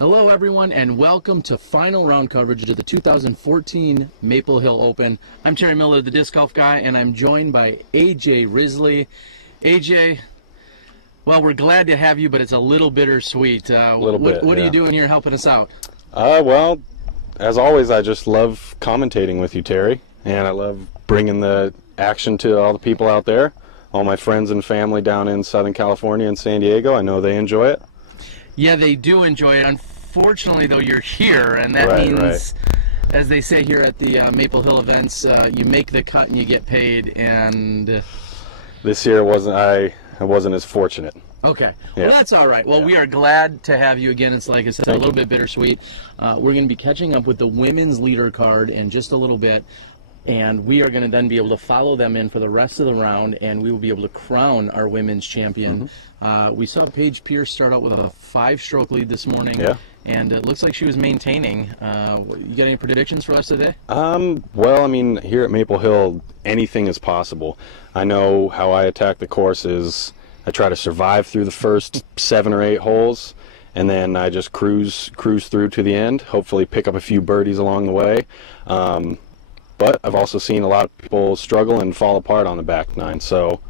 Hello everyone and welcome to final round coverage of the 2014 Maple Hill Open. I'm Terry Miller, the disc golf guy, and I'm joined by AJ Risley. AJ, well, we're glad to have you, but it's a little bittersweet. What are you doing here helping us out? Well, as always, I just love commentating with you, Terry, and I love bringing the action to all the people out there, all my friends and family down in Southern California and San Diego. I know they enjoy it. Yeah, they do enjoy it. Unfortunately, though, you're here, and that means, as they say here at the Maple Hill events, you make the cut and you get paid. And this year I wasn't as fortunate. Okay, well that's all right. Well, we are glad to have you again. It's like I said, a little bit bittersweet. We're going to be catching up with the women's leader card in just a little bit, and we are going to then be able to follow them in for the rest of the round, and we will be able to crown our women's champion. We saw Paige Pierce start out with a 5-stroke lead this morning, and it looks like she was maintaining. You got any predictions for us today? Well, I mean, here at Maple Hill, anything is possible. I know how I attack the course is I try to survive through the first 7 or 8 holes, and then I just cruise through to the end, hopefully pick up a few birdies along the way. But I've also seen a lot of people struggle and fall apart on the back nine. So,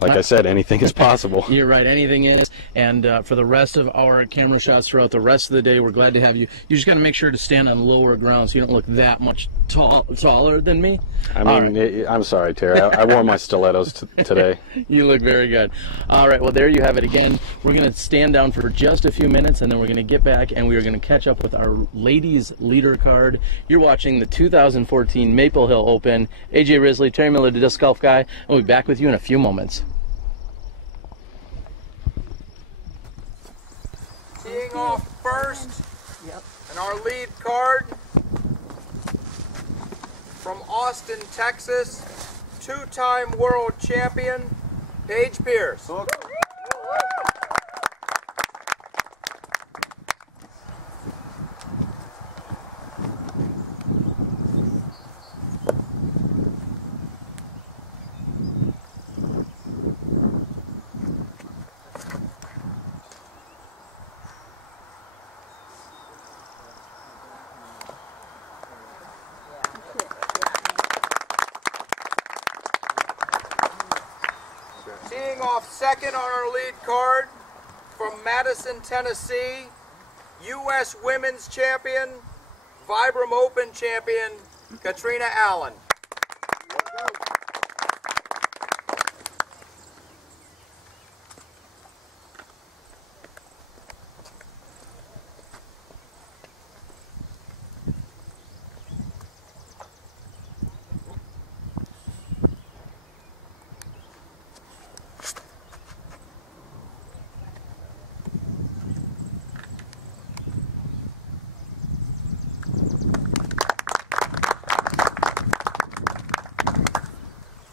like I said, anything is possible. You're right, anything is. And for the rest of our camera shots throughout the rest of the day, we're glad to have you. You just got to make sure to stand on lower ground so you don't look that much taller than me. I mean, I'm sorry, Terry. I wore my stilettos today. You look very good. All right, well, there you have it again. We're going to stand down for just a few minutes, and then we're going to get back, and we are going to catch up with our ladies leader card. You're watching the 2014 Maple Hill Open. AJ Risley, Terry Miller, the disc golf guy, and we'll be back with you in a few moments. Teeing off first, and our lead card from Austin, Texas, 2-time world champion, Paige Pierce. Teeing off second on our lead card from Madison, Tennessee, U.S. Women's Champion, Vibram Open Champion, Catrina Allen.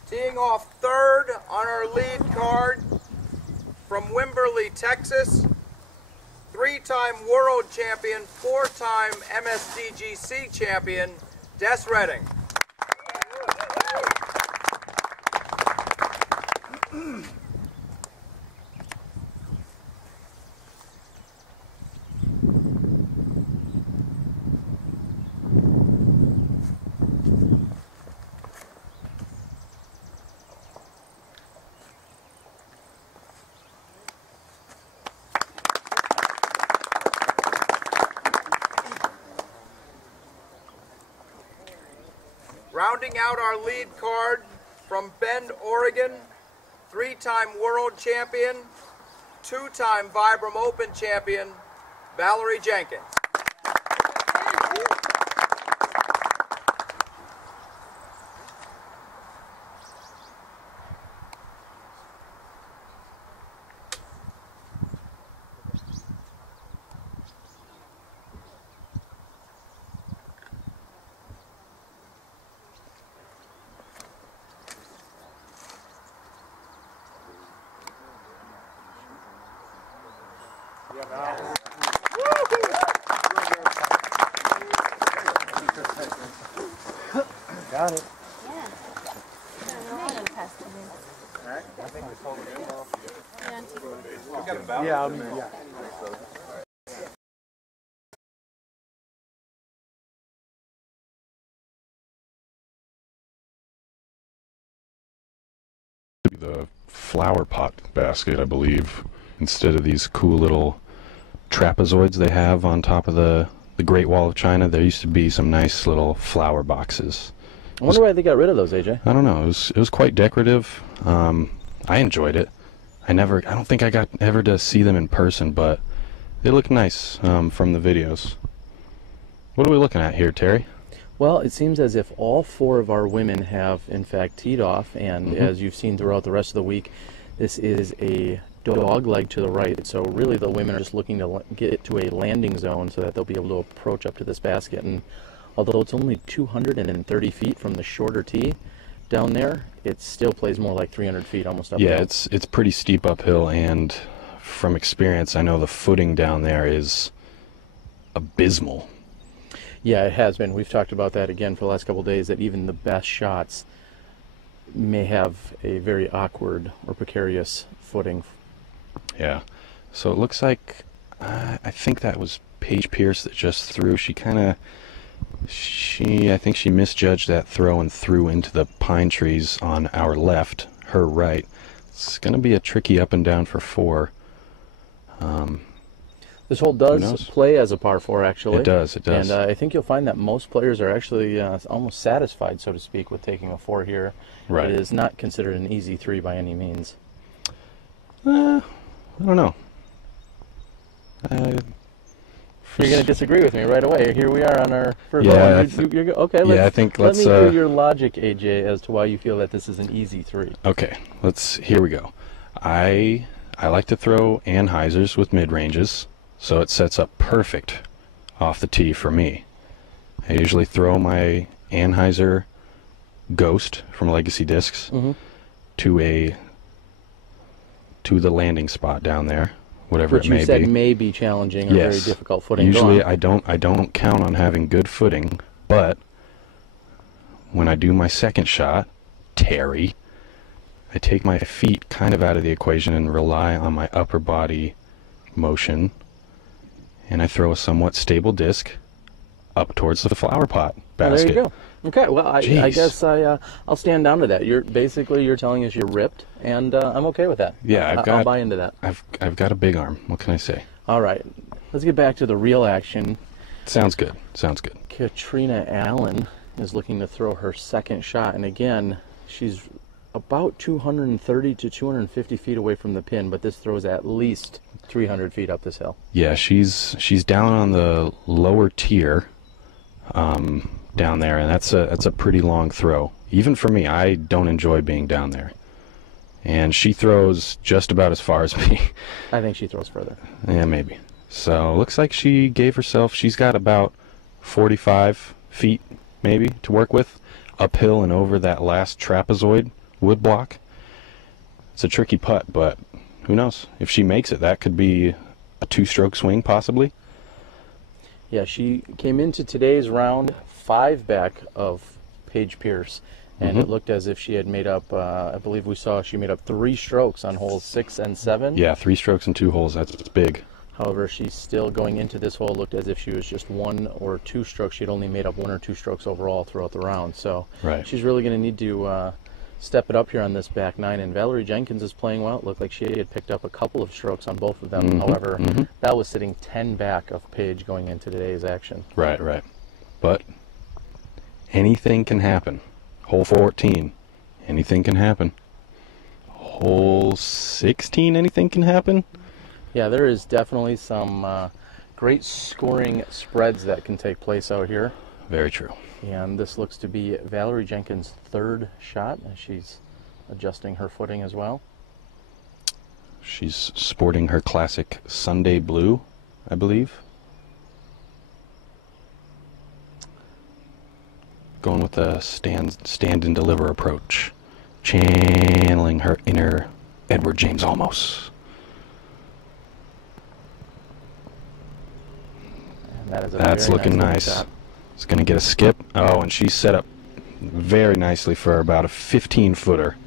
Teeing off third on our lead card from Wimberley, Texas, 3-time world champion, 4-time MSDGC champion, Des Redding. Rounding out our lead card from Bend, Oregon, 3-time world champion, 2-time Vibram Open champion, Valarie Jenkins. Got it. Yeah. I think we told him. Yeah. Yeah, I mean, yeah. flower pot basket, I believe, instead of these cool little trapezoids they have on top of the Great Wall of China. There used to be some nice little flower boxes. I wonder why they got rid of those, AJ. I don't know. It was quite decorative. I enjoyed it. I don't think I got ever to see them in person, but they look nice from the videos. What are we looking at here, Terry? Well, it seems as if all 4 of our women have, in fact, teed off, and as you've seen throughout the rest of the week, this is a dog leg to the right, so really the women are just looking to get to a landing zone so that they'll be able to approach up to this basket. And although it's only 230 feet from the shorter tee down there, it still plays more like 300 feet almost uphill. Yeah, it's pretty steep uphill, and from experience, I know the footing down there is abysmal. Yeah, it has been. We've talked about that again for the last couple of days, that even the best shots may have a very awkward or precarious footing. Yeah. So it looks like, I think that was Paige Pierce that just threw. I think she misjudged that throw and threw into the pine trees on our left, her right. It's going to be a tricky up and down for 4. This hole does play as a par 4, actually. It does. And I think you'll find that most players are actually almost satisfied, so to speak, with taking a 4 here. Right. It is not considered an easy 3 by any means. I don't know. You're going to disagree with me right away. Here we are on our first hole. Okay, let me hear your logic, AJ, as to why you feel that this is an easy 3. Okay, here we go. I like to throw anhysers with mid-ranges, so it sets up perfect off the tee for me. I usually throw my anhyzer Ghost from Legacy Discs to the landing spot down there, whatever it may be. Which you said may be challenging or very difficult footing. Usually I don't count on having good footing, but when I do my second shot, Terry, I take my feet kind of out of the equation and rely on my upper body motion, and I throw a somewhat stable disc up towards the flower pot basket. There you go. Okay, well, I guess I'll stand down to that. You're telling us you're ripped, and I'm okay with that. Yeah, I'll buy into that. I've got a big arm. What can I say? All right, let's get back to the real action. Sounds good. Catrina Allen is looking to throw her second shot, and again, she's about 230 to 250 feet away from the pin, but this throws at least 300 feet up this hill. Yeah, she's down on the lower tier. Down there, and that's a pretty long throw. Even for me, I don't enjoy being down there. And she throws just about as far as me. I think she throws further. Yeah, maybe. So looks like she's got about 45 feet maybe to work with uphill and over that last trapezoid wood block. It's a tricky putt, but who knows? If she makes it, that could be a 2-stroke swing possibly. Yeah, she came into today's round 5 back of Paige Pierce, and it looked as if she had made up, I believe she made up 3 strokes on holes 6 and 7. Yeah, 3 strokes in 2 holes, that's big. However, she's still going into this hole, looked as if she was just 1 or 2 strokes. She had only made up 1 or 2 strokes overall throughout the round, so she's really going to need to step it up here on this back 9, and Valarie Jenkins is playing well. It looked like she had picked up a couple of strokes on both of them. However, that was sitting 10 back of Paige going into today's action. Right. But anything can happen. Hole 14, anything can happen. Hole 16, anything can happen. Yeah, there is definitely some great scoring spreads that can take place out here. Very true. And this looks to be Valarie Jenkins' 3rd shot, as she's adjusting her footing as well. She's sporting her classic Sunday blue, I believe. Going with a stand and deliver approach, channeling her inner Edward James Olmos. And that is That's looking nice. Shot. It's going to get a skip. Oh, and she's set up very nicely for about a 15-footer.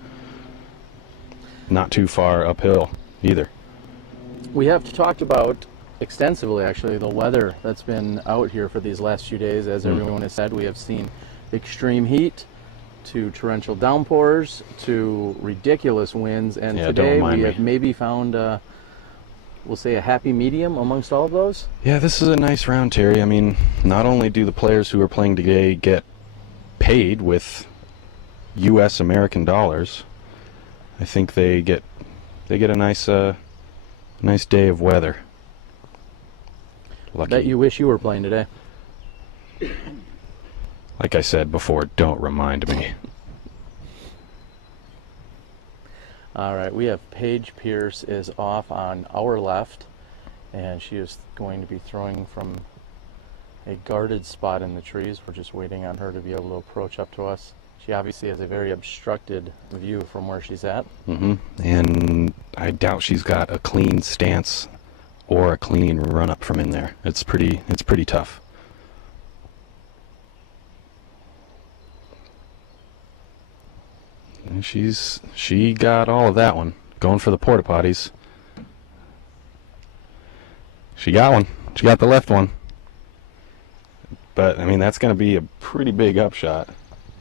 Not too far uphill either. We have talked about extensively, actually, the weather that's been out here for these last few days. As everyone has said, we have seen extreme heat, to torrential downpours to ridiculous winds, and Yeah, today don't mind we me. have maybe found, we'll say, a happy medium amongst all of those. Yeah, this is a nice round, Terry. I mean, not only do the players who are playing today get paid with U.S. American dollars, I think they get a nice nice day of weather. Lucky. Bet you wish you were playing today. Like I said before, don't remind me. All right, we have Paige Pierce is off on our left, and she is going to be throwing from a guarded spot in the trees. We're just waiting on her to be able to approach up to us. She obviously has a very obstructed view from where she's at. And I doubt she's got a clean stance or a clean run up from in there. It's pretty tough. And she got all of that one. Going for the porta potties. She got one. She got the left one. But I mean, that's going to be a pretty big upshot.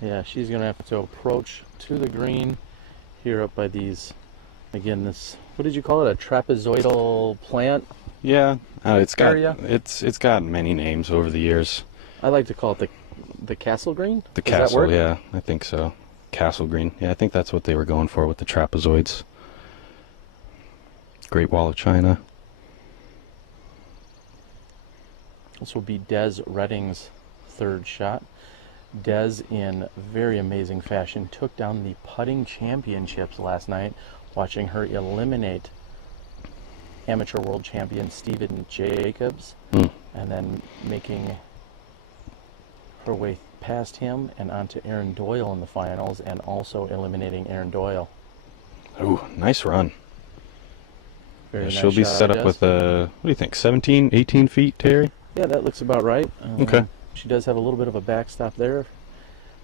Yeah, she's going to have to approach to the green here up by these, again, this, what did you call it, a trapezoidal plant? Yeah, it's got Area? it's got many names over the years. I like to call it the castle green. The Does that castle, work? yeah, I think so. Castle green. Yeah, I think that's what they were going for with the trapezoids. Great Wall of China. This will be Des Redding's third shot. Des, in very amazing fashion, took down the putting championships last night, watching her eliminate amateur world champion Stephen Jacobs, and then making her way past him and onto Aaron Doyle in the finals, and also eliminating Aaron Doyle. Ooh, nice run. Very nice She'll be shot, set up Des. with, what do you think, 17, 18 feet, Terry? Yeah, that looks about right. Okay. She does have a little bit of a backstop there.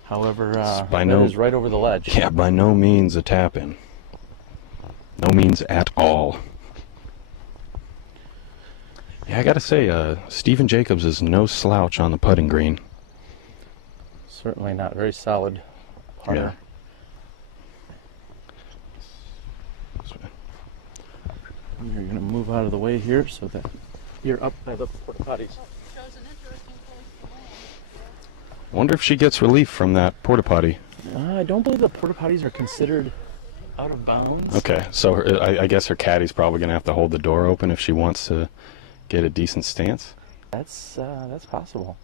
However, by that no- is right over the ledge. Yeah, by no means a tap-in. No means at all. Yeah, I gotta say, Stephen Jacobs is no slouch on the putting green. Certainly not very solid putter. You're going to move out of the way here so that you're up by the porta potties. Wonder if she gets relief from that porta potty. I don't believe the porta potties are considered out of bounds. Okay, so I guess her caddy's probably gonna have to hold the door open if she wants to get a decent stance. That's possible.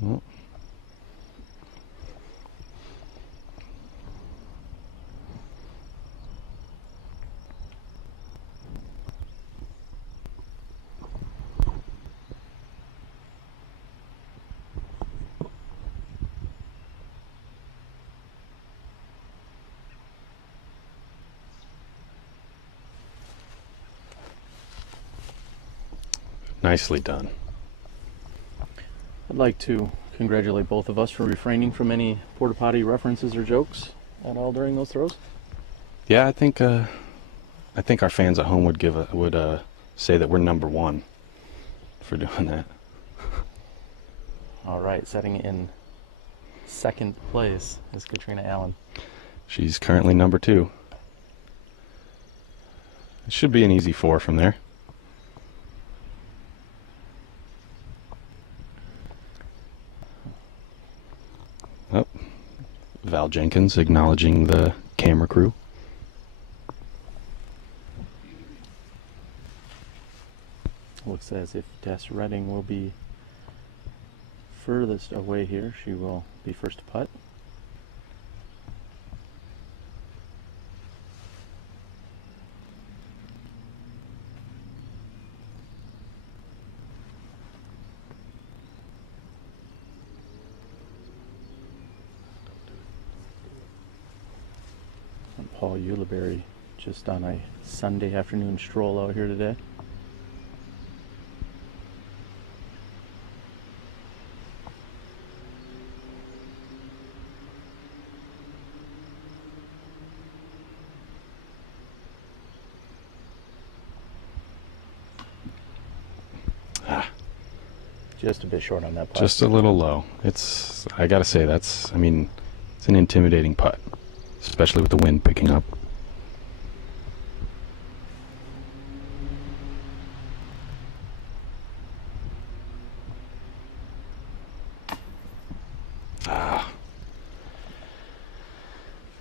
Well, nicely done. I'd like to congratulate both of us for refraining from any porta potty references or jokes at all during those throws. Yeah, I think our fans at home would say that we're number one for doing that. All right, setting in second place is Catrina Allen. She's currently number 2. It should be an easy 4 from there. Oh, Val Jenkins acknowledging the camera crew. Looks as if Des Redding will be furthest away here. She will be first to putt. And Paul Ulibarri just on a Sunday afternoon stroll out here today. Just a bit short on that putt. Just a little low. It's, I gotta say, I mean, it's an intimidating putt, especially with the wind picking up.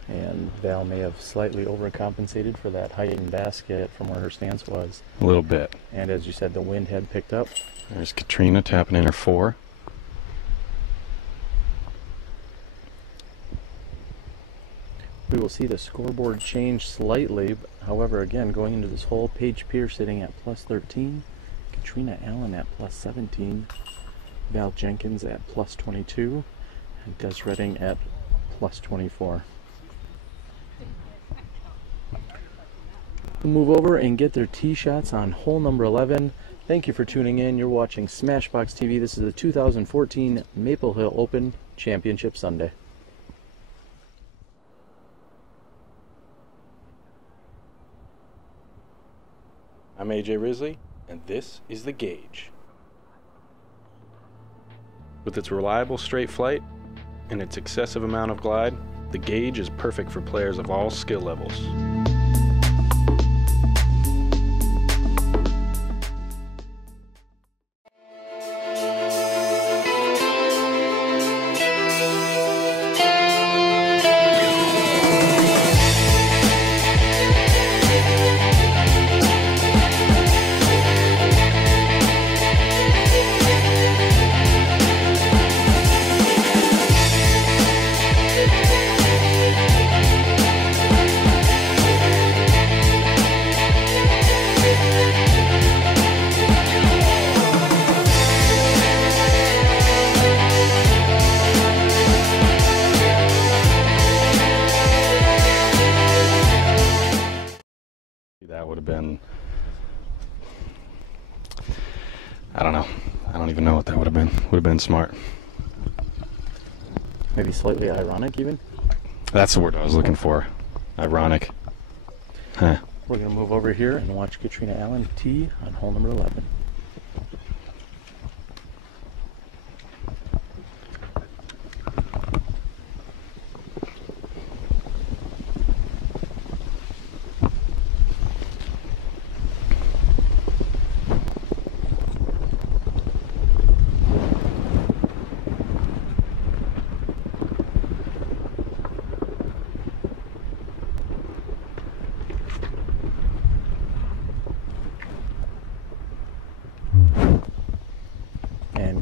And Val may have slightly overcompensated for that heightened basket from where her stance was. A little bit. And as you said, the wind had picked up. There's Catrina tapping in her 4. We will see the scoreboard change slightly. However, again, going into this hole, Paige Pierce sitting at plus 13, Catrina Allen at plus 17, Valarie Jenkins at plus 22, and Des Redding at plus 24. We'll move over and get their tee shots on hole number 11. Thank you for tuning in. You're watching Smashbox TV. This is the 2014 Maple Hill Open Championship Sunday. I'm AJ Risley, and this is The Gauge. With its reliable straight flight and its excessive amount of glide, the Gauge is perfect for players of all skill levels. That would have been, I don't know. I don't even know what that would have been. Would have been smart. Maybe slightly ironic even. That's the word I was looking for. Ironic. Huh. We're going to move over here and watch Catrina Allen tee on hole number 11.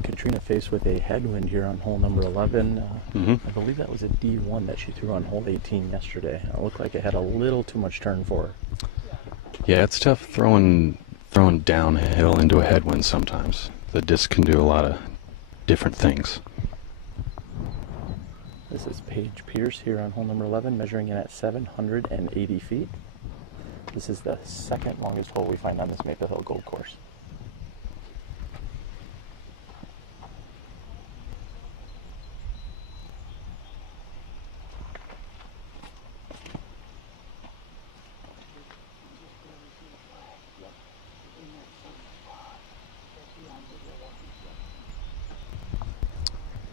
Catrina faced with a headwind here on hole number 11. I believe that was a D1 that she threw on hole 18 yesterday. It looked like it had a little too much turn for her. Yeah, it's tough throwing downhill into a headwind sometimes. The disc can do a lot of different things. This is Paige Pierce here on hole number 11, measuring in at 780 feet. This is the second longest hole we find on this Maple Hill Gold Course.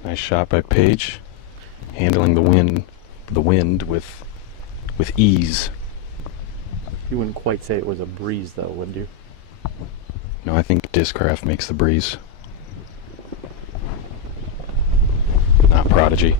Nice shot by Paige, handling the wind with ease. You wouldn't quite say it was a breeze though, would you? No, I think Discraft makes the breeze. Not Prodigy.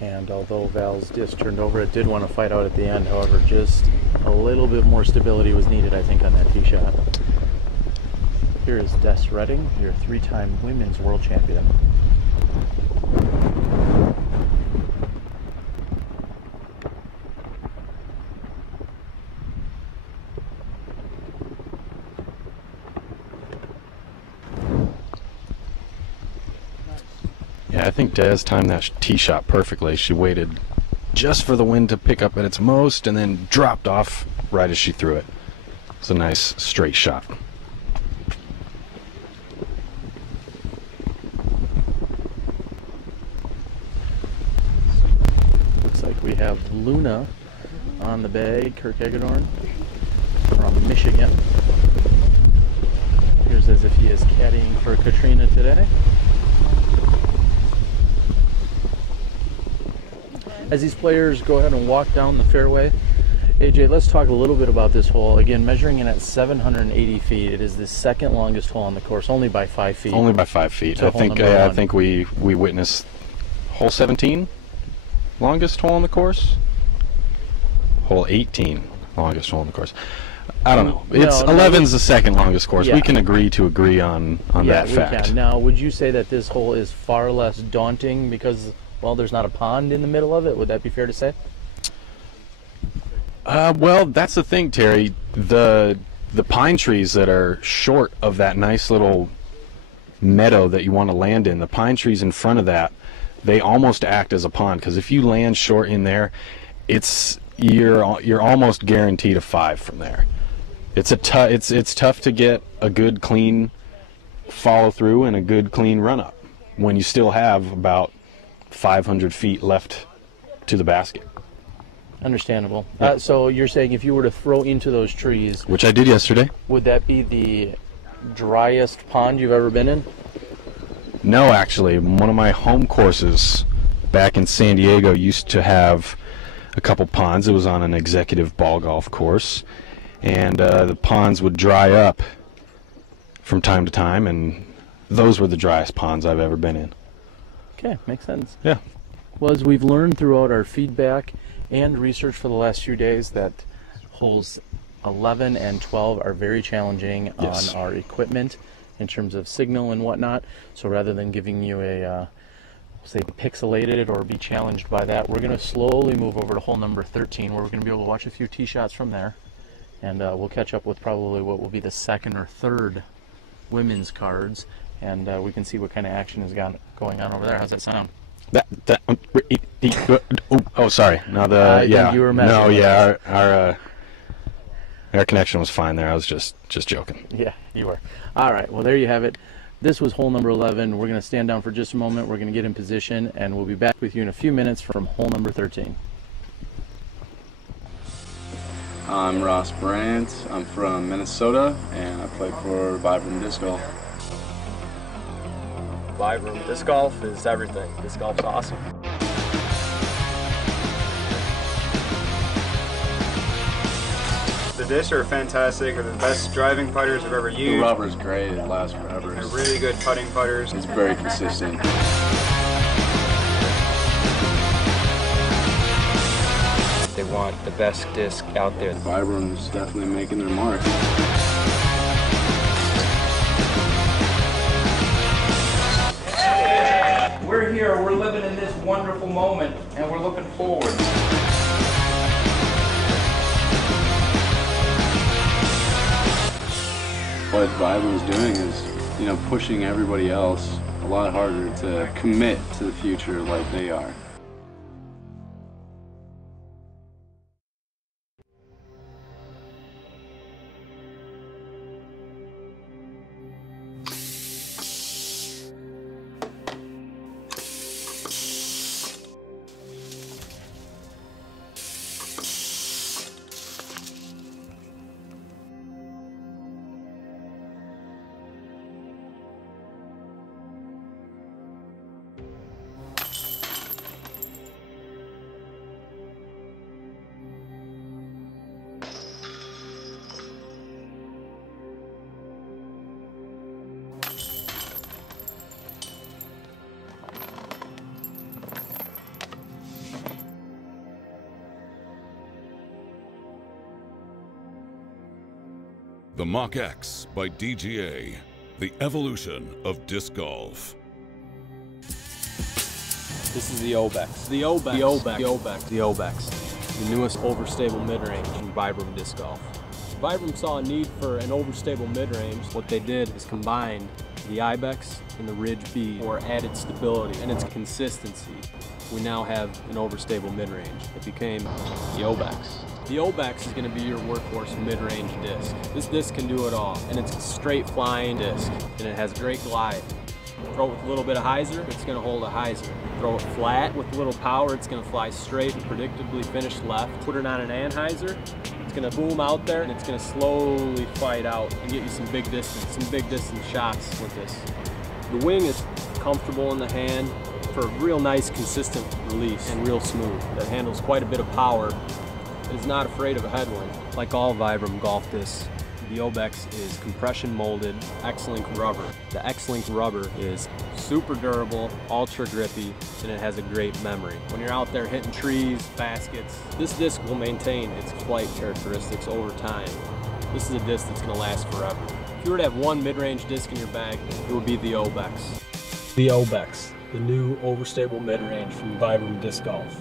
And although Val's disc turned over, it did want to fight out at the end. However, just a little bit more stability was needed, I think, on that tee shot. Here is Des Redding, your three-time women's world champion. I think Des timed that tee shot perfectly. She waited just for the wind to pick up at its most and then dropped off right as she threw it. It's a nice straight shot. Looks like we have Luna on the bay, Kirk Eggerdorn from Michigan. Appears as if he is caddying for Catrina today. As these players go ahead and walk down the fairway, AJ, let's talk a little bit about this hole. Again, measuring in at 780 feet, it is the second longest hole on the course, only by 5 feet. Only by 5 feet. So I think we witnessed hole 17, longest hole on the course. Hole 18, longest hole on the course. I don't know. It's 11's the second longest course. Yeah. We can agree on that fact. We can. Now, would you say that this hole is far less daunting because, well, there's not a pond in the middle of it? Would that be fair to say? Well, that's the thing, Terry. The pine trees that are short of that nice little meadow that you want to land in, the pine trees in front of that, they almost act as a pond, because if you land short in there, you're almost guaranteed a 5 from there. It's tough to get a good clean follow through and a good clean run up when you still have about 500 feet left to the basket. Understandable. So you're saying if you were to throw into those trees, Which I did yesterday. would that be the driest pond you've ever been in? No, actually. One of my home courses back in San Diego used to have a couple ponds. It was on an executive ball golf course. And the ponds would dry up from time to time, and those were the driest ponds I've ever been in. Okay, makes sense. Yeah. Well, as we've learned throughout our feedback and research for the last few days, that holes 11 and 12 are very challenging Yes. on our equipment in terms of signal and whatnot. So rather than giving you a, say, pixelated or be challenged by that, we're going to slowly move over to hole number 13, where we're going to be able to watch a few tee shots from there. And we'll catch up with probably what will be the second or third women's cards, and we can see what kind of action is going on over there. How's that sound? Oh, sorry. No, You were messing with us. Our connection was fine there. I was just joking. Yeah, you were. All right, well, there you have it. This was hole number 11. We're going to stand down for just a moment. We're going to get in position, and we'll be back with you in a few minutes from hole number 13. I'm Ross Brandt. I'm from Minnesota, and I play for Vibram Disc Golf. Vibram Disc Golf is everything. Disc golf's awesome. The discs are fantastic. They're the best driving putters I've ever The used. rubber's great. It lasts forever. They're really good putting putters. It's very consistent. They want the best disc out there. Vibram's definitely making their mark. We're here, we're living in this wonderful moment, and we're looking forward. What Vibram's doing is, pushing everybody else a lot harder to commit to the future like they are. The Mach X by DGA, the evolution of disc golf. This is the Obex. The Obex. The Obex. The Obex. The Obex. The newest overstable mid-range in Vibram disc golf. Vibram saw a need for an overstable mid-range. What they did is combine the Ibex and the Ridge B for added stability and its consistency. We now have an overstable mid-range. It became the Obex. The Obex is going to be your workhorse mid-range disc. This disc can do it all, and it's a straight flying disc, and it has great glide. Throw it with a little bit of hyzer, it's going to hold a hyzer. Throw it flat with a little power, it's going to fly straight and predictably finish left. Put it on an anhyzer, it's going to boom out there, and it's going to slowly fight out and get you some big distance shots with this. The wing is comfortable in the hand for a real nice consistent release and real smooth. That handles quite a bit of power. It's not afraid of a headwind. Like all Vibram golf discs, the Obex is compression molded X-Link rubber. The X-Link rubber is super durable, ultra grippy, and it has a great memory. When you're out there hitting trees, baskets, this disc will maintain its flight characteristics over time. This is a disc that's going to last forever. If you were to have one mid-range disc in your bag, it would be the Obex. The Obex, the new overstable mid-range from Vibram Disc Golf.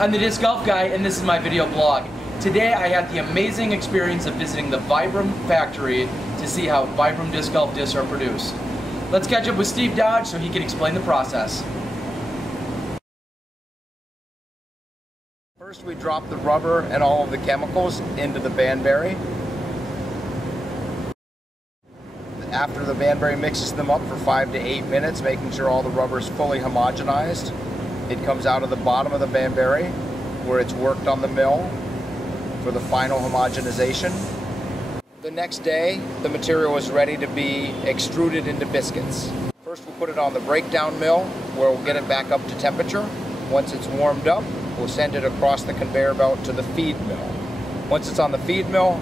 I'm the Disc Golf Guy, and this is my video blog. Today I had the amazing experience of visiting the Vibram factory to see how Vibram disc golf discs are produced. Let's catch up with Steve Dodge so he can explain the process. First we drop the rubber and all of the chemicals into the Banbury. After the Banbury mixes them up for 5 to 8 minutes, making sure all the rubber is fully homogenized. It comes out of the bottom of the Banbury where it's worked on the mill for the final homogenization. The next day, the material is ready to be extruded into biscuits. First we'll put it on the breakdown mill where we'll get it back up to temperature. Once it's warmed up, we'll send it across the conveyor belt to the feed mill. Once it's on the feed mill,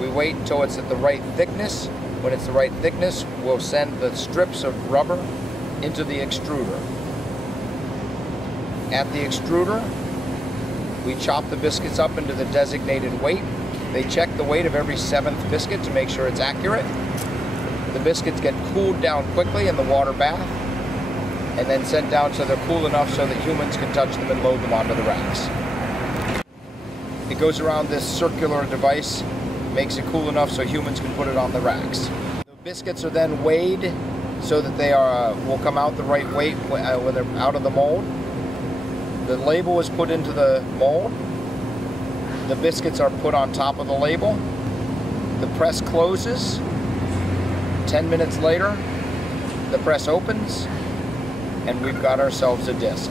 we wait until it's at the right thickness. When it's the right thickness, we'll send the strips of rubber into the extruder. At the extruder, we chop the biscuits up into the designated weight. They check the weight of every 7th biscuit to make sure it's accurate. The biscuits get cooled down quickly in the water bath and then sent down so they're cool enough so that humans can touch them and load them onto the racks. It goes around this circular device, makes it cool enough so humans can put it on the racks. The biscuits are then weighed so that they will come out the right weight when they're out of the mold. The label is put into the mold. The biscuits are put on top of the label. The press closes. 10 minutes later, the press opens, and we've got ourselves a disc.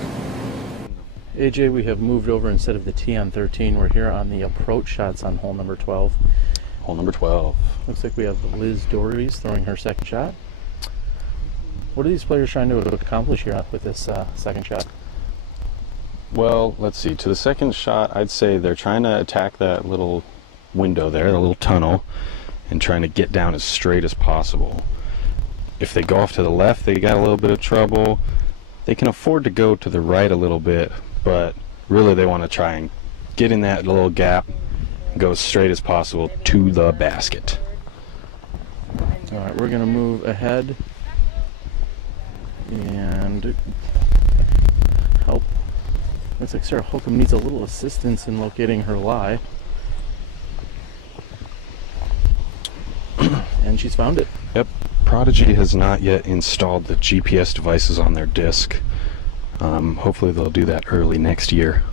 AJ, we have moved over instead of the tee on 13. We're here on the approach shots on hole number 12. Hole number 12. Looks like we have Liz Dories throwing her second shot. What are these players trying to accomplish here with this second shot? Well, let's see. To the second shot, I'd say they're trying to attack that little window there, the little tunnel, and trying to get down as straight as possible. If they go off to the left, they got a little bit of trouble. They can afford to go to the right a little bit, but really they want to try and get in that little gap and go as straight as possible to the basket. All right, we're going to move ahead and help. Looks like Sarah Holcomb needs a little assistance in locating her lie. And she's found it. Yep. Prodigy has not yet installed the GPS devices on their disc. Hopefully they'll do that early next year.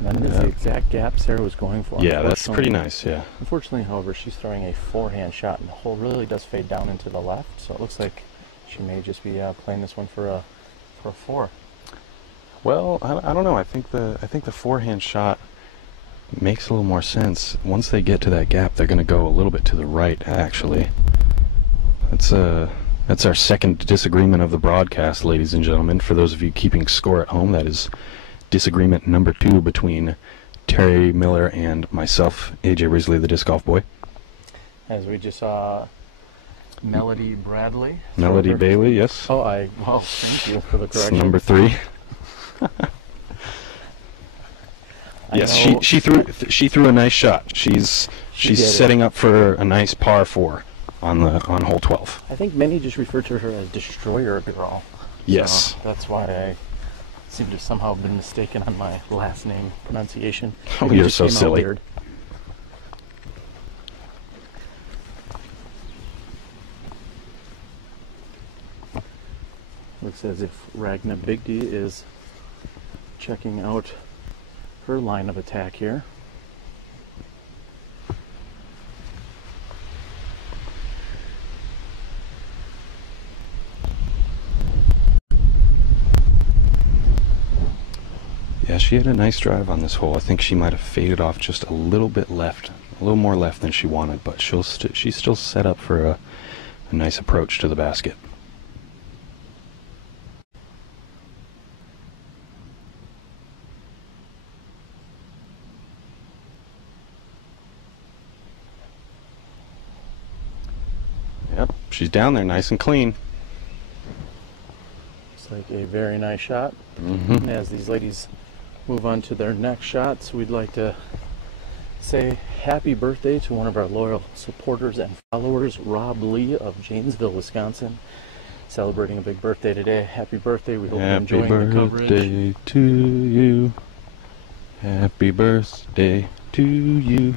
That is the exact gap Sarah was going for. Yeah, that's pretty nice, yeah. Unfortunately, however, she's throwing a forehand shot, and the hole really does fade down into the left, so it looks like she may just be playing this one for a 4. Well, I don't know. I think the forehand shot makes a little more sense. Once they get to that gap, they're going to go a little bit to the right, actually. It's That's our second disagreement of the broadcast, ladies and gentlemen. For those of you keeping score at home, that is disagreement number 2 between Terry Miller and myself, AJ Risley, the disc golf boy. As we just saw Melody Bradley. Melody Bailey, yes. Oh, well, thank you for the It's correction. number 3. Yes, she threw a nice shot. She's setting up for a nice par 4 on hole 12. I think many just refer to her as Destroyer Girl. Yes. So that's why I seem to somehow have been mistaken on my last name pronunciation. Oh, Maybe it you're just so came out silly. weird. Looks as if Ragna Bigdy is checking out her line of attack here. Yeah, she had a nice drive on this hole. I think she might have faded off just a little bit left, a little more left than she wanted, but she's still set up for a nice approach to the basket. Yep, she's down there nice and clean. It's like a very nice shot. Mm-hmm. As these ladies move on to their next shots, we'd like to say happy birthday to one of our loyal supporters and followers, Rob Lee of Janesville, Wisconsin, celebrating a big birthday today. Happy birthday. We hope you're enjoying the coverage. Happy birthday to you. Happy birthday to you.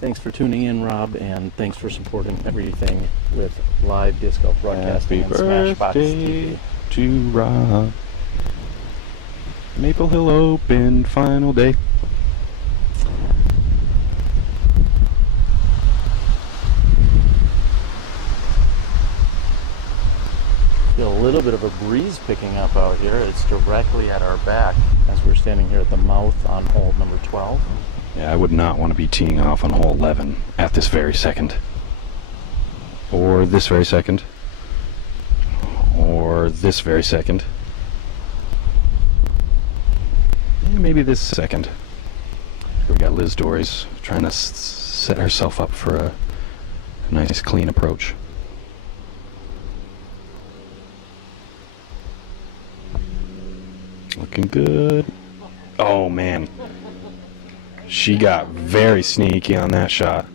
Thanks for tuning in, Rob, and thanks for supporting everything with live disc golf broadcasting Happy and Smashbox birthday TV. to Rob. Maple Hill Open final day. Feel a little bit of a breeze picking up out here. It's directly at our back as we're standing here at the mouth on hole number 12. Yeah, I would not want to be teeing off on hole 11 at this very second. Or this very second. Or this very second. Maybe this second. We got Liz Dories trying to set herself up for a nice clean approach. Looking good. Oh man. She got very sneaky on that shot.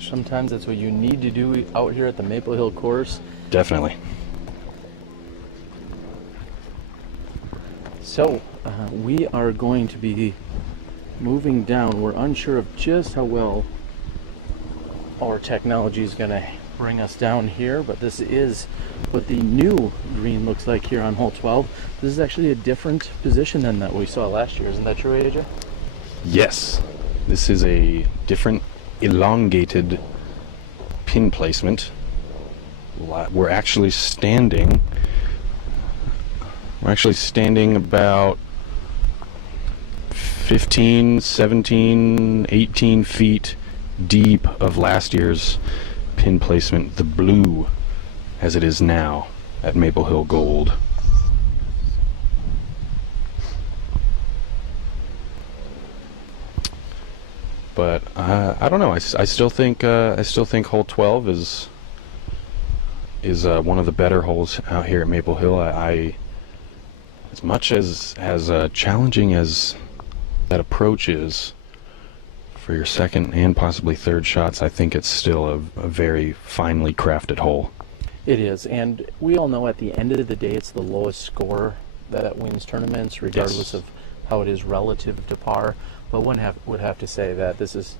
Sometimes that's what you need to do out here at the Maple Hill course. Definitely. So, we are going to be moving down. We're unsure of just how well our technology is going to bring us down here, but this is what the new green looks like here on hole 12. This is actually a different position than that we saw last year. Isn't that true, AJ? Yes. This is a different elongated pin placement. We're actually standing about 15, 17, 18 feet deep of last year's pin placement, the blue as it is now at Maple Hill Gold. But I don't know. I still think hole 12 is one of the better holes out here at Maple Hill. As much as challenging as that approach is for your second and possibly third shots, I think it's still a very finely crafted hole. It is, and we all know at the end of the day it's the lowest score that wins tournaments, regardless Yes. of how it is relative to par. But one would have to say that this is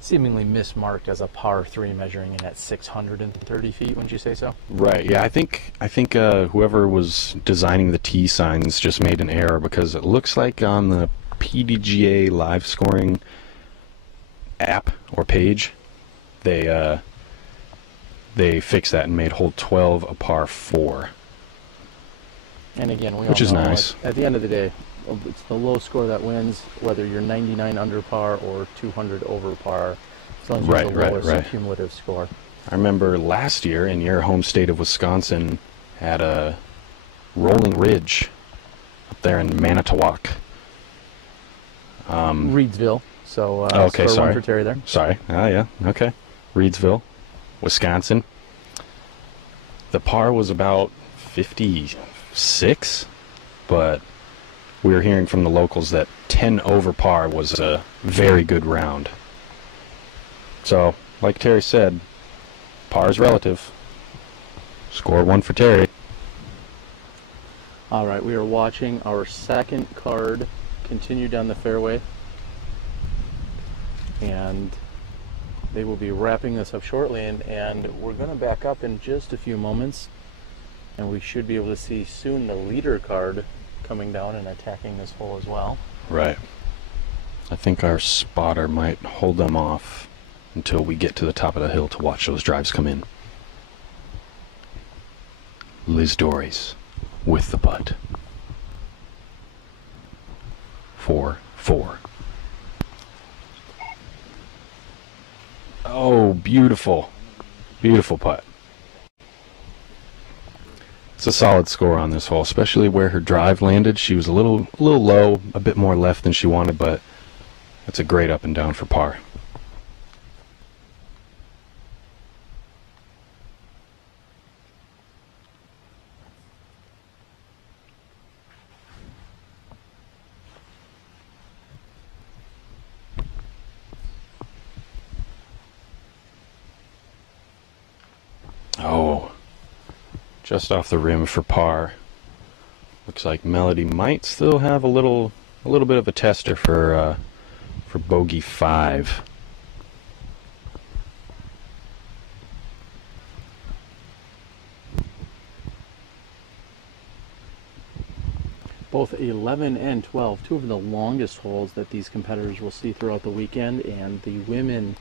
seemingly mismarked as a par 3 measuring in at 630 feet, wouldn't you say so? Right, yeah, I think whoever was designing the tee signs just made an error, because it looks like on the PDGA live scoring app or page, they fixed that and made hole 12 a par 4. And again, which is nice. At the end of the day, it's the low score that wins, whether you're 99 under par or 200 over par, as long as you're the lowest cumulative score. I remember last year in your home state of Wisconsin at a Rolling Ridge up there in Manitowoc. Reedsville. So, okay, score sorry. one for Terry there. Sorry. Oh, yeah. Okay. Reedsville, Wisconsin. The par was about 56, but we were hearing from the locals that 10 over par was a very good round. So, like Terry said, par is relative. Score one for Terry. All right, we are watching our second card continue down the fairway. And they will be wrapping this up shortly, and we're going to back up in just a few moments, and we should be able to see soon the leader card coming down and attacking this hole as well. Right. I think our spotter might hold them off until we get to the top of the hill to watch those drives come in. Liz Dories with the putt. 4-4. Oh, beautiful. Beautiful putt. It's a solid score on this hole, especially where her drive landed. She was a little low, a bit more left than she wanted, but it's a great up and down for par. Oh, just off the rim for par. Looks like Melody might still have a little bit of a tester for bogey 5. Both 11 and 12, two of the longest holes that these competitors will see throughout the weekend, and the women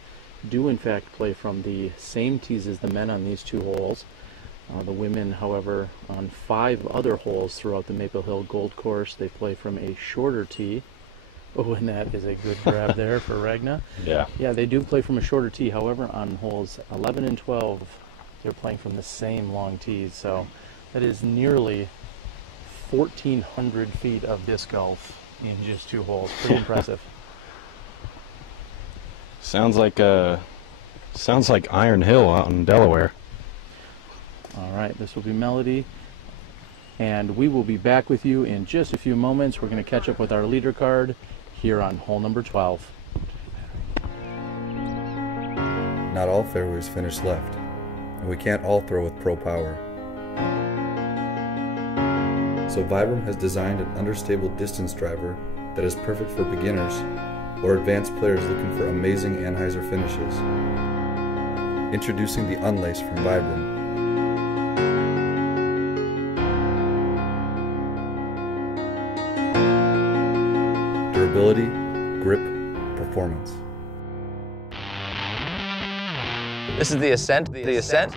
do in fact play from the same tees as the men on these two holes. The women, however, on 5 other holes throughout the Maple Hill Gold Course, they play from a shorter tee. Oh, and that is a good grab there for Ragna. Yeah. Yeah, they do play from a shorter tee. However, on holes 11 and 12, they're playing from the same long tees. So that is nearly 1,400 feet of disc golf in just 2 holes. Pretty impressive. Sounds like Iron Hill out in Delaware. All right, this will be Melody, and we will be back with you in just a few moments. We're going to catch up with our leader card here on hole number 12. Not all fairways finish left, and we can't all throw with pro power. So Vibram has designed an understable distance driver that is perfect for beginners or advanced players looking for amazing anhyzer finishes. Introducing the Unlace from Vibram. Durability, grip, performance. This is the Ascent. The Ascent.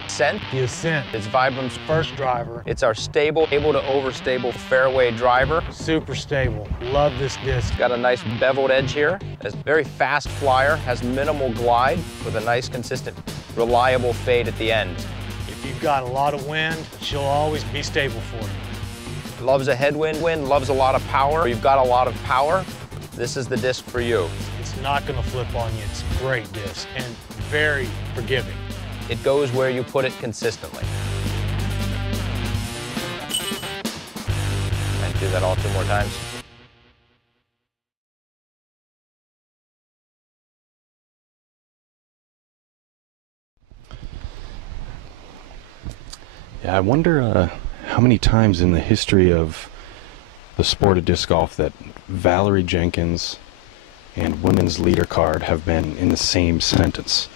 The Ascent. It's Vibram's first driver. It's our stable, able to overstable fairway driver. Super stable. Love this disc. Got a nice beveled edge here. It's very fast flyer, has minimal glide with a nice, consistent, reliable fade at the end. If you've got a lot of wind, she'll always be stable for you. Loves a headwind, loves a lot of power. You've got a lot of power. This is the disc for you. It's not going to flip on you. It's a great disc and very forgiving. It goes where you put it consistently. And do that all 2 more times. Yeah, I wonder how many times in the history of the sport of disc golf that Valarie Jenkins and women's leader card have been in the same sentence.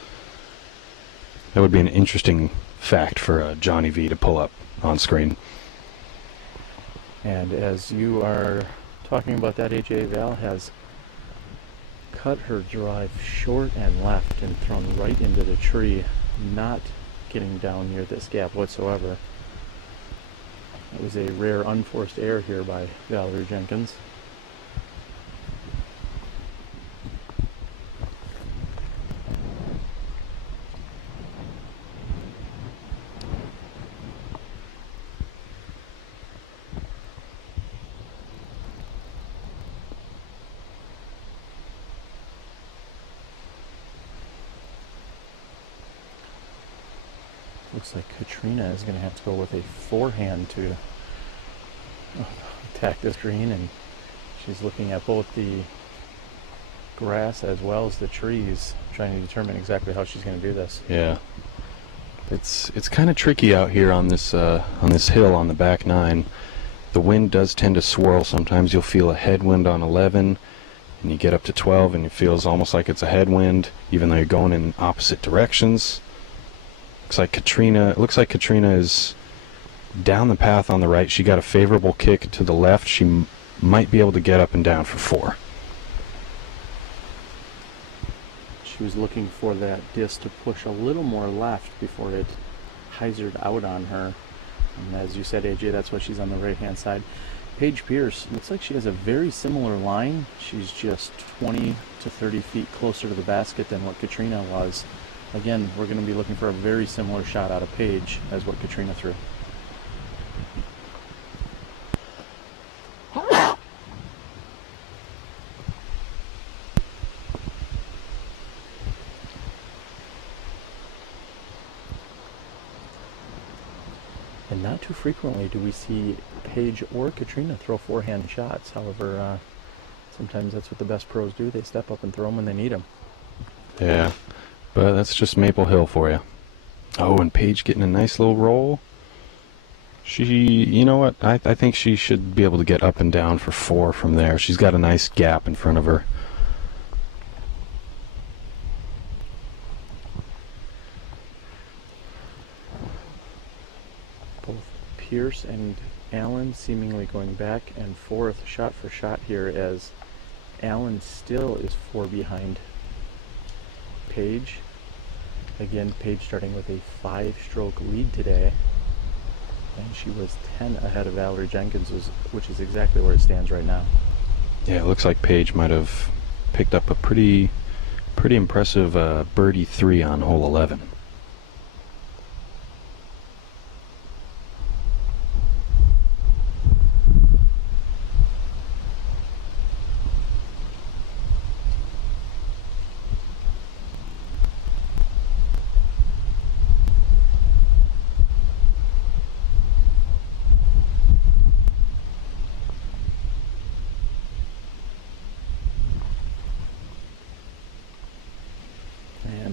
That would be an interesting fact for Johnny V to pull up on screen. And as you are talking about that, AJ, Val has cut her drive short and left and thrown right into the tree, not getting down near this gap whatsoever. It was a rare unforced error here by Valarie Jenkins. Looks like Catrina is going to have to go with a forehand to attack this green, and she's looking at both the grass as well as the trees, trying to determine exactly how she's going to do this. Yeah, it's kind of tricky out here on this hill on the back nine. The wind does tend to swirl. Sometimes you'll feel a headwind on 11, and you get up to 12, and it feels almost like it's a headwind, even though you're going in opposite directions. Looks like Catrina is down the path on the right. She got a favorable kick to the left. She might be able to get up and down for 4. She was looking for that disc to push a little more left before it hyzered out on her. And as you said, AJ, that's why she's on the right-hand side. Paige Pierce, looks like she has a very similar line. She's just 20 to 30 feet closer to the basket than what Catrina was. Again, we're going to be looking for a very similar shot out of Paige as what Catrina threw. And not too frequently do we see Paige or Catrina throw forehand shots. However, sometimes that's what the best pros do. They step up and throw them when they need them. Yeah, but that's just Maple Hill for you. Oh, and Paige getting a nice little roll. You know what? I think she should be able to get up and down for 4 from there. She's got a nice gap in front of her. Both Pierce and Allen seemingly going back and forth shot for shot here, as Allen still is 4 behind Paige. Again, Paige starting with a 5-stroke lead today, and she was 10 ahead of Valarie Jenkins, which is exactly where it stands right now. Yeah, it looks like Paige might have picked up a pretty impressive birdie 3 on hole 11.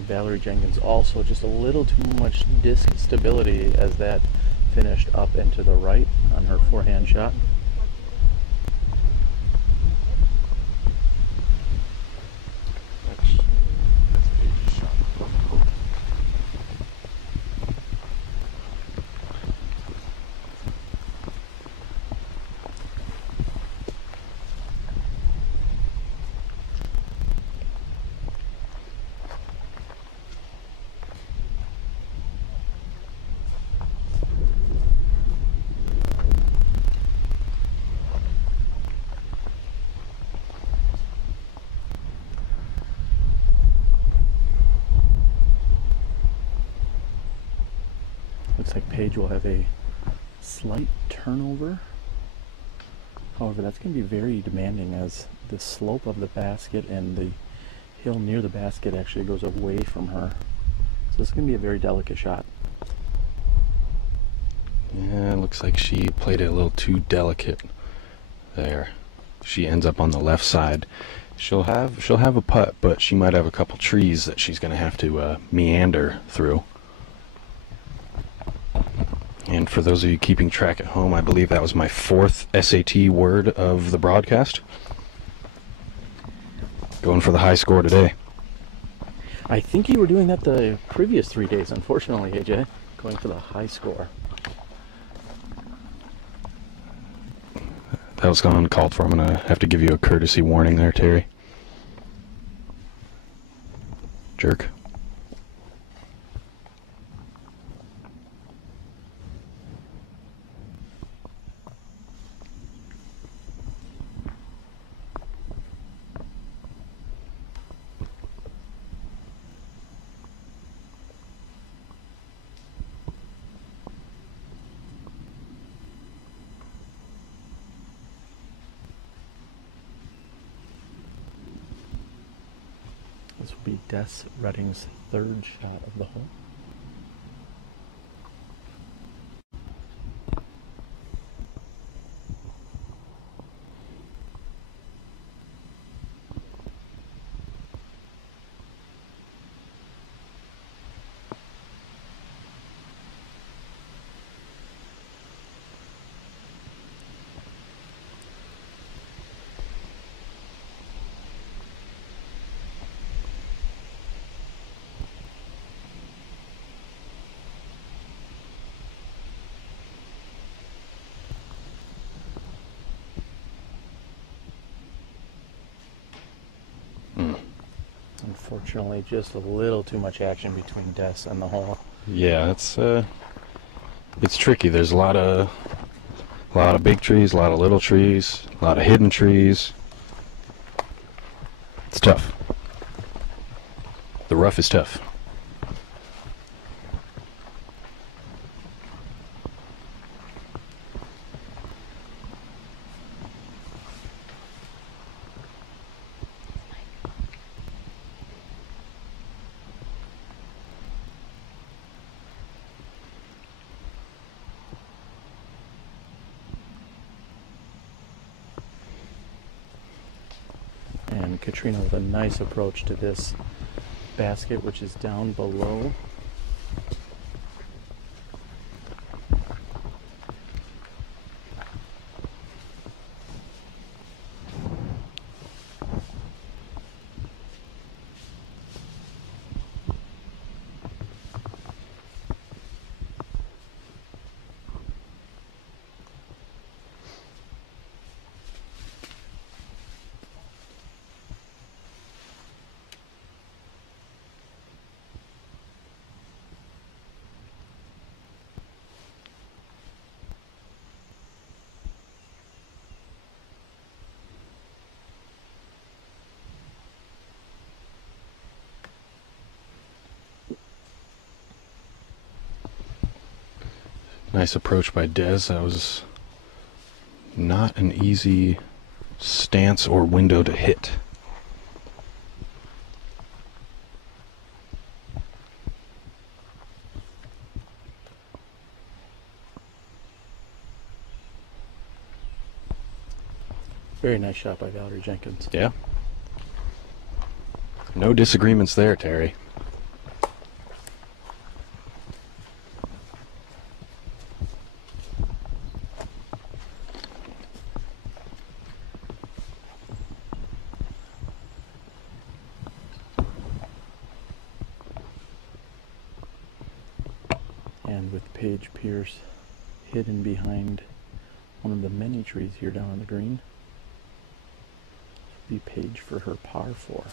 Valarie Jenkins also just a little too much disc stability as that finished up and to the right on her forehand shot. Looks like Paige will have a slight turnover. However, that's going to be very demanding, as the slope of the basket and the hill near the basket actually goes away from her. So this is going to be a very delicate shot. Yeah, it looks like she played it a little too delicate there. She ends up on the left side. She'll have a putt, but she might have a couple trees that she's going to have to meander through. And for those of you keeping track at home, I believe that was my 4th SAT word of the broadcast. Going for the high score today. I think you were doing that the previous 3 days, unfortunately, AJ. Going for the high score. That was uncalled for. I'm going to have to give you a courtesy warning there, Terry. Jerk. This will be Des Redding's 3rd shot of the hole. Unfortunately, just a little too much action between Des and the hole. Yeah, it's tricky. There's a lot of big trees, a lot of little trees, a lot of hidden trees. It's tough. The rough is tough. And Catrina with a nice approach to this basket, which is down below. Nice approach by Des. That was not an easy stance or window to hit. Very nice shot by Valarie Jenkins. Yeah. No disagreements there, Terry. And with Paige Pierce hidden behind one of the many trees here down on the green, be Paige for her par 4.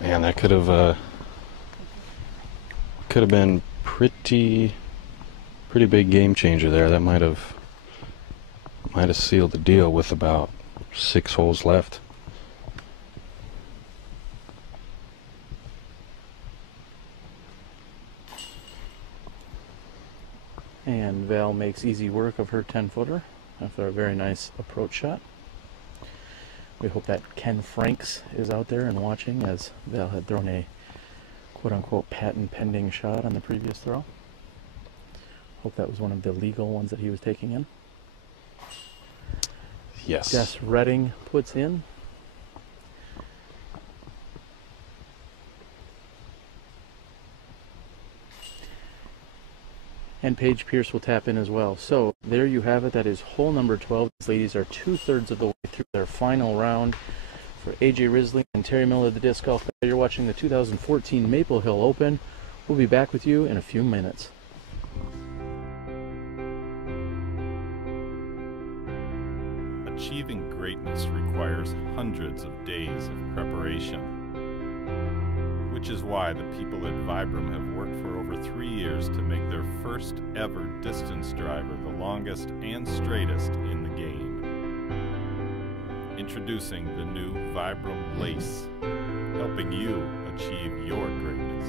Man, that could have been pretty big game changer there. That might have sealed the deal with about 6 holes left. And Val makes easy work of her 10-footer after a very nice approach shot. We hope that Ken Franks is out there and watching, as Val had thrown a quote-unquote patent pending shot on the previous throw. Hope that was one of the legal ones that he was taking in. Yes. Des Redding puts in. And Paige Pierce will tap in as well. So there you have it. That is hole number 12. These ladies are 2/3 of the way through their final round. For AJ Risley and Terry Miller, the Disc Golf, you're watching the 2014 Maple Hill Open. We'll be back with you in a few minutes. Achieving greatness requires hundreds of days of preparation, which is why the people at Vibram have worked for over 3 years to make their first ever distance driver the longest and straightest in the game. Introducing the new Vibram Lace, helping you achieve your greatness.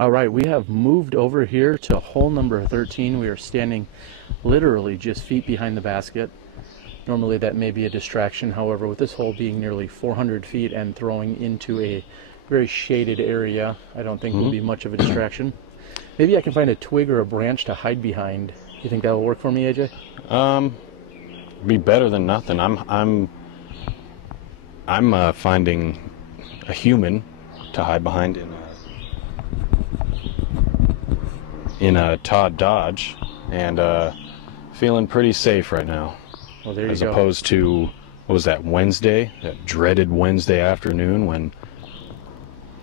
All right, we have moved over here to hole number 13. We are standing literally just feet behind the basket. Normally that may be a distraction. However, with this hole being nearly 400 feet and throwing into a very shaded area, I don't think will be much of a distraction. Maybe I can find a twig or a branch to hide behind. You think that will work for me, AJ? Be better than nothing. I'm finding a human to hide behind in a Todd Dodge, and feeling pretty safe right now. Well, there you as go. Opposed to, what was that, Wednesday? That dreaded Wednesday afternoon when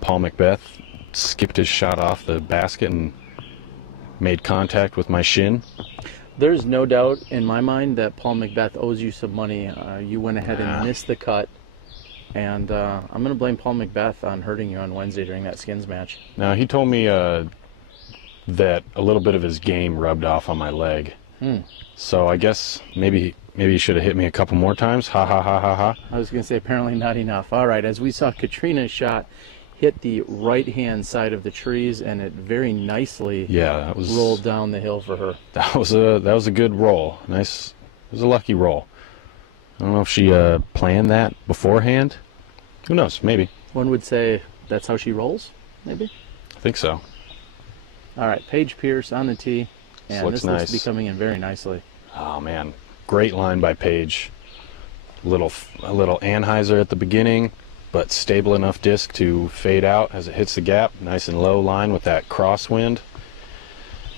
Paul Macbeth skipped his shot off the basket and made contact with my shin. There's no doubt in my mind that Paul Macbeth owes you some money. You went ahead and missed the cut, and I'm going to blame Paul Macbeth on hurting you on Wednesday during that skins match. Now, he told me that a little bit of his game rubbed off on my leg. So I guess maybe he should have hit me a couple more times. Ha ha ha ha ha. I was going to say apparently not enough. All right, as we saw Catrina's shot hit the right-hand side of the trees, and it very nicely rolled down the hill for her. That was a good roll. Nice. It was a lucky roll. I don't know if she planned that beforehand. Who knows? Maybe. One would say that's how she rolls. Maybe. I think so. All right, Paige Pierce on the tee, and this looks nice. to be coming in very nicely. Oh man, great line by Paige. A little Anheuser at the beginning, but stable enough disc to fade out as it hits the gap. Nice and low line with that crosswind.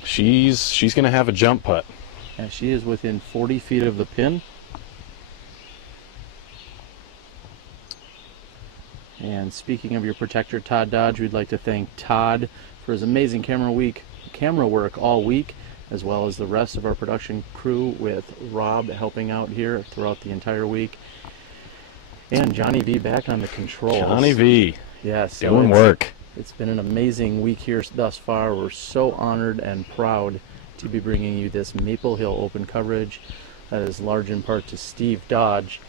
She's gonna have a jump putt. And she is within 40 feet of the pin. And speaking of your protector, Todd Dodge, we'd like to thank Todd for his amazing camera work all week, as well as the rest of our production crew, with Rob helping out here throughout the entire week. And Johnny V back on the controls. Johnny V. Yes. Doing work. It's been an amazing week here thus far. We're so honored and proud to be bringing you this Maple Hill Open coverage. That is large in part to Steve Dodge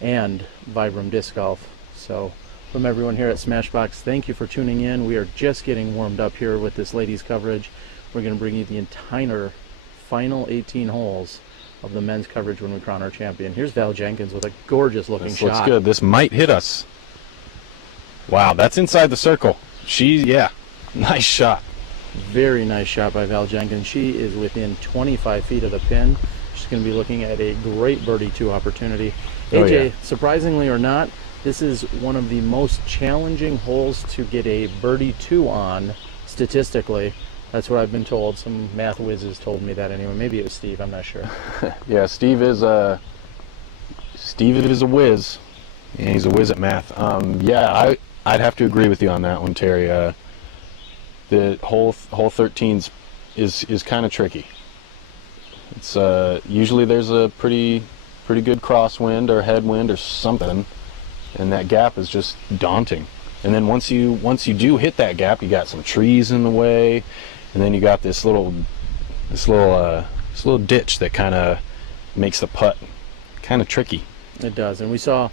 and Vibram Disc Golf. So from everyone here at Smashbox, thank you for tuning in. We are just getting warmed up here with this ladies coverage. We're going to bring you the entire final 18 holes of the men's coverage when we crown our champion. Here's Val Jenkins with a gorgeous looking shot. This looks good. This might hit us. Wow, that's inside the circle. Nice shot. Very nice shot by Val Jenkins. She is within 25 feet of the pin. She's going to be looking at a great birdie 2 opportunity. AJ, surprisingly or not, this is one of the most challenging holes to get a birdie 2 on statistically. That's what I've been told. Some math whizzes told me that anyway. Maybe it was Steve. I'm not sure. Yeah, Steve is a whiz, and he's a whiz at math. I'd have to agree with you on that one, Terry. The hole 13 is kind of tricky. It's usually there's a pretty good crosswind or headwind or something, and that gap is just daunting. And then once you do hit that gap, you got some trees in the way, and then you got this little ditch that kind of makes the putt kind of tricky. It does. And we saw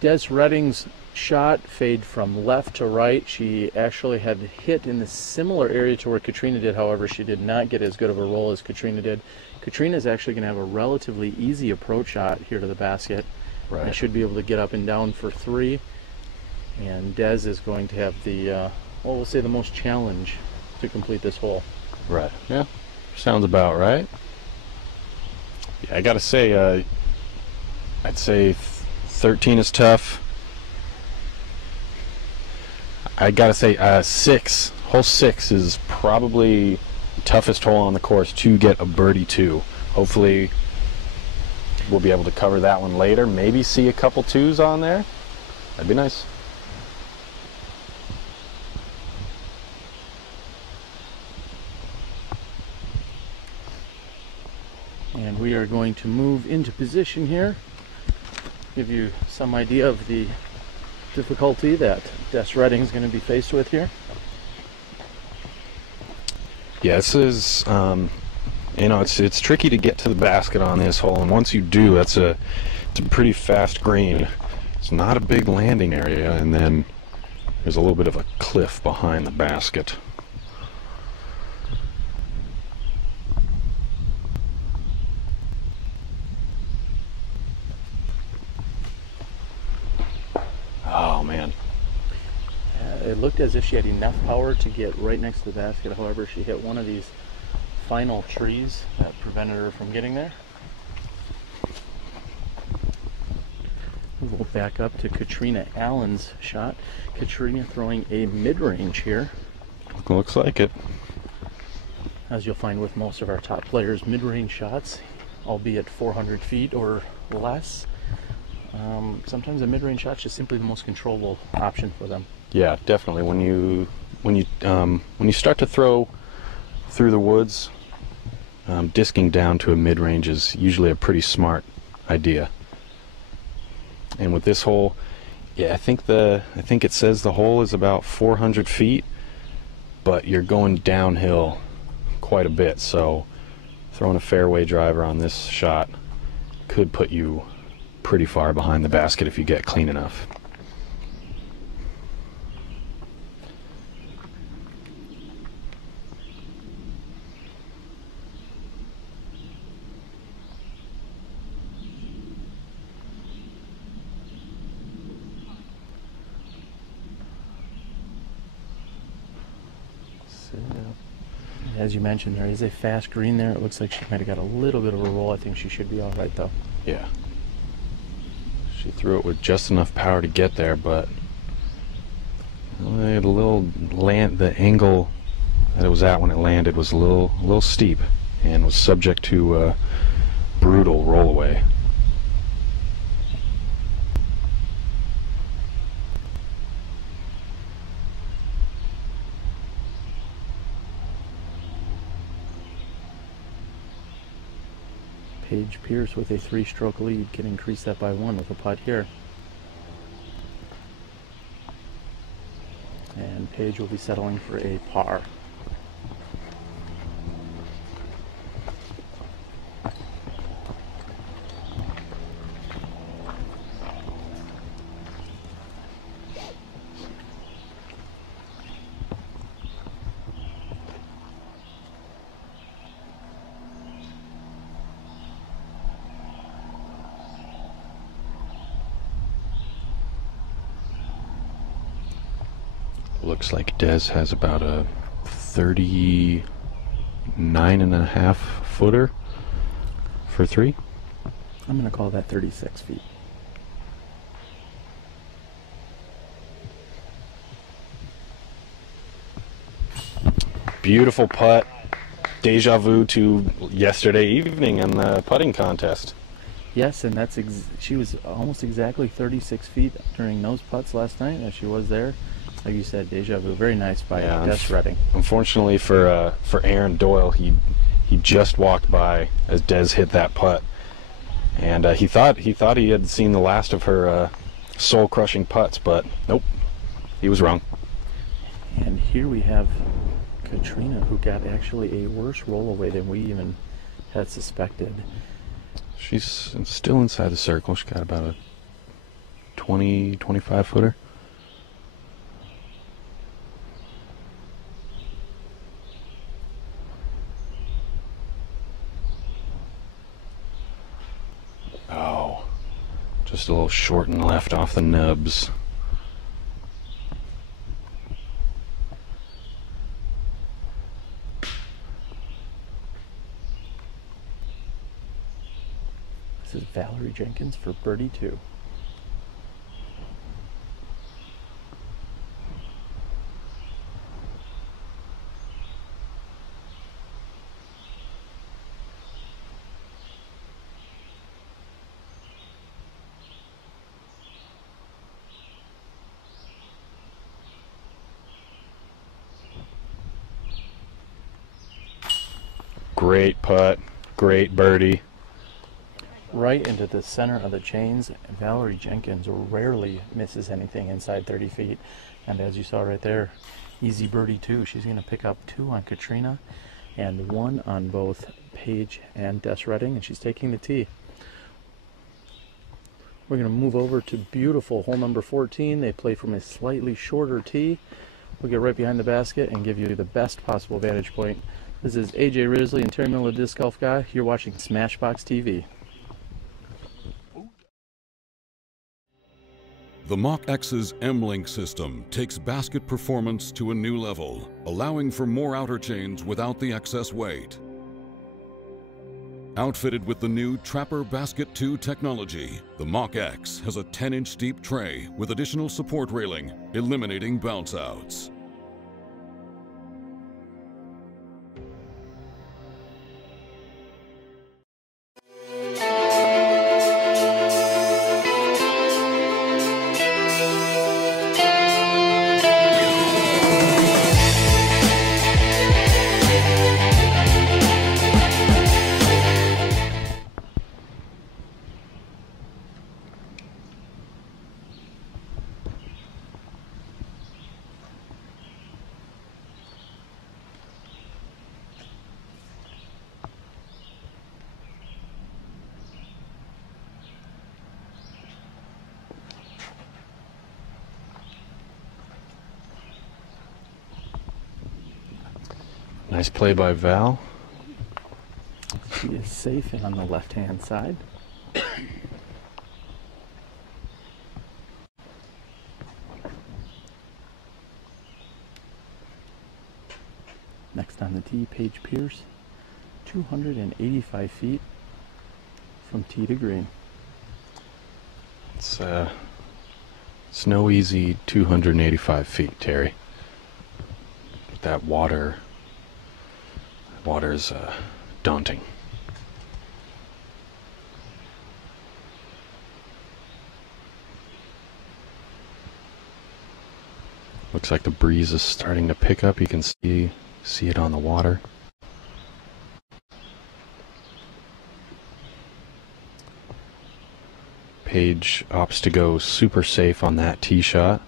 Des Redding's shot fade from left to right. She actually had hit in the similar area to where Catrina did. However, she did not get as good of a roll as Catrina did. Catrina is actually going to have a relatively easy approach shot here to the basket. Right. And should be able to get up and down for 3. And Des is going to have the, we'll say the most challenge to complete this hole. Right. Yeah. Sounds about right. Yeah, I gotta say, I'd say 13 is tough. I gotta say, hole 6 is probably the toughest hole on the course to get a birdie 2. Hopefully, we'll be able to cover that one later. Maybe see a couple 2s on there. That'd be nice. And we are going to move into position here. Give you some idea of the difficulty that Des Redding is going to be faced with here. Yeah, this is, it's tricky to get to the basket on this hole, and once you do, it's a pretty fast green. It's not a big landing area, and then there's a little bit of a cliff behind the basket. looked as if she had enough power to get right next to the basket. However, she hit one of these final trees that prevented her from getting there. We'll back up to Catrina Allen's shot. Catrina throwing a mid-range here. Looks like it. As you'll find with most of our top players, mid-range shots, albeit 400 feet or less, sometimes a mid-range shot is just simply the most controllable option for them. Yeah, definitely. When you start to throw through the woods, disking down to a mid-range is usually a pretty smart idea. And with this hole, yeah, I think it says the hole is about 400 feet, but you're going downhill quite a bit, so throwing a fairway driver on this shot could put you pretty far behind the basket if you get clean enough. As you mentioned, there is a fast green there. It looks like she might have got a little bit of a roll. I think she should be all right, though. Yeah. She threw it with just enough power to get there, but the angle that it was at when it landed was a little steep and was subject to brutal rollaway. Paige Pierce with a 3-stroke lead can increase that by 1 with a putt here. And Paige will be settling for a par. Looks like Des has about a 39.5 footer for 3. I'm going to call that 36 feet. Beautiful putt. Deja vu to yesterday evening in the putting contest. Yes, and she was almost exactly 36 feet during those putts last night as she was there. Like you said, deja vu. Very nice by Des Redding. Unfortunately for Aaron Doyle, he just walked by as Des hit that putt, and he thought he had seen the last of her soul-crushing putts, but nope, he was wrong. And here we have Catrina, who got actually a worse rollaway than we even had suspected. She's still inside the circle. She got about a 20-25 footer. Oh, just a little short and left off the nubs. This is Valarie Jenkins for birdie 2. Great putt, great birdie. Right into the center of the chains. Valarie Jenkins rarely misses anything inside 30 feet. And as you saw right there, easy birdie 2. She's going to pick up 2 on Catrina and 1 on both Paige and Des Redding, and she's taking the tee. We're going to move over to beautiful hole number 14. They play from a slightly shorter tee. We'll get right behind the basket and give you the best possible vantage point. This is AJ Risley and Terry Miller, Disc Golf Guy. You're watching Smashbox TV. The Mach X's M-Link system takes basket performance to a new level, allowing for more outer chains without the excess weight. Outfitted with the new Trapper Basket 2 technology, the Mach X has a 10-inch deep tray with additional support railing, eliminating bounce outs. Nice play by Val. She is safe on the left-hand side. Next on the tee, Paige Pierce, 285 feet from tee to green. It's no easy 285 feet, Terry. That water's daunting. Looks like the breeze is starting to pick up. You can see it on the water. Paige opts to go super safe on that tee shot.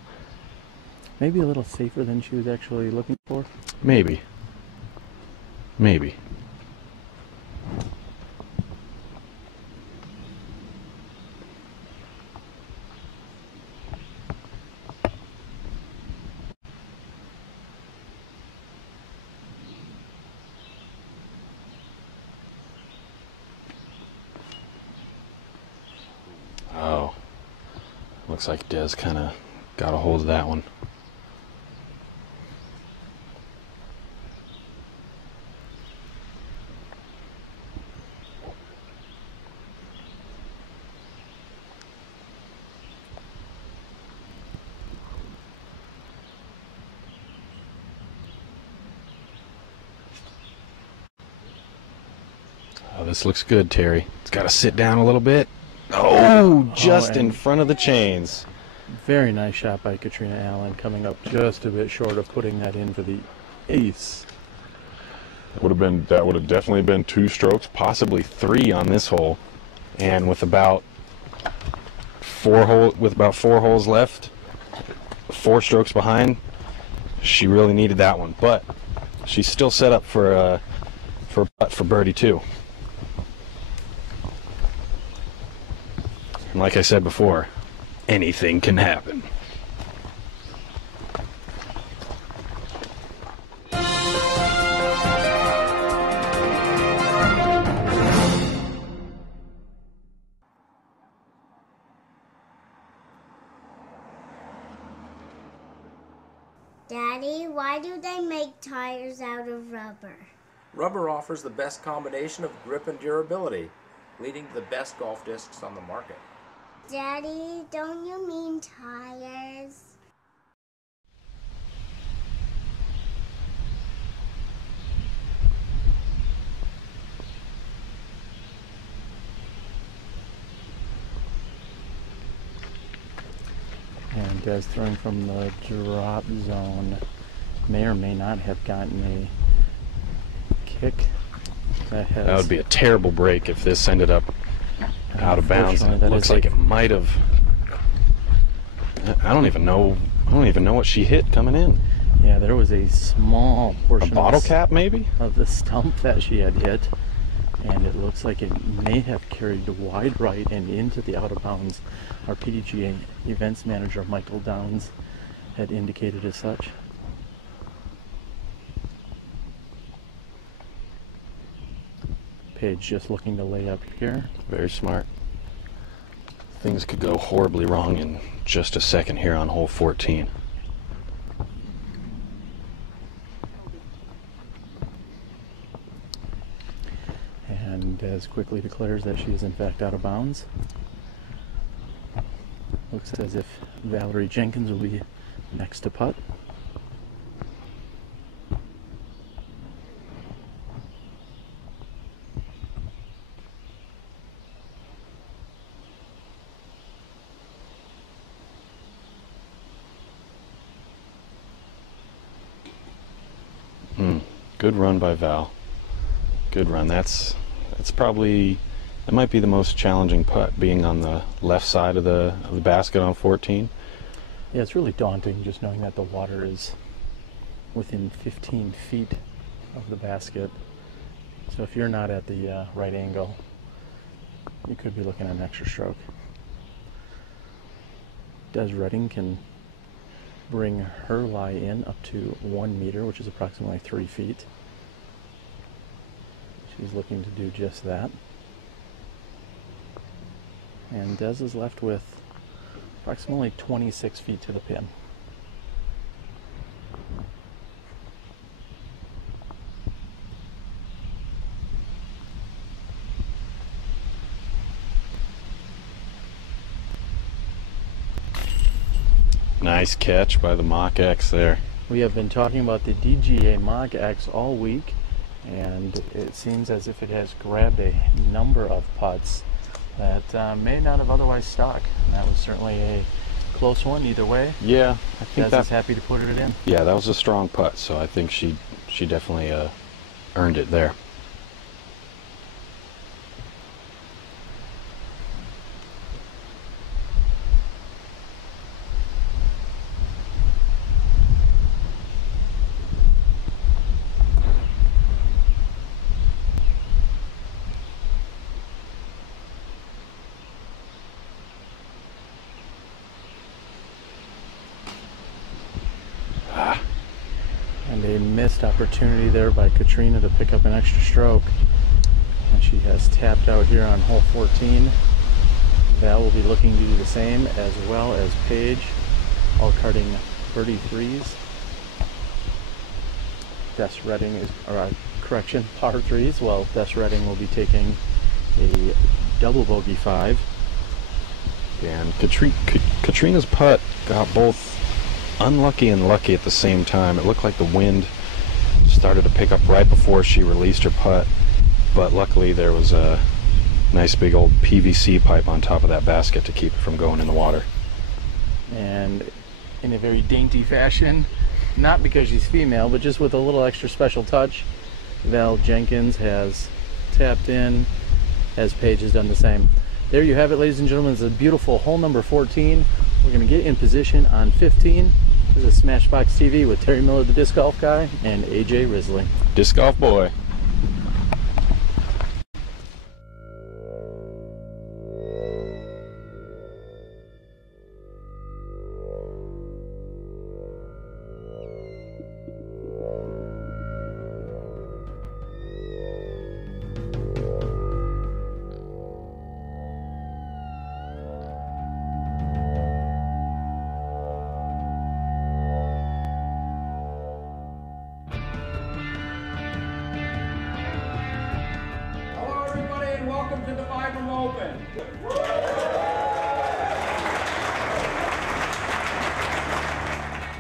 Maybe a little safer than she was actually looking for. Maybe. Maybe. Oh. Looks like Des kind of got a hold of that one. Oh, this looks good, Terry. It's got to sit down a little bit. Oh, just in front of the chains. Very nice shot by Catrina Allen, coming up just a bit short of putting that in for the ace. That would have definitely been 2 strokes, possibly 3 on this hole, and with about 4 holes left, 4 strokes behind, she really needed that one. But she's still set up for birdie too. And like I said before, anything can happen. Daddy, why do they make tires out of rubber? Rubber offers the best combination of grip and durability, leading to the best golf discs on the market. Daddy, don't you mean tires? And Des throwing from the drop zone may or may not have gotten a kick. That would be a terrible break if this ended up out of bounds. And it looks like it might have. I don't even know what she hit coming in. Yeah, there was a small portion. A bottle cap, maybe, of the stump that she had hit, and it looks like it may have carried wide right and into the out of bounds. Our PDGA events manager, Michael Downs, had indicated as such. Paige just looking to lay up here. Very smart. Things could go horribly wrong in just a second here on hole 14. And Des quickly declares that she is in fact out of bounds. Looks as if Valarie Jenkins will be next to putt. Good run by Val. Good run. That's probably, that might be the most challenging putt, being on the left side of the basket on 14. Yeah, it's really daunting just knowing that the water is within 15 feet of the basket. So if you're not at the right angle, you could be looking at an extra stroke. Des Redding can bring her lie in up to 1 meter, which is approximately 3 feet. She's looking to do just that. And Des is left with approximately 26 feet to the pin. Nice catch by the Mach X there. We have been talking about the DGA Mach X all week, and it seems as if it has grabbed a number of putts that may not have otherwise stuck. And that was certainly a close one either way. Yeah, I think Des is happy to put it in. Yeah, that was a strong putt, so I think she definitely earned it there. And a missed opportunity there by Catrina to pick up an extra stroke. And she has tapped out here on hole 14. Val will be looking to do the same, as well as Paige, all carding birdie threes. Des Redding is, correction, par threes, while Des Redding will be taking a double bogey 5. And Katrina's putt got both unlucky and lucky at the same time. It looked like the wind started to pick up right before she released her putt, but luckily there was a nice big old PVC pipe on top of that basket to keep it from going in the water. And in a very dainty fashion, not because she's female, but just with a little extra special touch, Val Jenkins has tapped in, as Paige has done the same. There you have it, ladies and gentlemen. It's a beautiful hole number 14. We're going to get in position on 15. This is Smashbox TV with Terry Miller, the disc golf guy, and AJ Risley. Disc golf boy. Welcome to the Vibram Open.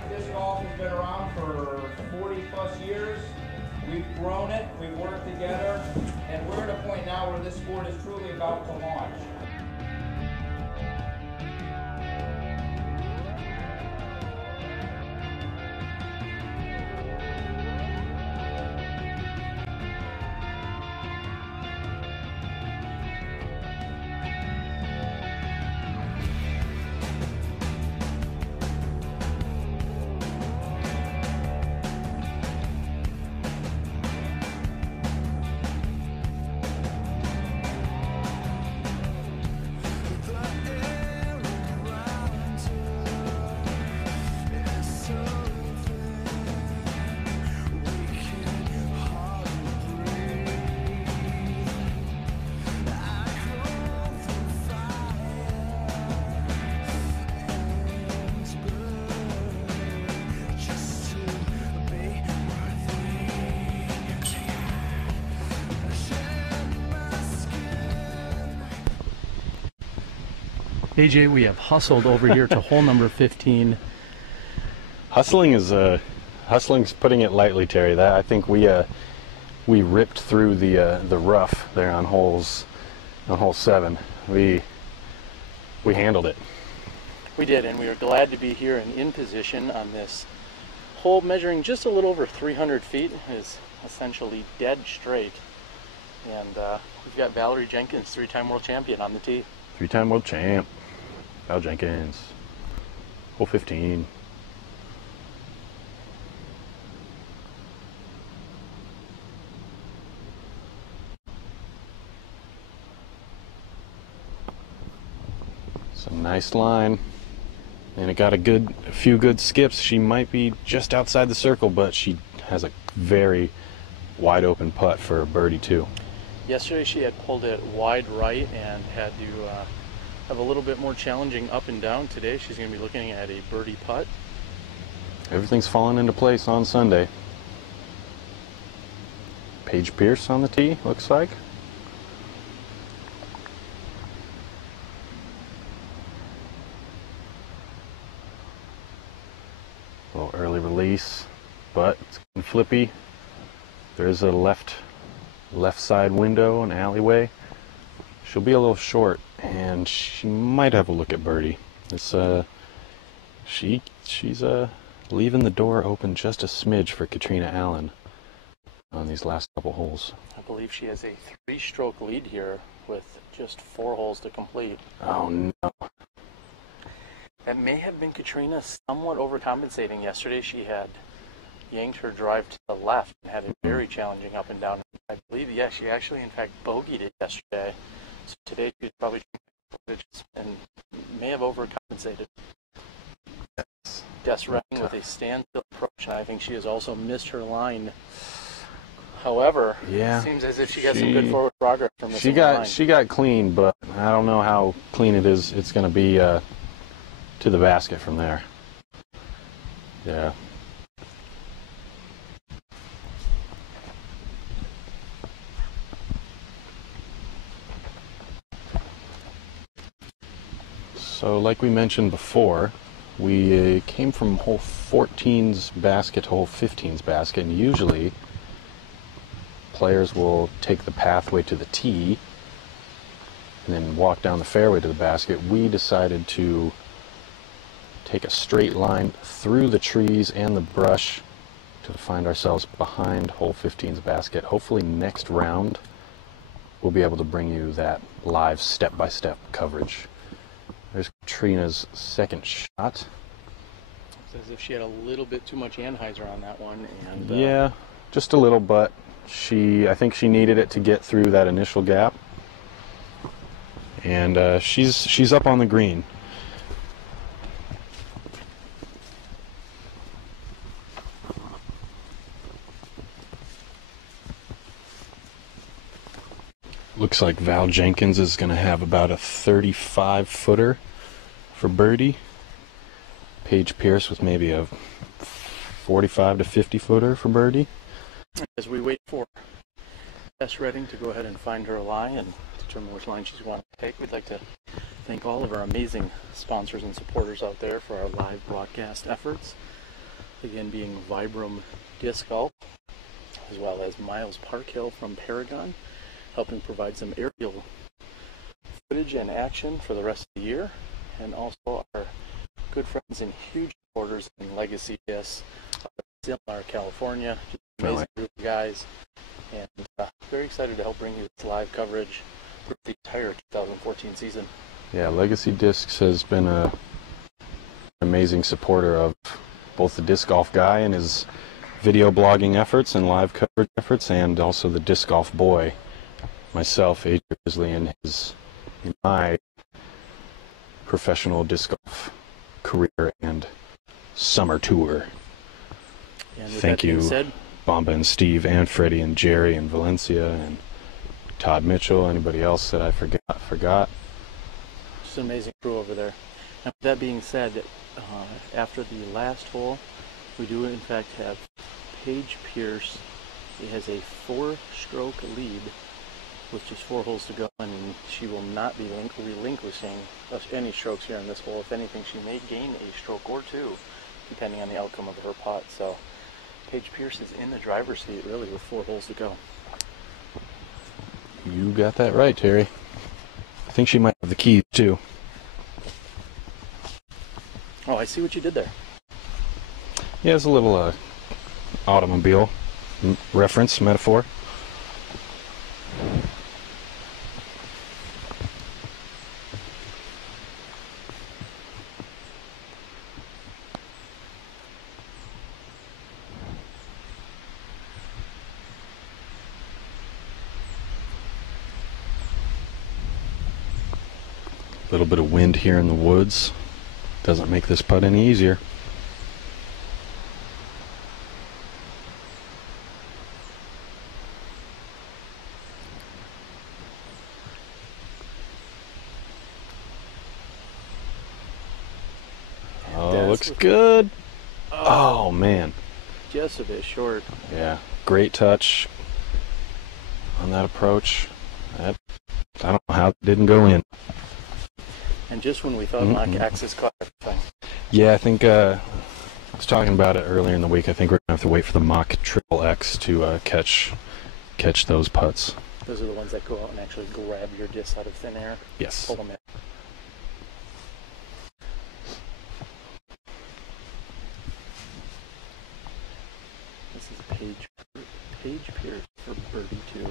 Disc golf has been around for 40 plus years. We've grown it, we've worked together, and we're at a point now where this sport is truly about to launch. AJ, we have hustled over here to hole number 15. Hustling's putting it lightly, Terry. That I think we ripped through the rough there on hole 7. We handled it. We did, and we are glad to be here and in position on this hole measuring just a little over 300 feet. It is essentially dead straight. And we've got Valarie Jenkins, 3-time world champion, on the tee. 3-time world champ, Val Jenkins. Hole 15. It's a nice line. And it got a few good skips. She might be just outside the circle, but she has a very wide open putt for a birdie too. Yesterday she had pulled it wide right and had to have a little bit more challenging up and down. Today she's going to be looking at a birdie putt. Everything's falling into place on Sunday. Paige Pierce on the tee, looks like. A little early release, but it's flippy. There's a left side window, an alleyway. She'll be a little short, and she might have a look at birdie. It's she's leaving the door open just a smidge for Catrina Allen on these last couple holes. I believe she has a 3-stroke lead here with just 4 holes to complete. Oh no. That may have been Catrina somewhat overcompensating. Yesterday she had yanked her drive to the left and had a very challenging up and down. I believe, yeah, she actually in fact bogeyed it yesterday. So today she's probably and may have overcompensated. Yes. Des running with a standstill approach, and I think she has also missed her line. However, yeah, it seems as if she got some good forward progress from this. She got clean, but I don't know how clean it's going to be to the basket from there. Yeah. So like we mentioned before, we came from hole 14's basket to hole 15's basket, and usually players will take the pathway to the tee and then walk down the fairway to the basket. We decided to take a straight line through the trees and the brush to find ourselves behind hole 15's basket. Hopefully next round we'll be able to bring you that live step-by-step coverage. There's Katrina's second shot. It's as if she had a little bit too much Anheuser on that one. And yeah, just a little, but I think she needed it to get through that initial gap. And she's up on the green. Looks like Val Jenkins is going to have about a 35-footer for birdie. Paige Pierce with maybe a 45 to 50-footer for birdie. As we wait for Tess Redding to go ahead and find her lie and determine which line she's wanting to take, we'd like to thank all of our amazing sponsors and supporters out there for our live broadcast efforts. Again, being Vibram Disc Golf, as well as Miles Parkhill from Paragon, helping provide some aerial footage and action for the rest of the year, and also our good friends and huge supporters in Legacy Discs, Similar, California, just an amazing group of guys, and very excited to help bring you this live coverage for the entire 2014 season. Yeah, Legacy Discs has been an amazing supporter of both the Disc Golf Guy and his video blogging efforts and live coverage efforts, and also the Disc Golf Boy, myself, AJ Grizzly, and my professional disc golf career and summer tour. And thank you, Bomba and Steve and Freddie and Jerry and Valencia and Todd Mitchell, anybody else that I forgot. Just an amazing crew over there. And with that being said, after the last hole, we do in fact have Paige Pierce. She has a 4-stroke lead with just 4 holes to go, and she will not be relinquishing any strokes here on this hole. If anything, she may gain a stroke or 2, depending on the outcome of her putt. So Paige Pierce is in the driver's seat, really, with 4 holes to go. You got that right, Terry. I think she might have the keys, too. Oh, I see what you did there. Yeah, it's a little automobile reference, metaphor. A little bit of wind here in the woods doesn't make this putt any easier. Oh, looks good. Oh, man. Just a bit short. Yeah, great touch on that approach. I don't know how it didn't go in. And just when we thought Mock X's caught everything. Yeah, I think I was talking about it earlier in the week. I think we're going to have to wait for the Mock Triple X to catch those putts. Those are the ones that go out and actually grab your disc out of thin air. Yes. Pull them in. This is Paige Pierce for birdie 2.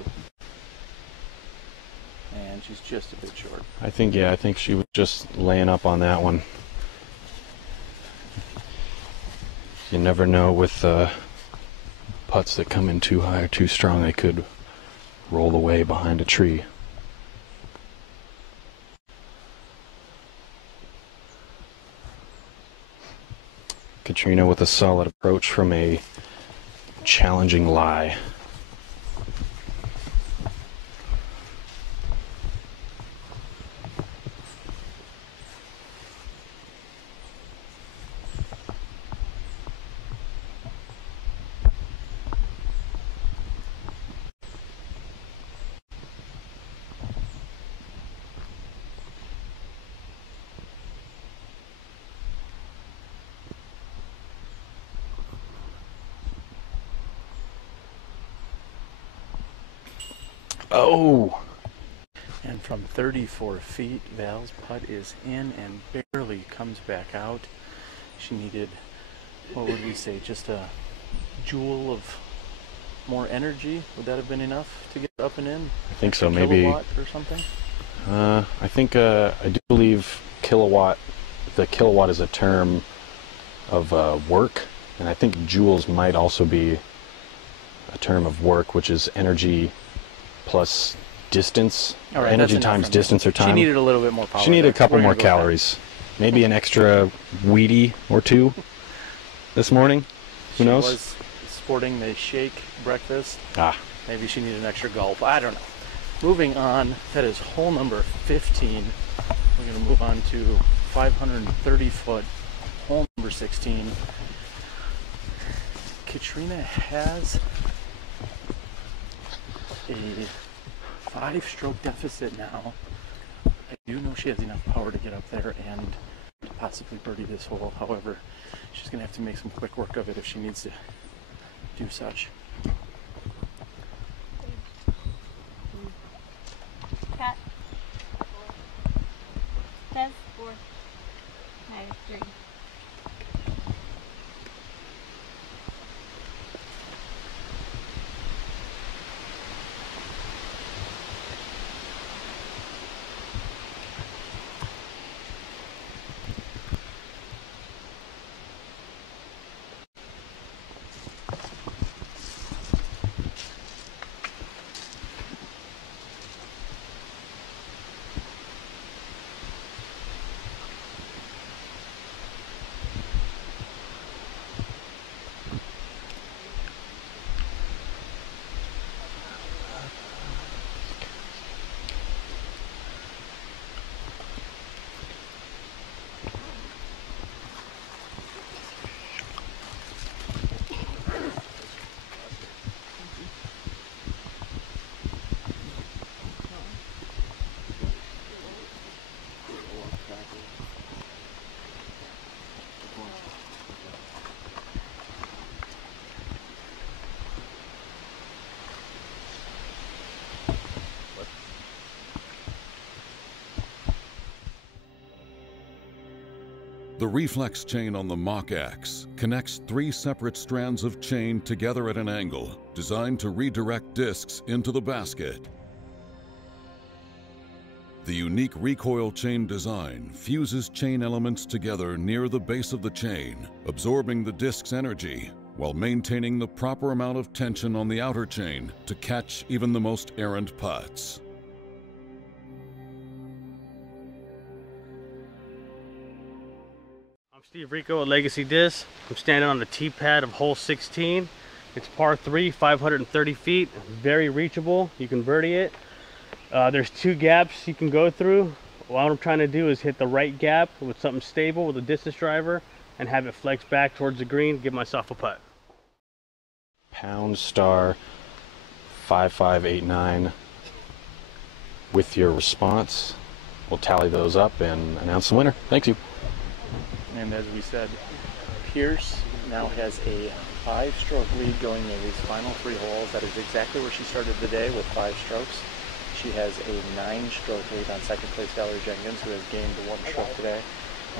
And she's just a bit short. I think she was just laying up on that one. You never know with putts that come in too high or too strong, they could roll away behind a tree. Catrina with a solid approach from a challenging lie. Oh! And from 34 feet, Val's putt is in and barely comes back out. She needed, what would we say, just a joule of more energy? Would that have been enough to get up and in? I think so, maybe. Kilowatt or something? I think, I do believe kilowatt, the kilowatt is a term of work, and I think joules might also be a term of work, which is energy plus distance, All right, energy times distance or time. She needed a little bit more power. She needed a couple more calories. Maybe an extra Wheatie or 2 this morning. Who knows? She was sporting the shake breakfast. Maybe she needed an extra gulp. I don't know. Moving on, that is hole number 15. We're going to move on to 530-foot hole number 16. Catrina has a 5-stroke deficit now. I do know she has enough power to get up there and to possibly birdie this hole. However, she's going to have to make some quick work of it if she needs to do such. Cut. Test 4. 3. The reflex chain on the Mach X connects 3 separate strands of chain together at an angle, designed to redirect discs into the basket. The unique recoil chain design fuses chain elements together near the base of the chain, absorbing the disc's energy while maintaining the proper amount of tension on the outer chain to catch even the most errant putts. Steve Rico at Legacy Disc. I'm standing on the tee pad of hole 16. It's par 3, 530 feet, very reachable. You can birdie it. There's 2 gaps you can go through. What I'm trying to do is hit the right gap with something stable with a distance driver and have it flex back towards the green, give myself a putt. Pound star 5589 with your response. We'll tally those up and announce the winner. Thank you. And as we said, Pierce now has a 5-stroke lead going into these final 3 holes. That is exactly where she started the day, with 5 strokes. She has a 9-stroke lead on second place Valarie Jenkins, who has gained 1 stroke today.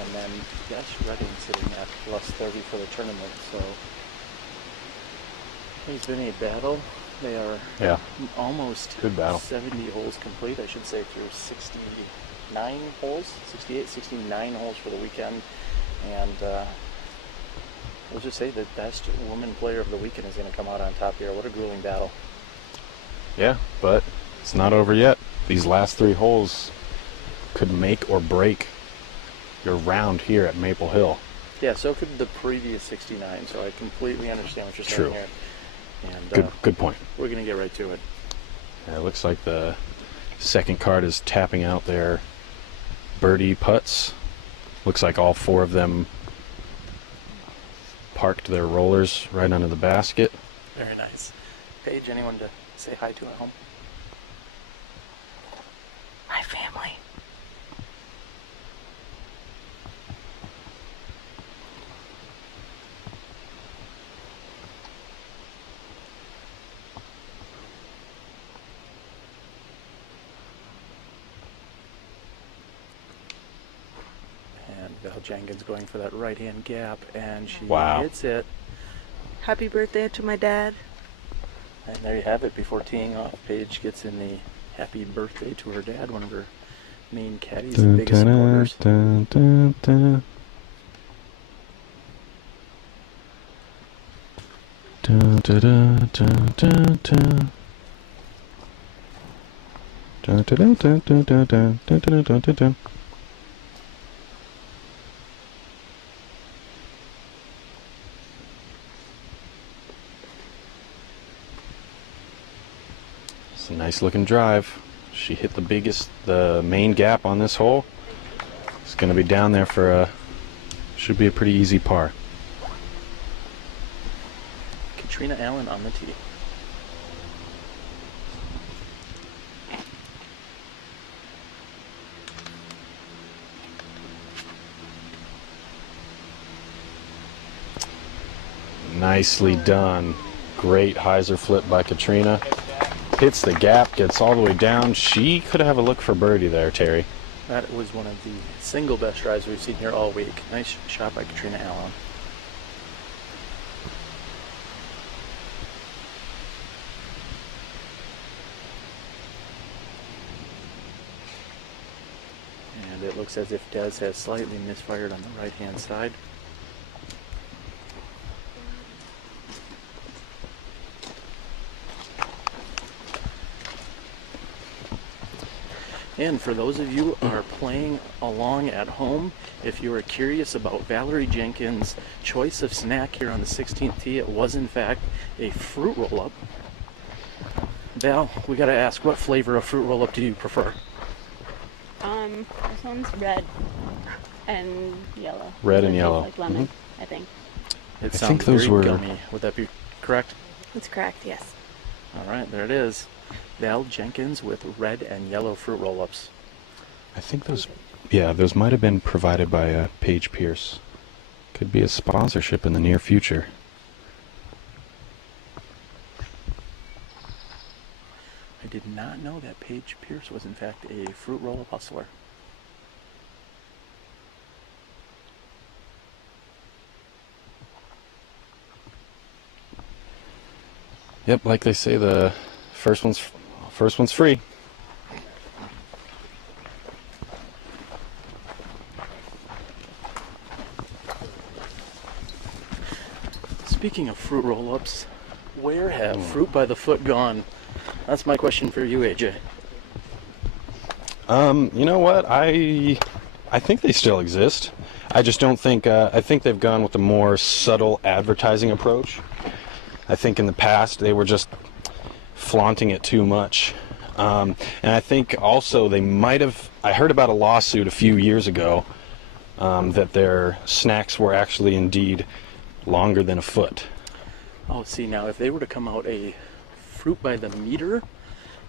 And then, yes, Redding sitting at plus 30 for the tournament. So it's been a battle. They are almost good battle. 70 holes complete, I should say, through 69 holes, 68, 69 holes for the weekend. And we'll just say the best woman player of the weekend is going to come out on top here. What a grueling battle. Yeah, but it's not over yet. These last 3 holes could make or break your round here at Maple Hill. Yeah, so could the previous 69, so I completely understand what you're saying here. And, good point. We're going to get right to it. Yeah, it looks like the second card is tapping out their birdie putts. Looks like all 4 of them parked their rollers right under the basket. Very nice. Paige, anyone to say hi to at home? My family. Val Jenkins going for that right-hand gap, and she hits it. Happy birthday to my dad. And there you have it. Before teeing off, Paige gets in the happy birthday to her dad, one of her main caddies and biggest supporters. It's a nice looking drive. She hit the main gap on this hole. It's going to be down there for should be a pretty easy par. Catrina Allen on the tee. Nicely done. Great hyzer flip by Catrina. Hits the gap, gets all the way down. She could have a look for birdie there, Terry. That was one of the single best drives we've seen here all week. Nice shot by Catrina Allen. And it looks as if Des has slightly misfired on the right-hand side. And for those of you who are playing along at home, if you are curious about Valarie Jenkins' choice of snack here on the 16th tee, it was in fact a fruit roll-up. Val, we gotta ask, what flavor of fruit roll-up do you prefer? This one's red and yellow. Red and yellow. Like lemon, I think. It I sounds think those very were gummy. Would that be correct? That's correct, yes. All right, there it is. Val Jenkins with red and yellow fruit roll-ups. I think those, yeah, those might have been provided by Paige Pierce. Could be a sponsorship in the near future. I did not know that Paige Pierce was in fact a fruit roll-up hustler. Yep, like they say, the first one's free. Speaking of fruit roll-ups, where have fruit by the foot gone? That's my question for you, AJ. You know what? I think they still exist. I just don't think, I think they've gone with a more subtle advertising approach. I think in the past they were just flaunting it too much. And I think also they might have, I heard about a lawsuit a few years ago that their snacks were actually indeed longer than a foot. Oh, see, now if they were to come out a fruit by the meter,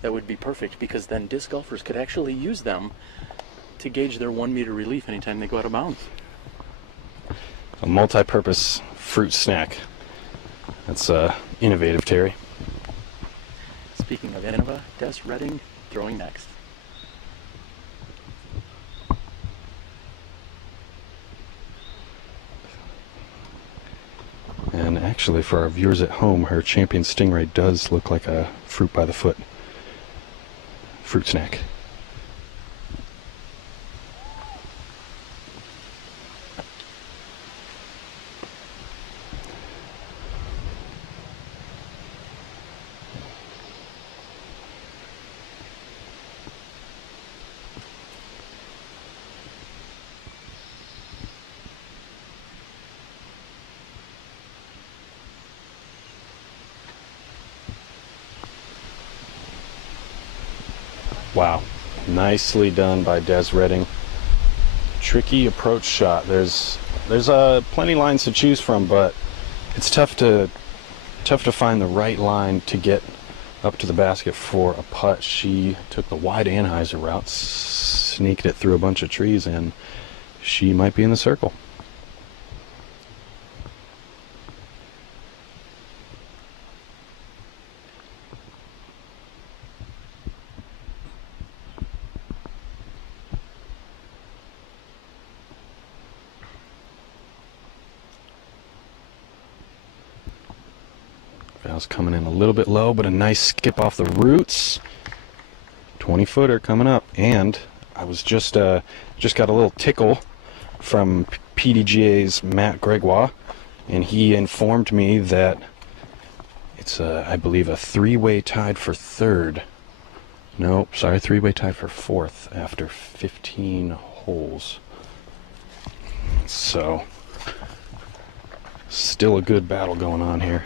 that would be perfect, because then disc golfers could actually use them to gauge their 1 meter relief anytime they go out of bounds. A multi-purpose fruit snack. That's innovative, Terry. Speaking of Innova, Des Redding throwing next. And actually, for our viewers at home, her Champion Stingray does look like a fruit by the foot fruit snack. Wow, nicely done by Des Redding. Tricky approach shot. There's plenty lines to choose from, but it's tough to find the right line to get up to the basket for a putt. She took the wide Anheuser route, sneaked it through a bunch of trees, and she might be in the circle. Val's coming in a little bit low, but a nice skip off the roots. 20-footer coming up, and I was just got a little tickle from PDGA's Matt Gregoire, and he informed me that it's I believe a three-way tied for third. Nope, sorry, three-way tied for fourth after 15 holes. So still a good battle going on here.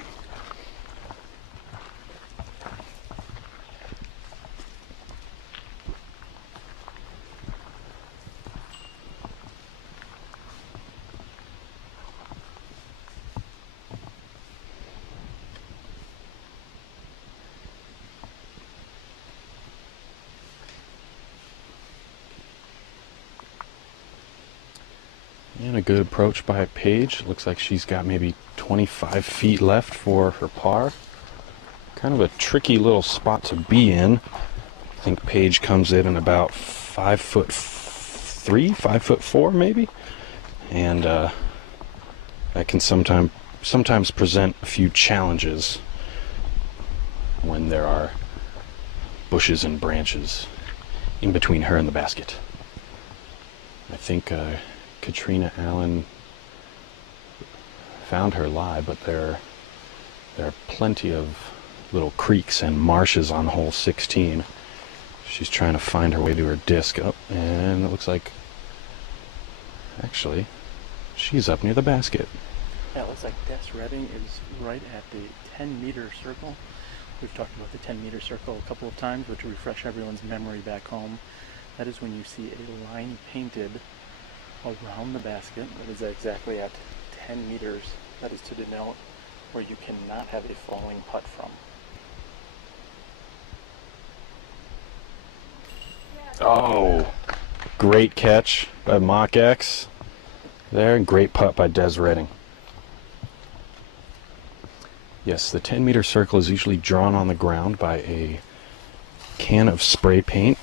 And a good approach by Paige. Looks like she's got maybe 25 feet left for her par. Kind of a tricky little spot to be in. I think Paige comes in about 5'3", 5'4" maybe. And that can sometimes present a few challenges when there are bushes and branches in between her and the basket. I think Catrina Allen found her lie, but there are plenty of little creeks and marshes on hole 16. She's trying to find her way to her disc up, and it looks like actually she's up near the basket. Yeah, it looks like Des Redding is right at the 10-meter circle. We've talked about the 10-meter circle a couple of times, but to refresh everyone's memory back home, that is when you see a line painted around the basket that is exactly at 10 meters. That is to denote where you cannot have a falling putt from. Oh, great catch by Mach X there, and great putt by Des Redding. Yes, the 10-meter circle is usually drawn on the ground by a can of spray paint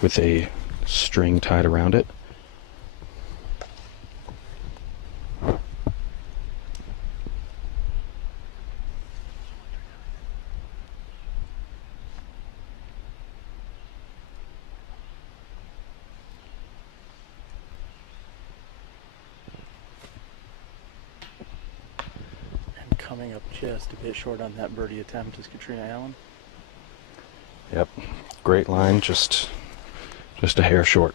with a string tied around it. coming up just a bit short on that birdie attempt is Catrina Allen. Yep, great line, just a hair short.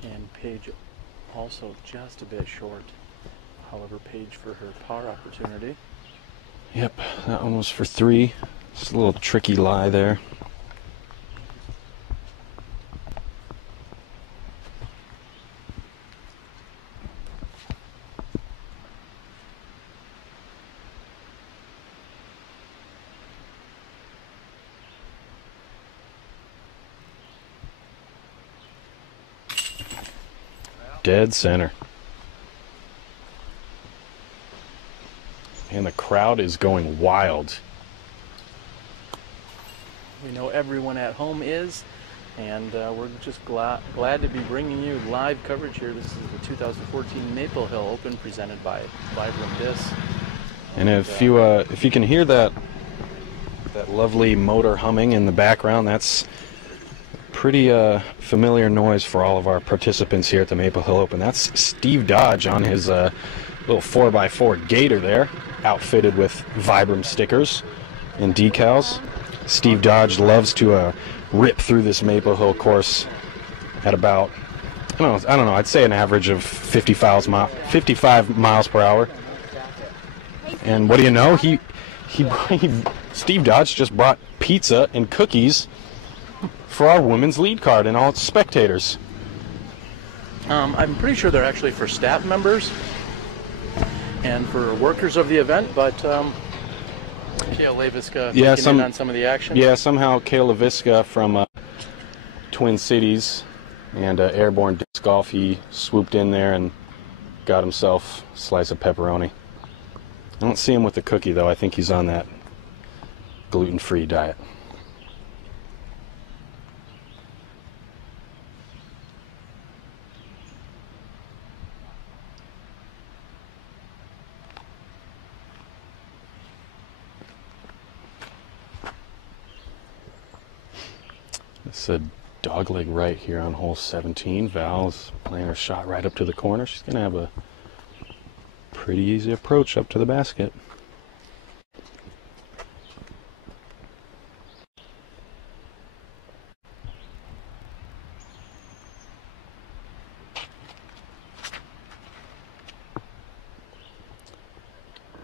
And Paige also just a bit short. However, Paige for her par opportunity. Yep, that one was for 3. It's a little tricky lie there. Dead center. And the crowd is going wild. We know everyone at home is, and we're just glad to be bringing you live coverage here. This is the 2014 Maple Hill Open presented by Vibram Discs. And if you can hear that lovely motor humming in the background, that's pretty familiar noise for all of our participants here at the Maple Hill Open. That's Steve Dodge on his little 4x4 Gator there, outfitted with Vibram stickers and decals. Steve Dodge loves to rip through this Maple Hill course at about, I don't know, I'd say an average of 55 miles per hour. And what do you know? Steve Dodge just brought pizza and cookies for our women's lead card and all its spectators. I'm pretty sure they're actually for staff members and for workers of the event, but Kale Laviska making in on some of the action. Yeah, somehow Kale Laviska from Twin Cities and Airborne Disc Golf, he swooped in there and got himself a slice of pepperoni. I don't see him with the cookie, though. I think he's on that gluten-free diet. It's a dogleg right here on hole 17. Val's playing her shot right up to the corner. She's going to have a pretty easy approach up to the basket.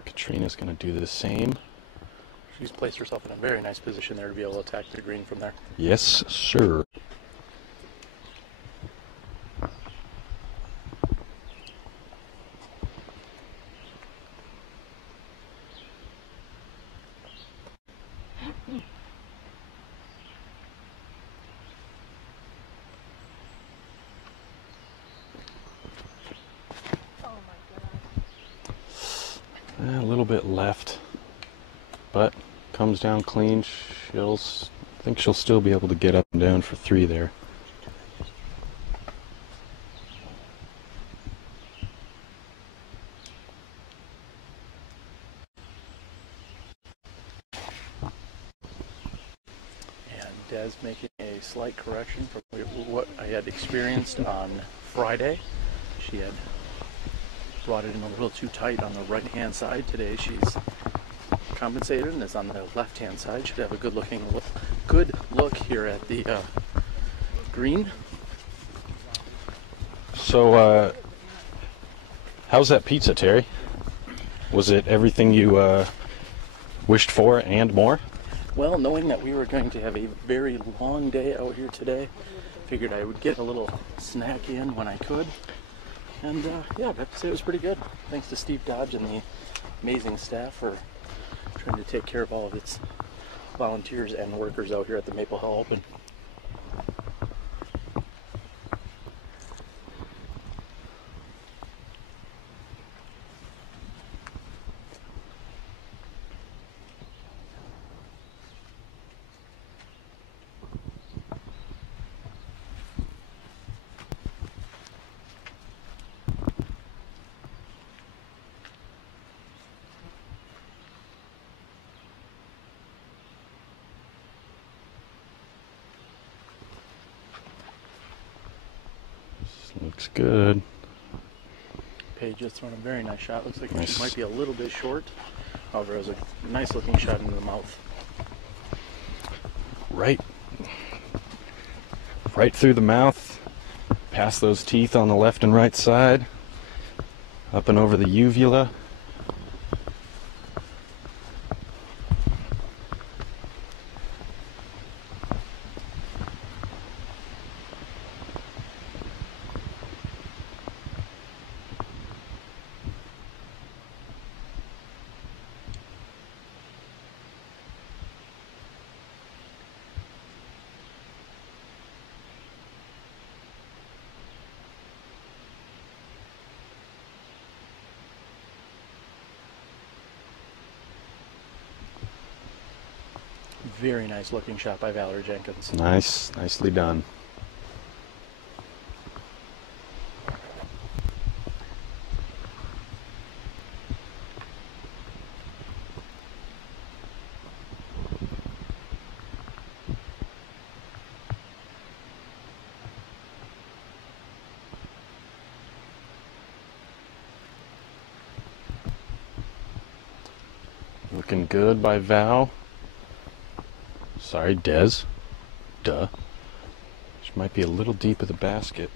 Katrina's going to do the same. She's placed herself in a very nice position there to be able to attack the green from there. Yes, sir. A little bit left, but comes down clean. I think she'll still be able to get up and down for 3 there. And Des making a slight correction from what I had experienced on Friday. She had brought it in a little too tight on the right-hand side. Today she's compensated and is on the left-hand side. Should have a good look here at the green. So, how's that pizza, Terry? Was it everything you wished for and more? Well, knowing that we were going to have a very long day out here today, figured I would get a little snack in when I could. And yeah, I'd have to say it was pretty good. Thanks to Steve Dodge and the amazing staff for trying to take care of all of its volunteers and workers out here at the Maple Hill Open. Looks good. Paige just thrown a very nice shot. Looks like she might be a little bit short. However, it was a nice looking shot into the mouth. Right through the mouth, past those teeth on the left and right side, up and over the uvula. Very nice looking shot by Valarie Jenkins. Nicely done. Looking good by Val. Sorry, Des. Duh. She might be a little deep of the basket.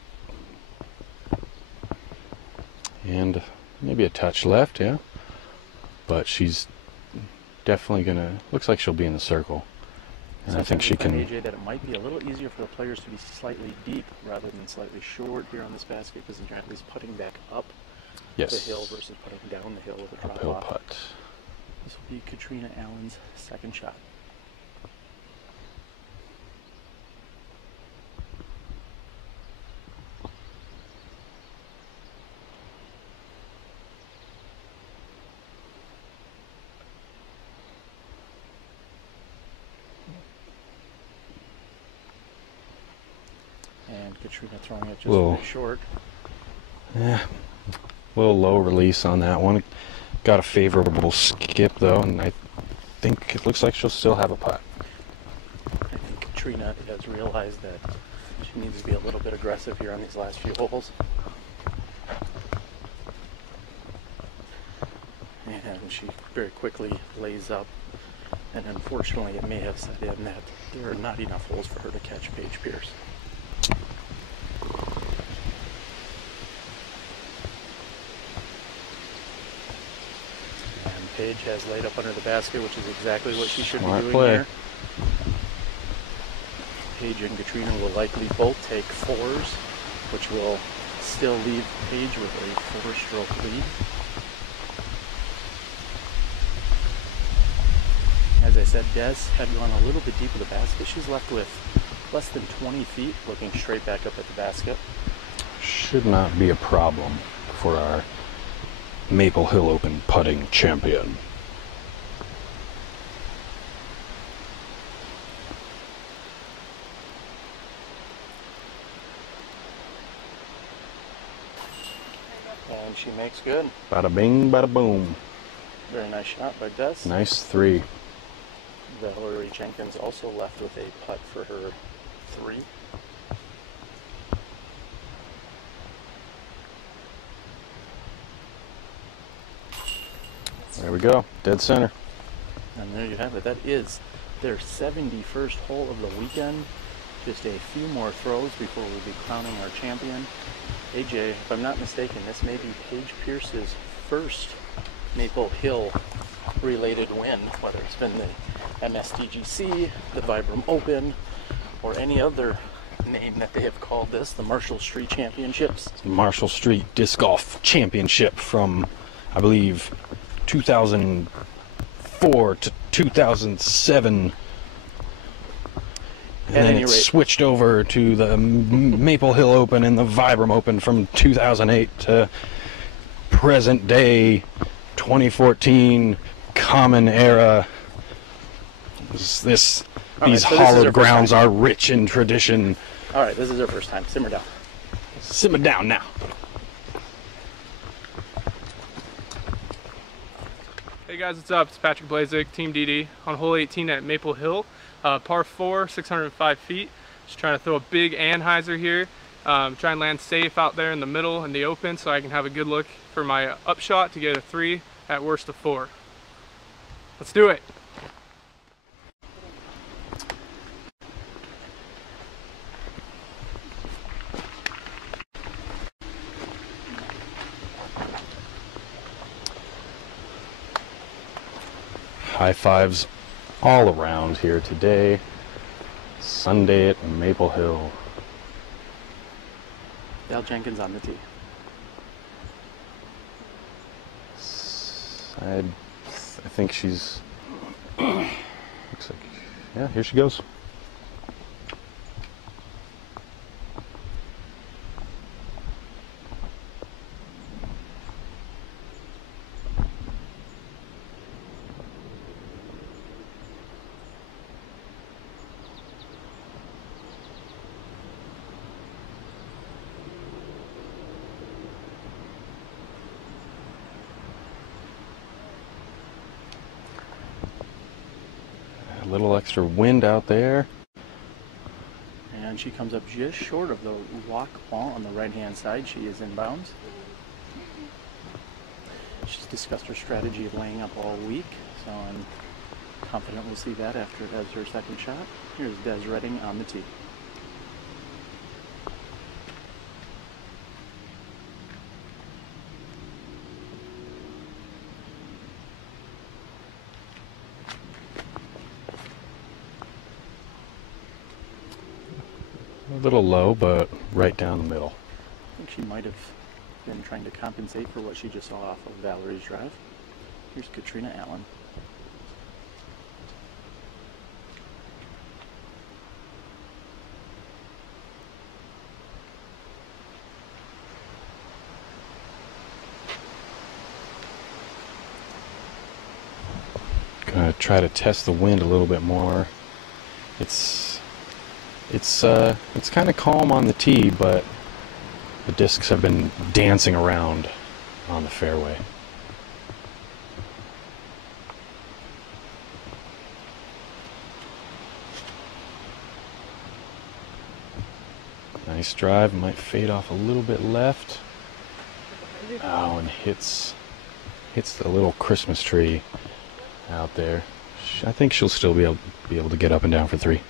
And maybe a touch left, yeah. But she's definitely gonna, looks like she'll be in the circle. And I think she can. AJ, that it might be a little easier for the players to be slightly deep rather than slightly short here on this basket because the athlete's putting back up the hill versus putting down the hill with a drop uphill off. putt. This will be Catrina Allen's second shot. And Catrina throwing it just a bit short. Yeah, a little low release on that one. Got a favorable skip though, and I think it looks like she'll still have a putt. I think Catrina has realized that she needs to be a little bit aggressive here on these last few holes. And she very quickly lays up. And unfortunately, it may have set in that there are not enough holes for her to catch Paige Pierce. And Paige has laid up under the basket, which is exactly what she should be doing here. Paige and Catrina will likely both take fours, which will still leave Paige with a 4-stroke lead. As I said, Des had gone a little bit deep of the basket. She's left with less than 20 feet looking straight back up at the basket. Should not be a problem for our Maple Hill Open putting champion. And she makes good. Bada bing, bada boom. Very nice shot by Des. Nice three. Valarie Jenkins also left with a putt for her 3. There we go, dead center. And there you have it. That is their 71st hole of the weekend. Just a few more throws before we'll be crowning our champion. AJ, if I'm not mistaken, this may be Paige Pierce's first Maple Hill related win, whether it's been the MSDGC, the Vibram Open, or any other name that they have called this, the Marshall Street Championships. Marshall Street Disc Golf Championship from, I believe, 2004 to 2007. And then it switched over to the Maple Hill Open and the Vibram Open from 2008 to present day 2014 Common Era. These hallowed grounds are rich in tradition. All right, this is our first time. Simmer down. Simmer down now. Hey guys, what's up? It's Patrick Blazik, Team DD, on hole 18 at Maple Hill. Par 4, 605 feet. Just trying to throw a big Anheuser here. Try and land safe out there in the middle in the open so I can have a good look for my upshot to get a 3, at worst a 4. Let's do it. High fives all around here today. Sunday at Maple Hill. Valarie Jenkins on the tee. I think she's... looks like... yeah, here she goes. A little extra wind out there. And she comes up just short of the rock wall on the right-hand side. She is inbounds. She's discussed her strategy of laying up all week, so I'm confident we'll see that after it has her second shot. Here's Des Redding on the tee. A little low, but right down the middle. I think she might have been trying to compensate for what she just saw off of Valarie's drive. Here's Catrina Allen. Gonna try to test the wind a little bit more. It's kind of calm on the tee, but the discs have been dancing around on the fairway. Nice drive, might fade off a little bit left. Oh, and hits the little Christmas tree out there. I think she'll still be able to get up and down for 3.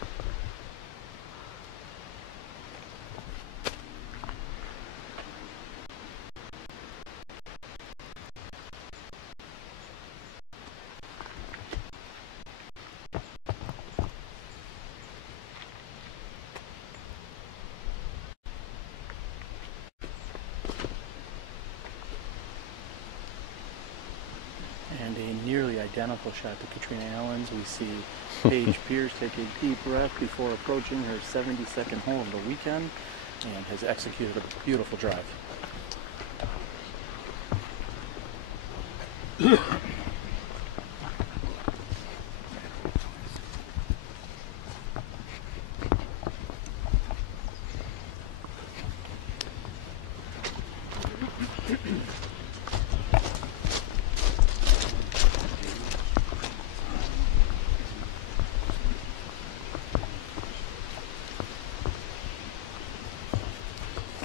And a nearly identical shot to Catrina Allen's. We see Paige Pierce take a deep breath before approaching her 72nd hole of the weekend and has executed a beautiful drive.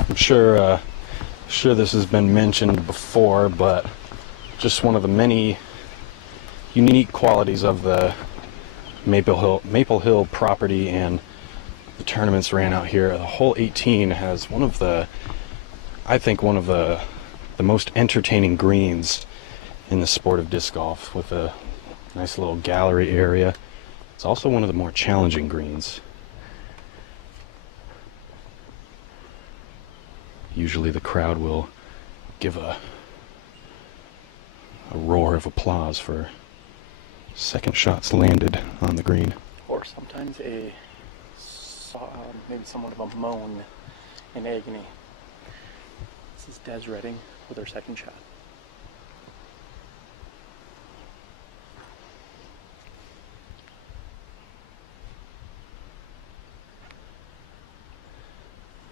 I'm sure this has been mentioned before, but just one of the many unique qualities of the Maple Hill property and the tournaments ran out here. The hole 18 has I think one of the most entertaining greens in the sport of disc golf, with a nice little gallery area. It's also one of the more challenging greens. Usually the crowd will give a roar of applause for second shots landed on the green. Or sometimes maybe somewhat of a moan in agony. This is Des Redding with her second shot.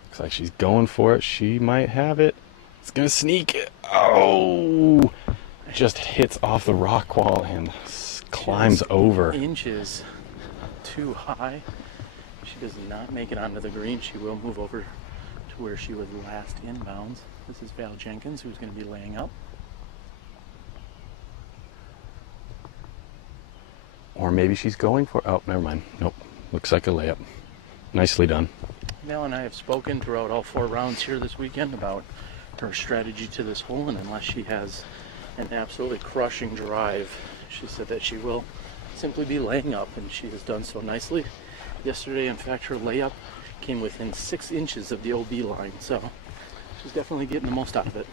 Looks like she's going for it. She might have it. It's gonna sneak it. Oh! Just hits off the rock wall and climbs over. Inches too high. She does not make it onto the green. She will move over to where she was last inbounds. This is Valarie Jenkins, who's going to be laying up. Or maybe she's going for, oh, never mind. Nope, looks like a layup. Nicely done. Val and I have spoken throughout all 4 rounds here this weekend about her strategy to this hole, and unless she has an absolutely crushing drive, she said that she will simply be laying up, and she has done so nicely. Yesterday, in fact, her layup came within 6 inches of the OB line, so she's definitely getting the most out of it.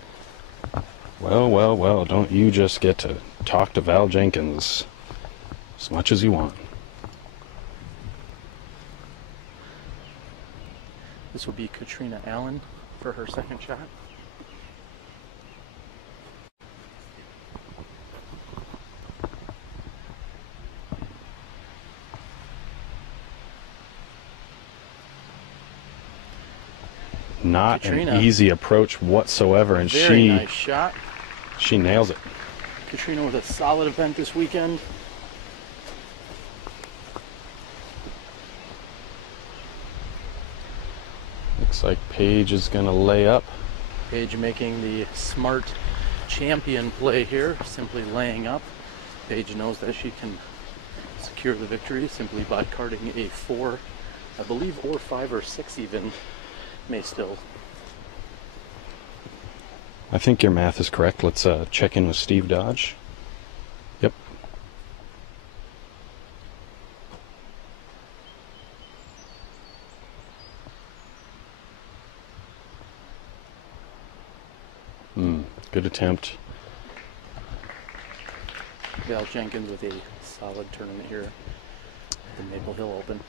Well, well, well, don't you just get to talk to Valarie Jenkins as much as you want. This will be Catrina Allen for her second shot. Not Catrina, an easy approach whatsoever, and very nice shot. She nails it. Catrina with a solid event this weekend. Looks like Paige is going to lay up. Paige making the smart champion play here, simply laying up. Paige knows that she can secure the victory simply by carding a 4, I believe, or 5 or 6 even, may still. I think your math is correct. Let's check in with Steve Dodge. Yep. Good attempt. Valarie Jenkins with a solid tournament here at the Maple Hill Open.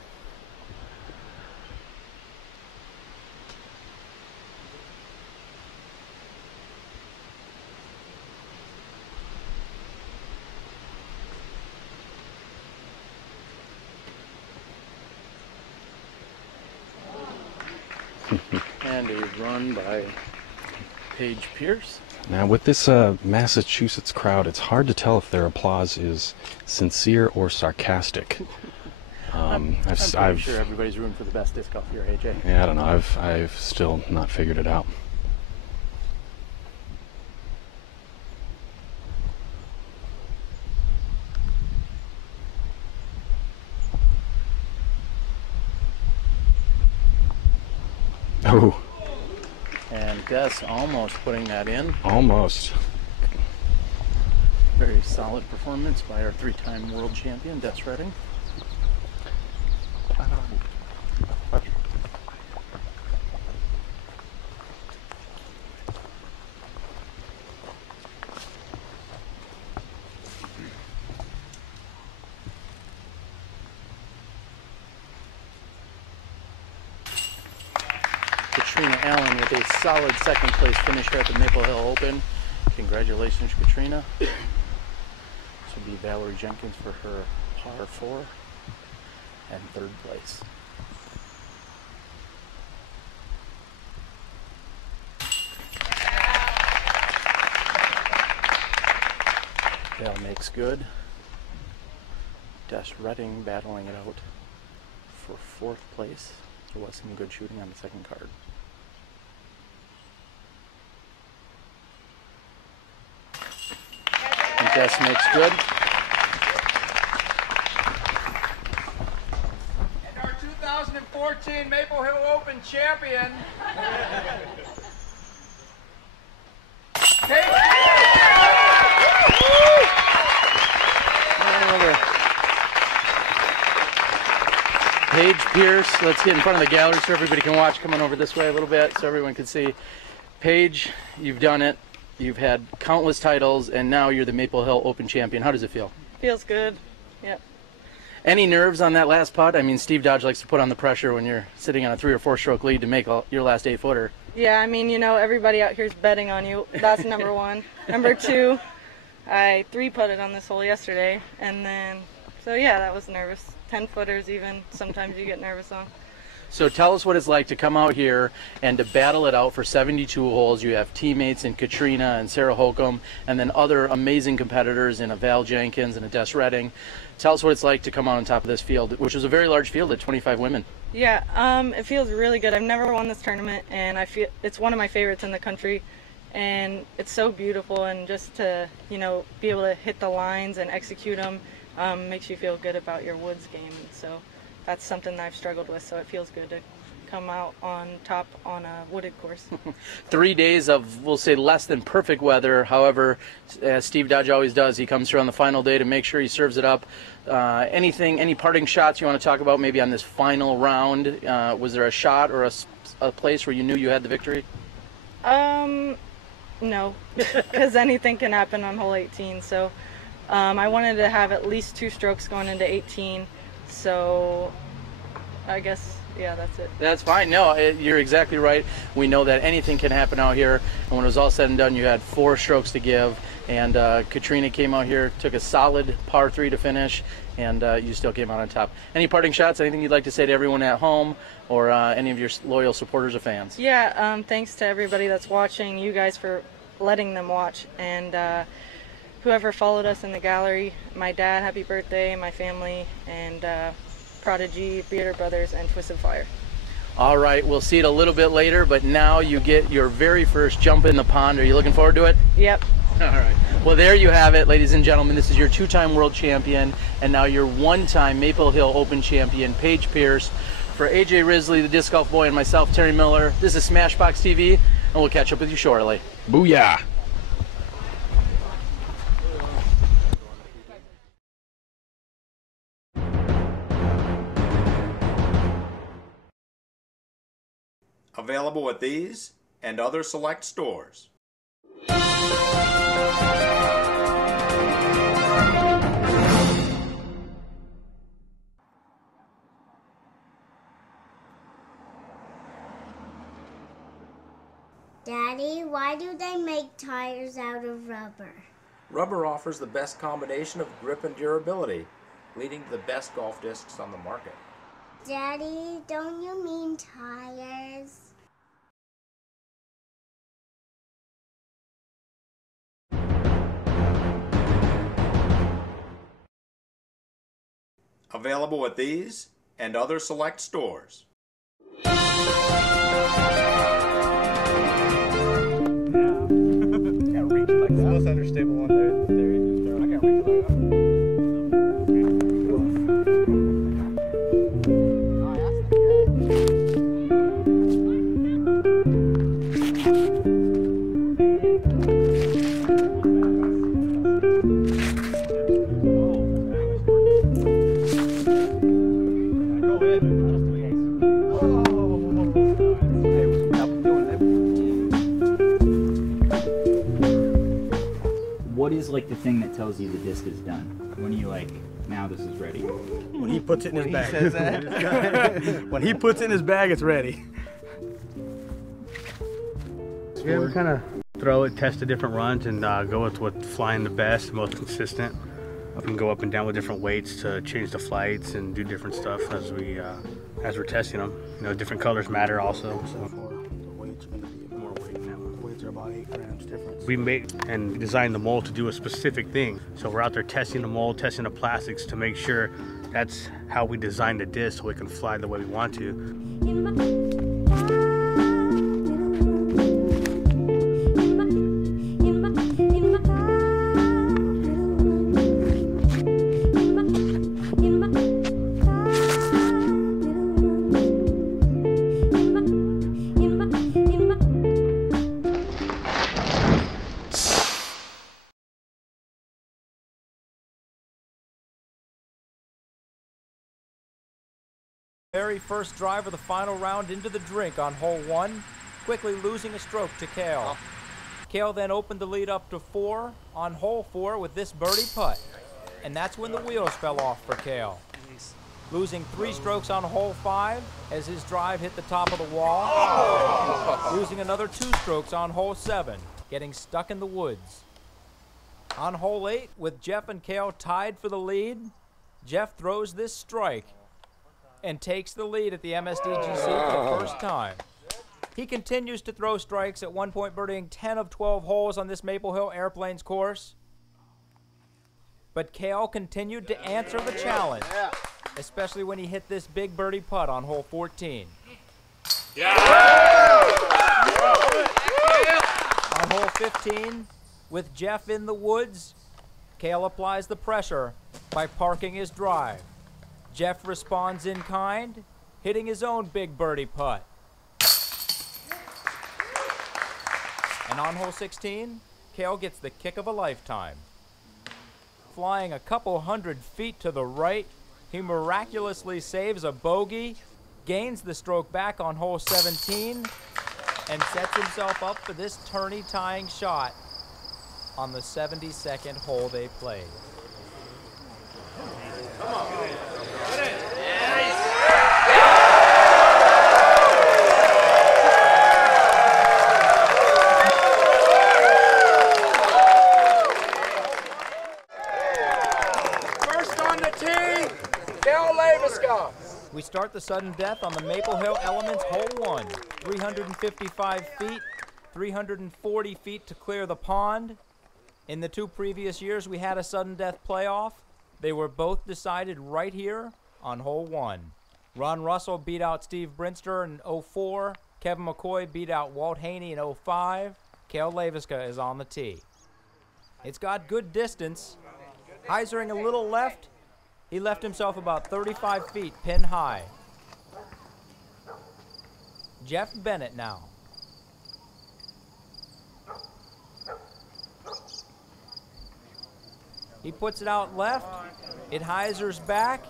And a run by Paige Pierce. Now with this Massachusetts crowd, it's hard to tell if their applause is sincere or sarcastic. I'm pretty sure everybody's rooting for the best disc golf here, AJ. Yeah, I don't know. I've still not figured it out. Oh. And Des almost putting that in. Almost. Very solid performance by our 3-time world champion, Des Redding. Catrina Allen with a solid second place finish here at the Maple Hill Open. Congratulations, Catrina. This will be Valarie Jenkins for her par 4 and 3rd place. Val makes good. Des Redding battling it out for 4th place. There was some good shooting on the second card. And Des makes good. And our 2014 Maple Hill Open champion, Paige Pierce. Let's get in front of the gallery so everybody can watch. Come on over this way a little bit so everyone can see. Paige, you've done it. You've had countless titles, and now you're the Maple Hill Open champion. How does it feel? Feels good. Yep. Any nerves on that last putt? I mean, Steve Dodge likes to put on the pressure when you're sitting on a 3 or 4 stroke lead to make your last 8-footer. Yeah, I mean, you know, everybody out here is betting on you. That's number 1. Number 2, I 3-putted on this hole yesterday, and then, so yeah, that was nervous. 10-footers even, sometimes you get nervous on. So tell us what it's like to come out here and to battle it out for 72 holes. You have teammates in Catrina and Sarah Holcomb, and then other amazing competitors in a Valarie Jenkins and a Des Redding. Tell us what it's like to come out on top of this field, which was a very large field at 25 women. Yeah, it feels really good. I've never won this tournament, and I feel it's one of my favorites in the country. And it's so beautiful, and just to, you know, be able to hit the lines and execute them makes you feel good about your woods game. And so that's something that I've struggled with, so it feels good to come out on top on a wooded course. 3 days of, we'll say, less than perfect weather. However, as Steve Dodge always does, he comes through on the final day to make sure he serves it up. Any parting shots you want to talk about maybe on this final round? Was there a shot or a place where you knew you had the victory? No, because anything can happen on hole 18. So I wanted to have at least 2 strokes going into 18. So I guess, yeah, that's it. That's fine. No, you're exactly right. We know that anything can happen out here. And when it was all said and done, you had 4 strokes to give. And Catrina came out here, took a solid par 3 to finish, and you still came out on top. Any parting shots? Anything you'd like to say to everyone at home or any of your loyal supporters or fans? Yeah, thanks to everybody that's watching, you guys for letting them watch, and whoever followed us in the gallery, my dad, happy birthday, my family, and Prodigy, Beater Brothers, and Twisted Fire. All right, we'll see it a little bit later, but now you get your very first jump in the pond. Are you looking forward to it? Yep. All right. Well, there you have it, ladies and gentlemen. This is your 2-time world champion, and now your 1-time Maple Hill Open champion, Paige Pierce. For AJ Risley, the Disc Golf Boy, and myself, Terry Miller, this is Smashbox TV, and we'll catch up with you shortly. Booyah! Available at these and other select stores. Daddy, why do they make tires out of rubber? Rubber offers the best combination of grip and durability, leading to the best golf discs on the market. Daddy, don't you mean tires? Available at these and other select stores. The most understable one there. I can't reach like that. What is like the thing that tells you the disc is done? When are you like, now this is ready? When he puts it in his bag. He says that. When he puts it in his bag, it's ready. Yeah, we kind of throw it, test the different runs, and go with what's flying the best, most consistent. We can go up and down with different weights to change the flights and do different stuff as we're testing them. You know, different colors matter also. So. The weight's going to be more weight now. The weights are about 8 grams difference. We made and designed the mold to do a specific thing. So we're out there testing the mold, testing the plastics to make sure that's how we designed the disc so we can fly the way we want to. Very first drive of the final round into the drink on hole 1, quickly losing a stroke to Cale. Cale then opened the lead up to 4 on hole 4 with this birdie putt. And that's when the wheels fell off for Cale. Losing 3 strokes on hole 5 as his drive hit the top of the wall. Losing another 2 strokes on hole 7, getting stuck in the woods. On hole 8, with Jeff and Cale tied for the lead, Jeff throws this strike. and takes the lead at the MSDGC for the first time. He continues to throw strikes, at one point birdieing 10 of 12 holes on this Maple Hill Airplanes course. But Cale continued to answer the challenge, especially when he hit this big birdie putt on hole 14. On hole 15, with Jeff in the woods, Cale applies the pressure by parking his drive. Jeff responds in kind, hitting his own big birdie putt. And on hole 16, Cale gets the kick of a lifetime. Flying a couple hundred feet to the right, he miraculously saves a bogey, gains the stroke back on hole 17, and sets himself up for this tourney-tying shot on the 72nd hole they played. Come on. We start the sudden death on the Maple Hill Elements hole 1. 355 feet, 340 feet to clear the pond. In the 2 previous years we had a sudden death playoff. They were both decided right here on hole 1. Ron Russell beat out Steve Brinster in 04. Kevin McCoy beat out Walt Haney in 05. Cale Leviska is on the tee. It's got good distance. Heisering a little left. He left himself about 35 feet pin high. Jeff Bennett now. He puts it out left. It Heisers back.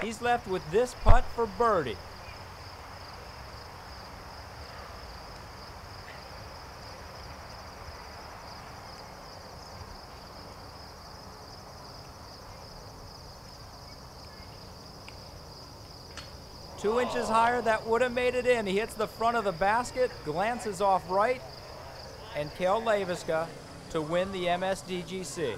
He's left with this putt for birdie. Two inches higher, that would have made it in. He hits the front of the basket, glances off right, and Cale Leviska to win the MSDGC.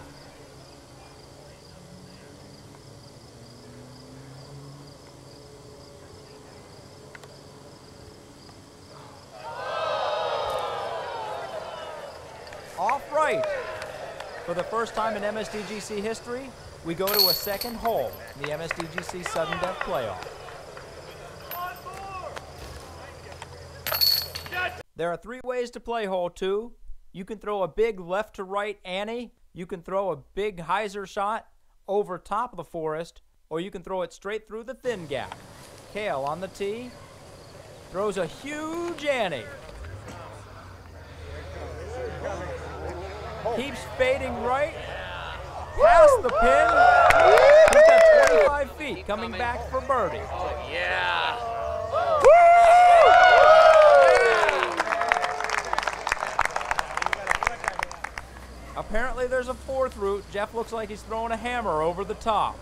Off right. For the first time in MSDGC history, we go to a second hole in the MSDGC Sudden Death Playoff. There are 3 ways to play hole 2. You can throw a big left to right Annie, you can throw a big Heiser shot over top of the forest, or you can throw it straight through the thin gap. Cale on the tee, throws a huge Annie. Keeps fading right, past the pin. He's got 25 feet coming back for birdie. Oh, yeah. Apparently there's a 4th route. Jeff looks like he's throwing a hammer over the top.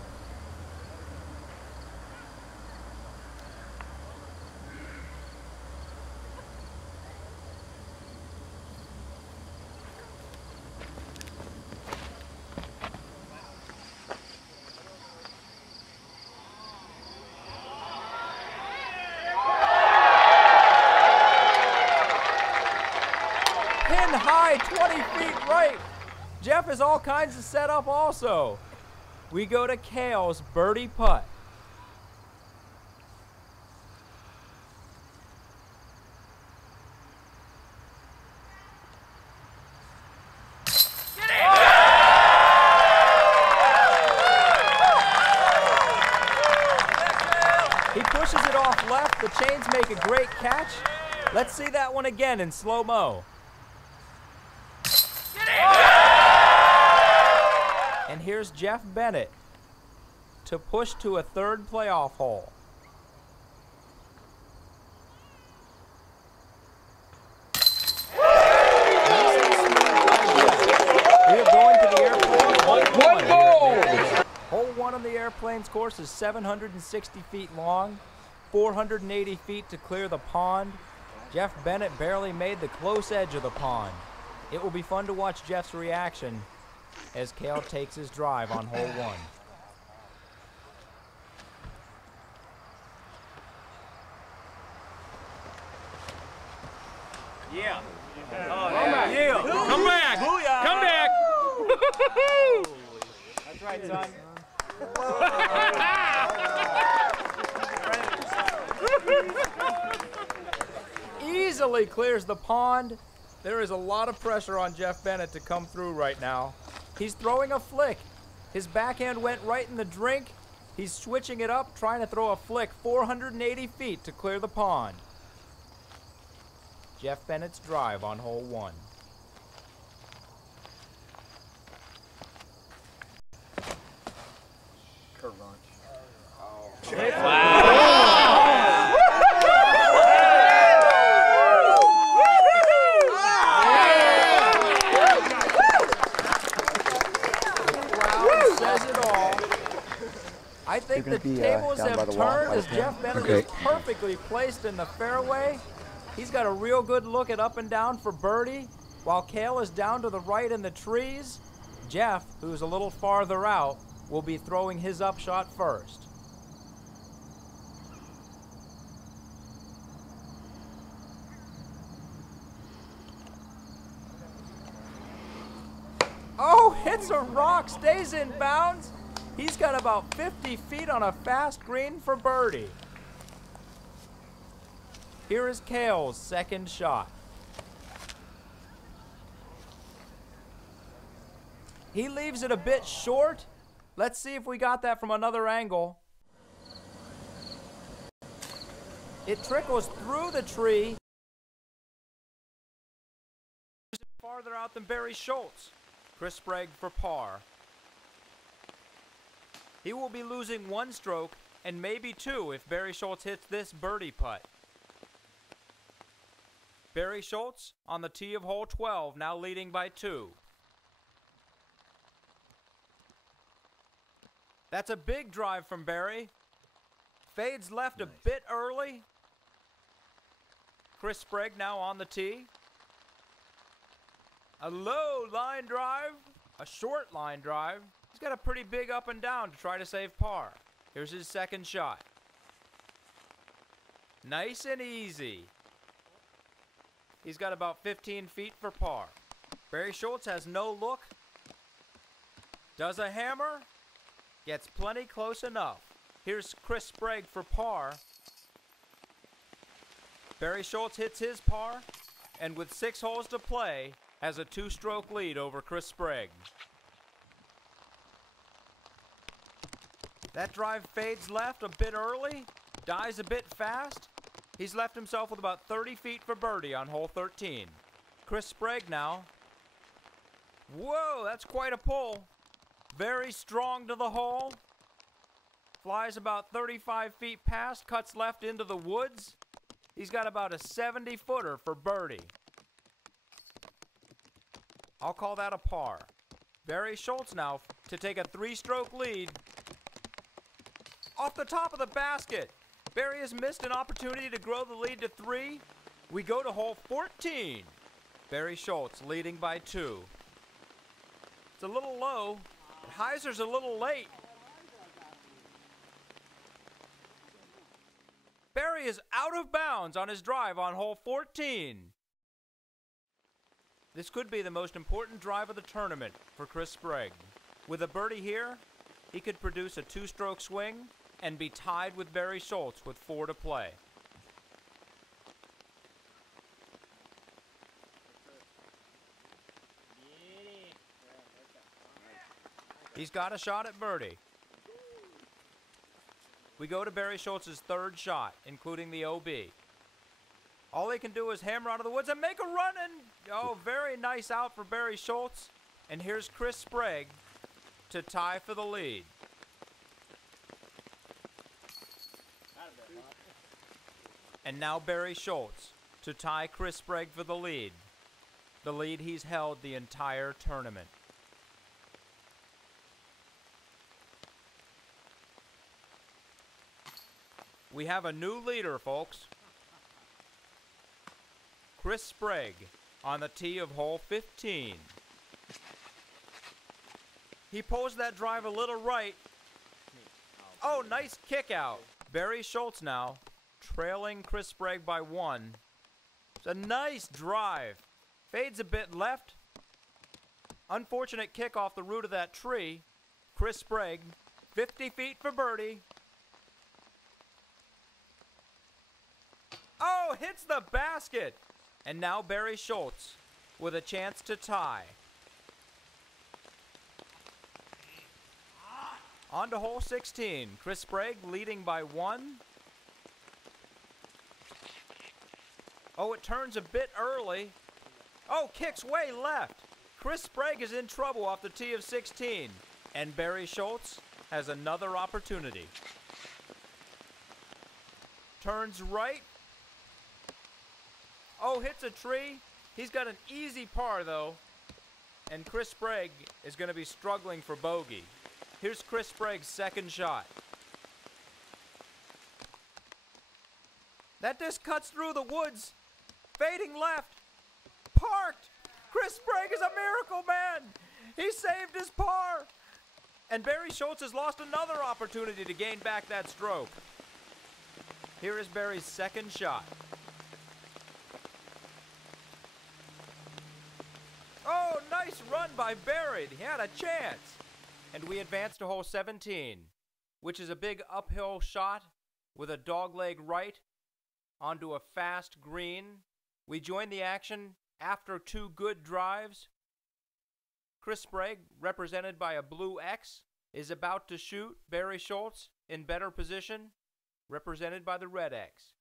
Pin high, 20 feet right. Jeff is all kinds of set up also. We go to Cale's birdie putt. He pushes it off left. The Chains make a great catch. Let's see that one again in slow-mo. And here's Jeff Bennett to push to a 3rd playoff hole. We are going to the Airplanes. One goal! Hole 1 on the Airplanes course is 760 feet long, 480 feet to clear the pond. Jeff Bennett barely made the close edge of the pond. It will be fun to watch Jeff's reaction as Cale takes his drive on hole 1. Yeah. Oh, yeah. Come back. Booyah. Come back. That's right, son. Easily clears the pond. There is a lot of pressure on Jeff Bennett to come through right now. He's throwing a flick. His backhand went right in the drink. He's switching it up, trying to throw a flick 480 feet to clear the pond. Jeff Bennett's drive on hole 1. I think the tables have turned as Jeff Bennett is perfectly placed in the fairway. He's got a real good look at up and down for birdie, while Cale is down to the right in the trees. Jeff, who's a little farther out, will be throwing his upshot first. Oh, hits a rock, stays in bounds. He's got about 50 feet on a fast green for birdie. Here is Cale's second shot. He leaves it a bit short. Let's see if we got that from another angle. It trickles through the tree. Farther out than Barry Schultz. Chris Sprague for par. He will be losing 1 stroke and maybe 2 if Barry Schultz hits this birdie putt. Barry Schultz on the tee of hole 12, now leading by 2. That's a big drive from Barry. Fades left a bit early. Chris Sprague now on the tee. A low line drive, a short line drive. He's got a pretty big up and down to try to save par. Here's his second shot. Nice and easy. He's got about 15 feet for par. Barry Schultz has no look. Does a hammer. Gets plenty close enough. Here's Chris Sprague for par. Barry Schultz hits his par, and with 6 holes to play, has a 2-stroke lead over Chris Sprague. That drive fades left a bit early, dies a bit fast. He's left himself with about 30 feet for birdie on hole 13. Chris Sprague now. Whoa, that's quite a pull. Very strong to the hole. Flies about 35 feet past, cuts left into the woods. He's got about a 70-footer for birdie. I'll call that a par. Barry Schultz now to take a 3-stroke lead. Off the top of the basket. Barry has missed an opportunity to grow the lead to 3. We go to hole 14. Barry Schultz leading by 2. It's a little low. Heiser's a little late. Barry is out of bounds on his drive on hole 14. This could be the most important drive of the tournament for Chris Sprague. With a birdie here, he could produce a 2-stroke swing and be tied with Barry Schultz with 4 to play. He's got a shot at birdie. We go to Barry Schultz's 3rd shot, including the OB. All he can do is hammer out of the woods and make a run, and oh, very nice out for Barry Schultz. And here's Chris Sprague to tie for the lead. And now Barry Schultz to tie Chris Sprague for the lead. The lead he's held the entire tournament. We have a new leader, folks. Chris Sprague on the tee of hole 15. He pulls that drive a little right. Oh, nice kick out. Barry Schultz now, trailing Chris Sprague by 1. It's a nice drive. Fades a bit left. Unfortunate kick off the root of that tree. Chris Sprague, 50 feet for birdie. Oh, hits the basket. And now Barry Schultz with a chance to tie. On to hole 16. Chris Sprague leading by 1. Oh, it turns a bit early. Oh, kicks way left. Chris Sprague is in trouble off the tee of 16. And Barry Schultz has another opportunity. Turns right. Oh, hits a tree. He's got an easy par, though. And Chris Sprague is going to be struggling for bogey. Here's Chris Sprague's second shot. That disc cuts through the woods. Fading left. Parked. Chris Sprague is a miracle man. He saved his par. And Barry Schultz has lost another opportunity to gain back that stroke. Here is Barry's second shot. Oh, nice run by Barry. He had a chance. And we advance to hole 17, which is a big uphill shot with a dogleg right onto a fast green. We join the action after 2 good drives. Chris Sprague, represented by a blue X, is about to shoot. Barry Schultz in better position, represented by the red X.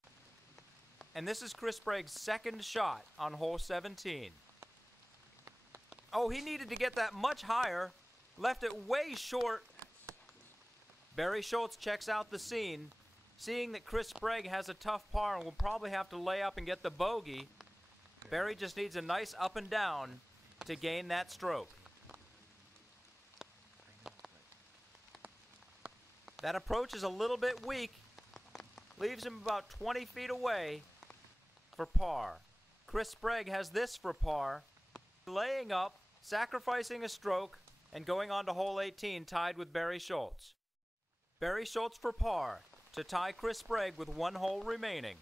And this is Chris Sprague's second shot on hole 17. Oh, he needed to get that much higher. Left it way short. Barry Schultz checks out the scene, seeing that Chris Sprague has a tough par and will probably have to lay up and get the bogey. Barry just needs a nice up and down to gain that stroke. That approach is a little bit weak. Leaves him about 20 feet away for par. Chris Sprague has this for par. Laying up, sacrificing a stroke, and going on to hole 18 tied with Barry Schultz. Barry Schultz for par to tie Chris Sprague with 1 hole remaining.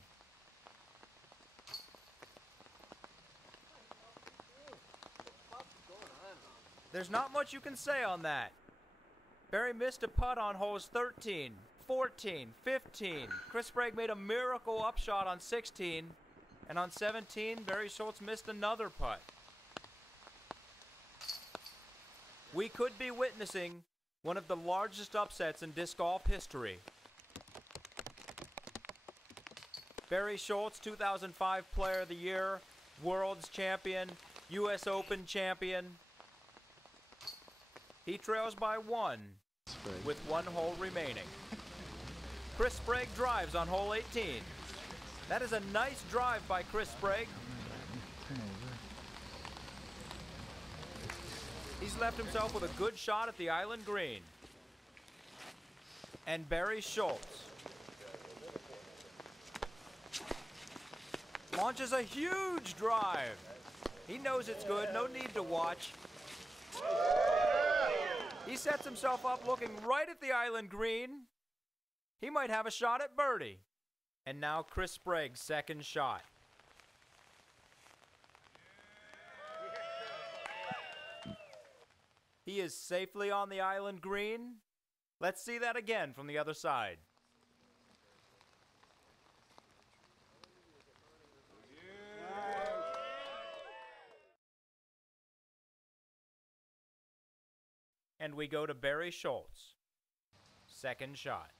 There's not much you can say on that. Barry missed a putt on holes 13, 14, 15. Chris Sprague made a miracle upshot on 16. And on 17, Barry Schultz missed another putt. We could be witnessing one of the largest upsets in disc golf history. Barry Schultz, 2005 Player of the Year, World's Champion, U.S. Open Champion. He trails by 1 with 1 hole remaining. Chris Sprague drives on hole 18. That is a nice drive by Chris Sprague. He's left himself with a good shot at the island green. And Barry Schultz launches a huge drive. He knows it's good, no need to watch. He sets himself up looking right at the island green. He might have a shot at birdie. And now Chris Sprague's second shot. He is safely on the island green. Let's see that again from the other side. And we go to Barry Schultz. Second shot.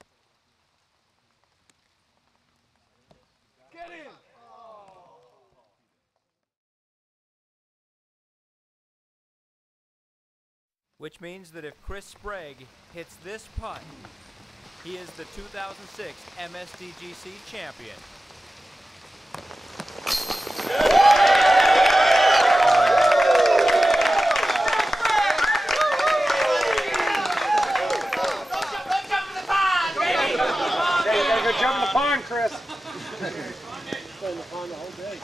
Get in! Which means that if Chris Sprague hits this putt, he is the 2006 MSDGC champion. Jump in the pond, Chris. Play in the pond the whole day.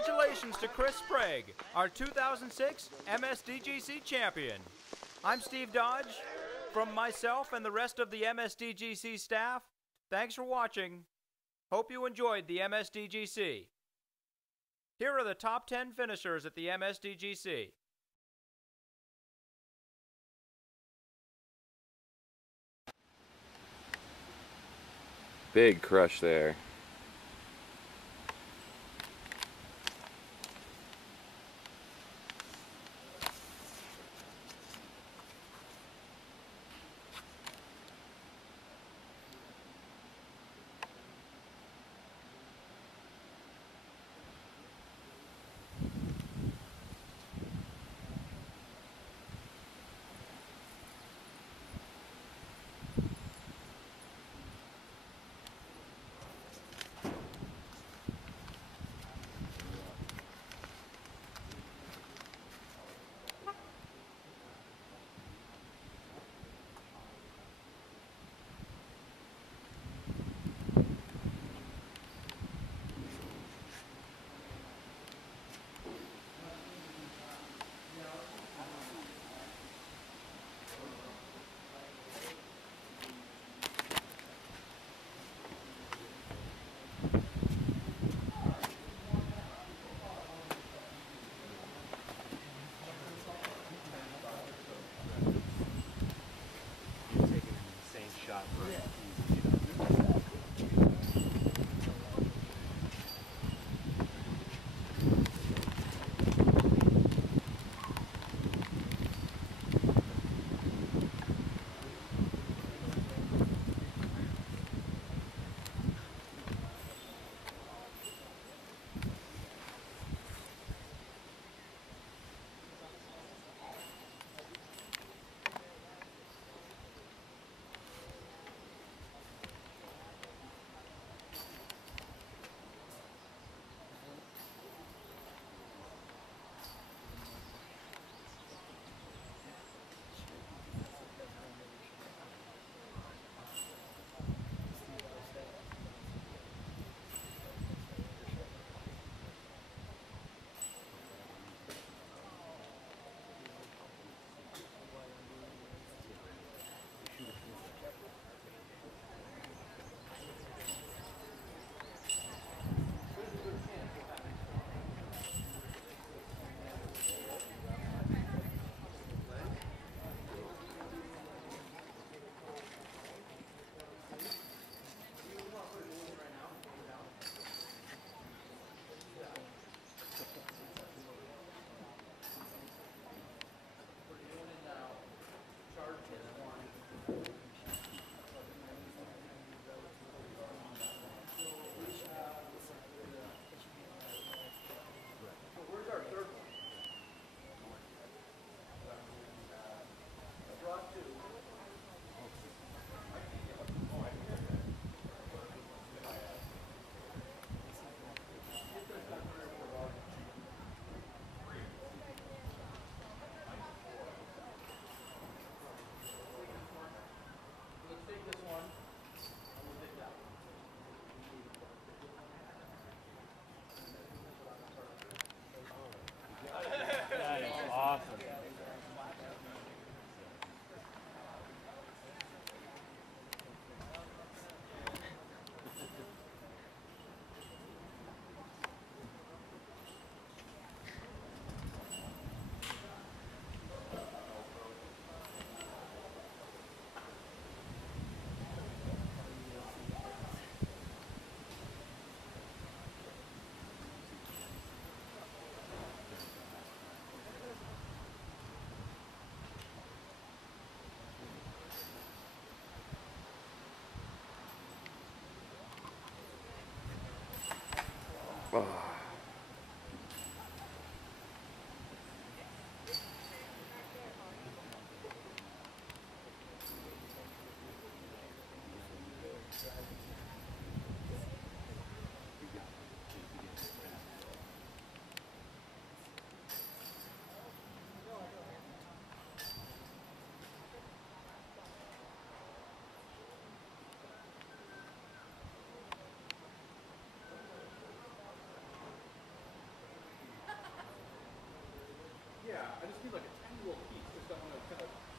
Congratulations to Chris Sprague, our 2006 MSDGC champion. I'm Steve Dodge. From myself and the rest of the MSDGC staff, thanks for watching. Hope you enjoyed the MSDGC. Here are the top 10 finishers at the MSDGC. Big crush there.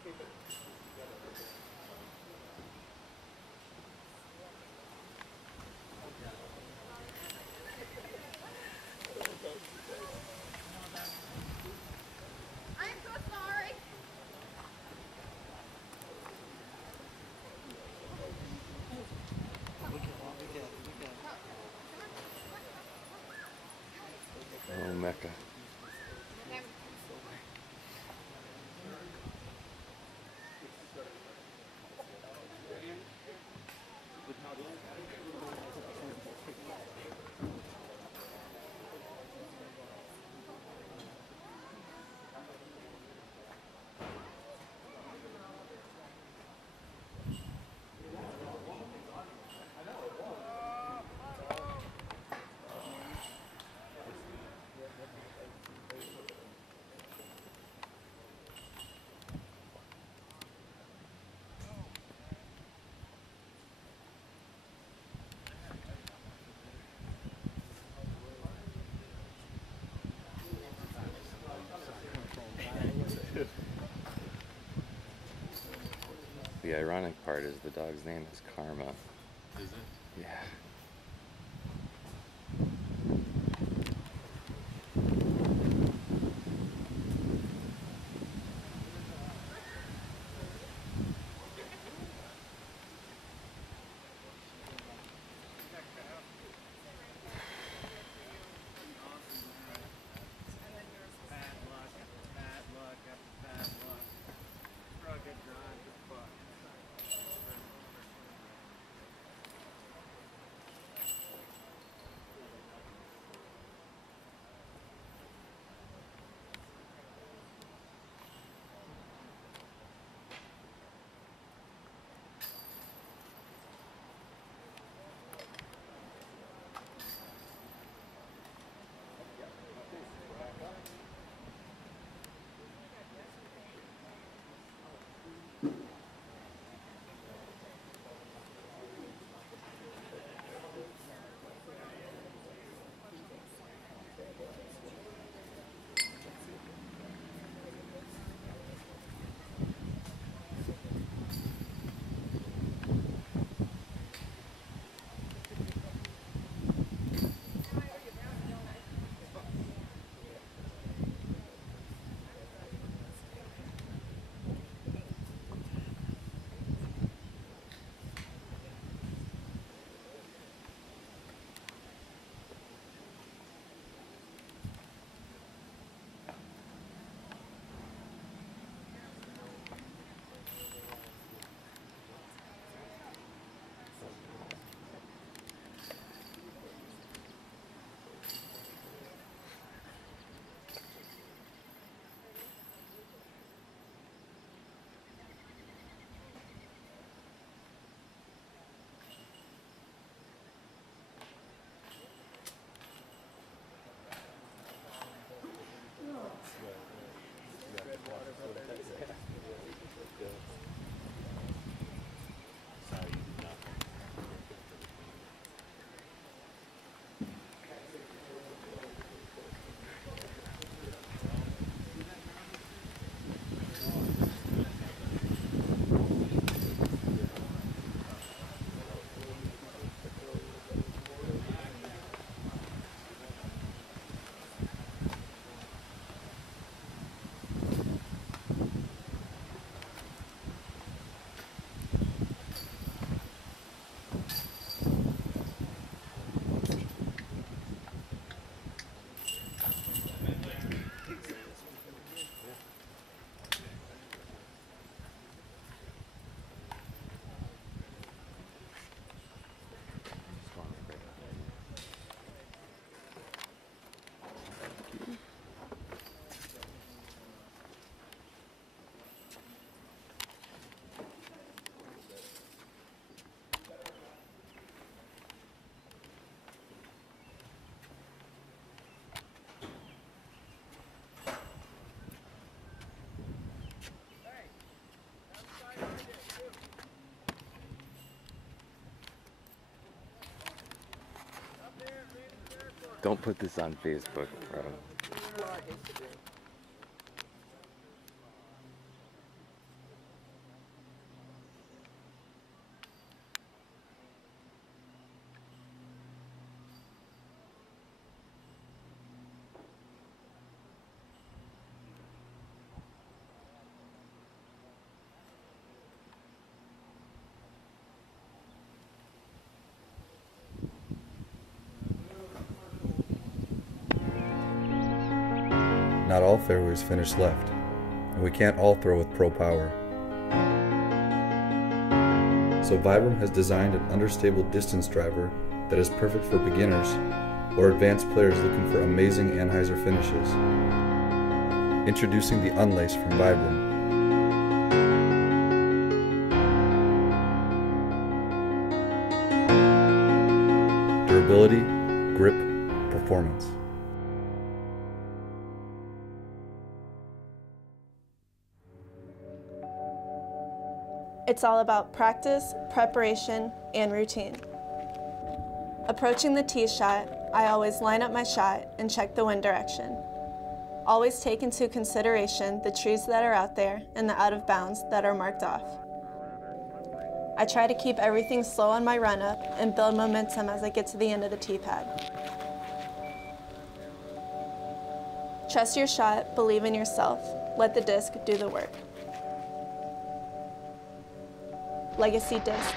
Oh, Mecca. The ironic part is the dog's name is Karma. Is it? Yeah. Don't put this on Facebook, bro. not all fairways finish left, and we can't all throw with pro power. So Vibram has designed an understable distance driver that is perfect for beginners or advanced players looking for amazing anhyzer finishes. Introducing the Unlace from Vibram. Durability, grip, performance. It's all about practice, preparation, and routine. Approaching the tee shot, I always line up my shot and check the wind direction. Always take into consideration the trees that are out there and the out of bounds that are marked off. I try to keep everything slow on my run up and build momentum as I get to the end of the tee pad. Trust your shot, believe in yourself, let the disc do the work. Legacy disc.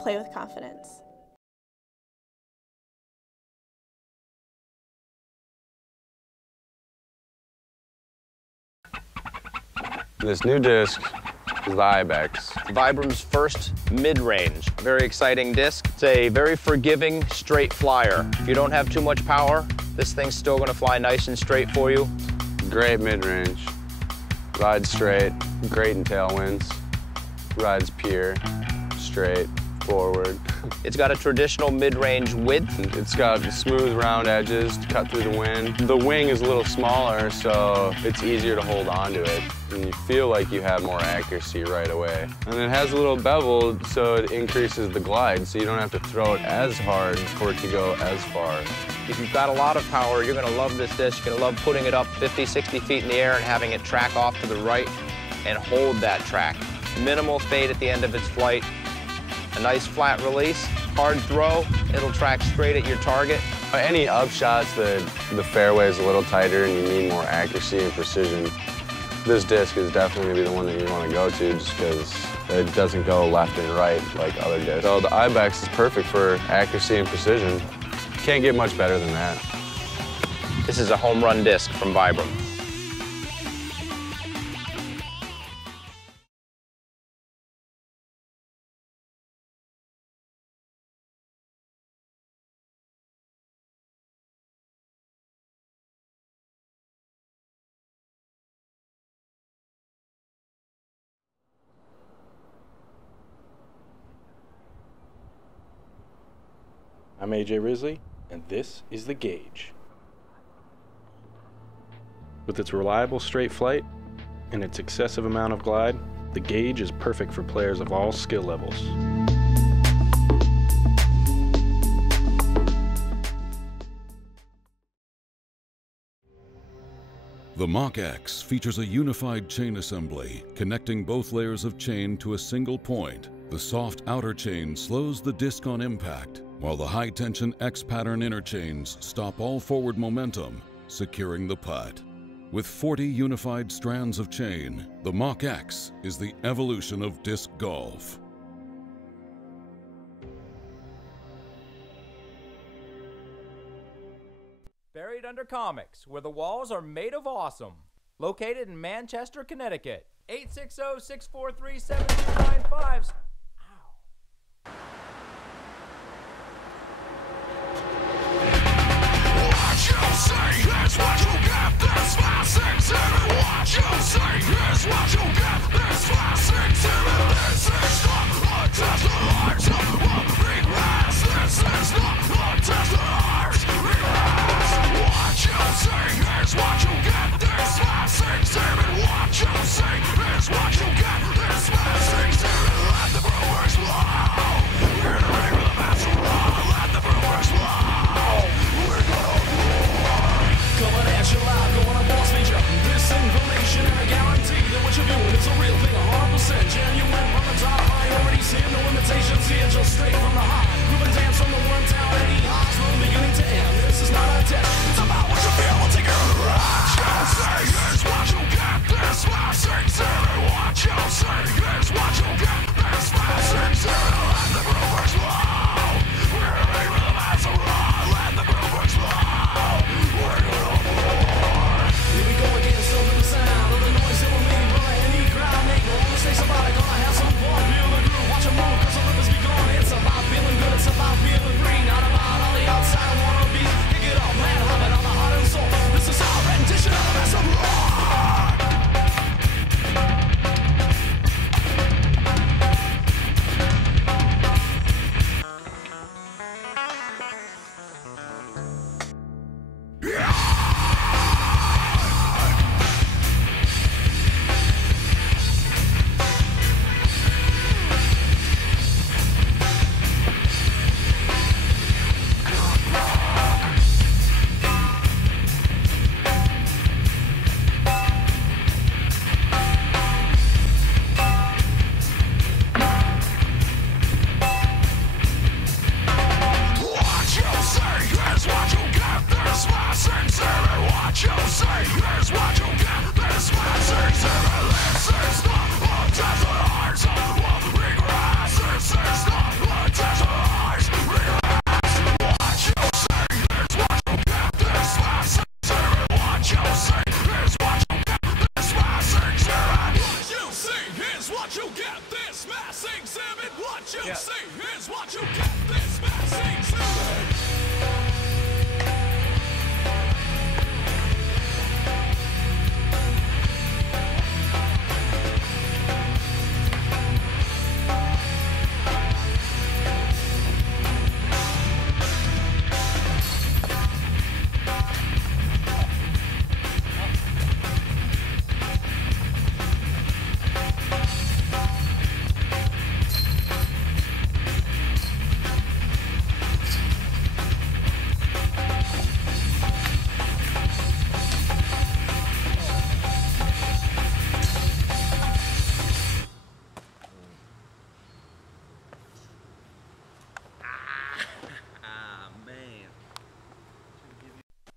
Play with confidence. This new disc is the Ibex. Vibram's first mid-range. Very exciting disc. It's a very forgiving, straight flyer. If you don't have too much power, this thing's still gonna fly nice and straight for you. Great mid-range. Rides straight, great in tailwinds. Rides pure, straight, forward. It's got a traditional mid-range width. It's got smooth round edges to cut through the wind. The wing is a little smaller, so it's easier to hold onto it. And you feel like you have more accuracy right away. And it has a little bevel, so it increases the glide, so you don't have to throw it as hard for it to go as far. If you've got a lot of power, you're gonna love this disc. You're gonna love putting it up 50, 60 feet in the air and having it track off to the right and hold that track. Minimal fade at the end of its flight. A nice flat release, hard throw, it'll track straight at your target. Any upshots, the fairway is a little tighter and you need more accuracy and precision. This disc is definitely gonna be the one that you wanna go to just because it doesn't go left and right like other discs. So the Ibex is perfect for accuracy and precision. Can't get much better than that. This is a home run disc from Vibram. I'm AJ Risley, and this is the Gauge. With its reliable straight flight and its excessive amount of glide, the Gauge is perfect for players of all skill levels. The Mach X features a unified chain assembly connecting both layers of chain to a single point. The soft outer chain slows the disc on impact, while the high-tension X-pattern inner chains stop all forward momentum, securing the putt. With 40 unified strands of chain, the Mach X is the evolution of disc golf. Buried under comics, where the walls are made of awesome. Located in Manchester, Connecticut. 860-643-7295. What you say is what you get. This 5, 6, 7. What you say is what you get. This 5, 6, 7. This is not a test of ours. Regress. This is not a test of ours. Regress. What you say is what you get. This 5, 6, 7. What you say is what you get. This 5, 6, 7.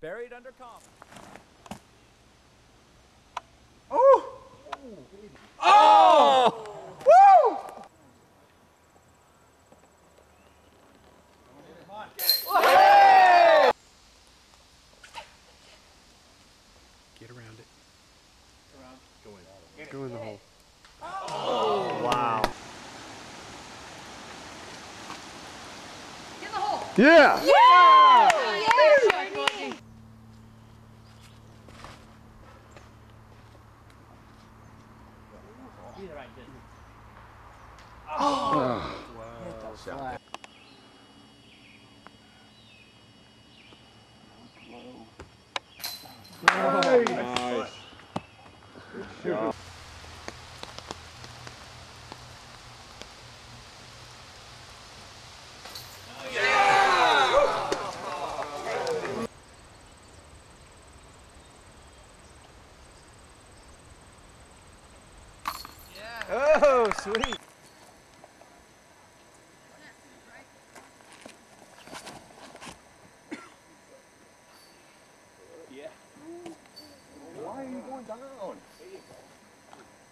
buried under calm. Oh! Oh! Woo! Hey! Get around it. Go in. Go in the hole. Oh! Wow. Get in the hole. Yeah! Yeah! Oh. Wow. Nice. Good job. Oh, sweet. Yeah. Why are you going down?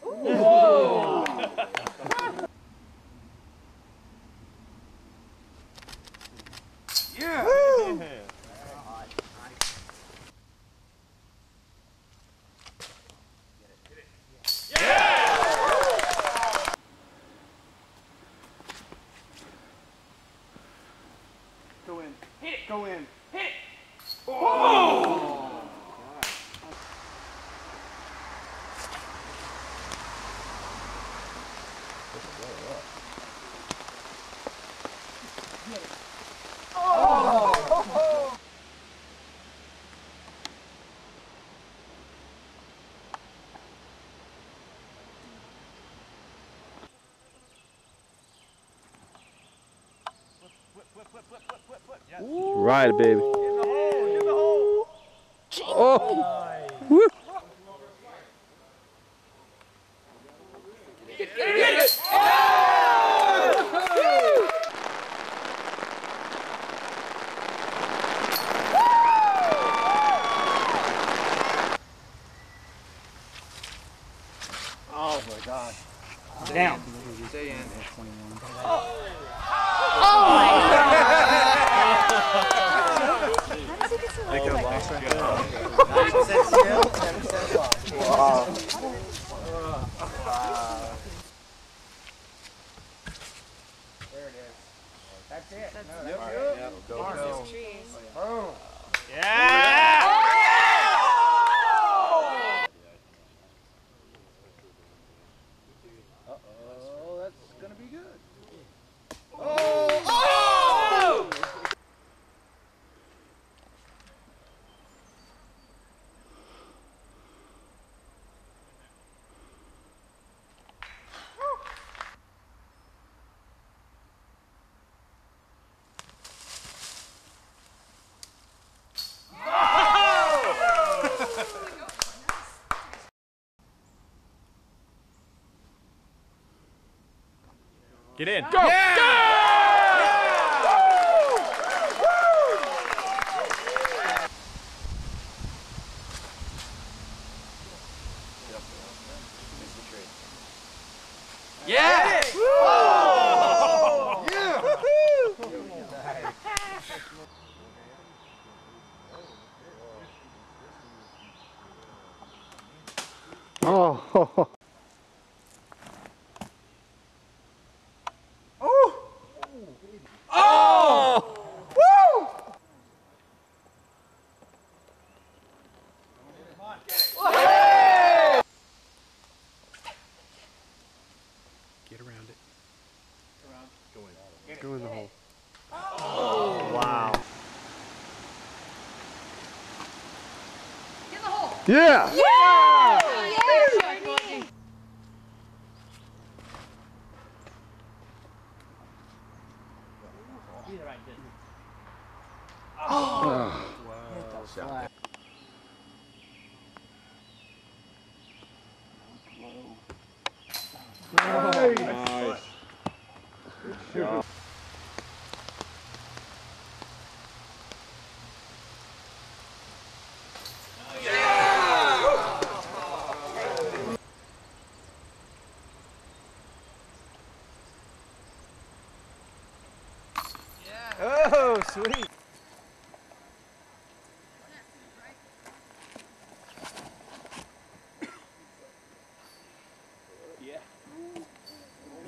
Whoa! Yeah. Woo! Go in. Hit it. Go in. Hit it. Oh! Oh! Right, baby. In the hole! In the hole! Oh! Woo! Get it! Oh! Woo! Oh my God. Down. Stay in. Oh my God! They could have lost that. 9 cents still, 10 cents lost. Wow. There it is. That's it. Yep. All right. Yep. Go, Farm go. is trees. Boom. Yeah! Uh-oh, that's gonna be good. Oh! Oh! Get in. Go! Yeah! Oh! Yeah! Oh! Oh! Oh! Woo! Hey! Get around it. Go in. Go in the hole. Oh! Wow. Get in the hole! Yeah! Yeah! Oh! Wow. Nice. Good job. Sweet.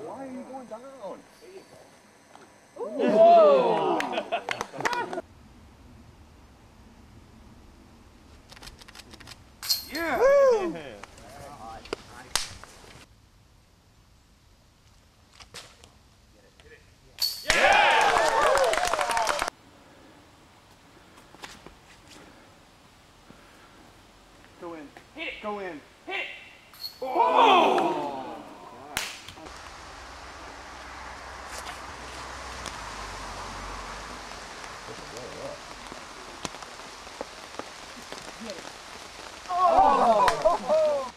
Why are you going down? Whoa! Yeah! Woo! Go in. Hit! Go in. Hit! Oh! Oh!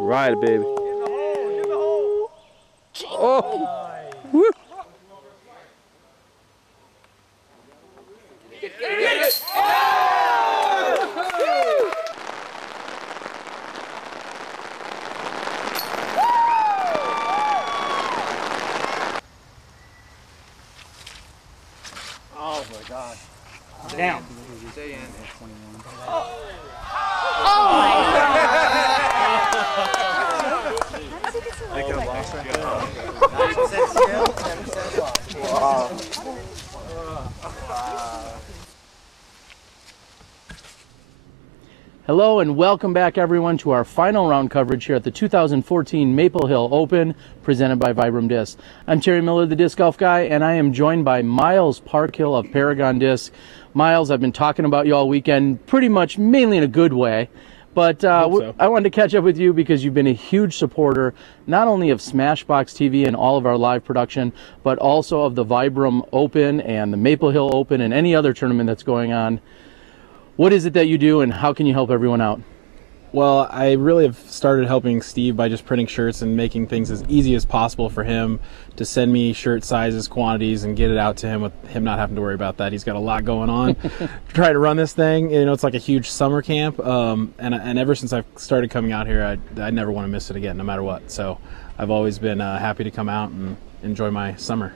Right, baby. Oh! Woo! Get it! Oh my God. Damn. Stay in. Oh my I think I lost Hello and welcome back everyone to our final round coverage here at the 2014 Maple Hill Open presented by Vibram Disc. I'm Terry Miller, the Disc Golf Guy, and I am joined by Miles Parkhill of Paragon Disc. Miles, I've been talking about you all weekend, pretty much mainly in a good way, but I wanted to catch up with you because you've been a huge supporter not only of Smashbox TV and all of our live production, but also of the Vibram Open and the Maple Hill Open and any other tournament that's going on. What is it that you do and how can you help everyone out? Well, I really have started helping Steve by just printing shirts and making things as easy as possible for him to send me shirt sizes, quantities, and get it out to him with him not having to worry about that. He's got a lot going on to try to run this thing. You know, it's like a huge summer camp, and ever since I've started coming out here, I never want to miss it again, no matter what. So I've always been happy to come out and enjoy my summer.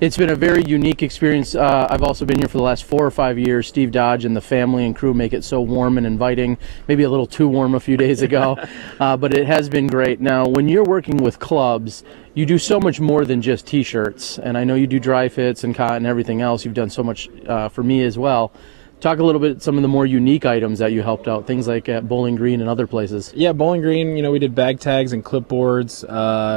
It's been a very unique experience. I've also been here for the last 4 or 5 years. Steve Dodge and the family and crew make it so warm and inviting, maybe a little too warm a few days ago, but it has been great. Now, when you're working with clubs, you do so much more than just t-shirts, and I know you do dry fits and cotton and everything else. You've done so much for me as well. Talk a little bit some of the more unique items that you helped out, things like at Bowling Green and other places. Yeah, Bowling Green, you know, we did bag tags and clipboards,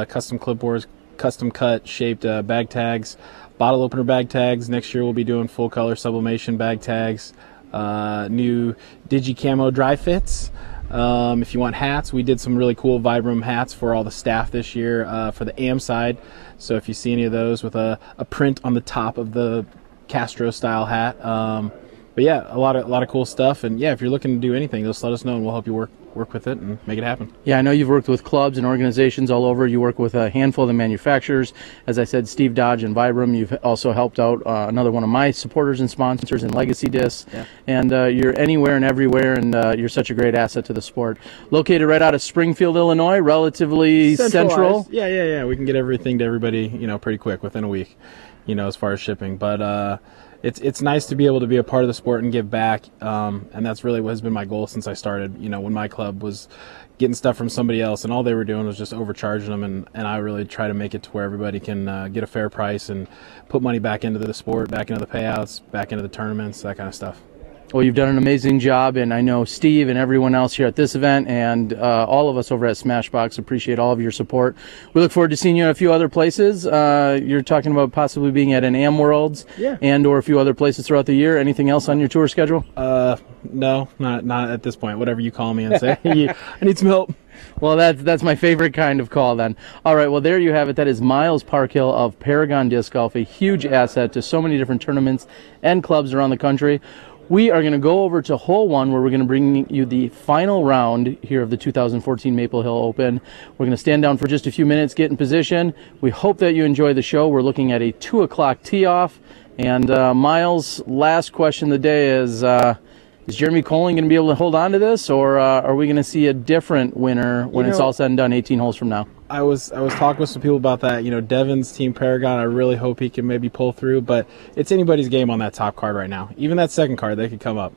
custom clipboards, custom cut shaped bag tags, bottle opener bag tags. Next year we'll be doing full color sublimation bag tags, new digi camo dry fits. If you want hats, we did some really cool Vibram hats for all the staff this year for the AM side. So if you see any of those with a print on the top of the Castro style hat, but yeah, a lot of cool stuff. And yeah, if you're looking to do anything, just let us know and we'll help you work with it and make it happen. Yeah, I know you've worked with clubs and organizations all over. You work with a handful of the manufacturers. As I said, Steve Dodge and Vibram. You've also helped out another one of my supporters and sponsors in Legacy Discs. Yeah. And you're anywhere and everywhere, and you're such a great asset to the sport. Located right out of Springfield, Illinois, relatively central. Yeah. We can get everything to everybody, you know, pretty quick, within a week, you know, as far as shipping. But it's nice to be able to be a part of the sport and give back, and that's really what has been my goal since I started. You know, when my club was getting stuff from somebody else and all they were doing was just overcharging them, and I really try to make it to where everybody can get a fair price and put money back into the sport, back into the payouts, back into the tournaments, that kind of stuff. Well, you've done an amazing job, and I know Steve and everyone else here at this event and all of us over at Smashbox appreciate all of your support. We look forward to seeing you in a few other places. You're talking about possibly being at an AM Worlds and or a few other places throughout the year. Anything else on your tour schedule? No, not at this point. Whatever you call me and say, I need some help. Well, that's my favorite kind of call then. All right, well, there you have it. That is Miles Parkhill of Paragon Disc Golf, a huge asset to so many different tournaments and clubs around the country. We are going to go over to hole 1 where we're going to bring you the final round here of the 2014 Maple Hill Open. We're going to stand down for just a few minutes, get in position. We hope that you enjoy the show. We're looking at a 2 o'clock tee off And Miles, last question of the day is Jeremy Koling going to be able to hold on to this, or are we going to see a different winner when it's all said and done 18 holes from now? I was talking with some people about that. You know, Devin's Team Paragon, I really hope he can maybe pull through, but it's anybody's game on that top card right now. Even that second card, they could come up.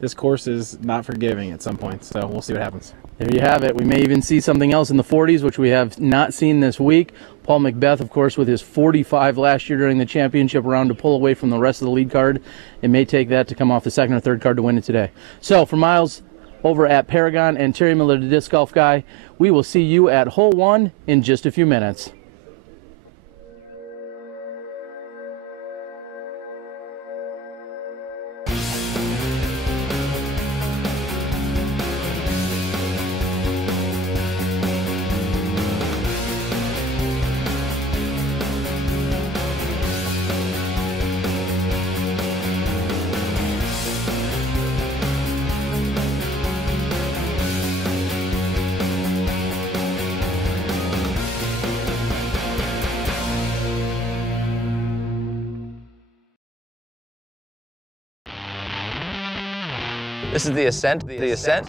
This course is not forgiving at some point, so we'll see what happens. There you have it. We may even see something else in the 40s, which we have not seen this week. Paul McBeth, of course, with his 45 last year during the championship round to pull away from the rest of the lead card. It may take that to come off the second or third card to win it today. So for Miles over at Paragon and Terry Miller, the Disc Golf Guy, we will see you at hole 1 in just a few minutes. This is the Ascent. The Ascent.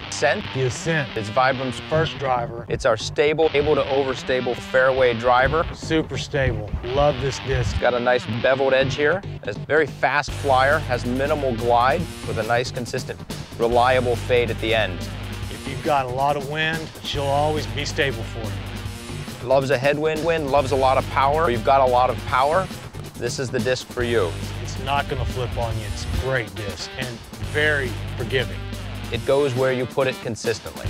The Ascent. It's Vibram's first driver. It's our stable, able to overstable fairway driver. Super stable. Love this disc. Got a nice beveled edge here. It's a very fast flyer, has minimal glide with a nice, consistent, reliable fade at the end. If you've got a lot of wind, she'll always be stable for you. Loves a headwind, loves a lot of power. You've got a lot of power. This is the disc for you. It's not going to flip on you. It's a great disc and very forgiving. It goes where you put it consistently.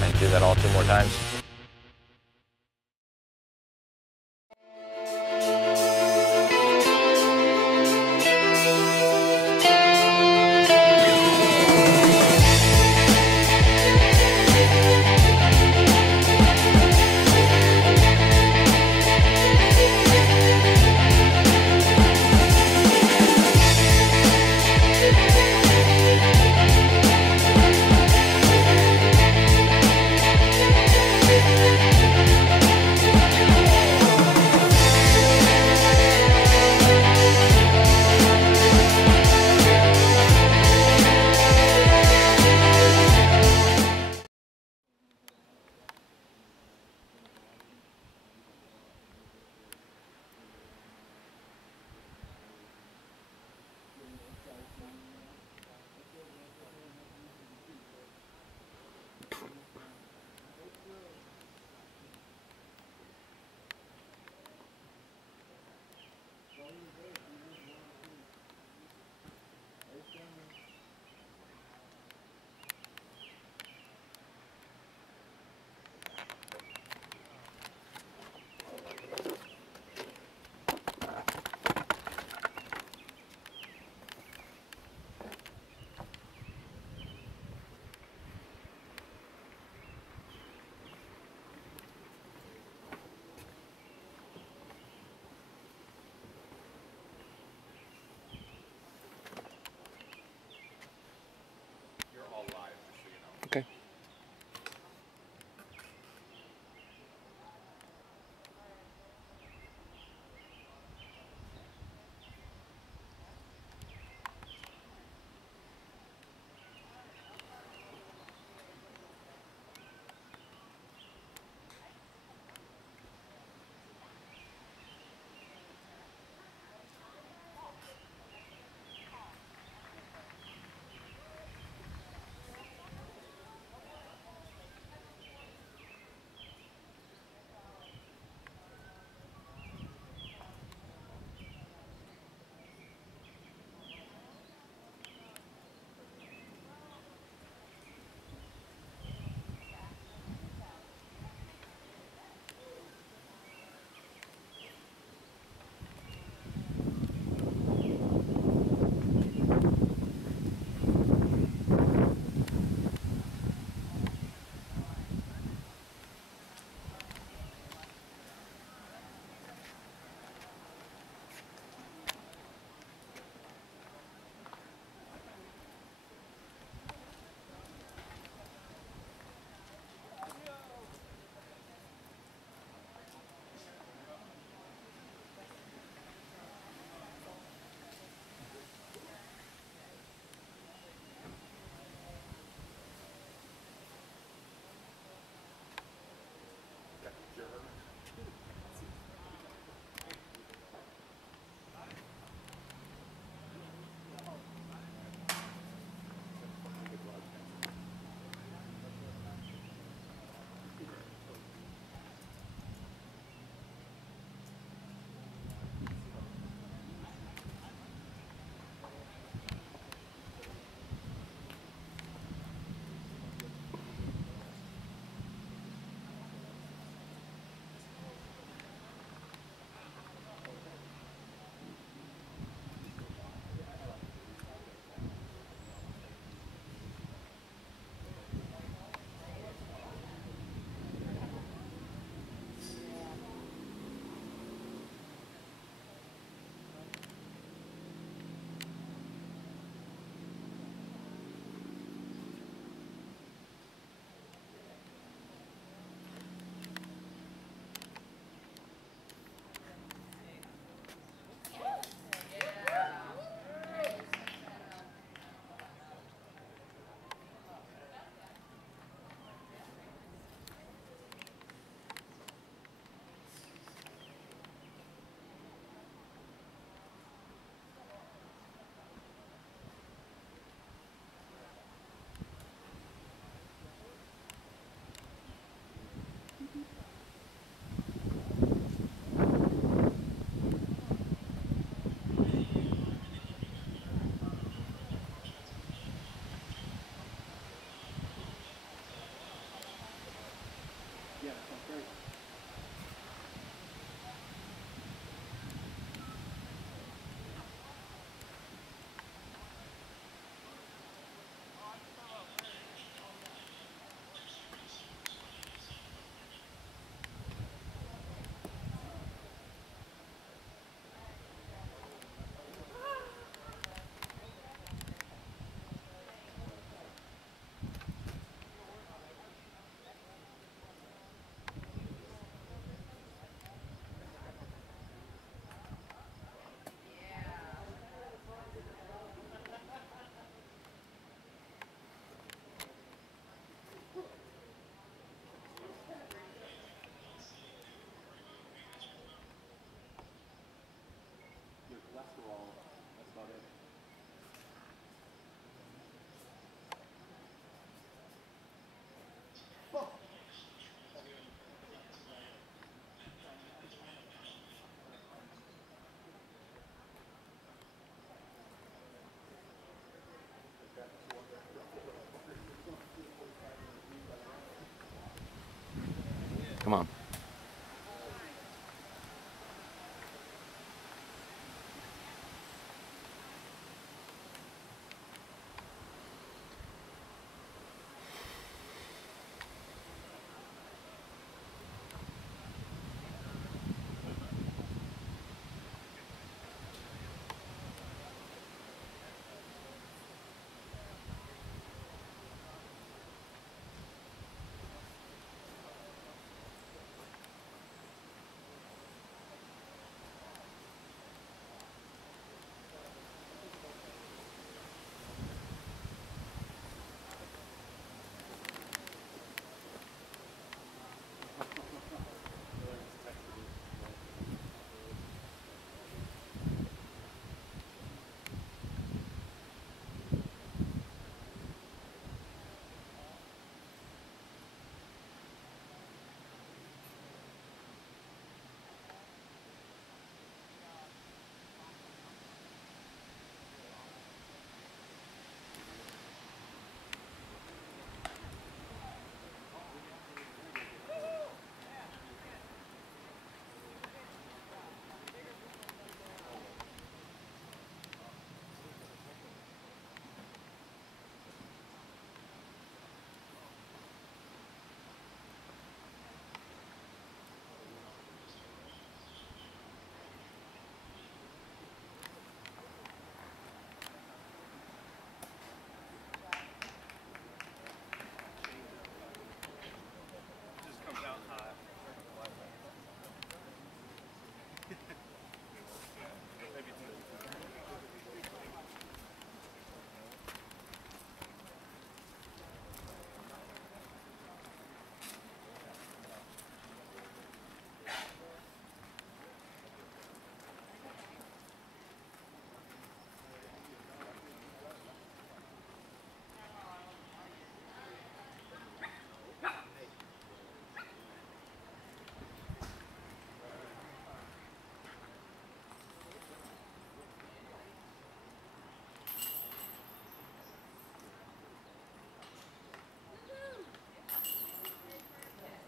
And do that all 2 more times.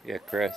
Yeah, Chris.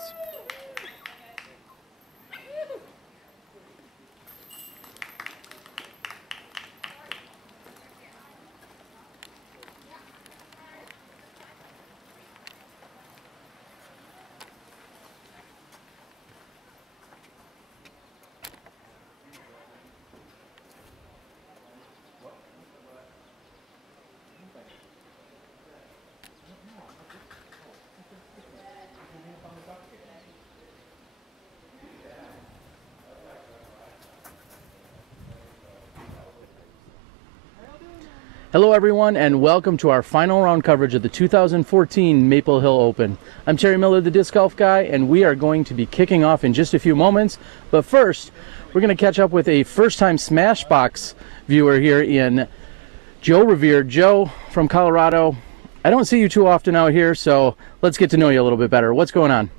Hello everyone, and welcome to our final round coverage of the 2014 Maple Hill Open. I'm Terry Miller, the Disc Golf Guy, and we are going to be kicking off in just a few moments. But first, we're going to catch up with a first-time Smashbox viewer here in Joe Revere. Joe from Colorado. I don't see you too often out here, so let's get to know you a little bit better. What's going on?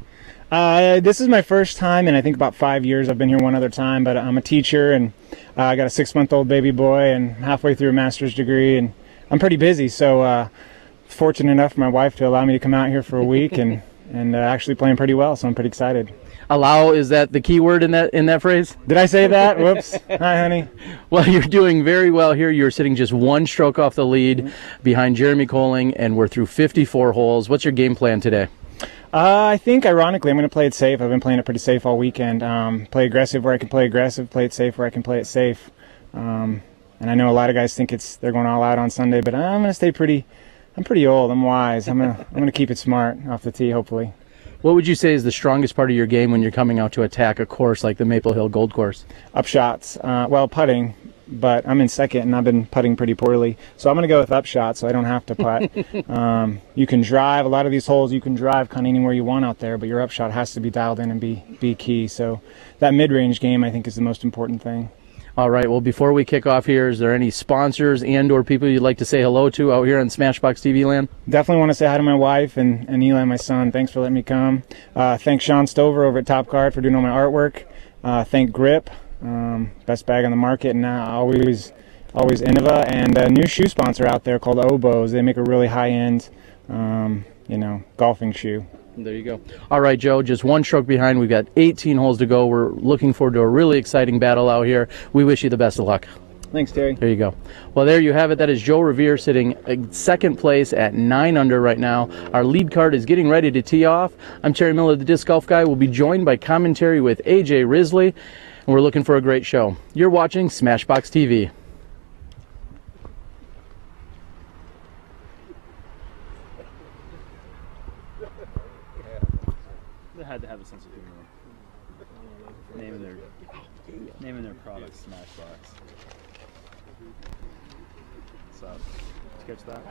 This is my first time in I think about 5 years. I've been here one other time, but I'm a teacher, and I got a 6-month-old baby boy and halfway through a master's degree, and I'm pretty busy, so fortunate enough for my wife to allow me to come out here for a week and actually playing pretty well, so I'm pretty excited. Allow, is that the key word in that phrase? Did I say that? Whoops. Hi, honey. Well, you're doing very well here. You're sitting just one stroke off the lead behind Jeremy Koling, and we're through 54 holes. What's your game plan today? I think, ironically, I'm going to play it safe. I've been playing it pretty safe all weekend. Play aggressive where I can play aggressive, play it safe where I can play it safe. And I know a lot of guys think they're going all out on Sunday, but I'm going to stay pretty. I'm pretty old. I'm wise. I'm going to keep it smart off the tee, hopefully. What would you say is the strongest part of your game when you're coming out to attack a course like the Maple Hill Gold Course? Up shots. Well, putting. But I'm in second, and I've been putting pretty poorly. So I'm going to go with up shot so I don't have to putt. You can drive. A lot of these holes you can drive kind of anywhere you want out there, but your up shot has to be dialed in and be key. So that mid-range game, I think, is the most important thing. All right. Well, before we kick off here, is there any sponsors and or people you'd like to say hello to out here on Smashbox TV land? Definitely want to say hi to my wife and Eli, my son. Thanks for letting me come. Thanks Sean Stover over at Top Card for doing all my artwork. Thank Grip. Best bag on the market, and now always Innova, and a new shoe sponsor out there called Oboes. They make a really high-end, golfing shoe. There you go. All right, Joe, just one stroke behind. We've got 18 holes to go. We're looking forward to a really exciting battle out here. We wish you the best of luck. Thanks, Terry. There you go. Well, there you have it. That is Joe Revere sitting in second place at 9 under right now. Our lead card is getting ready to tee off. I'm Terry Miller, the Disc Golf Guy. We'll be joined by commentary with A.J. Risley. And we're looking for a great show. You're watching Smashbox TV. They had to have a sense of humor. Naming their product Smashbox. What's up? Did you catch that?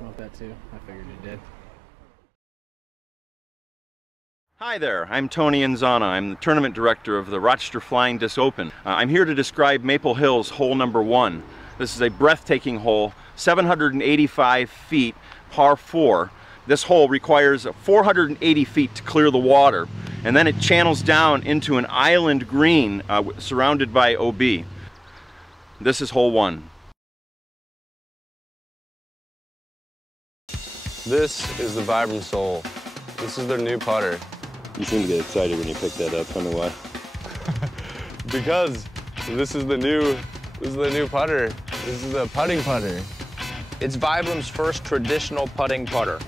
I want that too. I figured you did. Hi there, I'm Tony Anzana. I'm the tournament director of the Rochester Flying Disc Open. I'm here to describe Maple Hill's hole number 1. This is a breathtaking hole, 785 feet, par 4. This hole requires 480 feet to clear the water, and then it channels down into an island green surrounded by OB. This is hole 1. This is the Vibram Soul. This is their new putter. You seem to get excited when you pick that up. Tell me why. Because this is the new putter. This is the putting putter. It's Vibram's first traditional putting putter.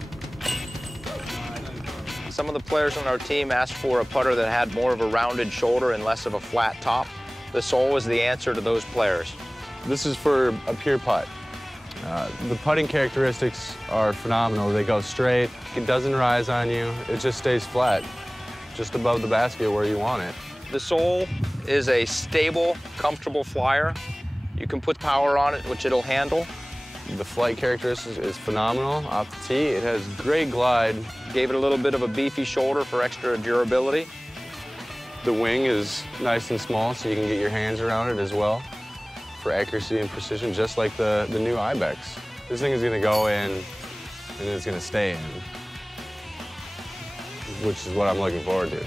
Some of the players on our team asked for a putter that had more of a rounded shoulder and less of a flat top. The Soul is the answer to those players. This is for a pure putt. The putting characteristics are phenomenal. They go straight. It doesn't rise on you. It just stays flat, just above the basket where you want it. The Soul is a stable, comfortable flyer. You can put power on it, which it'll handle. The flight characteristics is phenomenal off the tee. It has great glide. Gave it a little bit of a beefy shoulder for extra durability. The wing is nice and small, so you can get your hands around it as well for accuracy and precision, just like the new Ibex. This thing is going to go in, and it's going to stay in, which is what I'm looking forward to.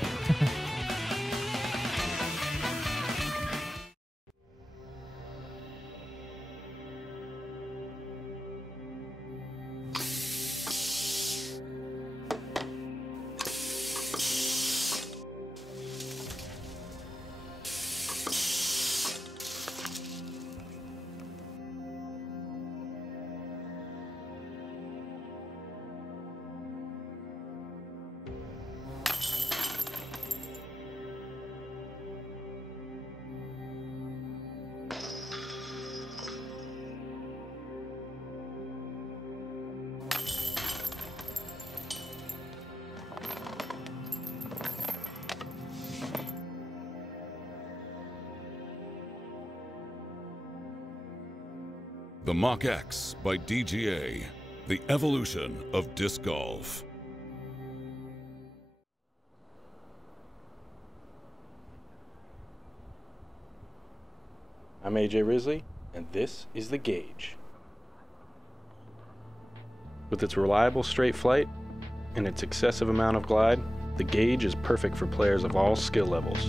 The Mach X by DGA, the evolution of disc golf. I'm AJ Risley, and this is the Gauge. With its reliable straight flight and its excessive amount of glide, the Gauge is perfect for players of all skill levels.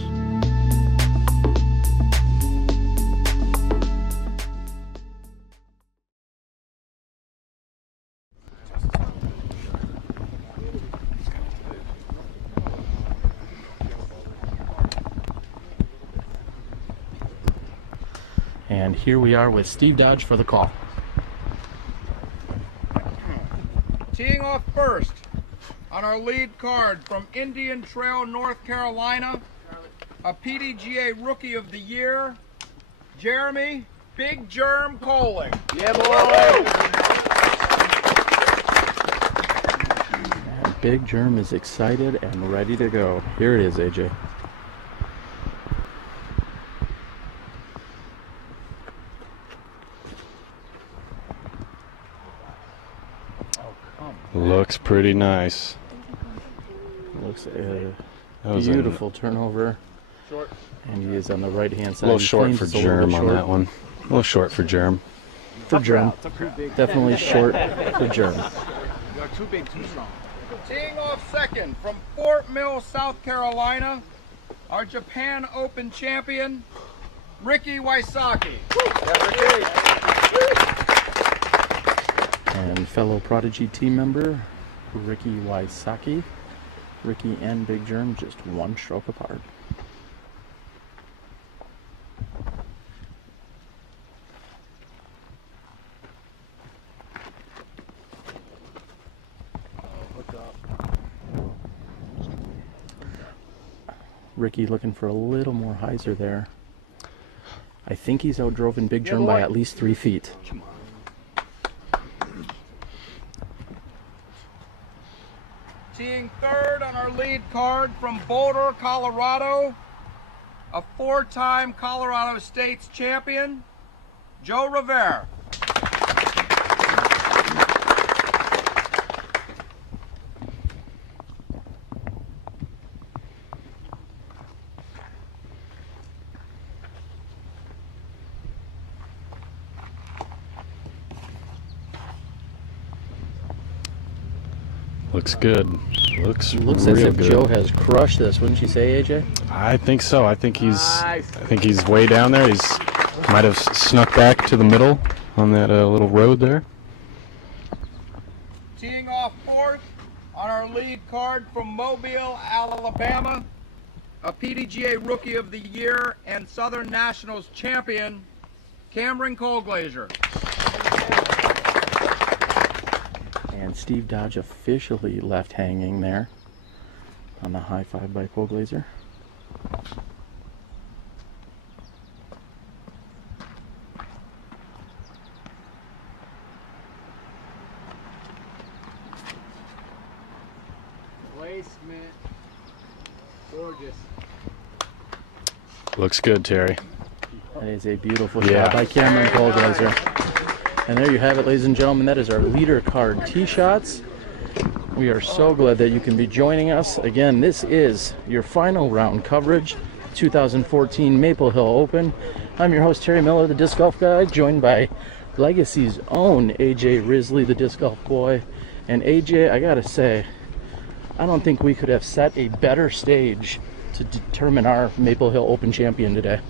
And here we are with Steve Dodge for the call. Teeing off first on our lead card from Indian Trail, North Carolina, a PDGA Rookie of the Year, Jeremy Big Germ Koling. Yeah, boy! And Big Germ is excited and ready to go. Here it is, AJ. Looks pretty nice. Looks beautiful turnover. Short. And he is on the right hand side. A little short for Germ on that one. A little short for Germ. For Germ. Definitely short for Germ. You're too big, too strong. Teeing off second from Fort Mill, South Carolina, our Japan Open champion, Ricky Wysocki. And fellow Prodigy team member, Ricky Wysocki. Ricky and Big Germ just one stroke apart. Ricky looking for a little more hyzer there. I think he's outdroven Big Germ by at least 3 feet. Teeing third on our lead card from Boulder, Colorado, a 4-time Colorado States champion, Joe Revere. Looks good. Looks as real if good. Joe has crushed this, wouldn't you say, AJ? I think so. I think he's way down there. He's might have snuck back to the middle on that little road there. Teeing off fourth on our lead card from Mobile, Alabama, a PDGA Rookie of the Year and Southern Nationals champion, Cameron Colglazier. And Steve Dodge officially left hanging there on the high five by Colglazier. Placement. Gorgeous. Looks good, Terry. That is a beautiful shot by Cameron Colglazier. And there you have it, ladies and gentlemen. That is our leader card tee shots. We are so glad that you can be joining us. Again, this is your final round coverage, 2014 Maple Hill Open. I'm your host, Terry Miller, the Disc Golf Guy, joined by Legacy's own AJ Risley, the Disc Golf Boy. And AJ, I gotta say, I don't think we could have set a better stage to determine our Maple Hill Open champion today.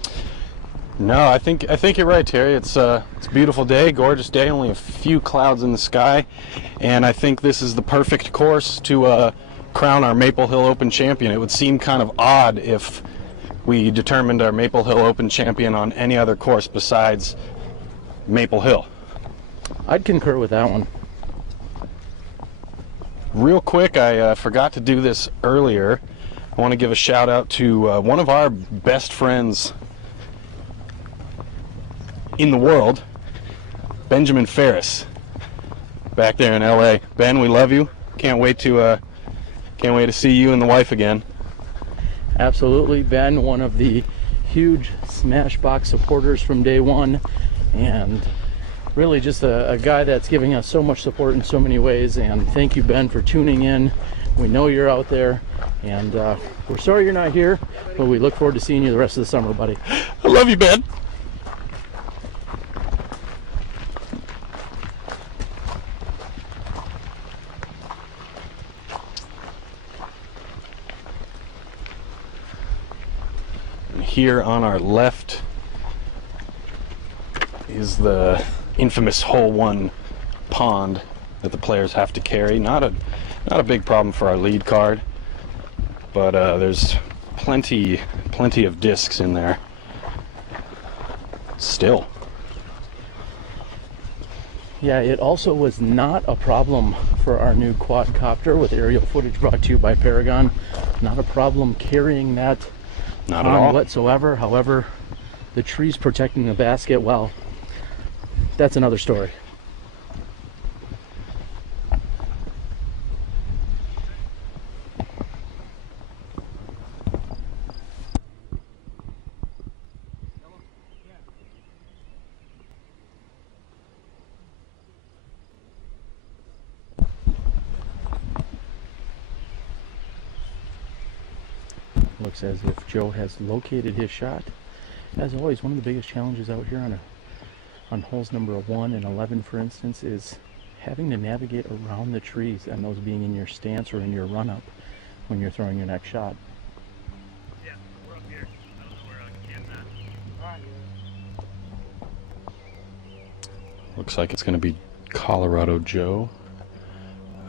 No, I think you're right, Terry. It's a beautiful day, gorgeous day, only a few clouds in the sky, and I think this is the perfect course to crown our Maple Hill Open champion. It would seem kind of odd if we determined our Maple Hill Open champion on any other course besides Maple Hill. I'd concur with that one. Real quick, I forgot to do this earlier. I want to give a shout out to one of our best friends in the world, Benjamin Ferris, back there in LA. Ben, we love you. Can't wait to see you and the wife again. Absolutely, Ben, one of the huge Smashbox supporters from day one, and really just a guy that's giving us so much support in so many ways. And thank you, Ben, for tuning in. We know you're out there, and we're sorry you're not here, but we look forward to seeing you the rest of the summer, buddy. I love you, Ben. Here on our left is the infamous hole 1 pond that the players have to carry. Not a big problem for our lead card, but there's plenty of discs in there still. Yeah, it also was not a problem for our new quadcopter with aerial footage brought to you by Paragon. Not a problem carrying that Not at all whatsoever. However, the trees protecting the basket, well, that's another story. Looks as if Joe has located his shot. As always, one of the biggest challenges out here on holes number 1 and 11, for instance, is having to navigate around the trees and those being in your stance or in your run-up when you're throwing your next shot. Yeah, we're up here. I don't know where Cam's at. All right. Looks like it's going to be Colorado Joe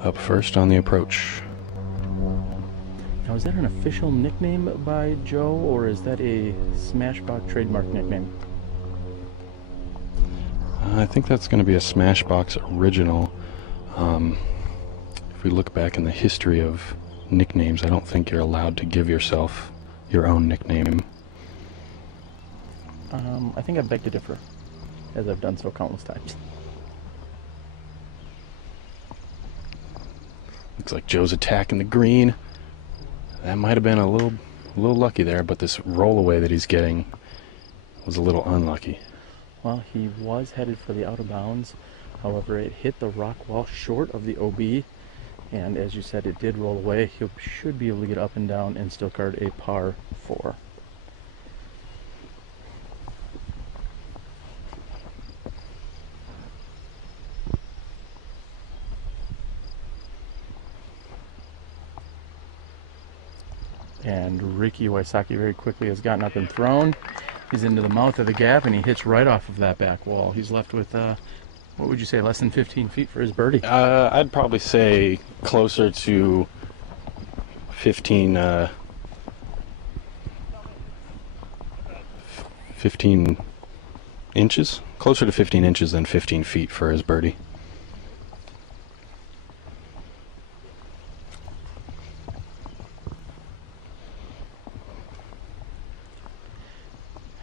up first on the approach. Now, is that an official nickname by Joe, or is that a Smashbox trademark nickname? I think that's going to be a Smashbox original. If we look back in the history of nicknames, I don't think you're allowed to give yourself your own nickname. I think I beg to differ, as I've done so countless times. Looks like Joe's attacking the green. That might have been a little lucky there, but this rollaway that he's getting was a little unlucky. Well, he was headed for the out of bounds. However, it hit the rock wall short of the OB, and as you said, it did roll away. He should be able to get up and down and still card a par 4. And Ricky Wysocki very quickly has gotten up and thrown. He's into the mouth of the gap, and he hits right off of that back wall. He's left with, what would you say, less than 15 feet for his birdie? I'd probably say closer to 15 inches. Closer to 15 inches than 15 feet for his birdie.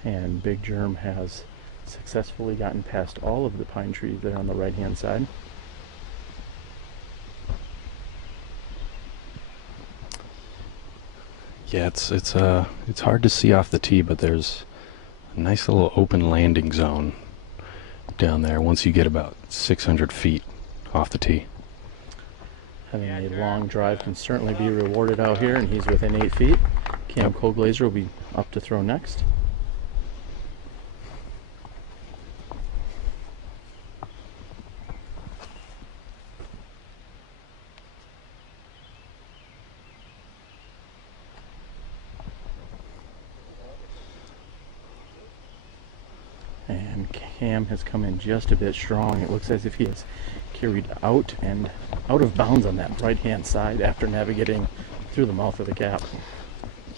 And Big Germ has successfully gotten past all of the pine trees there on the right hand side. Yeah, it's hard to see off the tee, but there's a nice little open landing zone down there once you get about 600 feet off the tee. Having a long drive can certainly be rewarded out here, and he's within 8 feet. Cam Colglazier will be up to throw next. And Cam has come in just a bit strong. It looks as if he has carried out and out of bounds on that right-hand side after navigating through the mouth of the gap.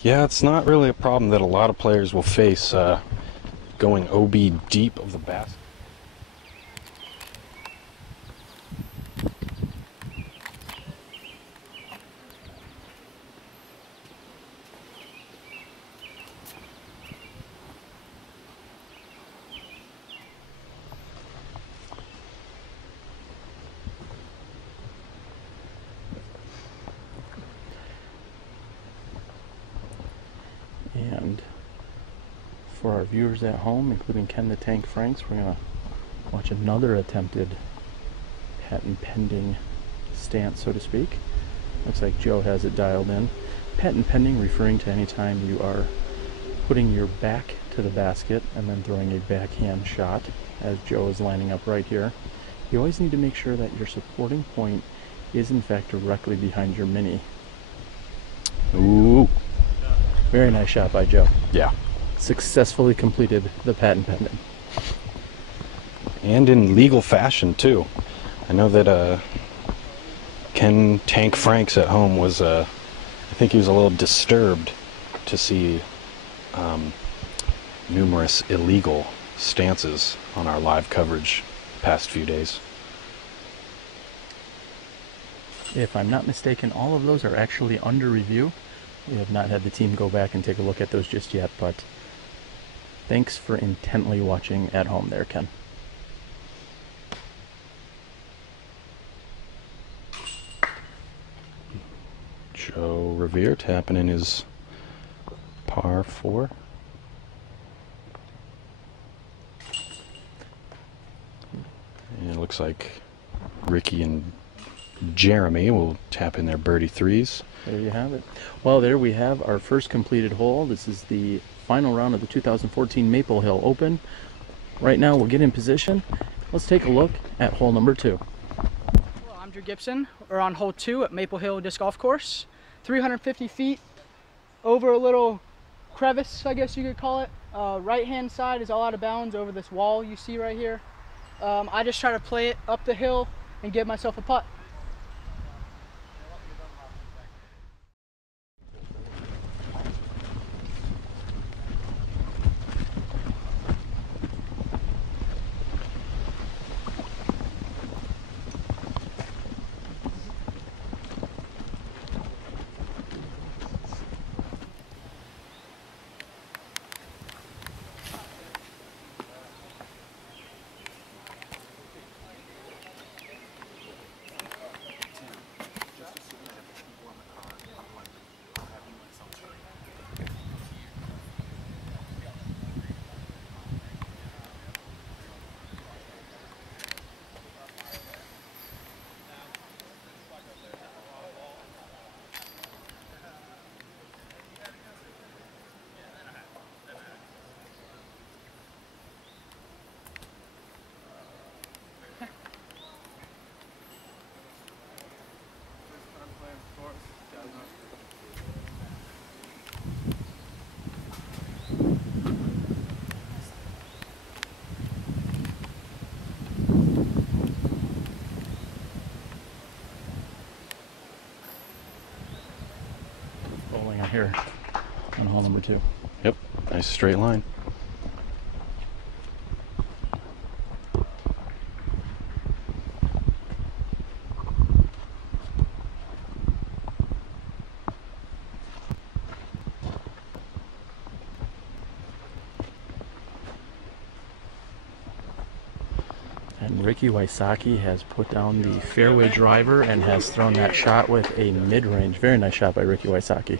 Yeah, it's not really a problem that a lot of players will face going OB deep of the basket. And for our viewers at home, including Ken the Tank Franks, we're going to Watch another attempted patent pending stance, so to speak. Looks like Joe has it dialed in. Patent pending referring to any time you are putting your back to the basket and then throwing a backhand shot, as Joe is lining up right here. You always need to make sure that your supporting point is in fact directly behind your mini. Ooh. Very nice shot by Joe. Yeah. Successfully completed the patent pending. And in legal fashion too. I know that Ken Tank Franks at home was, I think he was a little disturbed to see numerous illegal stances on our live coverage the past few days. If I'm not mistaken, all of those are actually under review. We have not had the team go back and take a look at those just yet, but thanks for intently watching at home there, Ken. Joe Revere tapping in his par 4. And it looks like Ricky and Jeremy will tap in their birdie 3s. There you have it. Well, there we have our first completed hole. This is the final round of the 2014 Maple Hill Open. Right now we'll get in position. Let's take a look at hole number 2. Hello, I'm Drew Gibson. We're on hole 2 at Maple Hill Disc Golf Course. 350 feet over a little crevice, I guess you could call it. Right hand side is all out of bounds over this wall you see right here. I just try to play it up the hill and give myself a putt. Here on hole number 2. Yep, nice straight line. And Ricky Wysocki has put down the fairway driver and has thrown that shot with a mid-range. Very nice shot by Ricky Wysocki.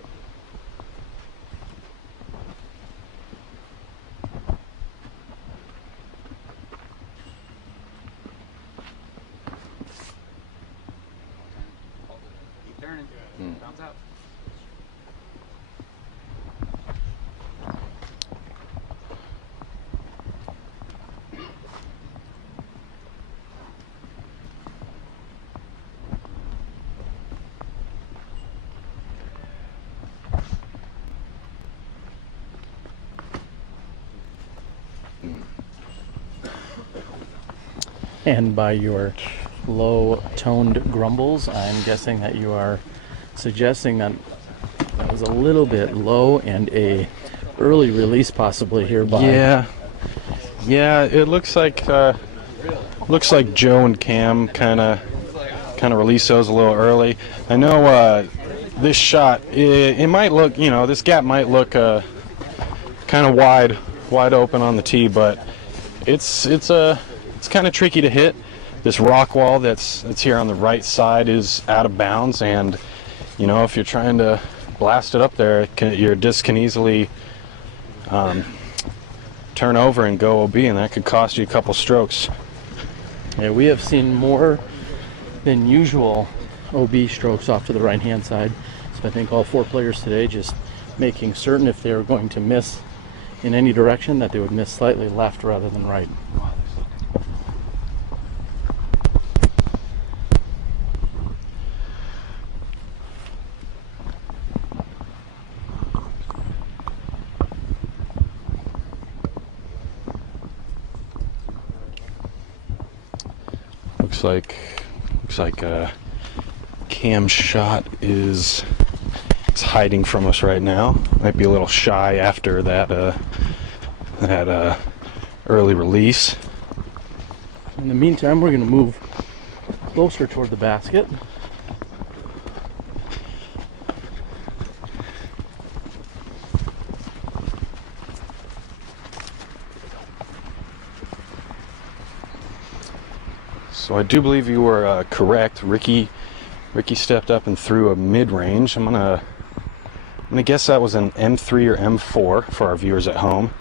And by your low-toned grumbles, I'm guessing that you are suggesting that that was a little bit low and a early release possibly here by... Yeah, it looks like Joe and Cam kind of released those a little early. I know this shot, it might look, you know, this gap might look kind of wide open on the tee, but it's kind of tricky to hit. This rock wall that's here on the right side is out of bounds, and you know, if you're trying to blast it up there, your disc can easily turn over and go OB, and that could cost you a couple strokes. Yeah, we have seen more than usual OB strokes off to the right-hand side. So I think all 4 players today just making certain if they were going to miss in any direction that they would miss slightly left rather than right. Looks like Cam's shot is hiding from us right now. Might be a little shy after that early release. In the meantime, we're going to move closer toward the basket. So I do believe you were correct. Ricky stepped up and threw a mid-range. I'm gonna guess that was an M3 or M4 for our viewers at home.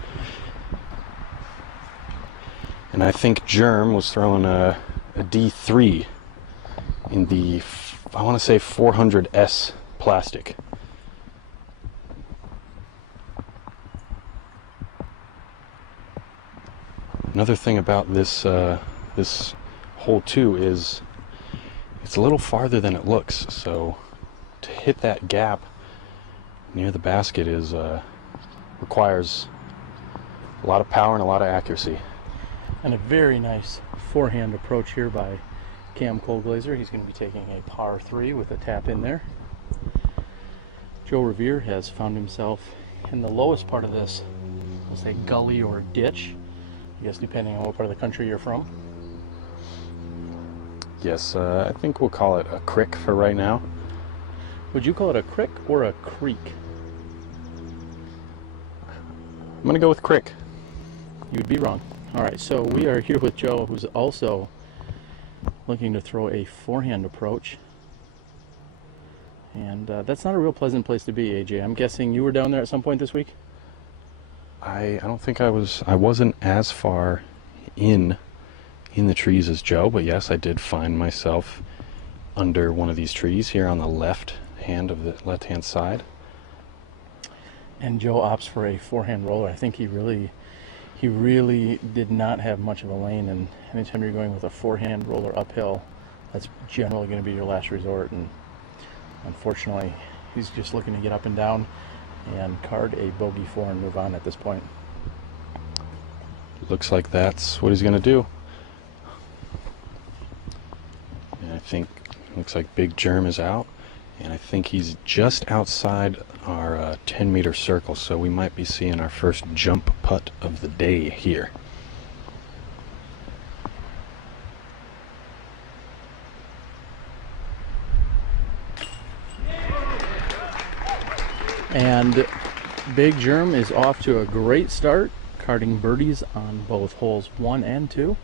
And I think Germ was throwing a D3 in the, I want to say 400S plastic. Another thing about this this hole 2 is it's a little farther than it looks, so to hit that gap near the basket is requires a lot of power and a lot of accuracy. And a very nice forehand approach here by Cam Colglazier. He's going to be taking a par 3 with a tap in there. Joe Revere has found himself in the lowest part of this, we'll say gully or ditch, I guess depending on what part of the country you're from. Yes, I think we'll call it a crick for right now. Would you call it a crick or a creek? I'm going to go with crick. You'd be wrong. Alright, so we are here with Joe, who's also looking to throw a forehand approach. And that's not a real pleasant place to be, AJ. I'm guessing you were down there at some point this week? I don't think I wasn't as far in the trees as Joe, but yes, I did find myself under one of these trees here on the left-hand side. And Joe opts for a forehand roller. I think he really did not have much of a lane, and anytime you're going with a forehand roller uphill, that's generally going to be your last resort, and unfortunately he's just looking to get up and down and card a bogey 4 and move on at this point. Looks like that's what he's going to do. And I think looks like Big Germ is out, and I think he's just outside our 10-meter circle, so we might be seeing our first jump putt of the day here. And Big Germ is off to a great start, carding birdies on both holes 1 and 2.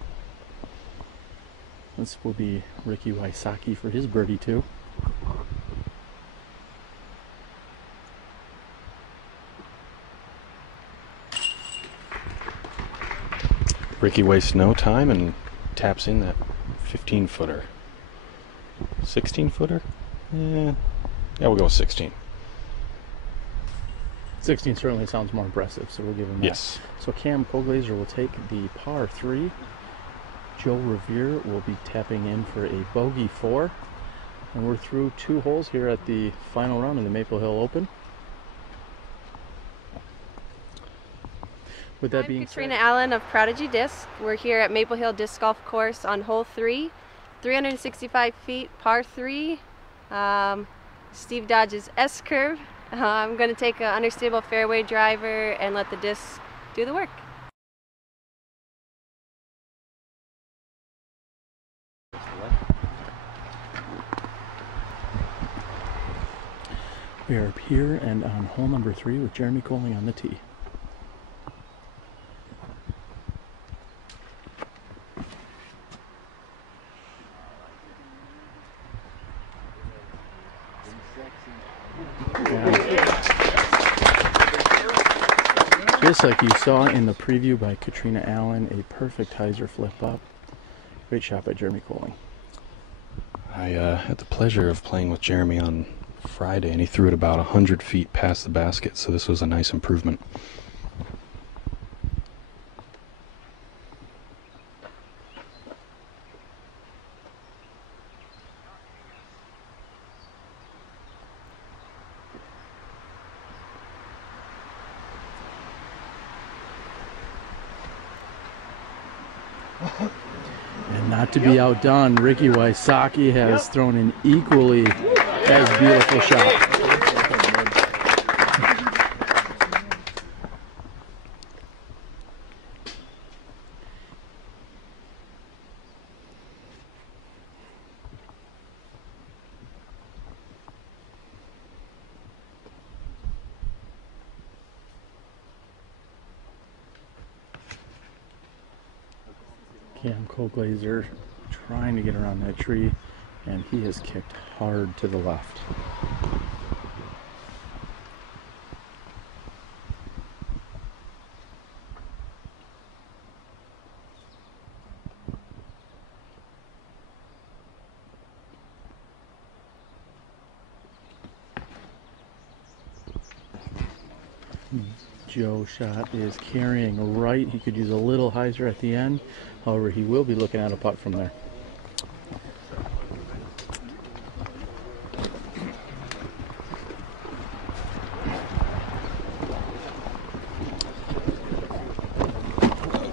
This will be Ricky Wysocki for his birdie 2. Ricky wastes no time and taps in that 15-footer. 16-footer? Yeah, we'll go with 16. 16 certainly sounds more impressive, so we'll give him that. Yes. So Cam Colglazier will take the par 3. Joe Revere will be tapping in for a bogey 4. And we're through 2 holes here at the final round of the Maple Hill Open. With that being Catrina Allen of Prodigy Disc. We're here at Maple Hill Disc Golf Course on hole 3, 365 feet, par 3. Steve Dodge's S-curve. I'm going to take an understable fairway driver and let the disc do the work. We are up here and on hole number 3 with Jeremy Koling on the tee. Just like you saw in the preview by Catrina Allen, a perfect hyzer flip up. Great shot by Jeremy Koling. I had the pleasure of playing with Jeremy on Friday, and he threw it about 100 feet past the basket, so this was a nice improvement. And not to be outdone, Ricky Wysocki has thrown an equally as beautiful shot. Cam Colglazier trying to get around that tree, and he has kicked hard to the left. Joe shot is carrying right. He could use a little hyzer at the end. However, he will be looking at a putt from there.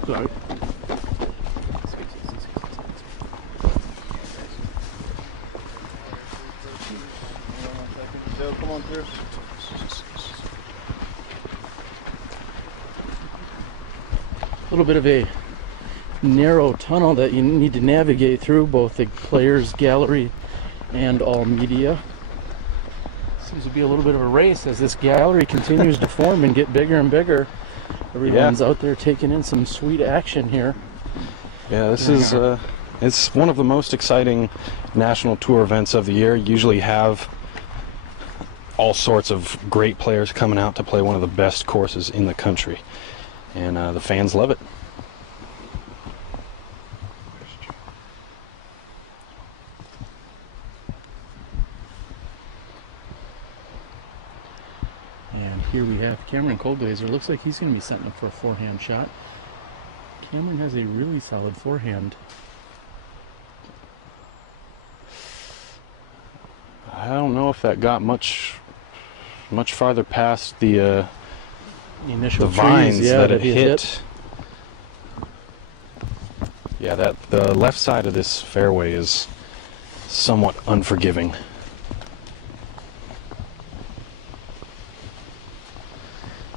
Sorry. Joe, come on through. A little bit of a narrow tunnel that you need to navigate through, both the players gallery and all media. Seems to be a little bit of a race as this gallery continues to form and get bigger and bigger. Everyone's out there taking in some sweet action here. Yeah, this is it's one of the most exciting national tour events of the year. You usually have all sorts of great players coming out to play one of the best courses in the country, and the fans love it. And here we have Cameron Colglazier. Looks like he's going to be setting up for a forehand shot. Cameron has a really solid forehand. I don't know if that got much farther past the initial vines trees, yeah, that it hit. Yeah, the left side of this fairway is somewhat unforgiving.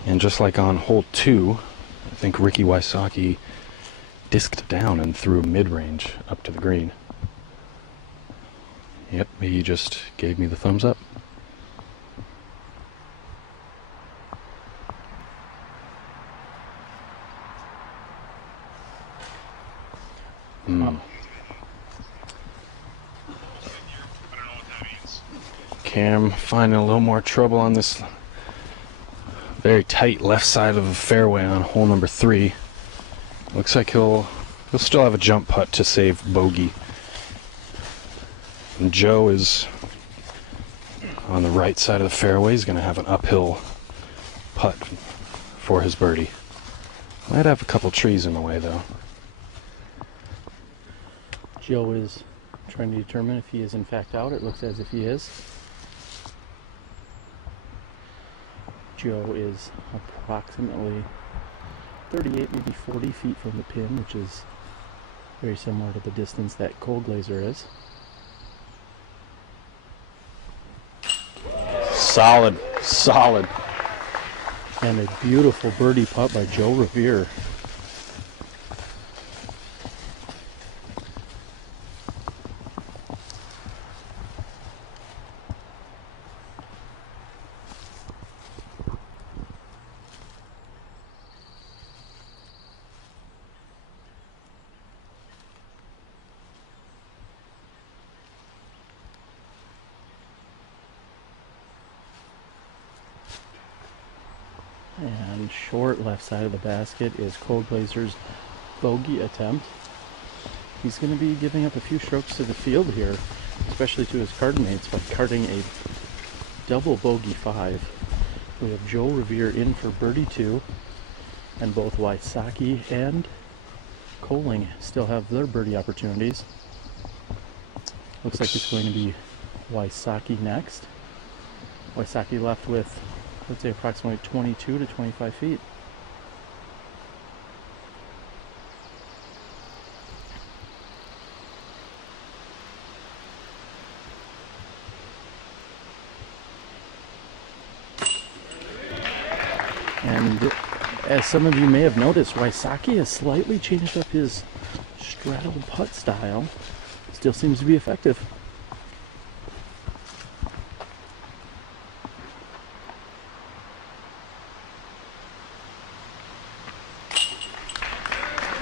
And just like on hole 2, I think Ricky Wysocki disked down and threw mid-range up to the green. Yep, he just gave me the thumbs up. Cam finding a little more trouble on this very tight left side of the fairway on hole number 3. Looks like he'll still have a jump putt to save bogey. And Joe is on the right side of the fairway. He's going to have an uphill putt for his birdie. Might have a couple trees in the way though. Joe is trying to determine if he is in fact out. It looks as if he is. Joe is approximately 38, maybe 40 feet from the pin, which is very similar to the distance that Colglazier is. Solid. And a beautiful birdie putt by Joe Revere. And short left side of the basket is Colglazier's bogey attempt. he's going to be giving up a few strokes to the field here, especially to his card mates, by carding a double bogey 5. We have Joe Revere in for birdie 2, and both Wysocki and Koling still have their birdie opportunities. Looks like it's going to be Wysocki next. Wysocki left with, let's say, approximately 22 to 25 feet. And as some of you may have noticed, Wysocki has slightly changed up his straddle putt style. Still seems to be effective.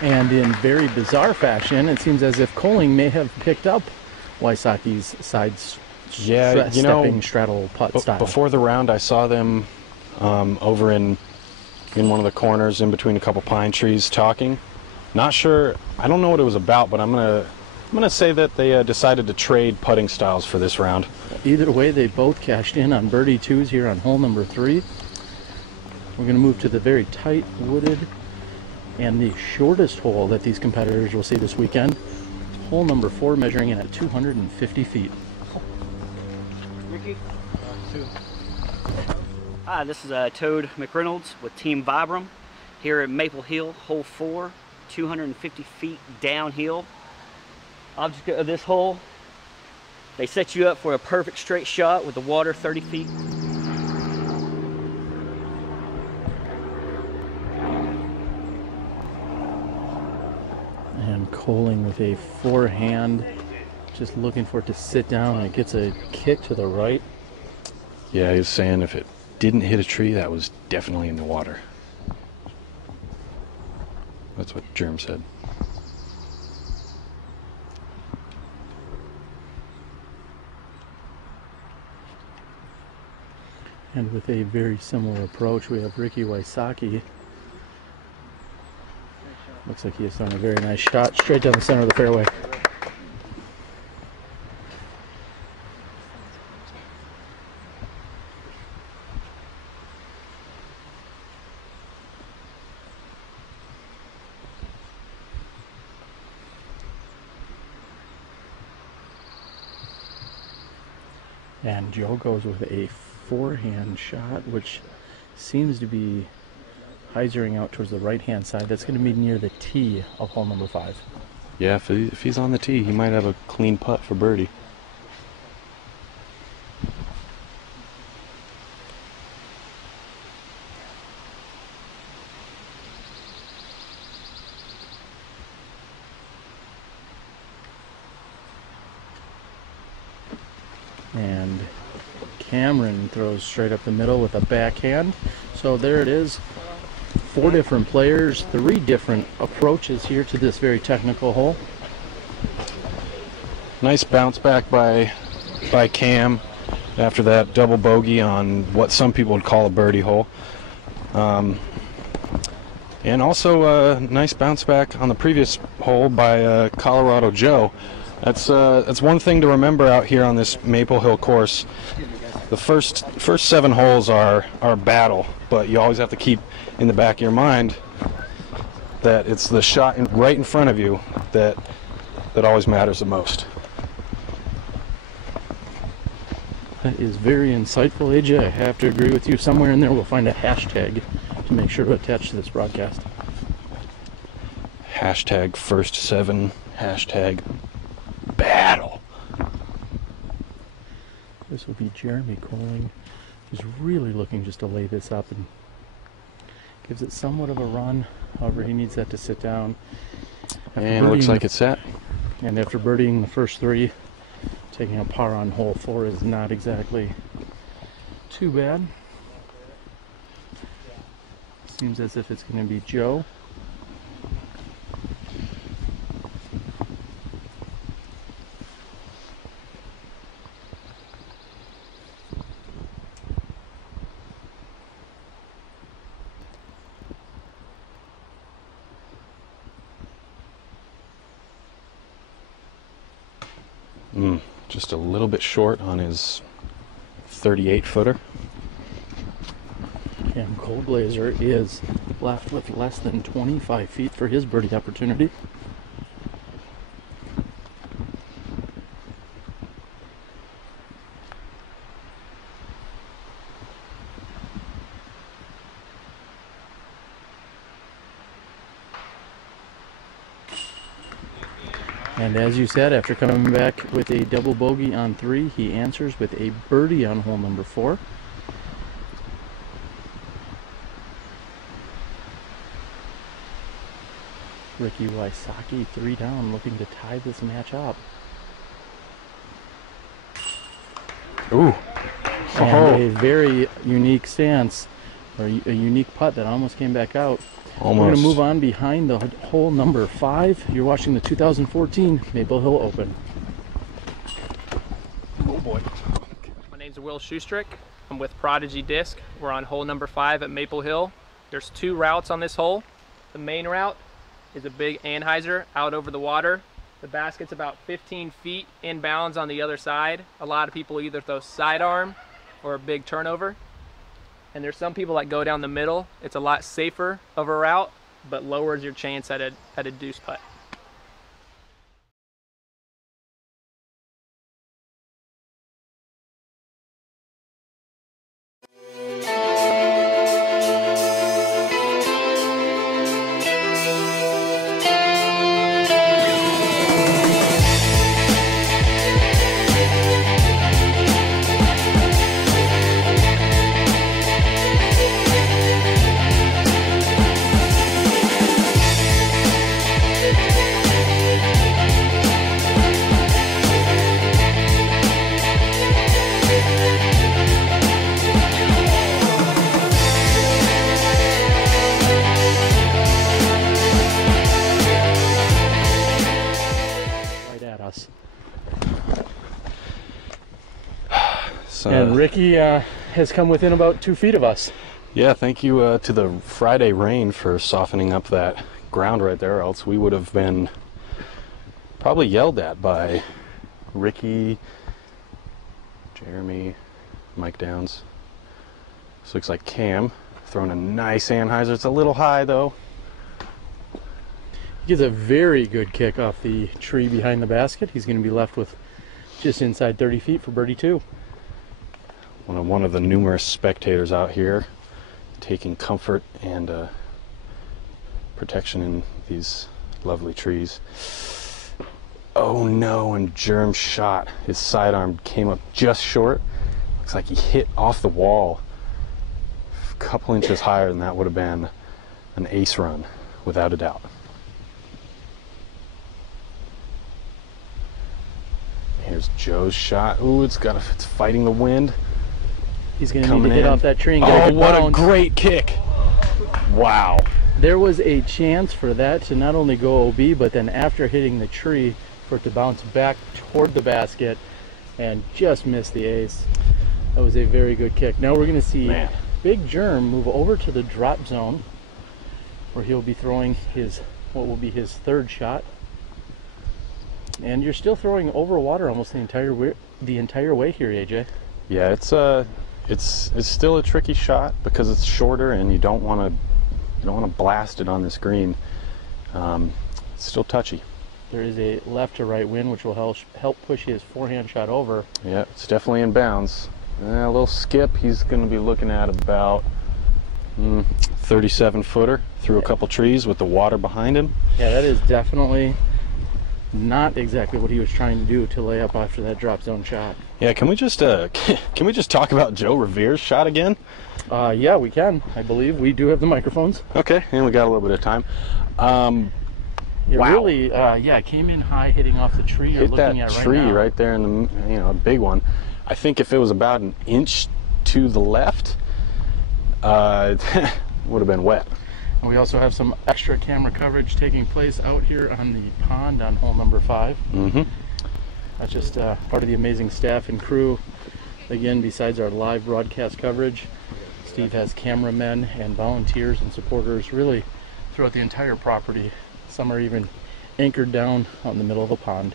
And in very bizarre fashion, it seems as if Koling may have picked up Wysocki's stepping straddle putt style. Before the round, I saw them over in one of the corners in between a couple pine trees talking. Not sure, I don't know what it was about, but I'm gonna say that they decided to trade putting styles for this round. Either way, they both cashed in on birdie 2s here on hole number 3. We're gonna move to the very tight wooded and the shortest hole that these competitors will see this weekend. Hole number 4, measuring in at 250 feet. Ricky? Hi, this is Toad McReynolds with Team Vibram here at Maple Hill, hole 4, 250 feet downhill. Object of this hole, they set you up for a perfect straight shot with the water 30 feet. And Koling with a forehand, just looking for it to sit down, and it gets a kick to the right. Yeah, he's saying if it didn't hit a tree, that was definitely in the water. That's what Germ said. And with a very similar approach, we have Ricky Wysocki. Looks like he has done a very nice shot straight down the center of the fairway. And Joe goes with a forehand shot, which seems to be hyzering out towards the right-hand side. That's going to be near the tee of hole number 5. Yeah, if he's on the tee, he might have a clean putt for birdie. And Cameron throws straight up the middle with a backhand. So there it is. 4 different players, 3 different approaches here to this very technical hole. Nice bounce back by Cam after that double bogey on what some people would call a birdie hole. And also a nice bounce back on the previous hole by Colorado Joe. That's one thing to remember out here on this Maple Hill course. The first 7 holes are battle, but you always have to keep in the back of your mind that it's the shot right in front of you that always matters the most. That is very insightful, AJ. I have to agree with you. Somewhere in there we'll find a hashtag to make sure to attach to this broadcast. Hashtag first 7, hashtag battle. This will be Jeremy Koling, who's really looking just to lay this up and gives it somewhat of a run. However, he needs that to sit down. And it looks like it's set. And after birdieing the first 3, taking a par on hole 4 is not exactly too bad. Seems as if it's going to be Joe. Just a little bit short on his 38-footer. Cameron Colglazier is left with less than 25 feet for his birdie opportunity. And as you said, after coming back with a double bogey on 3, he answers with a birdie on hole number 4. Ricky Wysocki 3 down, looking to tie this match up. Ooh. And a very unique stance, or a unique putt that almost came back out. Almost. We're going to move on behind the hole number 5. You're watching the 2014 Maple Hill Open. Oh boy. My name's Will Schustrick. I'm with Prodigy Disc. We're on hole number 5 at Maple Hill. There's 2 routes on this hole. The main route is a big anhyzer out over the water. The basket's about 15 feet inbounds on the other side. A lot of people either throw sidearm or a big turnover. And there's some people that go down the middle. It's a lot safer of a route, but lowers your chance at a deuce putt. And Ricky has come within about 2 feet of us. Yeah, thank you to the Friday rain for softening up that ground right there, else we would have been probably yelled at by Ricky, Jeremy, Mike Downs. This looks like Cam throwing a nice anhyzer. It's a little high though. He gets a very good kick off the tree behind the basket. He's going to be left with just inside 30 feet for birdie 2. One of the numerous spectators out here taking comfort and protection in these lovely trees. Oh no, and Germ shot. His sidearm came up just short. Looks like he hit off the wall. A couple inches higher than that would have been an ace run, without a doubt. Here's Joe's shot. Ooh, it's fighting the wind. He's going to need to hit off that tree and get a good what bounce. a great kick. Wow. There was a chance for that to not only go OB, but then after hitting the tree, for it to bounce back toward the basket and just miss the ace. That was a very good kick. Now we're going to see Big Germ move over to the drop zone, where he'll be throwing what will be his 3rd shot. And you're still throwing over water almost the entire way here, AJ. Yeah, it's still a tricky shot because it's shorter and you don't want to blast it on this green. It's still touchy. There is a left to right wind which will help push his forehand shot over. Yeah, it's definitely in bounds. A little skip. He's going to be looking at about 37-footer through a couple trees with the water behind him. Yeah, that is definitely not exactly what he was trying to do to lay up after that drop zone shot. Yeah, can we just talk about Joe Revere's shot again? Yeah, we can. I believe we do have the microphones. Okay, and we got a little bit of time. It wow. really, yeah, came in high, hitting off the tree you're looking at right now. Hit that tree right there in the, a big one. I think if it was about an inch to the left, it would have been wet. And we also have some extra camera coverage taking place out here on the pond on hole number 5. Mm-hmm. That's just part of the amazing staff and crew. Again, besides our live broadcast coverage, Steve has cameramen and volunteers and supporters really throughout the entire property. Some are even anchored down out in the middle of a pond.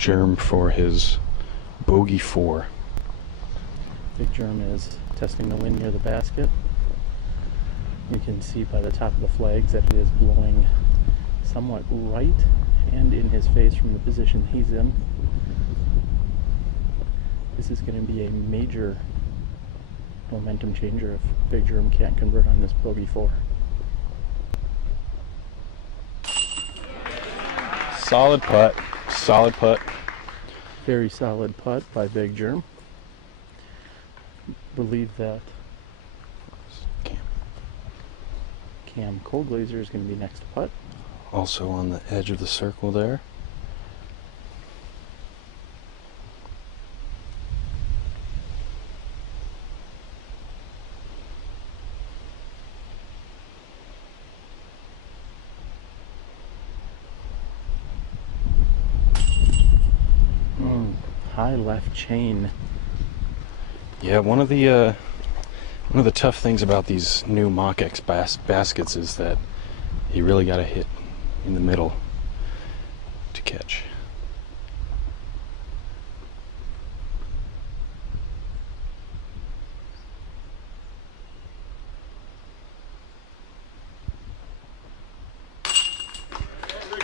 Germ for his bogey 4. Big Germ is testing the wind near the basket. You can see by the top of the flags that it is blowing somewhat right and in his face from the position he's in. This is going to be a major momentum changer if Big Germ can't convert on this bogey 4. Solid putt. Solid putt. Very solid putt by Big Germ. Believe that Cam Colglazier is going to be next to putt. Also on the edge of the circle there. High left chain. Yeah, one of the tough things about these new Mach X baskets is that you really got to hit in the middle to catch.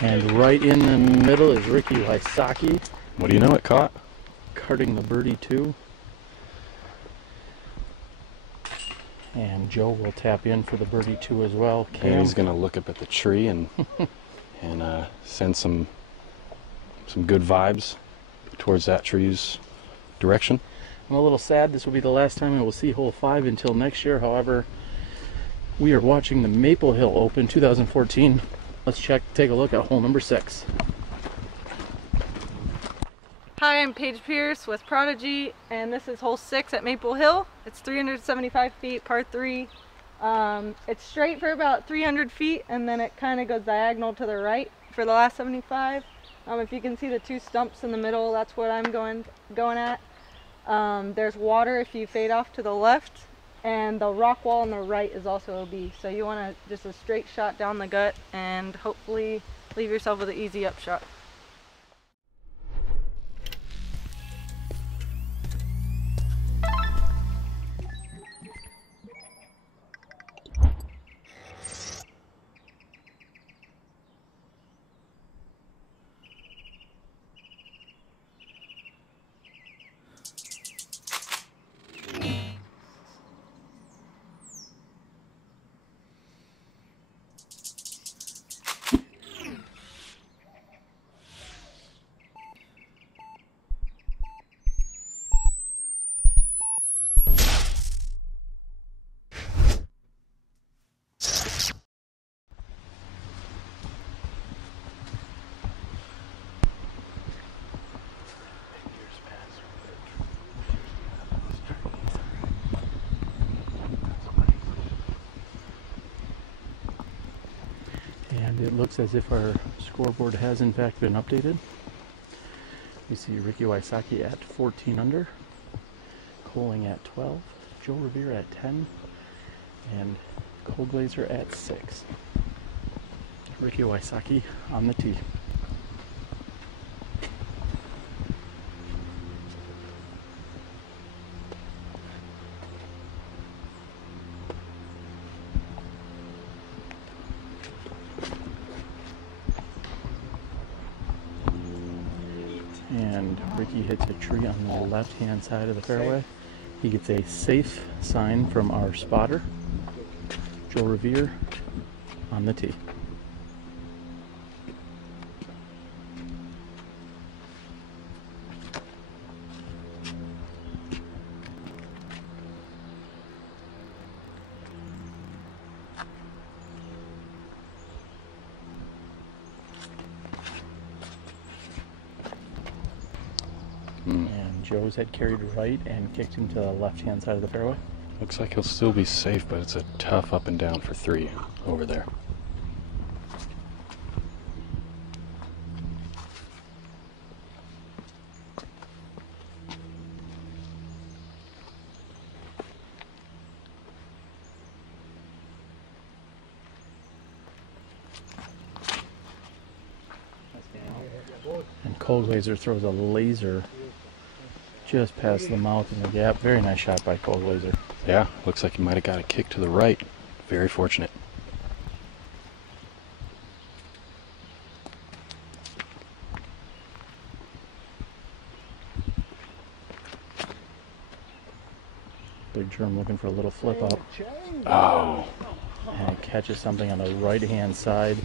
And right in the middle is Ricky Wysocki. What do you know, it caught? Carting the birdie 2. And Joe will tap in for the birdie 2 as well. Cam. And he's going to look up at the tree and send some good vibes towards that tree's direction. I'm a little sad this will be the last time I will see hole 5 until next year. However, we are watching the Maple Hill Open 2014. Let's take a look at hole number 6. Hi, I'm Paige Pierce with Prodigy, and this is hole 6 at Maple Hill. It's 375 feet, par 3. It's straight for about 300 feet, and then it kind of goes diagonal to the right for the last 75. If you can see the 2 stumps in the middle, that's what I'm going at. There's water if you fade off to the left, and the rock wall on the right is also OB. So you want to just a straight shot down the gut and hopefully leave yourself with an easy upshot. And it looks as if our scoreboard has in fact been updated. We see Ricky Wysocki at 14 under, Koling at 12, Joe Revere at 10, and Colglazier at 6. Ricky Wysocki on the tee. And Ricky hits a tree on the left-hand side of the fairway. He gets a safe sign from our spotter, Joe Revere, on the tee. And Joe's head carried right and kicked him to the left-hand side of the fairway. Looks like he'll still be safe, but it's a tough up and down for 3 over there. And Colglazier throws a laser just past the mouth in the gap. Very nice shot by Colglazier. Yeah, looks like he might have got a kick to the right. Very fortunate. Big Germ looking for a little flip up. Oh. And it catches something on the right hand side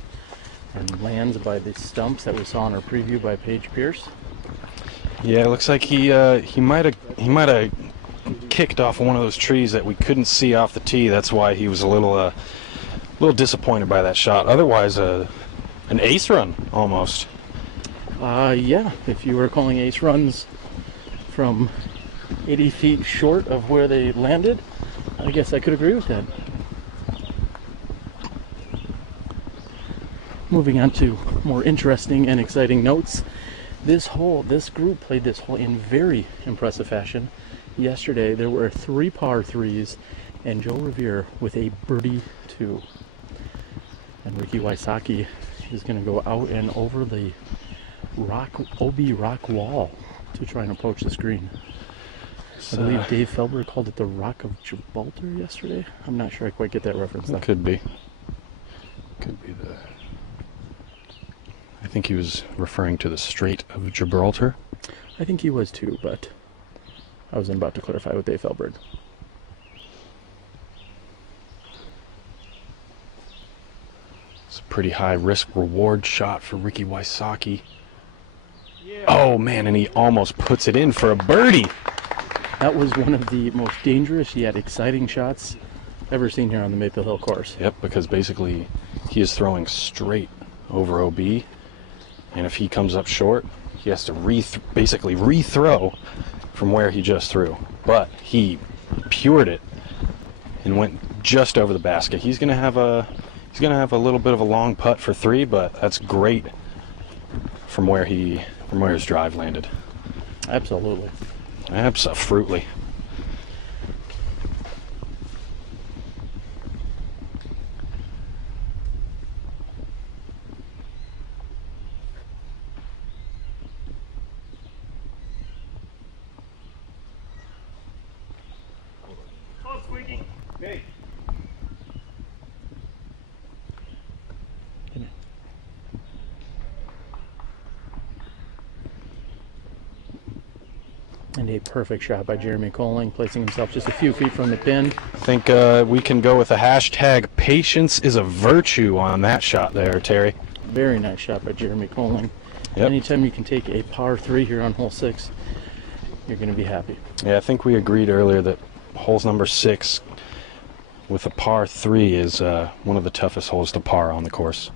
and lands by the stumps that we saw in our preview by Paige Pierce. Yeah, it looks like he might have kicked off one of those trees that we couldn't see off the tee. That's why he was a little disappointed by that shot. Otherwise, an ace run almost. Yeah, if you were calling ace runs from 80 feet short of where they landed, I guess I could agree with that. Moving on to more interesting and exciting notes. This group played this hole in very impressive fashion. Yesterday there were 3 par 3s and Joe Revere with a birdie 2. And Ricky Wysocki is going to go out and over the OB rock wall to try and approach this green. I believe Dave Felber called it the Rock of Gibraltar yesterday. I'm not sure I quite get that reference though. Could be. Could be the... I think he was referring to the Strait of Gibraltar. I think he was too, but I wasn't about to clarify with Dave Felber. It's a pretty high risk reward shot for Ricky Wysocki. Yeah. Oh man, and he almost puts it in for a birdie. That was one of the most dangerous yet exciting shots ever seen here on the Maple Hill course. Yep, because basically he is throwing straight over OB, and if he comes up short, he has to basically rethrow from where he just threw. But he pured it and went just over the basket. He's gonna have a little bit of a long putt for 3, but that's great from where his drive landed. Absolutely. Absolutely. And a perfect shot by Jeremy Koling, placing himself just a few feet from the pin. I think we can go with a hashtag patience is a virtue on that shot there, Terry. Very nice shot by Jeremy Koling. Yep. Anytime you can take a par 3 here on hole 6, you're going to be happy. Yeah, I think we agreed earlier that holes number 6 with a par 3 is one of the toughest holes to par on the course.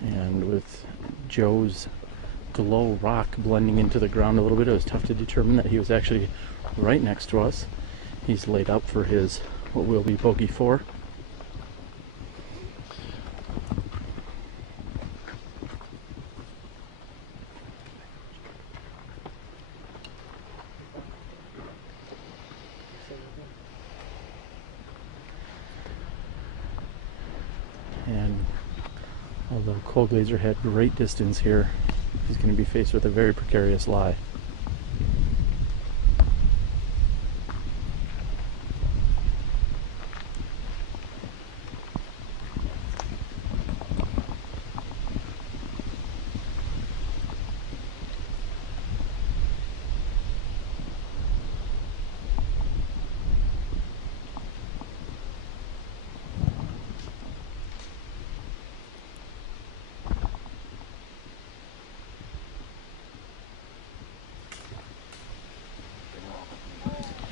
And with Joe's glow rock blending into the ground a little bit, it was tough to determine that he was actually right next to us. He's laid up for his, what will be bogey 4. And although Colglazier had great distance here, he's going to be faced with a very precarious lie.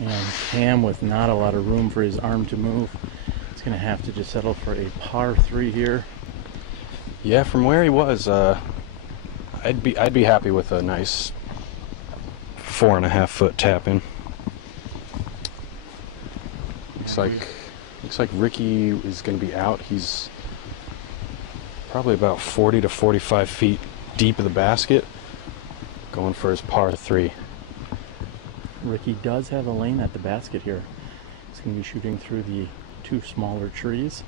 And Cam, with not a lot of room for his arm to move, is going to have to just settle for a par 3 here. Yeah, from where he was, I'd be happy with a nice 4.5 foot tap in. Looks like Ricky is going to be out. He's probably about 40 to 45 feet deep of the basket, going for his par 3. Ricky does have a lane at the basket here. He's going to be shooting through the 2 smaller trees.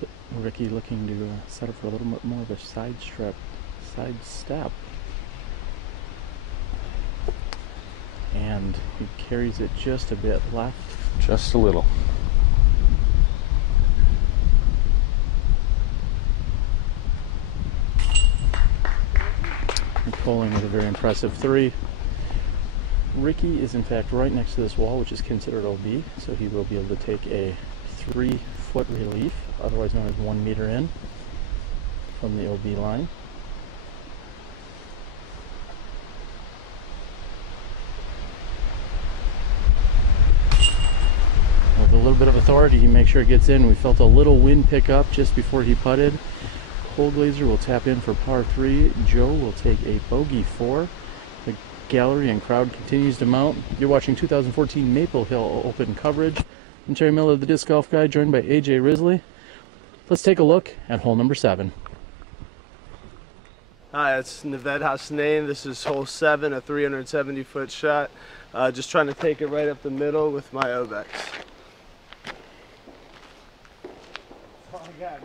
But Ricky looking to set up for a little bit more of a side step. And he carries it just a bit left. Just a little. Koling with a very impressive 3. Ricky is in fact right next to this wall, which is considered OB, so he will be able to take a 3-foot relief, otherwise known as 1 meter in, from the OB line. With a little bit of authority, he makes sure it gets in. We felt a little wind pick up just before he putted. Colglazier will tap in for par 3. Joe will take a bogey 4. The gallery and crowd continues to mount. You're watching 2014 Maple Hill Open coverage. I'm Terry Miller, the Disc Golf Guy, joined by AJ Risley. Let's take a look at hole number 7. Hi, it's Naved Hasnain. This is hole 7, a 370-foot shot. Just trying to take it right up the middle with my Obex. Oh my God.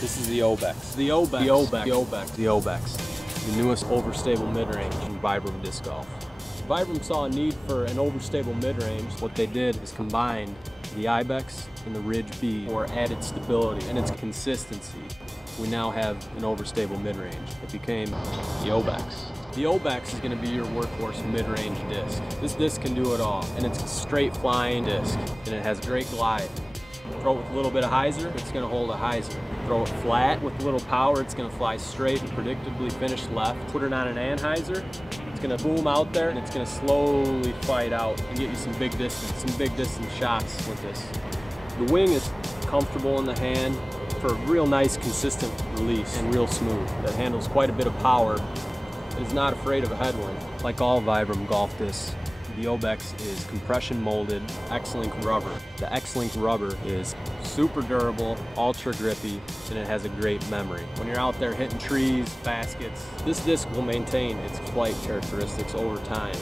This is the Obex. The Obex. The Obex. The Obex. The Obex. The newest overstable mid-range in Vibram disc golf. Vibram saw a need for an overstable mid-range. What they did is combined the Ibex and the Ridge B for added stability and its consistency. We now have an overstable mid-range. It became the Obex. The Obex is going to be your workhorse mid-range disc. This disc can do it all, and it's a straight flying disc, and it has great glide. Throw it with a little bit of hyzer, it's going to hold a hyzer. Throw it flat with a little power, it's going to fly straight and predictably finish left. Put it on an anhyzer, it's going to boom out there and it's going to slowly fight out and get you some big distance shots with this. The wing is comfortable in the hand for a real nice consistent release and real smooth. That handles quite a bit of power and is not afraid of a headwind. Like all Vibram golf discs, the Obex is compression molded X-Link rubber. The X-Link rubber is super durable, ultra grippy, and it has a great memory. When you're out there hitting trees, baskets, this disc will maintain its flight characteristics over time.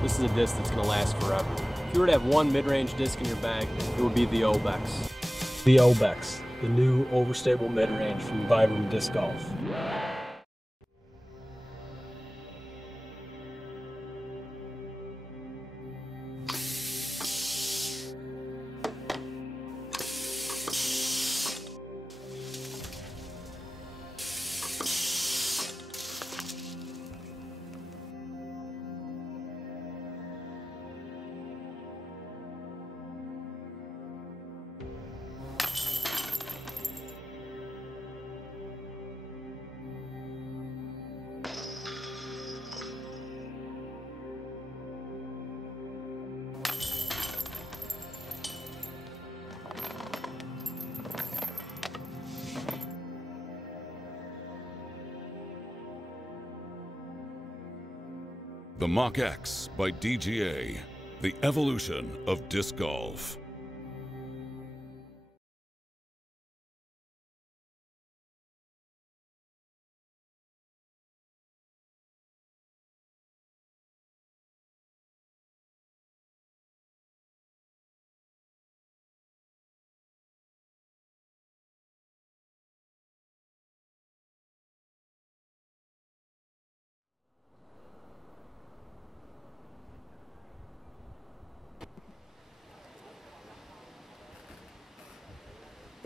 This is a disc that's going to last forever. If you were to have one mid-range disc in your bag, it would be the Obex. The Obex, the new overstable mid-range from Vibram Disc Golf. The Mach X by DGA, the evolution of disc golf.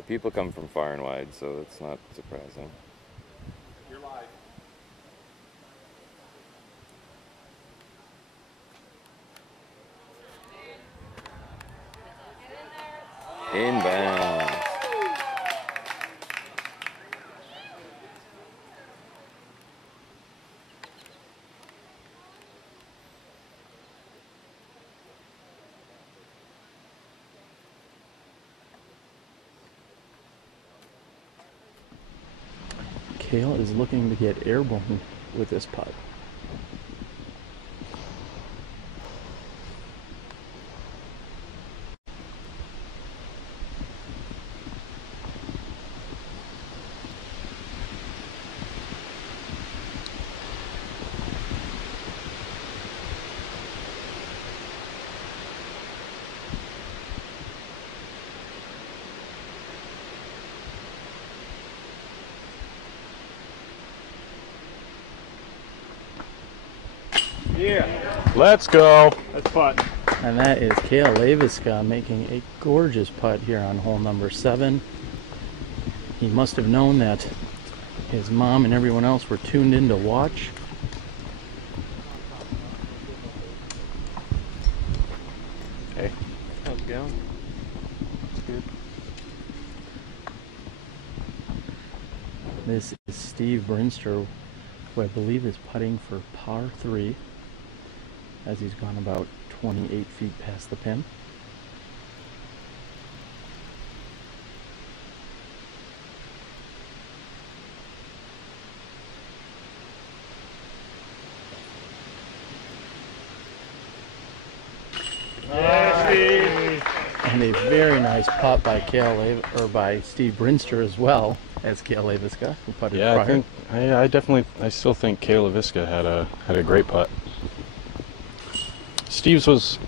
People come from far and wide, so it's not surprising. You're live. Inbound. Kale is looking to get airborne with this putt. Yeah. Let's go. That's putt. And that is Kale Leviska making a gorgeous putt here on hole number 7. He must have known that his mom and everyone else were tuned in to watch. Hey. How's it going? It's good. This is Steve Brinster, who I believe is putting for par 3, as he's gone about 28 feet past the pin. And a very nice putt by by Steve Brinster as well as Kale Leviska, who putted prior. I still think Kale Leviska had a great putt. Steve's was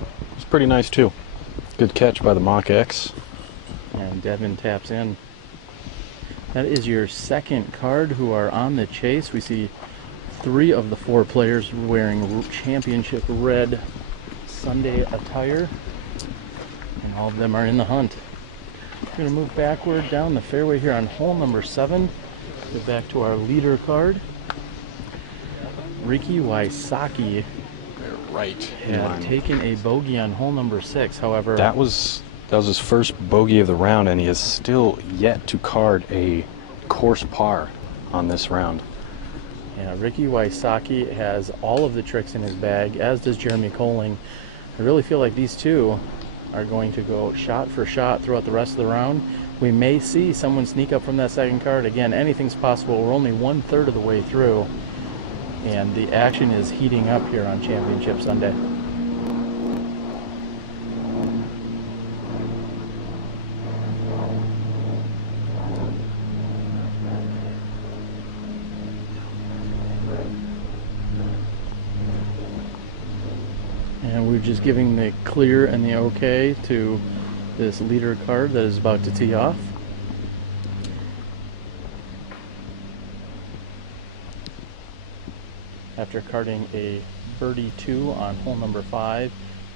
pretty nice too. Good catch by the Mach X. And Devin taps in. That is your second card who are on the chase. We see 3 of the 4 players wearing championship red Sunday attire, and all of them are in the hunt. We're going to move backward down the fairway here on hole number 7. Go back to our leader card. Ricky Wysocki had taken a bogey on hole number 6. However, that was his first bogey of the round, and he has still yet to card a course par on this round. Yeah, Ricky Wysocki has all of the tricks in his bag, as does Jeremy Koling. I really feel like these two are going to go shot for shot throughout the rest of the round. We may see someone sneak up from that second card. Again, anything's possible. We're only 1/3 of the way through, and the action is heating up here on Championship Sunday. And we're just giving the clear and the okay to this leader card that is about to tee off. After carding a birdie 2 on hole number 5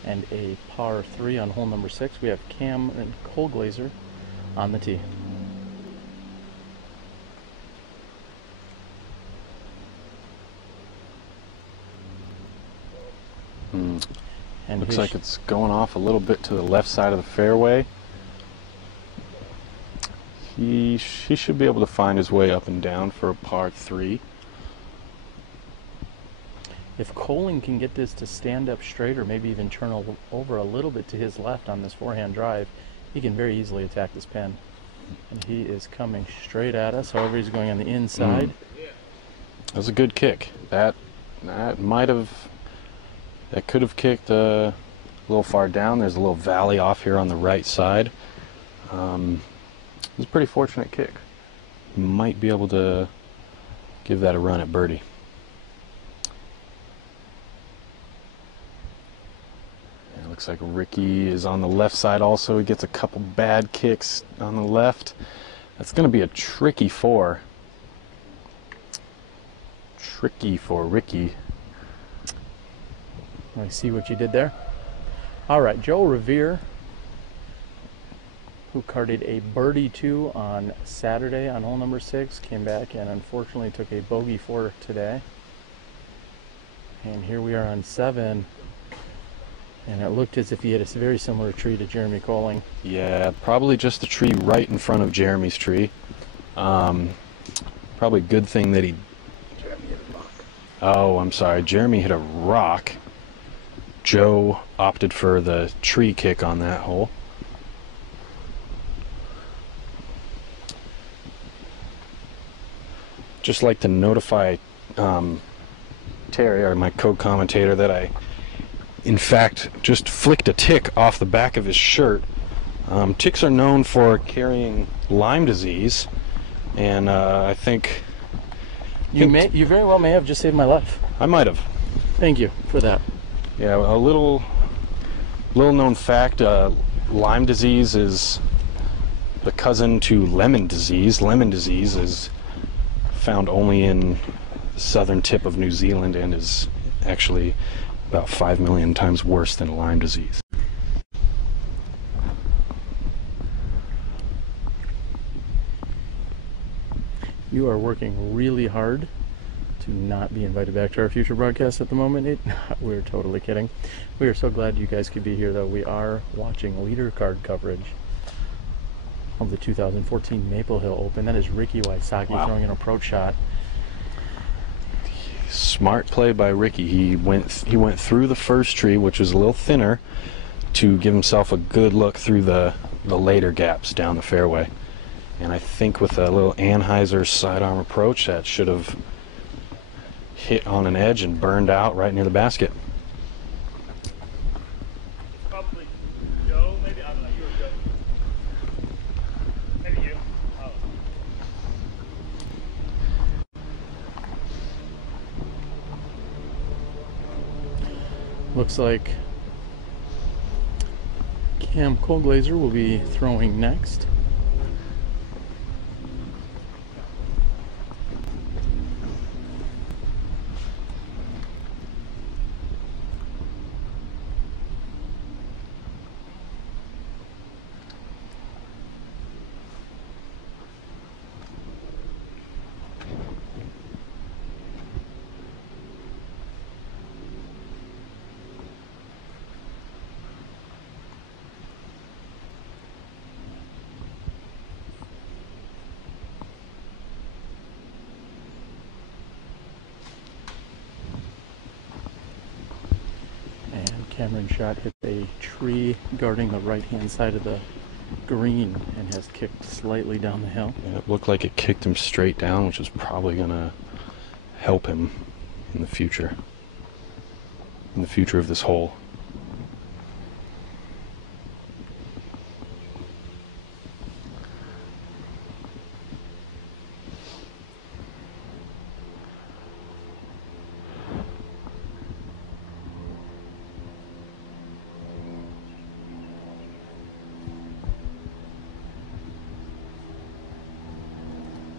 and a par 3 on hole number 6, we have Cameron Colglazier on the tee. And looks like it's going off a little bit to the left side of the fairway. He should be able to find his way up and down for a par 3. If Koling can get this to stand up straight, or maybe even turn over a little bit to his left on this forehand drive, he can very easily attack this pin. And he is coming straight at us. However, he's going on the inside. That was a good kick. That could have kicked a little far down. There's a little valley off here on the right side. It was a pretty fortunate kick. You might be able to give that a run at birdie. It looks like Ricky is on the left side also. He gets a couple bad kicks on the left. That's going to be a tricky 4. Tricky for Ricky. I see what you did there. All right, Joe Revere, who carded a birdie 2 on Saturday on hole number 6, came back and unfortunately took a bogey 4 today. And here we are on 7. And it looked as if he had a very similar tree to Jeremy Koling. Yeah, probably just the tree right in front of Jeremy's tree. Probably a good thing that he... Oh, I'm sorry. Jeremy hit a rock. Joe opted for the tree kick on that hole. Just like to notify Terry, or my co-commentator, that I, in fact, just flicked a tick off the back of his shirt. Ticks are known for carrying Lyme disease, and I think... You very well may have just saved my life. I might have. Thank you for that. Yeah, a little known fact, Lyme disease is the cousin to lemon disease. Lemon disease is found only in the southern tip of New Zealand and is actually about 5 million times worse than Lyme disease. You are working really hard to not be invited back to our future broadcasts at the moment, Nate. We're totally kidding. We are so glad you guys could be here, though. We are watching leader card coverage of the 2014 Maple Hill Open. That is Ricky Wysocki throwing an approach shot. Smart play by Ricky. He went through the first tree, which was a little thinner, to give himself a good look through the later gaps down the fairway. And I think with a little Anheuser sidearm approach, that should have hit on an edge and burned out right near the basket. Probably Joe, maybe. I don't know. You were good. Maybe you. Oh. Looks like Cam Colglazier will be throwing next. Cameron shot hit a tree guarding the right-hand side of the green and has kicked slightly down the hill. Yeah, it looked like it kicked him straight down, which is probably going to help him in the future. In the future of this hole.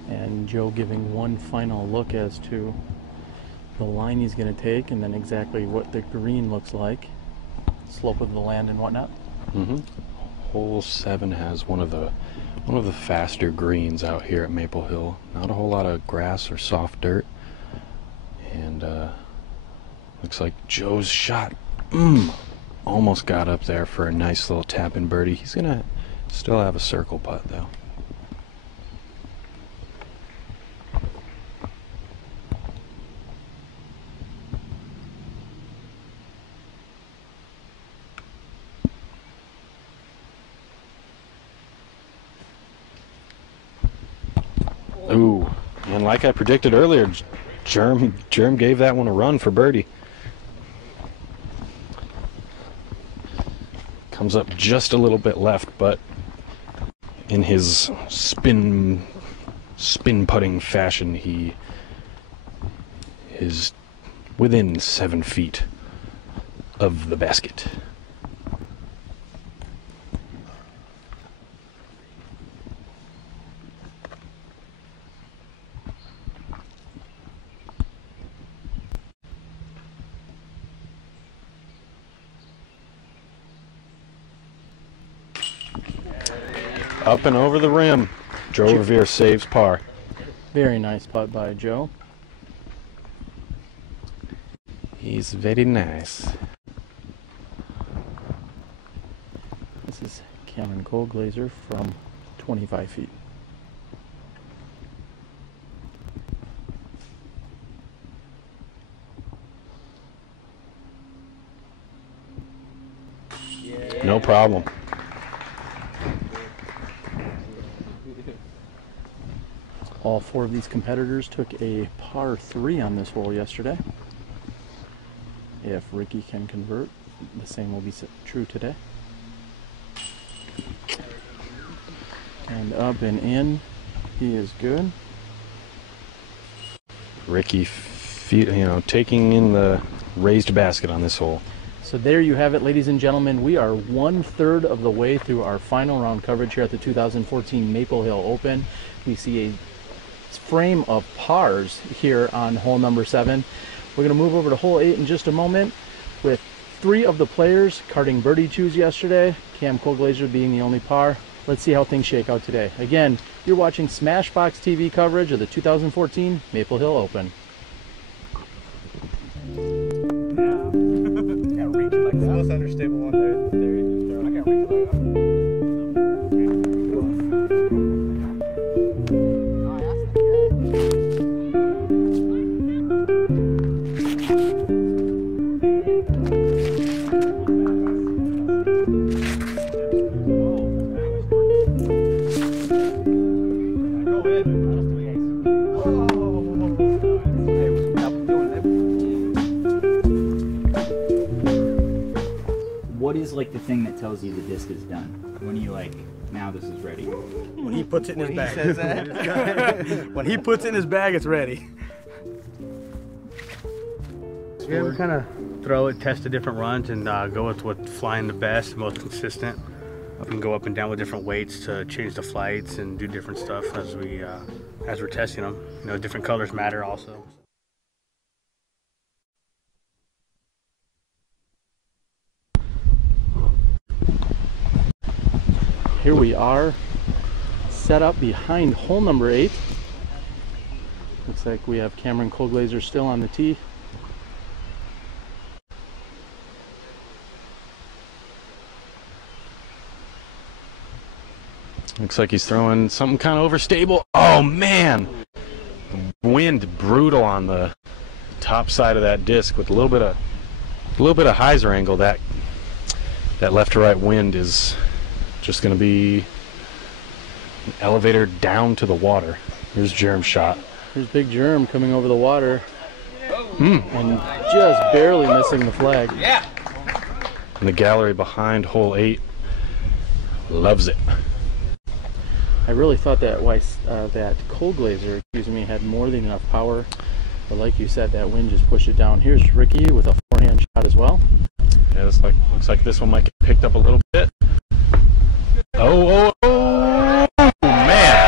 And Joe giving one final look as to the line he's going to take and then exactly what the green looks like, slope of the land and whatnot. Hole 7 has one of the faster greens out here at Maple Hill. Not a whole lot of grass or soft dirt, and looks like Joe's shot almost got up there for a nice little tap-in birdie. He's gonna still have a circle putt though. Ooh, and like I predicted earlier, Germ gave that one a run for birdie. Comes up just a little bit left, but in his spin putting fashion, he is within 7 feet of the basket. Up and over the rim. Joe Revere saves par. Very nice putt by Joe. He's very nice. Cameron Colglazier from 25 feet. No problem. All four of these competitors took a par 3 on this hole yesterday. If Ricky can convert, the same will be true today. And up and in, he is good. Ricky, taking in the raised basket on this hole. So there you have it, ladies and gentlemen. We are 1/3 of the way through our final round coverage here at the 2014 Maple Hill Open. We see a frame of pars here on hole number 7. We're going to move over to hole 8 in just a moment with 3 of the players carding birdie twos yesterday, Cam Colglazier being the only par. Let's see how things shake out today. Again, you're watching Smashbox TV coverage of the 2014 Maple Hill Open. Can't reach it like the most understable one there. I can't reach it like that. What is like the thing that tells you the disc is done? When you like, now this is ready? When he puts it in his bag. He says that? When he puts it in his bag, it's ready. So yeah, we kind of throw it, test the different runs, and go with what's flying the best, most consistent. We can go up and down with different weights to change the flights and do different stuff as we're testing them. Different colors matter also. Here we are, set up behind hole number 8. Looks like we have Cameron Colglazier still on the tee. Looks like he's throwing something kind of overstable. Oh man! Wind brutal on the top side of that disc with a little bit of hyzer angle. That left to right wind is just going to be an elevator down to the water. Here's Germ's shot. Here's Big Germ coming over the water and just barely missing the flag. Yeah. And the gallery behind hole 8 loves it. I really thought that that Colglazier, had more than enough power, but like you said, that wind just pushed it down. Here's Ricky with a forehand shot as well. Yeah, looks like this one might get picked up a little bit. Oh, man!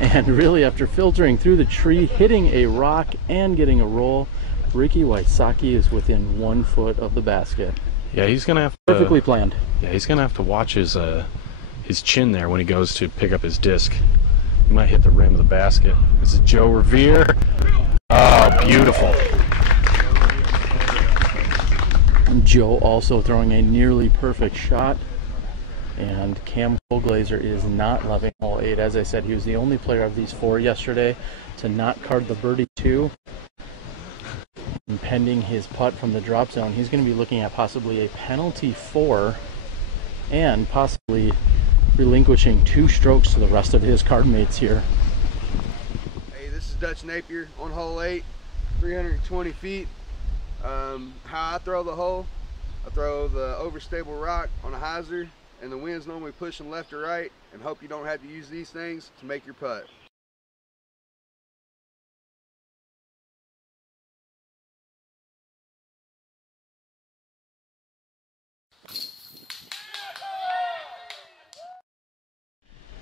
And really, after filtering through the tree, hitting a rock, and getting a roll, Ricky Wysocki is within 1 foot of the basket. Yeah, he's gonna have to, perfectly planned. Yeah, he's gonna have to watch his chin there when he goes to pick up his disc. He might hit the rim of the basket. This is Joe Revere. Oh, beautiful. Joe also throwing a nearly perfect shot, and Cam Colglazier is not loving hole 8. As I said, he was the only player of these 4 yesterday to not card the birdie 2. And pending his putt from the drop zone, he's going to be looking at possibly a penalty 4 and possibly relinquishing 2 strokes to the rest of his card mates here. Hey, this is Dutch Napier on hole 8, 320 feet. How I throw the hole, I throw the overstable rock on a hyzer, and the wind's normally pushing left or right, and hope you don't have to use these things to make your putt.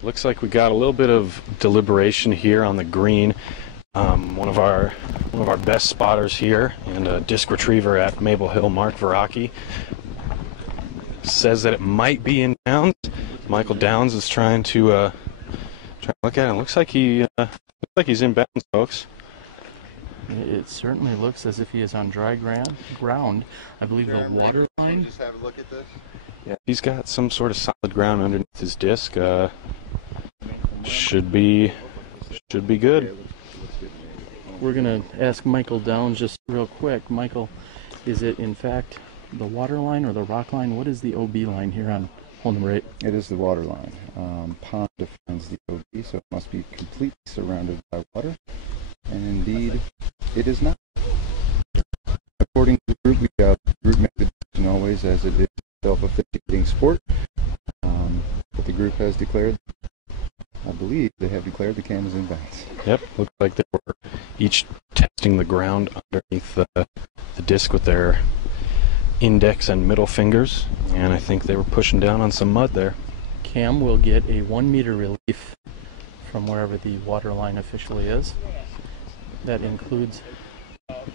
Looks like we got a little bit of deliberation here on the green. One of our best spotters here and a disc retriever at Maple Hill, Mark Valarie, says that it might be in bounds. Michael Downs is trying to look at it. Looks like he's in bounds, folks. It certainly looks as if he is on dry ground. I believe the water line. Just have a look at this. Yeah, he's got some sort of solid ground underneath his disc. Should be good. We're gonna ask Michael Downs just real quick. Michael, is it in fact the water line or the rock line? What is the OB line here on hole number 8? It is the water line. Pond defines the OB, so it must be completely surrounded by water. And indeed, it is not. According to the group, we group make the decision always as it is itself a officiating sport. But the group has declared, I believe they have declared the cam is in bounds. Yep, looks like they were each testing the ground underneath the disc with their index and middle fingers, and I think they were pushing down on some mud there. Cam will get a 1 meter relief from wherever the water line officially is. That includes.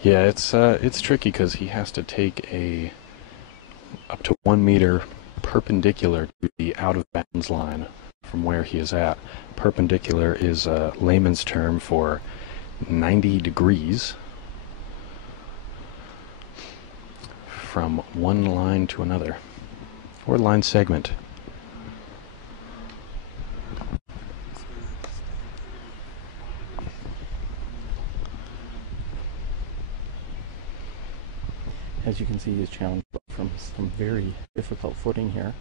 Yeah, it's tricky because he has to take up to 1 meter perpendicular to the out of bounds line from where he is at. Perpendicular is a layman's term for 90 degrees from one line to another, or line segment. As you can see, he's challenged from some very difficult footing here.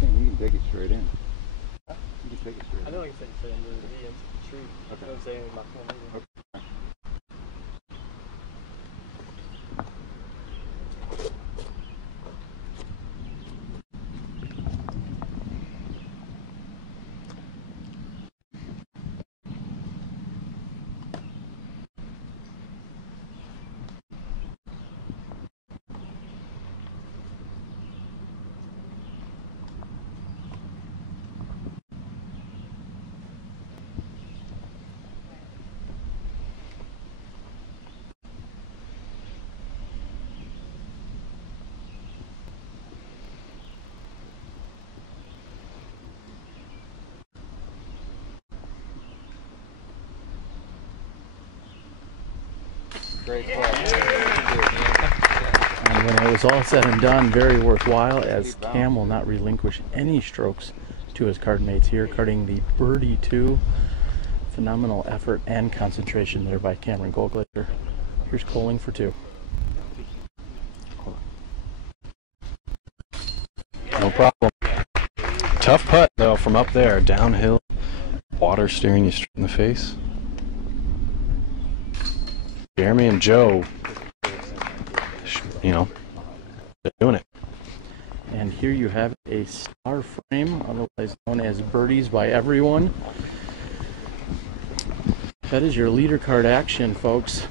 You can take it straight in. You can take it straight in. I know I can take it straight in. The tree. Okay. I don't say anything about that. Okay. Great play. And when it was all said and done, very worthwhile, as Cam will not relinquish any strokes to his card mates here, carding the birdie 2. Phenomenal effort and concentration there by Cameron Colglazier. Here's Koling for 2. No problem. Tough putt though from up there, downhill, water staring you straight in the face. Jeremy and Joe, you know, they're doing it. And here you have a star frame, otherwise known as birdies by everyone. That is your leader card action, folks.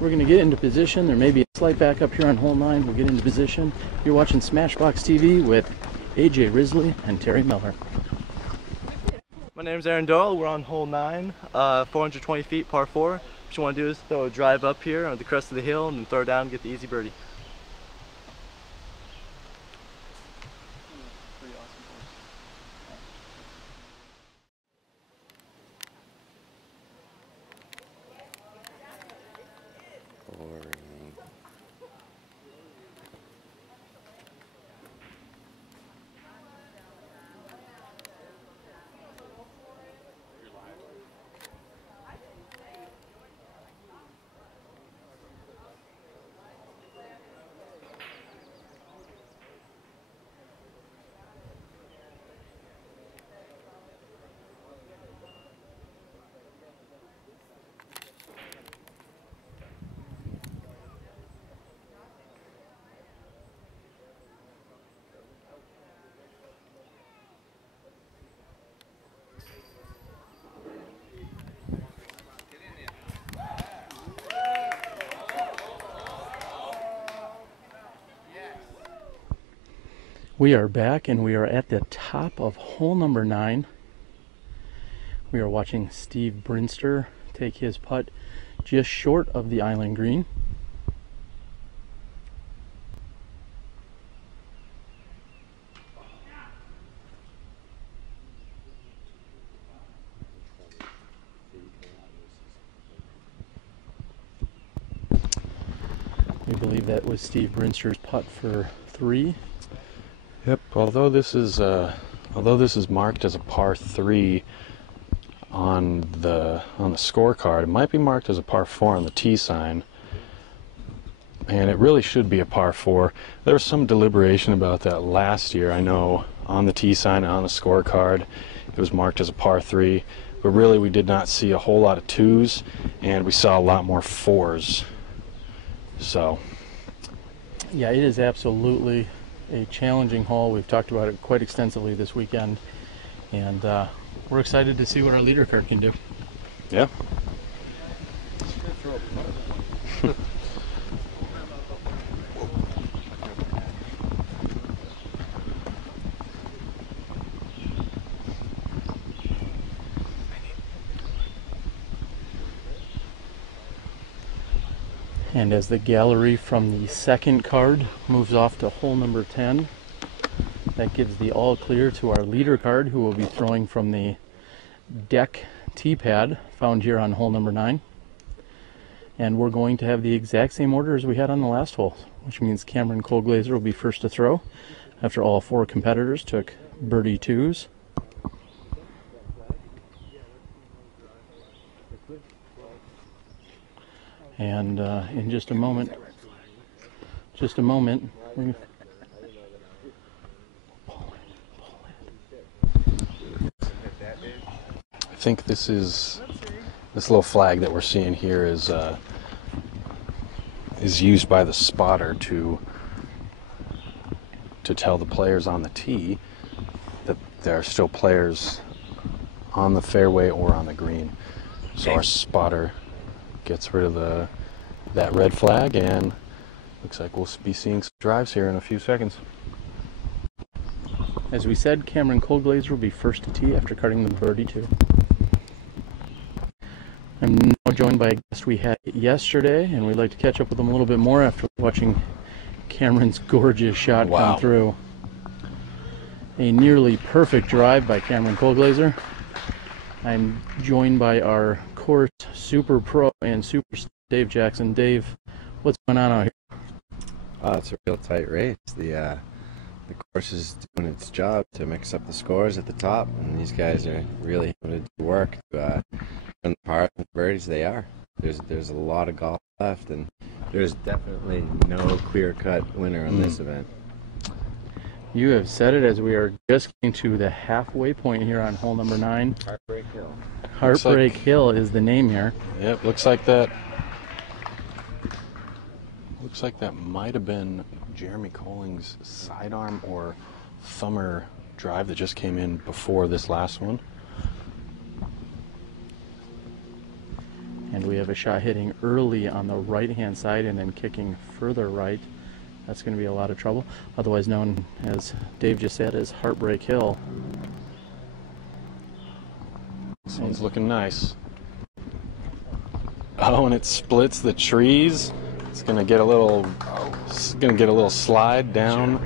We're going to get into position. There may be a slight back up here on hole 9. We'll get into position. You're watching Smashbox TV with AJ Risley and Terry Miller. My name's Aaron Doyle. We're on hole 9, 420 feet, par 4. What you want to do is throw a drive up here on the crest of the hill and then throw down and get the easy birdie. We are back and we are at the top of hole number 9. We are watching Steve Brinster take his putt just short of the island green. that was Steve Brinster's putt for 3. Yep. Although this is marked as a par 3 on the scorecard, it might be marked as a par 4 on the tee sign, and it really should be a par 4. There was some deliberation about that last year. I know on the tee sign and on the scorecard it was marked as a par 3, but really we did not see a whole lot of 2s, and we saw a lot more 4s. So yeah, it is absolutely a challenging hole. We've talked about it quite extensively this weekend, and we're excited to see what our leader card can do. Yeah. And as the gallery from the second card moves off to hole number 10, that gives the all clear to our leader card, who will be throwing from the deck tee pad found here on hole number 9. And we're going to have the exact same order as we had on the last hole, which means Cameron Colglazier will be first to throw after all 4 competitors took birdie 2s. And in just a moment, we I think this little flag that we're seeing here is used by the spotter to tell the players on the tee that there are still players on the fairway or on the green. So our spotter gets rid of that red flag, and looks like we'll be seeing some drives here in a few seconds. As we said, Cameron Colglazier will be first to tee after cutting the birdie 2. I'm now joined by a guest we had yesterday, and we'd like to catch up with him a little bit more after watching Cameron's gorgeous shot come through. A nearly perfect drive by Cameron Colglazier. I'm joined by our course super pro and super Dave Jackson. Dave, what's going on out here? It's a real tight race. The course is doing its job to mix up the scores at the top, and these guys are really having to do work to win the par and birdies they are. There's a lot of golf left, and there's definitely no clear-cut winner on this event. You have said it as we are just getting to the halfway point here on hole number 9. Heartbreak Hill. Heartbreak Hill is the name here. Yep, looks like that might have been Jeremy Koling's sidearm or thumber drive that just came in before this last one. And we have a shot hitting early on the right-hand side and then kicking further right. That's going to be a lot of trouble, otherwise known, as Dave just said, as Heartbreak Hill. This one's looking nice. Oh, and it splits the trees. It's going to get a little slide down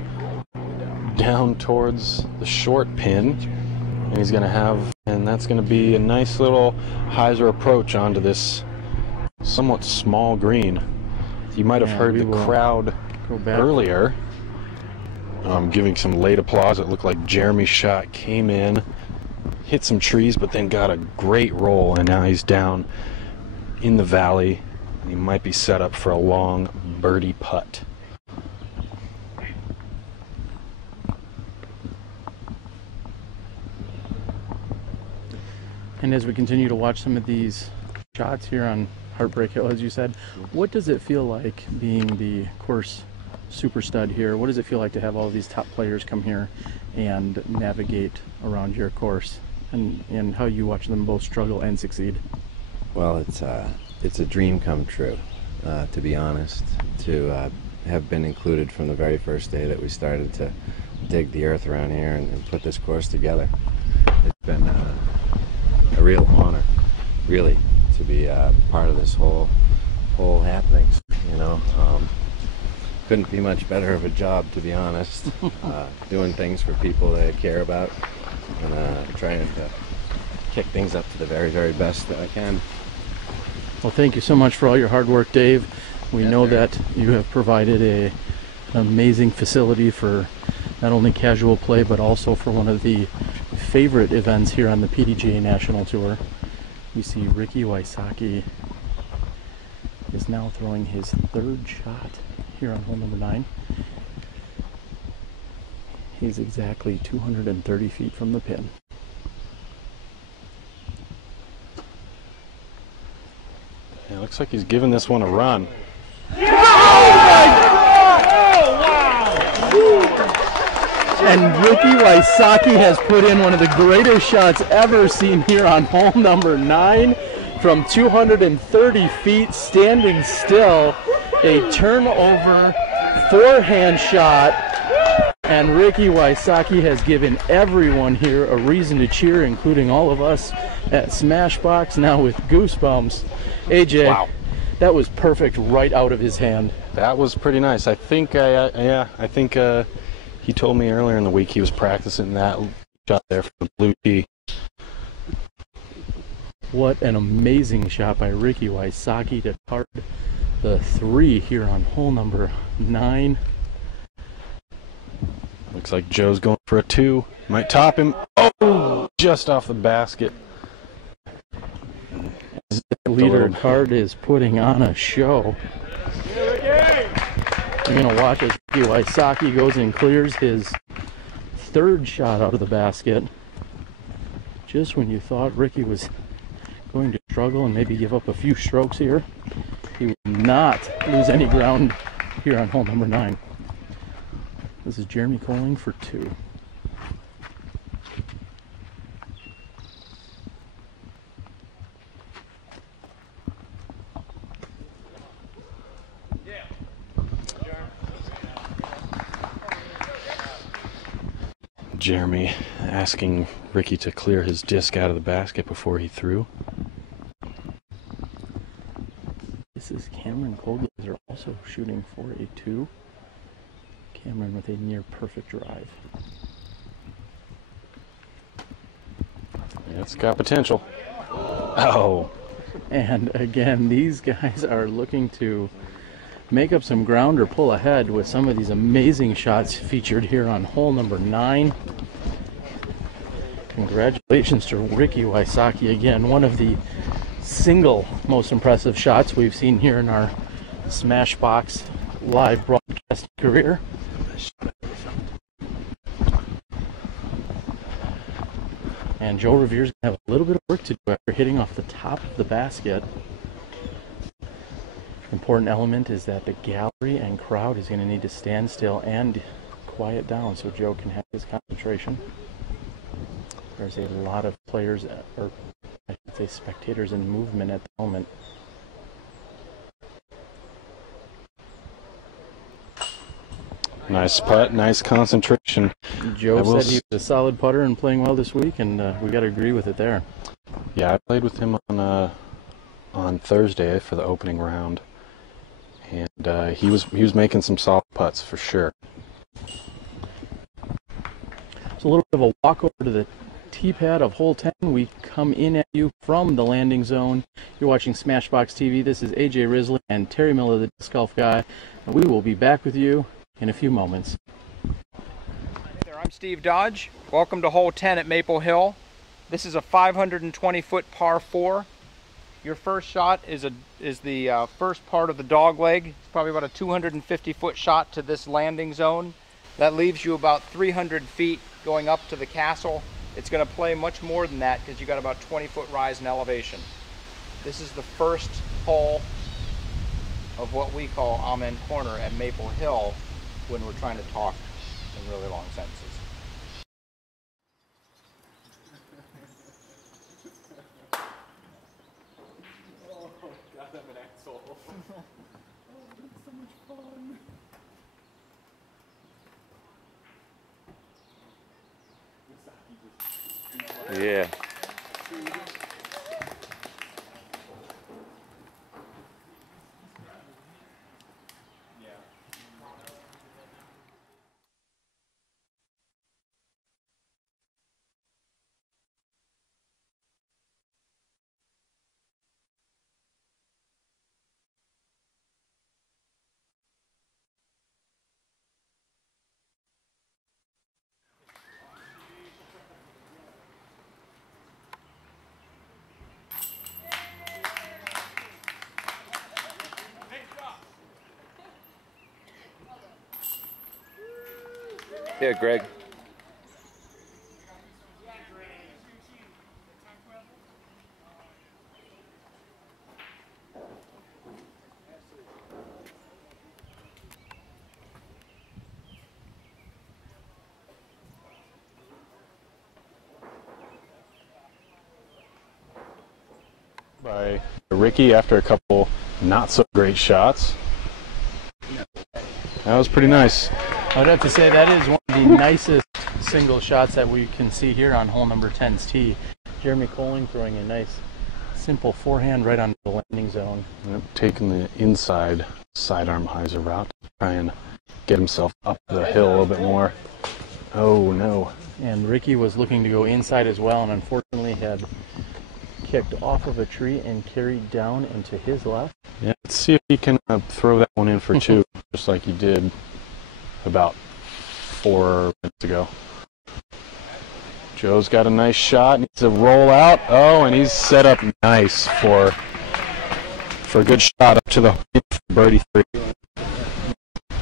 towards the short pin, and he's going to have, and that's going to be a nice little hyzer approach onto this somewhat small green. You might have heard the crowd earlier giving some late applause. It looked like Jeremy's shot came in, hit some trees, but then got a great roll, and now he's down in the valley. He might be set up for a long birdie putt. And as we continue to watch some of these shots here on Heartbreak Hill, as you said, what does it feel like being the course super stud here? What does it feel like to have all of these top players come here and navigate around your course, and how you watch them both struggle and succeed? Well, it's a dream come true, to be honest, to have been included from the very first day that we started to dig the earth around here and put this course together. It's been a real honor, really, to be part of this whole happening. You know, couldn't be much better of a job, to be honest. Doing things for people that I care about, and trying to kick things up to the very, very best that I can. Well, thank you so much for all your hard work, Dave. We know that you have provided an amazing facility for not only casual play, but also for one of the favorite events here on the PDGA National Tour. We see Ricky Wysocki is now throwing his third shot here on hole number 9. He's exactly 230 feet from the pin. It looks like he's giving this one a run. And Ricky Wysocki has put in one of the greatest shots ever seen here on hole number 9 from 230 feet, standing still. A turnover forehand shot, and Ricky Wysocki has given everyone here a reason to cheer, including all of us at Smashbox, now with goosebumps. AJ, wow. That was perfect right out of his hand. That was pretty nice. I think, he told me earlier in the week he was practicing that shot there for the blue tee. What an amazing shot by Ricky Wysocki to card the 3 here on hole number 9. Looks like Joe's going for a 2. Might top him. Oh, just off the basket. The leader card is putting on a show. You're going to watch as Ricky Wysocki goes and clears his 3rd shot out of the basket. Just when you thought Ricky was going to struggle and maybe give up a few strokes here, he will not lose any ground here on hole number 9. This is Jeremy Koling for 2. Jeremy asking Ricky to clear his disc out of the basket before he threw. This is Cameron Colglazier also shooting for a 2. Cameron with a near perfect drive. Yeah, it's got potential. Oh. And again, these guys are looking to make up some ground or pull ahead with some of these amazing shots featured here on hole number 9. Congratulations to Ricky Wysocki again, one of the single most impressive shots we've seen here in our Smashbox live broadcast career. And Joe Revere's going to have a little bit of work to do after hitting off the top of the basket. Important element is that the gallery and crowd is going to need to stand still and quiet down so Joe can have his concentration. There's a lot of players, or I should say spectators, in movement at the moment. Nice putt, nice concentration. Joe said he was a solid putter and playing well this week, and we got to agree with it there. Yeah, I played with him on Thursday for the opening round, and he was making some soft putts for sure. So a little bit of a walk over to the tee pad of hole 10. We come in at you from the landing zone. You're watching Smashbox TV. This is AJ Risley and Terry Miller, the disc golf guy, and we will be back with you in a few moments. I'm Steve Dodge. Welcome to hole 10 at Maple Hill. This is a 520-foot par 4. Your first shot is the first part of the dog leg. It's probably about a 250-foot shot to this landing zone. That leaves you about 300 feet going up to the castle. It's going to play much more than that because you got about 20-foot rise in elevation. This is the first hole of what we call Amen Corner at Maple Hill when we're trying to talk in really long sentences. Oh God, I'm an asshole. Oh, that's so much fun. Yeah. Yeah, Greg. By Ricky after a couple not so great shots. That was pretty nice. I'd have to say that is one of the nicest single shots that we can see here on hole number 10's tee. Jeremy Koling throwing a nice simple forehand right onto the landing zone. Yep, taking the inside sidearm hyzer route to try and get himself up the hill a little bit more. Oh no. And Ricky was looking to go inside as well, and unfortunately had kicked off of a tree and carried down into his left. Yeah, let's see if he can throw that one in for two, just like he did about 4 minutes ago. Joe's got a nice shot, needs to roll out. Oh, and he's set up nice for a good shot up to the birdie 3.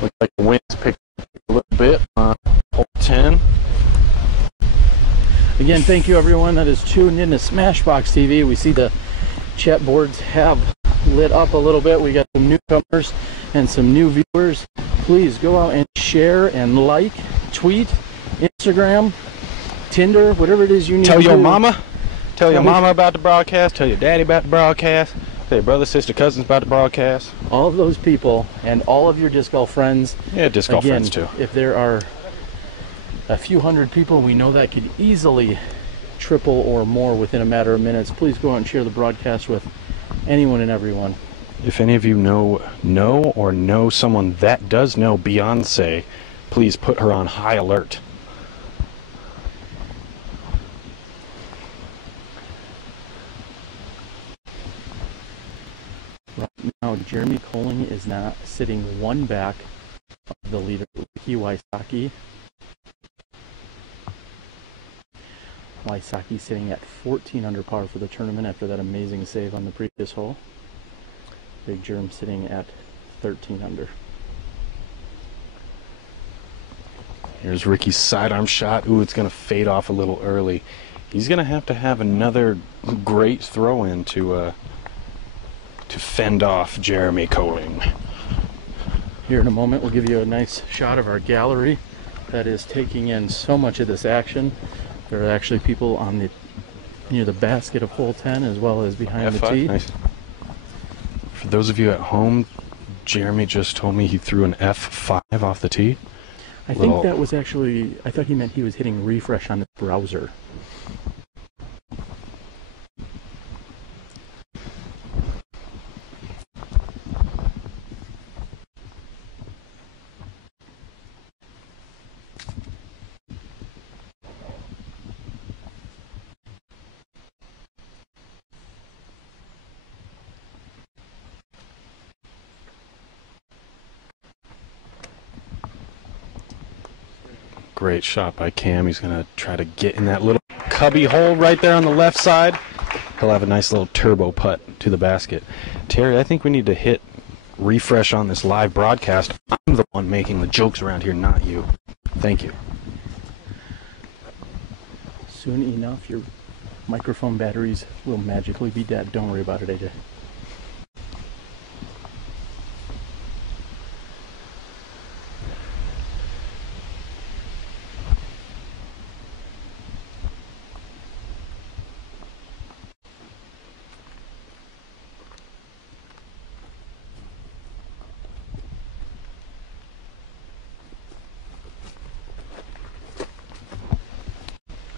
Looks like the wind's picked up a little bit on hole 10. Again, thank you everyone that is tuned in to Smashbox TV. We see the chat boards have lit up a little bit. We got some newcomers and some new viewers. Please go out and share and like, tweet, Instagram, Tinder, whatever it is you need Tell to your do. mama. Tell your mama about the broadcast. Tell your daddy about the broadcast. Tell your brother, sister, cousins about the broadcast. All of those people and all of your disc golf friends. Yeah, disc golf friends too. If there are a few hundred people, we know that could easily triple or more within a matter of minutes. Please go out and share the broadcast with anyone and everyone. If any of you know someone that does know Beyonce, please put her on high alert. Right now, Jeremy Koling is now sitting one back of the leader, Wysocki. Wysocki sitting at 14 under par for the tournament after that amazing save on the previous hole. Big Germ sitting at 13 under. Here's Ricky's sidearm shot. Ooh, it's going to fade off a little early. He's going to have another great throw-in to fend off Jeremy Koling. Here in a moment, we'll give you a nice shot of our gallery that is taking in so much of this action. There are actually people on near the basket of hole 10 as well as behind the tee. Nice. For those of you at home, Jeremy just told me he threw an F5 off the tee. I think that was actually, I thought he meant he was hitting refresh on the browser. Great shot by Cam. He's going to try to get in that little cubby hole right there on the left side. He'll have a nice little turbo putt to the basket. Terry, I think we need to hit refresh on this live broadcast. I'm the one making the jokes around here, not you. Thank you. Soon enough, your microphone batteries will magically be dead. Don't worry about it, AJ.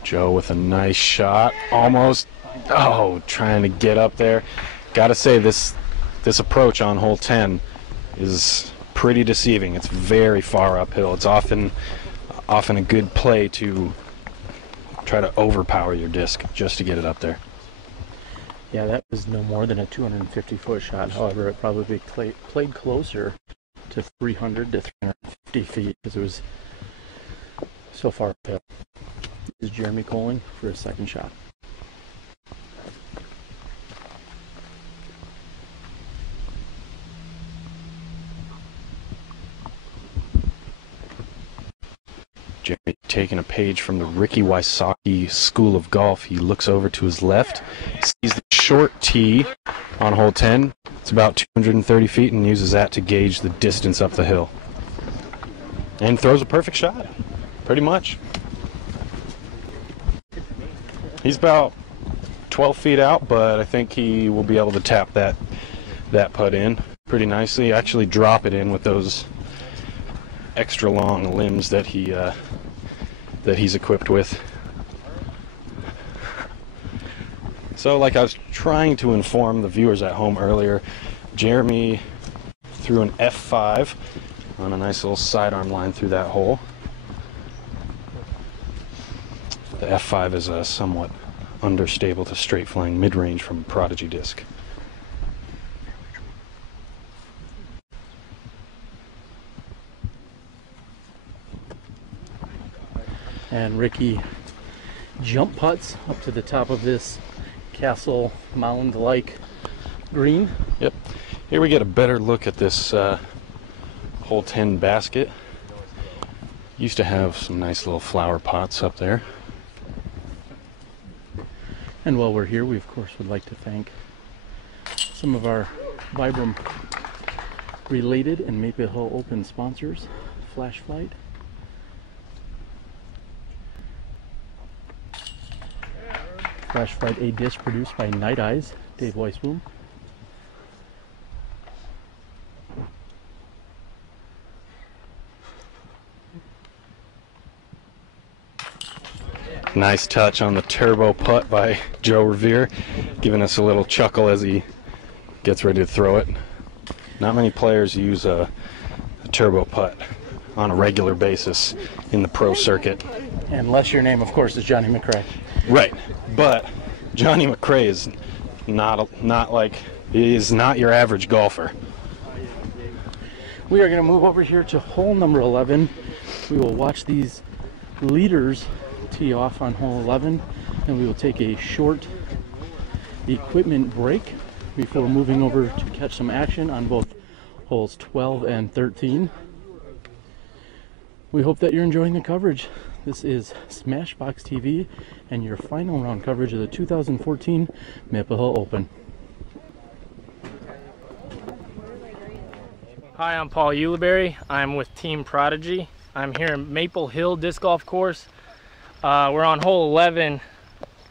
Joe with a nice shot, almost, trying to get up there. Gotta say, this approach on hole 10 is pretty deceiving. It's very far uphill. It's often a good play to try to overpower your disc just to get it up there. Yeah, that was no more than a 250-foot shot. However, it probably played closer to 300 to 350 feet because it was so far uphill. This is Jeremy Koling for his second shot. Jeremy taking a page from the Ricky Wysocki School of Golf. He looks over to his left, sees the short tee on hole 10. It's about 230 feet and uses that to gauge the distance up the hill. And throws a perfect shot, pretty much. He's about 12 feet out, but I think he will be able to tap that putt in pretty nicely. Actually drop it in with those extra long limbs that he's equipped with. So like I was trying to inform the viewers at home earlier, Jeremy threw an F5 on a nice little sidearm line through that hole. The F5 is a somewhat understable to straight flying mid-range from Prodigy disc. And Ricky jump putts up to the top of this castle mound-like green. Yep. Here we get a better look at this hole 10 basket. Used to have some nice little flower pots up there. And while we're here, we of course would like to thank some of our Vibram related and Maple Hill Open sponsors, Flash Flight, Flash Flight, a disc produced by Night Eyes, Dave Weisboom. Nice touch on the turbo putt by Joe Revere, giving us a little chuckle as he gets ready to throw it. Not many players use a turbo putt on a regular basis in the pro circuit. Unless your name, of course, is Johnny McRae. Right, but Johnny McRae is not he is not your average golfer. We are going to move over here to hole number 11. We will watch these leaders tee off on hole 11, and we will take a short equipment break before moving over to catch some action on both holes 12 and 13. We hope that you're enjoying the coverage. This is Smashbox TV and your final round coverage of the 2014 Maple Hill Open. Hi, I'm Paul Uliberry. I'm with Team Prodigy. I'm here in Maple Hill Disc Golf Course. We're on hole 11.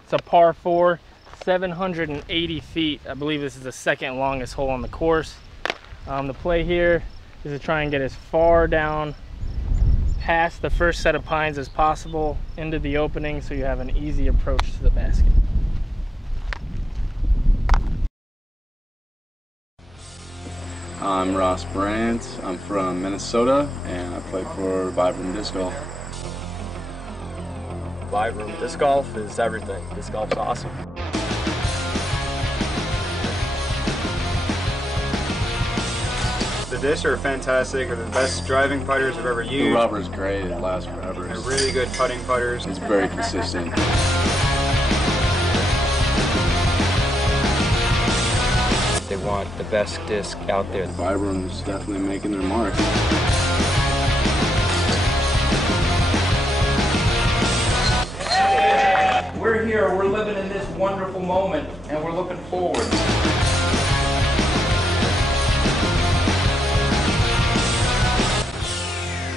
It's a par 4, 780 feet. I believe this is the second longest hole on the course. The play here is to try and get as far down past the first set of pines as possible into the opening so you have an easy approach to the basket. I'm Ross Brandt. I'm from Minnesota and I play for Vibram Disc Golf. Vibram Disc Golf is everything. Disc golf's awesome. The discs are fantastic. They're the best driving putters I've ever used. The rubber's great. It lasts forever. They're really good putting putters. It's very consistent. They want the best disc out there. Vibram's definitely making their mark. We're here, we're living in this wonderful moment, and we're looking forward.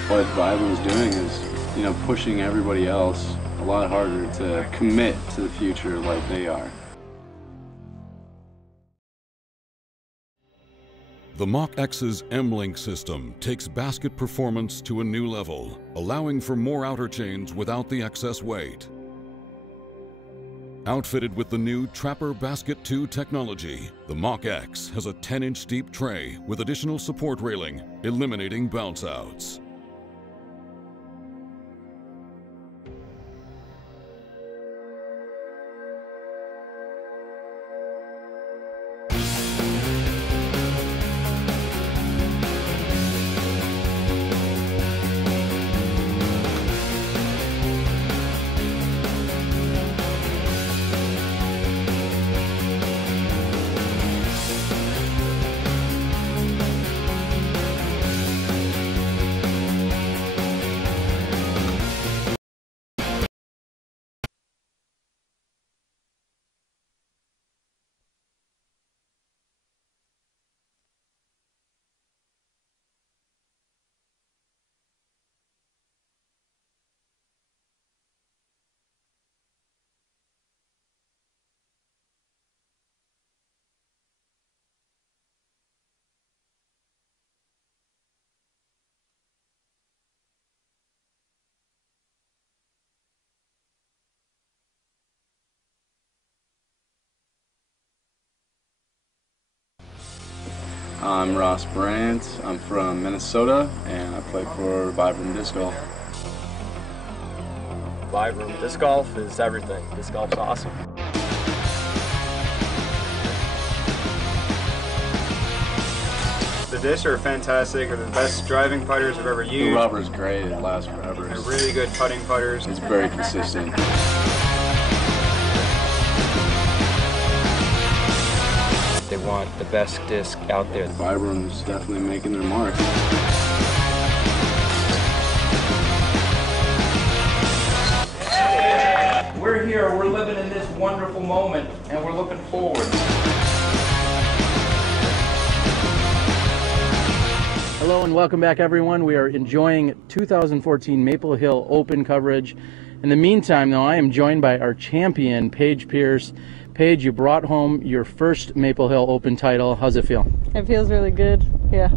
What Vibram's doing is, pushing everybody else a lot harder to commit to the future like they are. The Mach-X's M-Link system takes basket performance to a new level, allowing for more outer chains without the excess weight. Outfitted with the new Trapper Basket 2 technology, the Mach-X has a 10-inch deep tray with additional support railing, eliminating bounce outs. I'm Ross Brandt. I'm from Minnesota, and I play for Vibram Disc Golf. Vibram Disc Golf is everything. Disc golf's awesome. The discs are fantastic. They're the best driving putters I've ever used. The rubber's great. It lasts forever. They're really good putting putters. It's very consistent. They want the best disc out there. Vibram's definitely making their mark. We're here, we're living in this wonderful moment, and we're looking forward. Hello and welcome back, everyone. We are enjoying 2014 Maple Hill Open coverage. In the meantime, though, I am joined by our champion, Paige Pierce. Paige, you brought home your first Maple Hill Open title. How's it feel? It feels really good, yeah.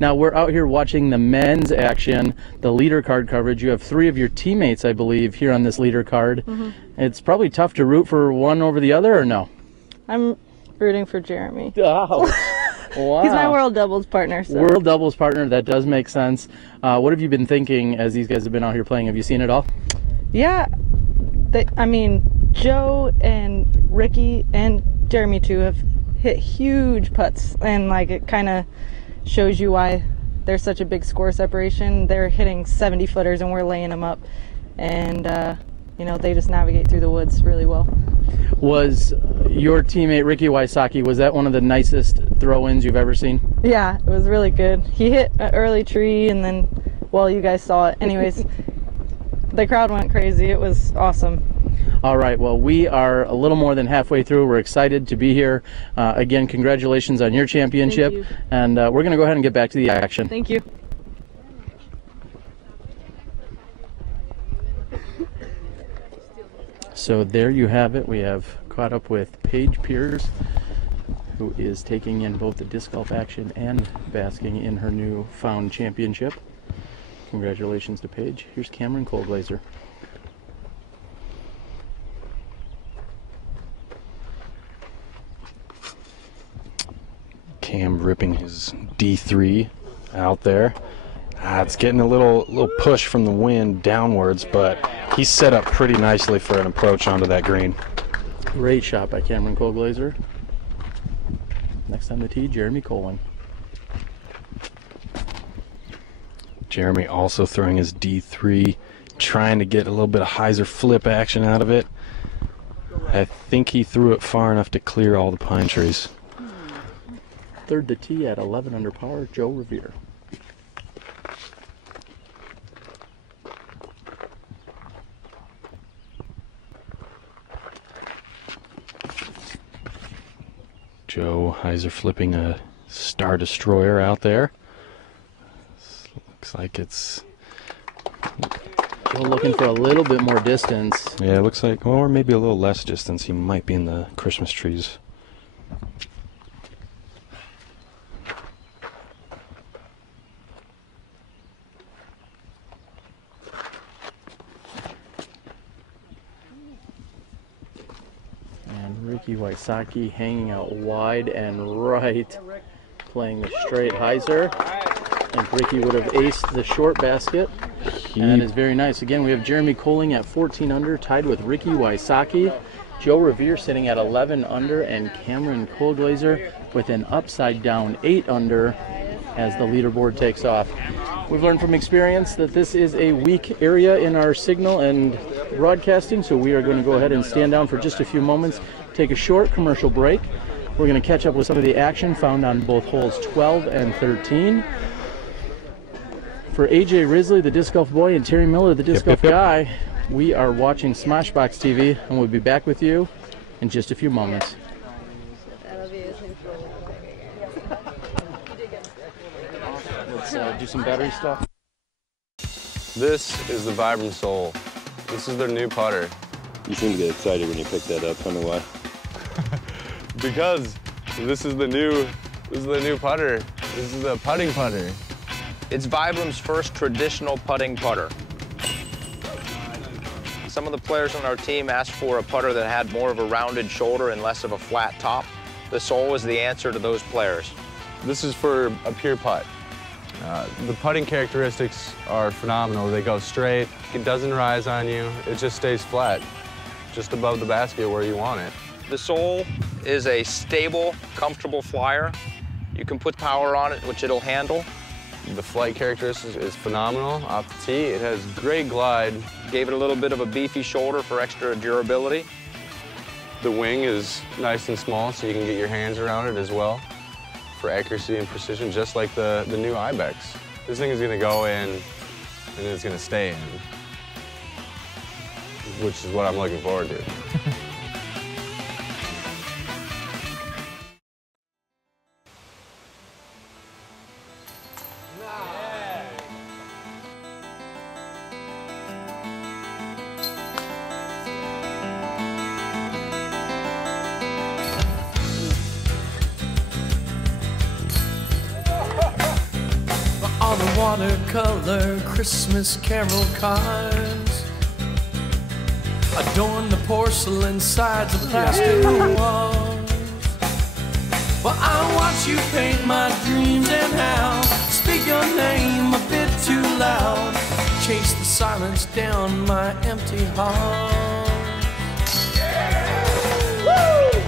Now, we're out here watching the men's action, the leader card coverage. You have 3 of your teammates, I believe, here on this leader card. Mm-hmm. It's probably tough to root for one over the other, or no? I'm rooting for Jeremy. Oh, wow. He's my world doubles partner. So. World doubles partner, that does make sense. What have you been thinking as these guys have been out here playing? Have you seen it all? Yeah, I mean, Joe and Ricky and Jeremy too have hit huge putts, and like it kind of shows you why there's such a big score separation. They're hitting 70 footers and we're laying them up, and you know, they just navigate through the woods really well. Was your teammate Ricky Wysocki, was that one of the nicest throw-ins you've ever seen? Yeah, it was really good. He hit an early tree, and then, well, you guys saw it. Anyways, the crowd went crazy. It was awesome. All right, well, we are a little more than halfway through. We're excited to be here. Again, congratulations on your championship. Thank you. And we're going to go ahead and get back to the action. Thank you. So there you have it. We have caught up with Paige Pierce, who is taking in both the disc golf action and basking in her new found championship. Congratulations to Paige. Here's Cameron Colglazier. Cam ripping his D3 out there. It's getting a little push from the wind downwards, but he's set up pretty nicely for an approach onto that green. Great shot by Cameron Colglazier. Next on the tee, Jeremy Koling. Jeremy also throwing his D3, trying to get a little bit of hyzer flip action out of it. I think he threw it far enough to clear all the pine trees. Third to tee at 11 under par, Joe Revere. Joe hyzer flipping a Star Destroyer out there. Looks like it's Joe looking for a little bit more distance. Yeah, it looks like, or maybe a little less distance. He might be in the Christmas trees. Ricky Wysocki hanging out wide and right, playing the straight hyzer. I think Ricky would have aced the short basket. And that is very nice. Again, we have Jeremy Koling at 14 under, tied with Ricky Wysocki. Joe Revere sitting at 11 under, and Cameron Colglazier with an upside down 8 under as the leaderboard takes off. We've learned from experience that this is a weak area in our signal and broadcasting, so we are going to go ahead and stand down for just a few moments, take a short commercial break. We're going to catch up with some of the action found on both holes 12 and 13. For AJ Risley, the disc golf boy, and Terry Miller, the disc golf guy, we are watching Smashbox TV, and we'll be back with you in just a few moments. Let's do some battery stuff. This is the Vibram Soul. This is their new putter. You seem to get excited when you pick that up. Tell me why. Because this is the new putter. This is the putting putter. It's Vibram's first traditional putting putter. Some of the players on our team asked for a putter that had more of a rounded shoulder and less of a flat top. The Soul is the answer to those players. This is for a pure putt. The putting characteristics are phenomenal. They go straight, it doesn't rise on you, it just stays flat, just above the basket where you want it. The sole is a stable, comfortable flyer. You can put power on it, which it'll handle. The flight characteristics is phenomenal off the tee. It has great glide. Gave it a little bit of a beefy shoulder for extra durability. The wing is nice and small, so you can get your hands around it as well for accuracy and precision, just like the new Ibex. This thing is going to go in and it's going to stay in, which is what I'm looking forward to. On the watercolor Christmas carol cards adorn the porcelain sides of plastic walls. Well, I watch you paint my dreams and how speak your name a bit too loud, chase the silence down my empty heart. Woo!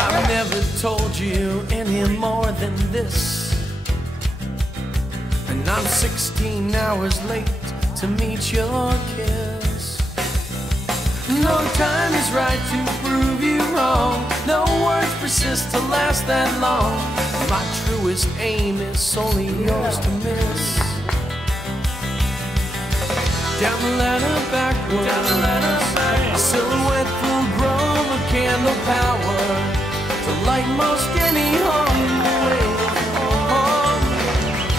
I've never told you any more than this, and I'm 16 hours late to meet your kiss. No time is right to prove you wrong, no words persist to last that long. My truest aim is solely yours to miss. Down the ladder backward, a silhouette full grown with candle power to light most any home away from home.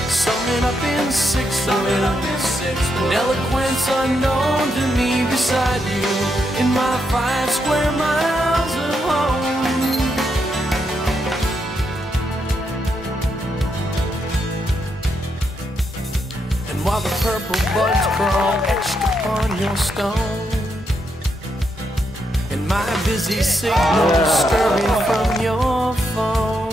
Summing up in 6 an eloquence unknown to me beside you in my 5 square miles of home. And while the purple buds crawl etched upon your stone, and my busy signal scurrying from your phone,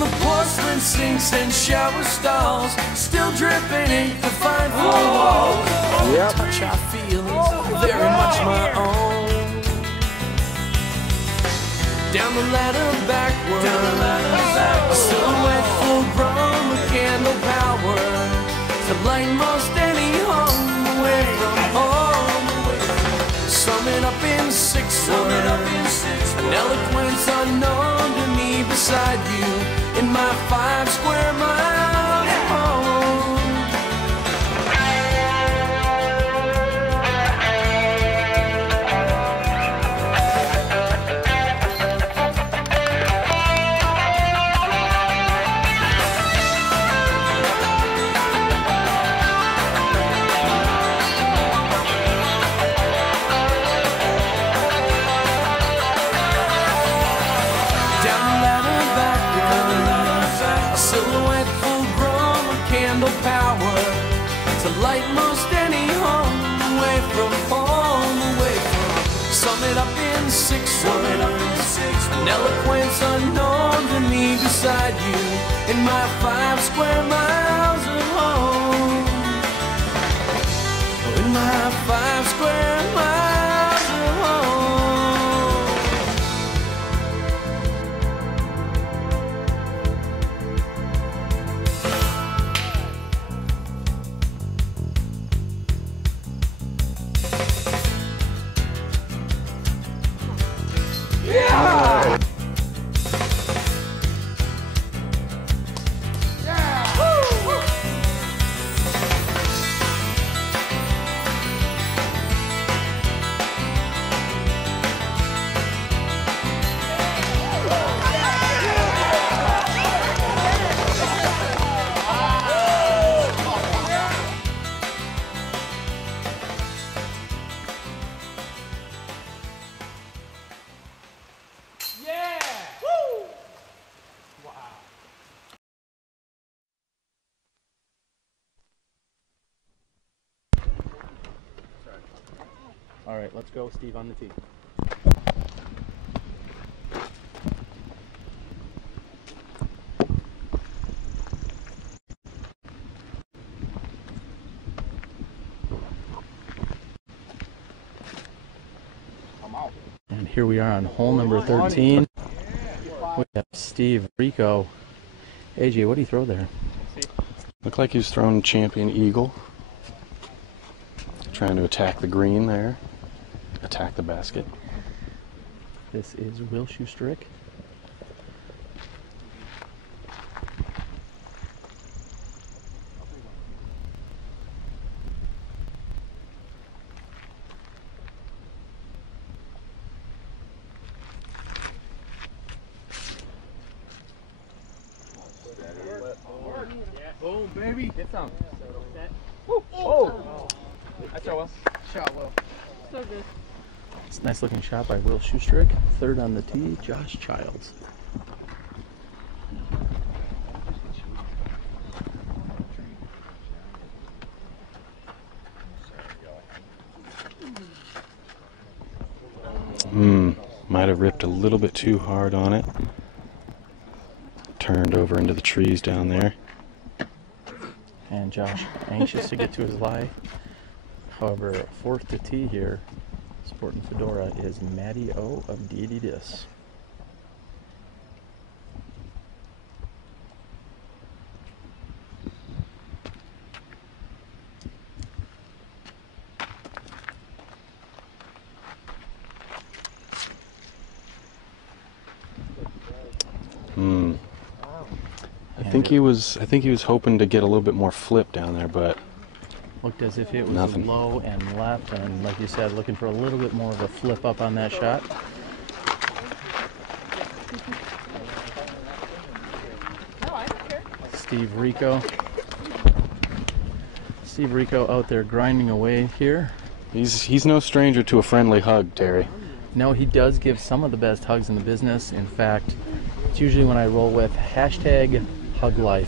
the porcelain sinks and shower stalls still dripping ink to find for walls. The touch I feel is very much my own. Down the ladder backward, a silhouette full grown with candle power to light most any home away from home. Summing up in 6 words, an eloquence unknown to me beside you in my 5 square miles of home. Power to light most any home away from home, away from. Sum it up in 6 words, an eloquence unknown to me beside you in my 5 square miles of home. In my 5 square miles of home. Yeah! All right, let's go, Steve, on the tee. And here we are on hole number 13. We have Steve Rico. AJ, what do you throw there? Looked like he was throwing champion eagle. Trying to attack the green there. Attack the basket. This is Will Schustrick. Boom, baby. Get some. Oh! That's our Will. Shot well. So good. It's a nice looking shot by Will Schustrick. Third on the tee, Josh Childs. Might have ripped a little bit too hard on it. Turned over into the trees down there. And Josh anxious to get to his lie. However, fourth to tee here, sporting fedora, is Matty O of Deity Dis. I think he was hoping to get a little bit more flip down there, but looked as if it was nothing. Low and left, and like you said, looking for a little bit more of a flip up on that shot. Steve Rico out there grinding away here. He's no stranger to a friendly hug, Terry. No, he does give some of the best hugs in the business. In fact, it's usually when I roll with #HugLife.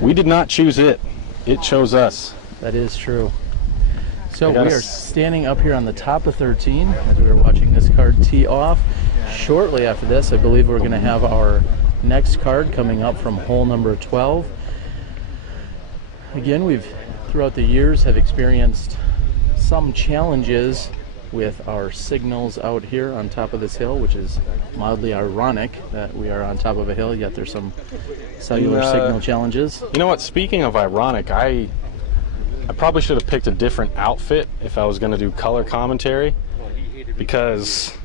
We did not choose it. It chose us. That is true. So we are standing up here on the top of 13 as we were watching this card tee off. Shortly after this, I believe we're going to have our next card coming up from hole number 12. Again, we've throughout the years have experienced some challenges with our signals out here on top of this hill, which is mildly ironic that we are on top of a hill, yet there's some cellular signal challenges. You know what, speaking of ironic, I probably should have picked a different outfit if I was going to do color commentary, because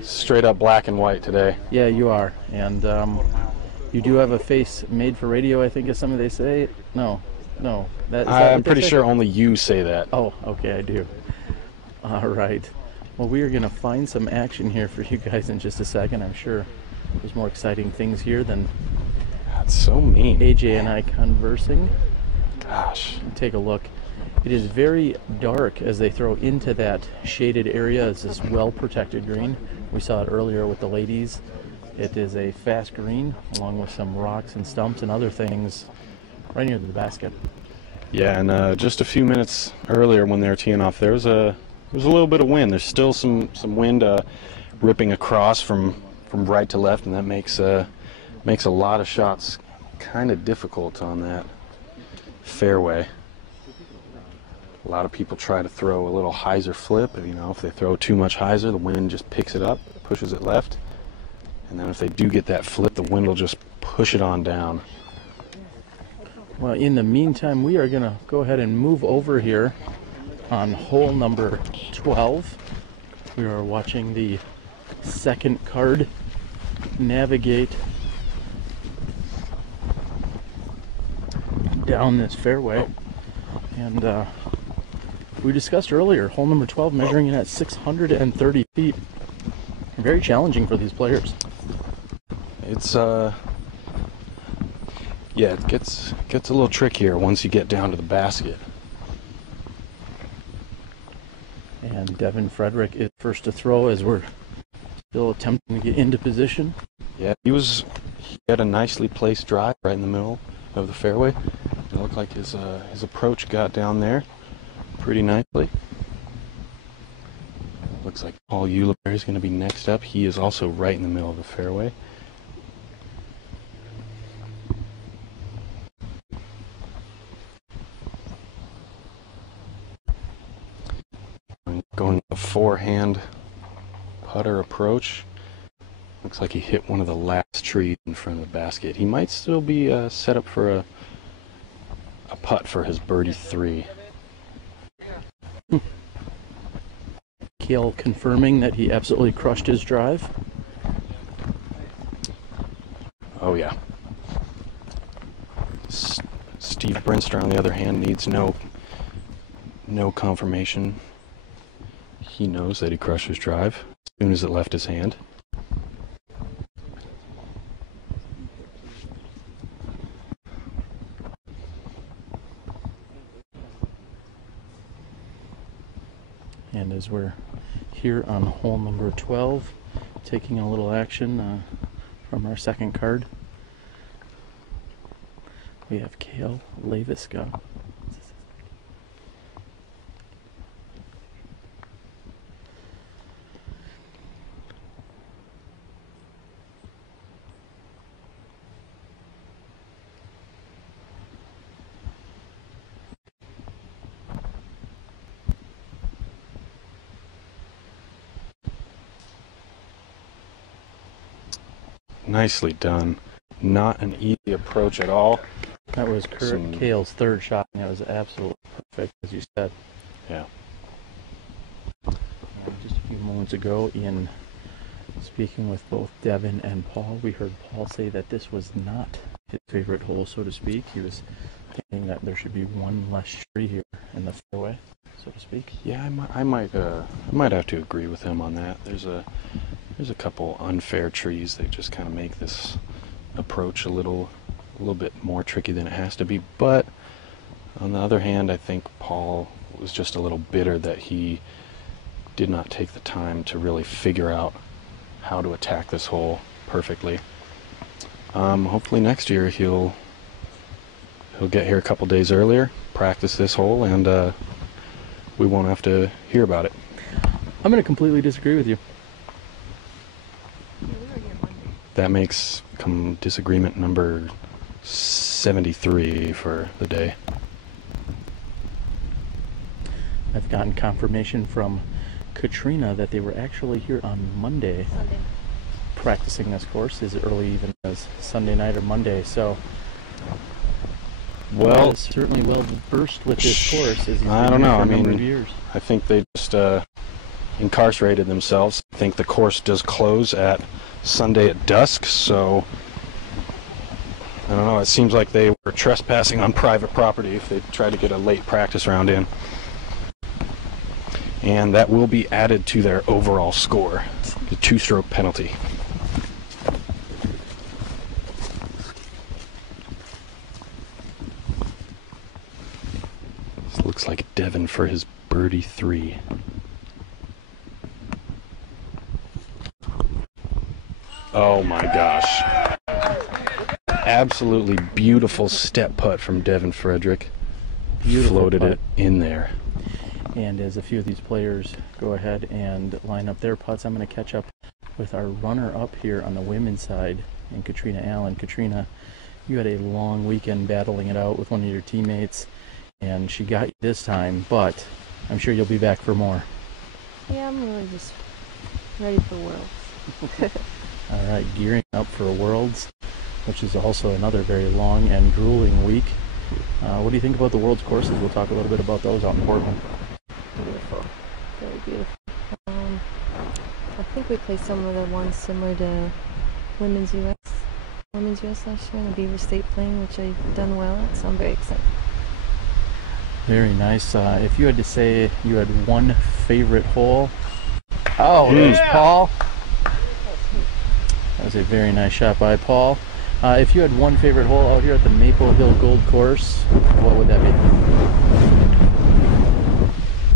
straight up black and white today. Yeah, you are. And you do have a face made for radio, I think is something they say. No. I'm pretty sure only you say that. Oh, okay, I do. All right. Well, we are going to find some action here for you guys in just a second. I'm sure there's more exciting things here than that's so mean. AJ and I conversing. Gosh. Take a look. It is very dark as they throw into that shaded area. It's this well-protected green. We saw it earlier with the ladies. It is a fast green along with some rocks and stumps and other things right near the basket. Yeah, and just a few minutes earlier when they were teeing off, there was a little bit of wind. There's still some wind ripping across from right to left, and that makes a lot of shots kind of difficult on that fairway. A lot of people try to throw a little hyzer flip. You know, if they throw too much hyzer, the wind just picks it up, pushes it left, and then if they do get that flip, the wind will just push it on down. Well, in the meantime, we are going to go ahead and move over here on hole number 12. We are watching the second card navigate down this fairway. And we discussed earlier, hole number 12 measuring in at 630 feet. Very challenging for these players. It's yeah, it gets a little trickier once you get down to the basket. And Devin Frederick is first to throw as we're still attempting to get into position. Yeah, he had a nicely placed drive right in the middle of the fairway. It looked like his approach got down there pretty nicely. Looks like Paul Uliberry is going to be next up. He is also right in the middle of the fairway. going a forehand putter approach. Looks like he hit one of the last trees in front of the basket. He might still be set up for a putt for his birdie 3. Cale confirming that he absolutely crushed his drive. Oh yeah. Steve Brinster, on the other hand, needs no confirmation. He knows that he crushed his drive as soon as it left his hand. And as we're here on hole number 12, taking a little action from our second card, we have Cale Laviska. Nicely done. Not an easy approach at all. That was Cale's third shot, and that was absolutely perfect, as you said. Yeah. Just a few moments ago, in speaking with both Devin and Paul, we heard Paul say that this was not his favorite hole, so to speak. He was thinking that there should be one less tree here in the fairway, so to speak. Yeah, I might have to agree with him on that. There's a couple unfair trees that just kind of make this approach a little bit more tricky than it has to be. But on the other hand, I think Paul was just a little bitter that he did not take the time to really figure out how to attack this hole perfectly. Hopefully next year he'll get here a couple days earlier, practice this hole, and we won't have to hear about it. I'm going to completely disagree with you. That makes disagreement number 73 for the day. I've gotten confirmation from Catrina that they were actually here on Monday practicing this course as early even as Sunday night or Monday. So, well, is certainly well versed with this course. As I don't know. For a number of years. I think they just incarcerated themselves. I think the course does close at Sunday at dusk, so I don't know. It seems like they were trespassing on private property if they tried to get a late practice round in. And that will be added to their overall score, the 2-stroke penalty. This looks like Devin for his birdie 3. Oh my gosh. Absolutely beautiful step putt from Devin Frederick. Beautiful Floated putt. it in there. And as a few of these players go ahead and line up their putts, I'm going to catch up with our runner-up here on the women's side, and Catrina Allen. Catrina, you had a long weekend battling it out with one of your teammates, and she got you this time, but I'm sure you'll be back for more. Yeah, I'm really just ready for Worlds. All right, gearing up for Worlds, which is also another very long and grueling week. What do you think about the Worlds courses? We'll talk a little bit about those out in Portland. Beautiful, very beautiful. I think we play some of the ones similar to Women's US last year in the Beaver State playing, which I've done well at, so I'm very excited. Very nice. If you had to say you had one favorite hole, there's Paul. That was a very nice shot by Paul. If you had one favorite hole out here at the Maple Hill Gold Course, what would that be?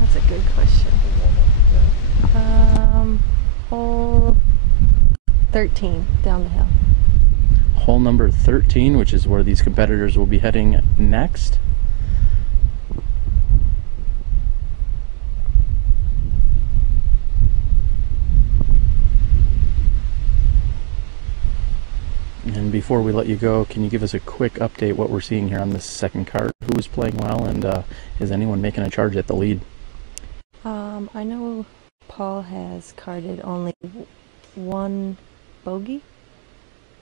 That's a good question. Hole 13 down the hill. Hole number 13, which is where these competitors will be heading next. And before we let you go, can you give us a quick update what we're seeing here on this second card? Who is playing well, and is anyone making a charge at the lead? I know Paul has carded only one bogey.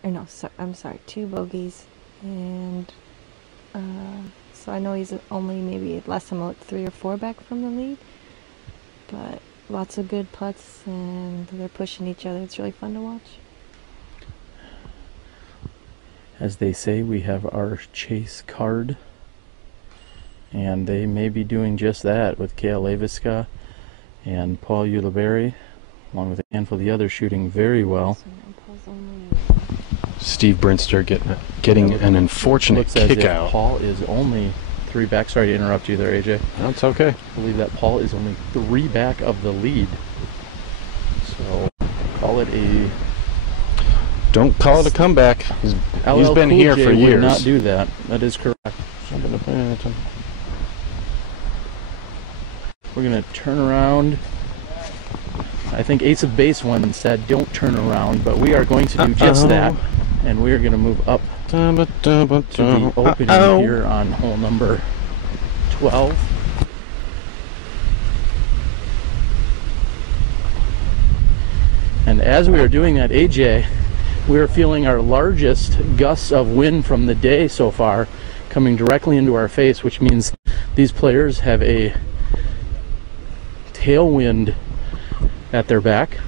Or no, I'm sorry, 2 bogeys. And so I know he's only maybe last time out 3 or 4 back from the lead. But lots of good putts, and they're pushing each other. It's really fun to watch. As they say, we have our chase card, and they may be doing just that with Kale Leviska and Paul Ulibarri, along with a handful of the others shooting very well. Steve Brinster getting an unfortunate Looks as kick if out. Paul is only 3 back. Sorry to interrupt you there, AJ. That's okay. I believe that Paul is only 3 back of the lead. So call it a... Don't call it a comeback. He's been here for years. Would not do that. That is correct. We're going to turn around. I think Ace of Base one said don't turn around, but we are going to do just that. And we are going to move up to the opening here on hole number 12. And as we are doing that, AJ, we are feeling our largest gusts of wind from the day so far coming directly into our face, which means these players have a tailwind at their back.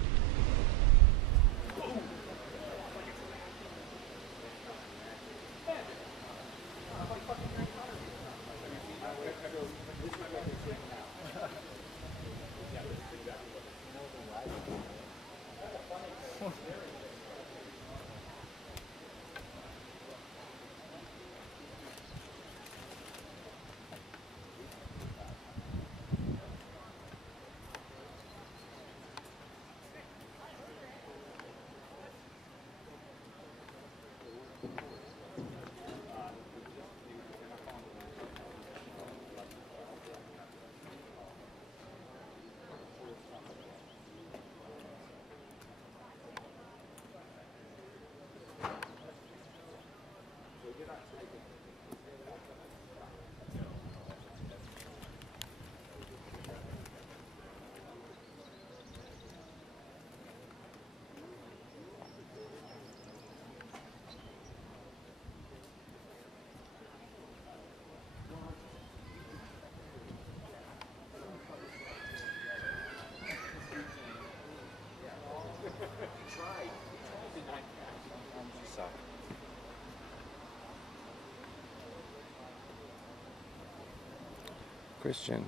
Christian.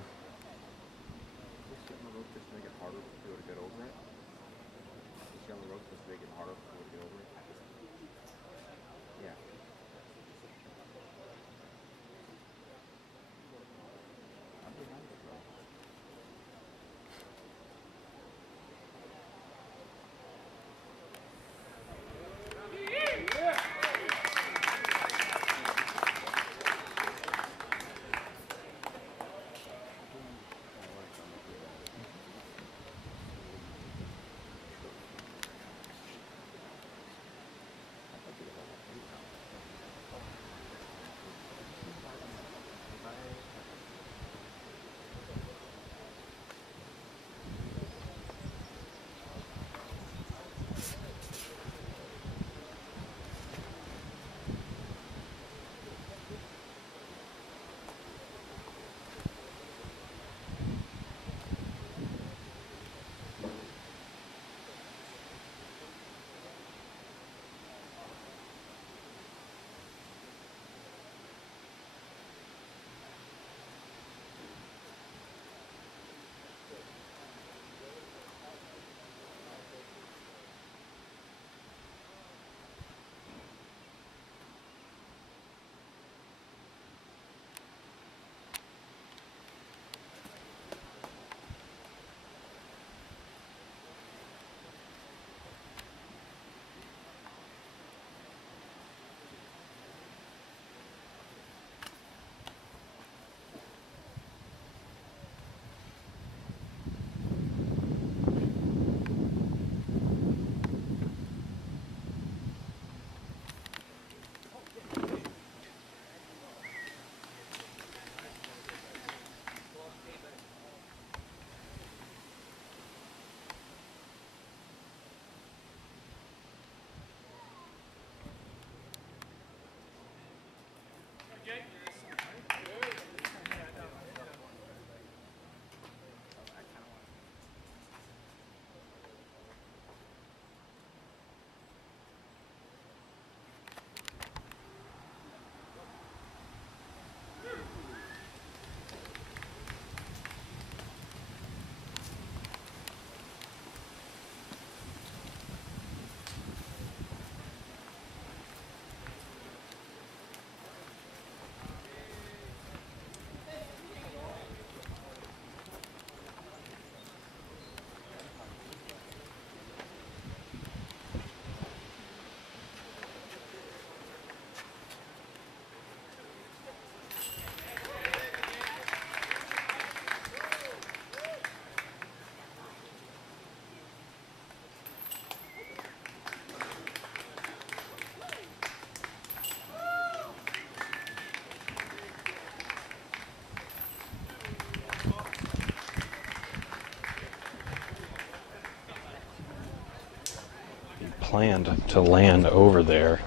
planned to land over there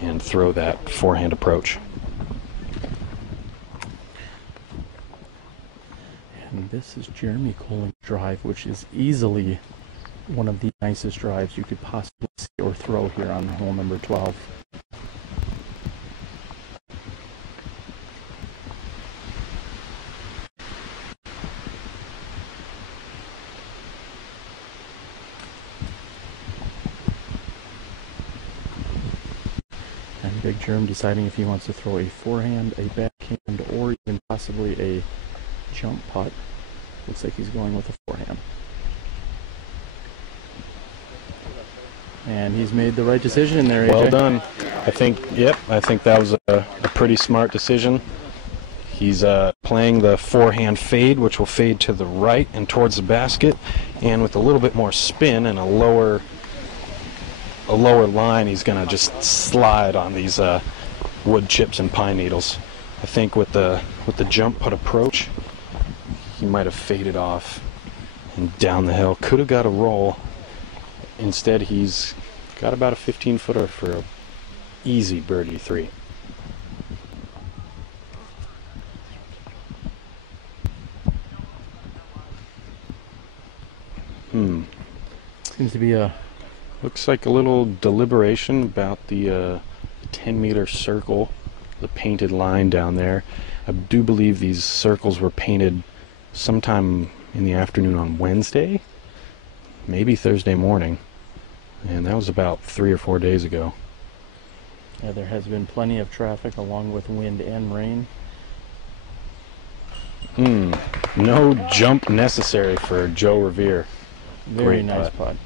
and throw that forehand approach. And this is Jeremy Koling's drive, which is easily one of the nicest drives you could possibly see or throw here on hole number 12. And Big Germ deciding if he wants to throw a forehand, a backhand, or even possibly a jump putt. Looks like he's going with a forehand. And he's made the right decision there, AJ. Well done. I think that was a pretty smart decision. He's playing the forehand fade, which will fade to the right and towards the basket, and with a little bit more spin and a lower line, he's going to just slide on these wood chips and pine needles. I think with the jump putt approach, he might have faded off and down the hill. Could have got a roll. Instead, he's got about a 15-footer for an easy birdie 3. Seems to be a... Looks like a little deliberation about the 10-meter circle, the painted line down there. I do believe these circles were painted sometime in the afternoon on Wednesday, maybe Thursday morning, and that was about 3 or 4 days ago. Yeah, there has been plenty of traffic along with wind and rain. No jump necessary for Joe Revere. Very Great nice putt. putt.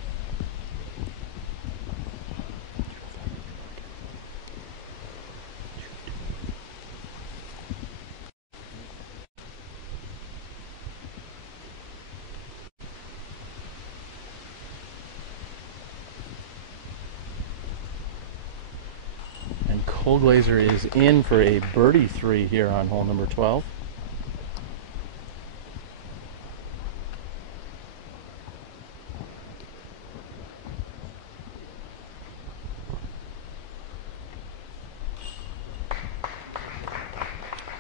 And Colglazier is in for a birdie 3 here on hole number 12.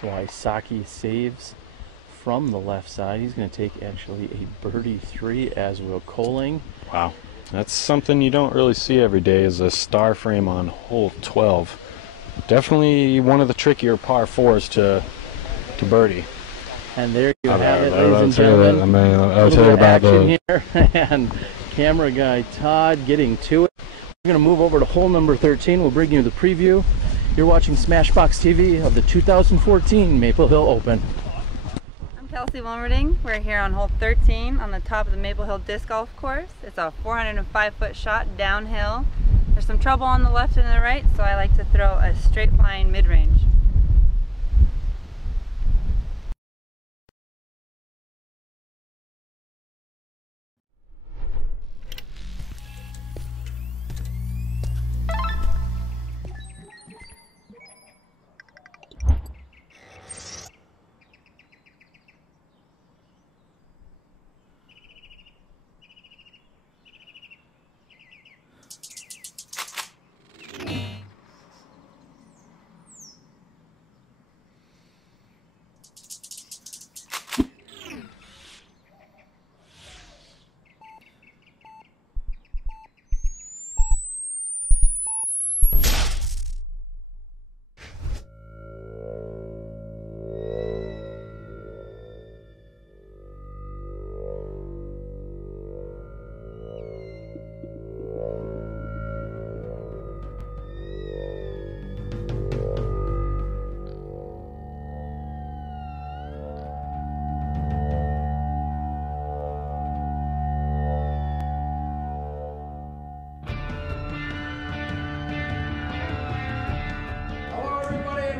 Wysocki saves from the left side. He's going to take actually a birdie 3, as will Koling. Wow. That's something you don't really see every day, is a star frame on hole 12. Definitely one of the trickier par 4s to birdie. And there you All have right, it, ladies and gentlemen. I'll tell you about action here. And camera guy Todd getting to it. We're going to move over to hole number 13. We'll bring you the preview. You're watching Smashbox TV of the 2014 Maple Hill Open. I'm Kelsey Wilmerding. We're here on hole 13 on the top of the Maple Hill Disc Golf Course. It's a 405-foot shot downhill. There's some trouble on the left and the right, so I like to throw a straight flying mid-range.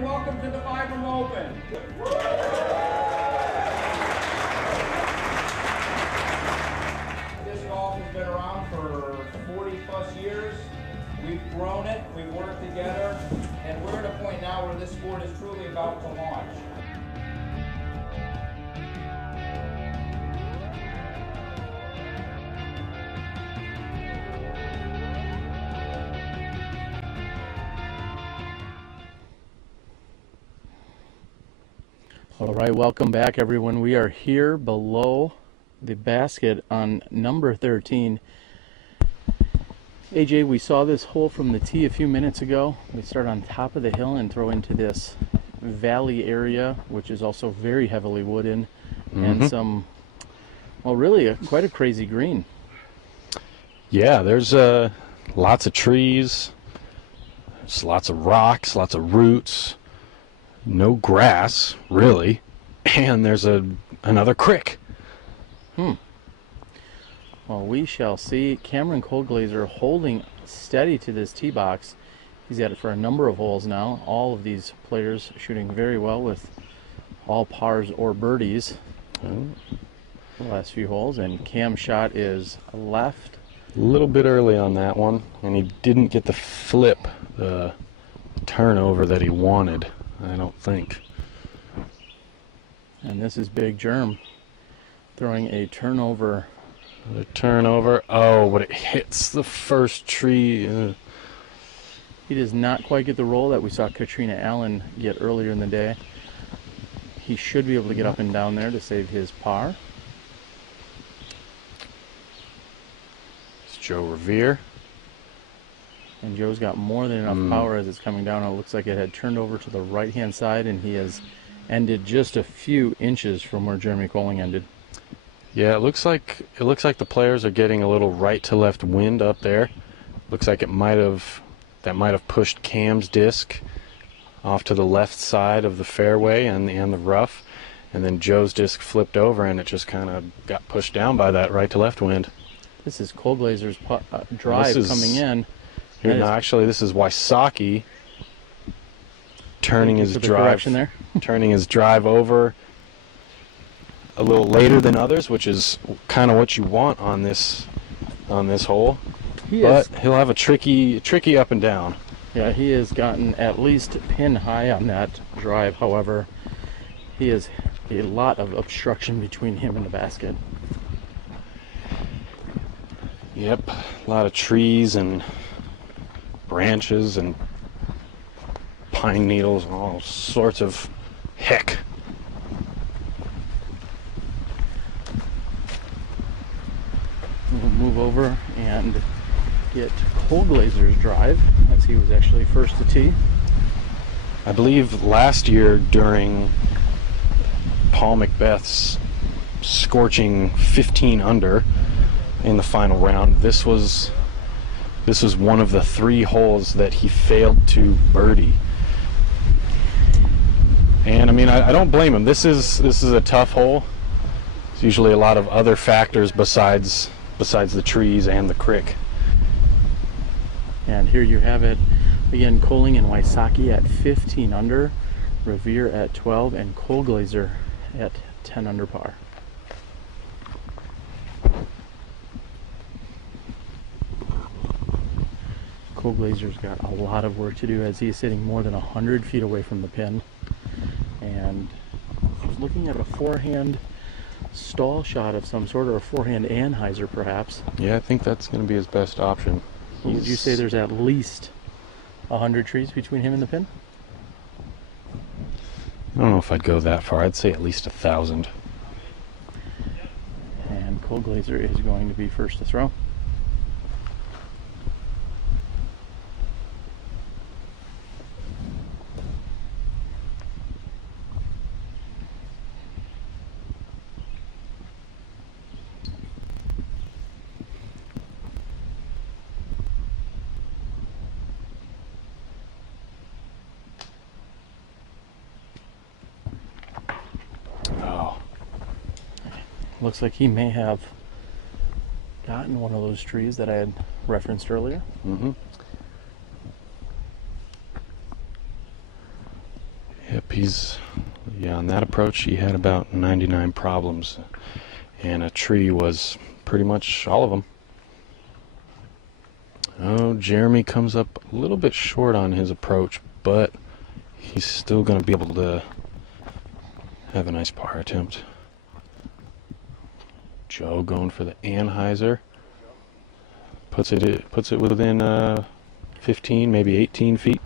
Welcome to the Vibram Open. Disc golf has been around for 40 plus years. We've grown it, we've worked together, and we're at a point now where this sport is truly about to launch. All right, welcome back, everyone. We are here below the basket on number 13. AJ, we saw this hole from the tee a few minutes ago. We start on top of the hill and throw into this valley area, which is also very heavily wooded, and some, well, really quite a crazy green. Yeah, there's lots of trees, there's lots of rocks, lots of roots, no grass, really, and there's another creek. Well, we shall see. Cameron Colglazier holding steady to this tee box. He's at it for a number of holes now. All of these players shooting very well with all pars or birdies the last few holes. And Cam's shot is left. A little bit early on that one, and he didn't get the flip, the turnover that he wanted, I don't think. And this is Big Germ throwing a turnover. The turnover. Oh, but it hits the first tree. He does not quite get the roll that we saw Catrina Allen get earlier in the day. He should be able to get up and down there to save his par. It's Joe Revere. And Joe's got more than enough power as it's coming down. It looks like it had turned over to the right-hand side, and he has ended just a few inches from where Jeremy Koling ended. Yeah, it looks like the players are getting a little right to left wind up there. Looks like that might have pushed Cam's disc off to the left side of the fairway and the rough, and then Joe's disc flipped over and it just kind of got pushed down by that right to left wind. This is Colglazier's drive coming in. Here, no, actually, this is Wysocki turning his drive over a little later than others, which is kind of what you want on this hole. But he'll have a tricky up and down. Yeah, he has gotten at least pin high on that drive. However, he has a lot of obstruction between him and the basket. Yep, a lot of trees and branches and pine needles and all sorts of heck. We'll move over and get Colglazier's drive, as he was actually first to tee. I believe last year during Paul Macbeth's scorching 15 under in the final round, this was one of the 3 holes that he failed to birdie. And I mean, I don't blame him. This is a tough hole. There's usually a lot of other factors besides the trees and the creek. And here you have it again. Koling and Wysocki at 15 under, Revere at 12, and Colglazier at 10 under par. Colglazier's got a lot of work to do as he's sitting more than 100 feet away from the pin, and looking at a forehand stall shot of some sort, or a forehand anhyzer perhaps. Yeah, I think that's going to be his best option. Would you say there's at least 100 trees between him and the pin? I don't know if I'd go that far. I'd say at least 1,000. And Colglazier is going to be first to throw. Looks like he may have gotten one of those trees that I had referenced earlier. Yep, on that approach he had about 99 problems, and a tree was pretty much all of them. Oh, Jeremy comes up a little bit short on his approach, but he's still going to be able to have a nice par attempt. Joe going for the anhyzer, puts it within 15, maybe 18 feet.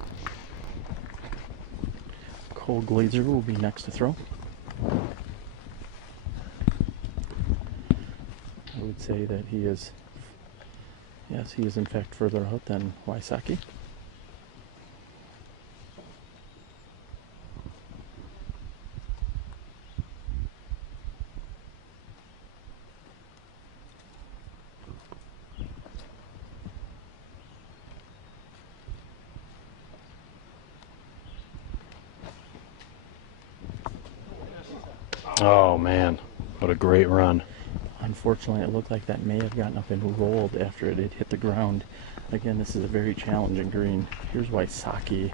Colglazier will be next to throw. I would say that he is, yes, he is in fact further out than Wysocki. Oh man, what a great run. Unfortunately, it looked like that may have gotten up and rolled after it had hit the ground. Again, this is a very challenging green. Here's Wysocki.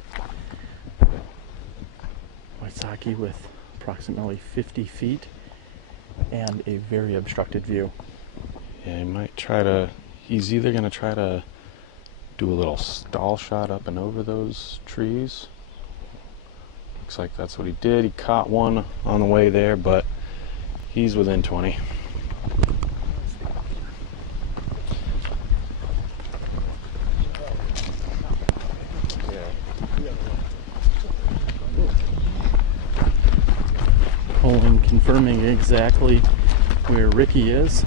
Wysocki with approximately 50 feet and a very obstructed view. Yeah, he might try to, he's either going to try to do a little stall shot up and over those trees. Looks like that's what he did. He caught one on the way there, but he's within 20. Koling confirming exactly where Ricky is.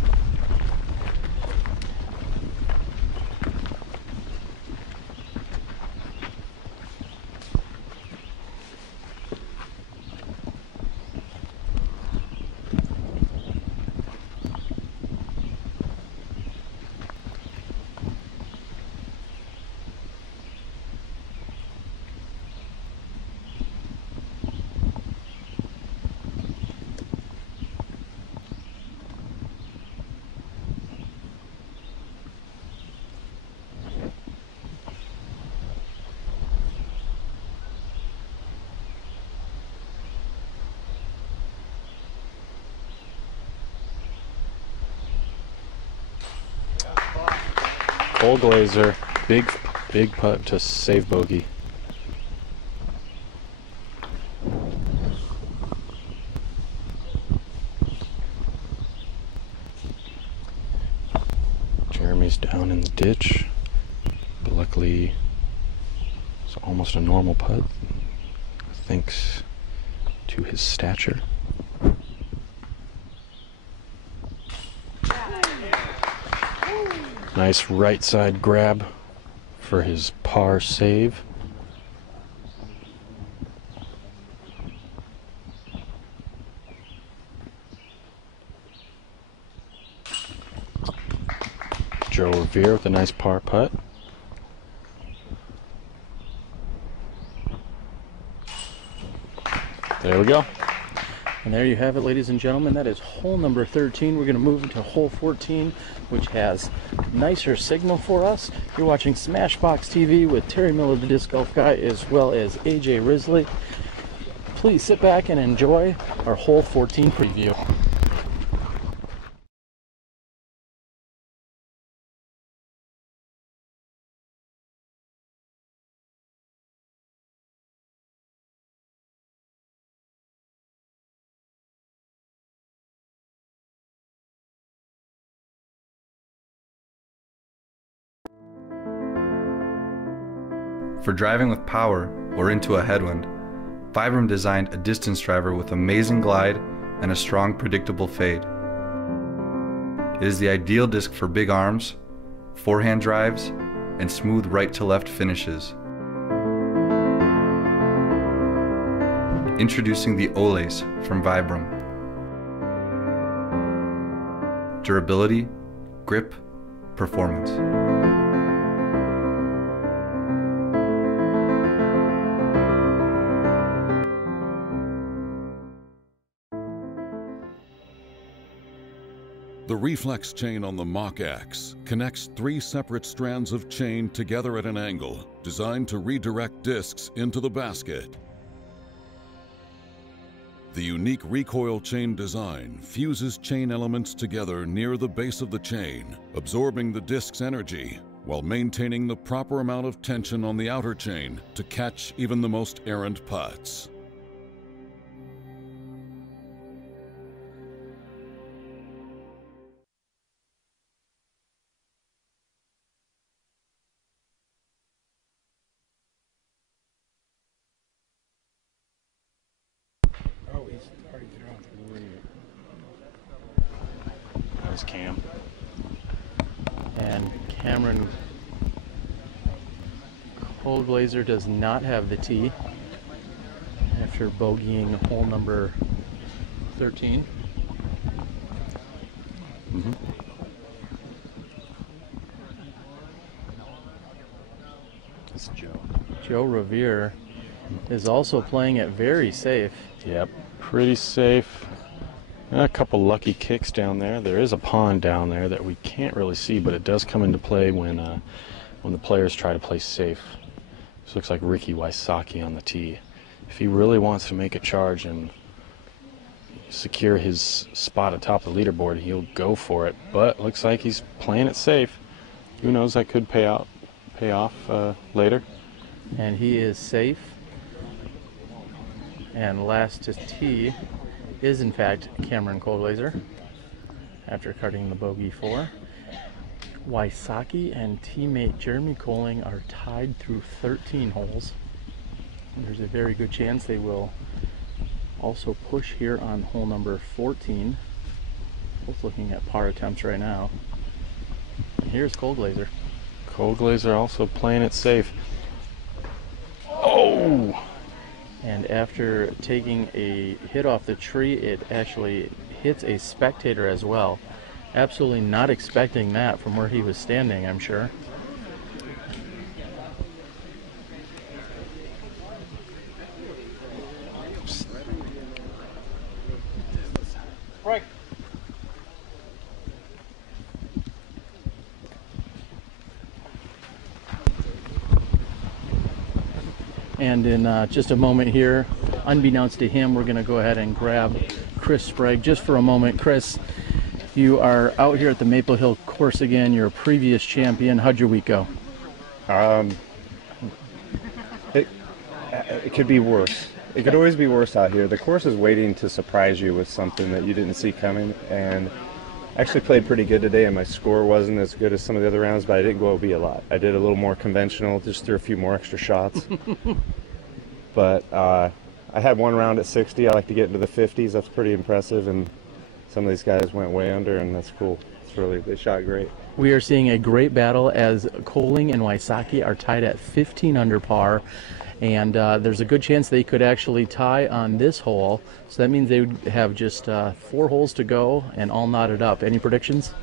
Colglazier, big putt to save bogey. Jeremy's down in the ditch, but luckily it's almost a normal putt, thanks to his stature. Nice right side grab for his par save. Joe Revere with a nice par putt. There we go. And there you have it, ladies and gentlemen. That is hole number 13. We're going to move into hole 14, which has nicer signal for us. You're watching Smashbox TV with Terry Miller, the Disc Golf Guy, as well as AJ Risley. Please sit back and enjoy our hole 14 preview. For driving with power or into a headwind, Vibram designed a distance driver with amazing glide and a strong, predictable fade. It is the ideal disc for big arms, forehand drives, and smooth right-to-left finishes. Introducing the Olace from Vibram. Durability, grip, performance. The reflex chain on the Mach X connects 3 separate strands of chain together at an angle, designed to redirect discs into the basket. The unique recoil chain design fuses chain elements together near the base of the chain, absorbing the disc's energy while maintaining the proper amount of tension on the outer chain to catch even the most errant putts. Oh, he's already thrown. There's Cam. And Cameron Colglazier does not have the tee after bogeying hole number 13. Mm-hmm. That's Joe. Joe Revere is also playing it very safe. Yep, pretty safe. A couple lucky kicks down there. There is a pond down there that we can't really see, but it does come into play when the players try to play safe. This looks like Ricky Wysocki on the tee. If he really wants to make a charge and secure his spot atop the leaderboard, he'll go for it. But looks like he's playing it safe. Who knows, that could pay off later. And he is safe. And last to tee is in fact Cameron Colglazier after cutting the bogey 4. Wysocki and teammate Jeremy Koling are tied through 13 holes. And there's a very good chance they will also push here on hole number 14. Both looking at par attempts right now. And here's Colglazier. Colglazier also playing it safe. Oh! And after taking a hit off the tree, it actually hits a spectator as well. Absolutely not expecting that from where he was standing, I'm sure. Right. And in just a moment here, unbeknownst to him, we're going to go ahead and grab Chris Sprague just for a moment. Chris, you are out here at the Maple Hill course again. You're a previous champion. How'd your week go? It could be worse. It could always be worse out here. The course is waiting to surprise you with something that you didn't see coming. And I actually played pretty good today, and my score wasn't as good as some of the other rounds, but I didn't go OB a lot. I did a little more conventional, just threw a few more extra shots. But I had one round at 60. I like to get into the 50s. That's pretty impressive. And some of these guys went way under, and that's cool. It's really, they shot great. We are seeing a great battle as Koling and Wysocki are tied at 15 under par. And there's a good chance they could actually tie on this hole. So that means they would have just 4 holes to go and all knotted up. Any predictions?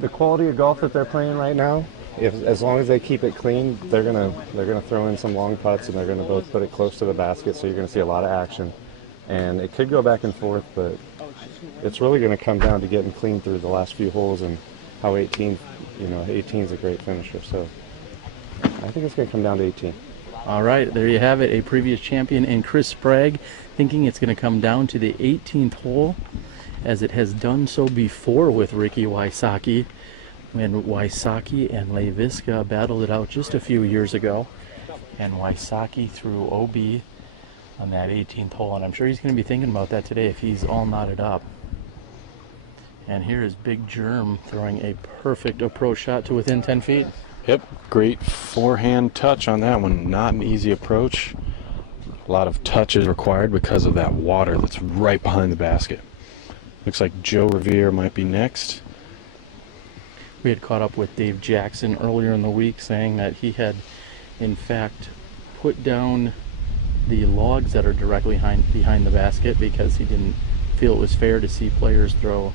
The quality of golf that they're playing right now, as long as they keep it clean, they're gonna throw in some long putts, and they're gonna both put it close to the basket. So you're gonna see a lot of action, and it could go back and forth, but it's really gonna come down to getting clean through the last few holes and how 18 is a great finisher. So I think it's going to come down to 18. All right, there you have it. A previous champion in Chris Sprague thinking it's going to come down to the 18th hole, as it has done so before with Ricky Wysocki, when Wysocki and Leviska battled it out just a few years ago. And Wysocki threw OB on that 18th hole, and I'm sure he's going to be thinking about that today if he's all knotted up. And here is Big Germ throwing a perfect approach shot to within 10 feet. Yep, great forehand touch on that one. Not an easy approach. A lot of touches required because of that water that's right behind the basket. Looks like Joe Revere might be next. We had caught up with Dave Jackson earlier in the week saying that he had in fact put down the logs that are directly behind the basket because he didn't feel it was fair to see players throw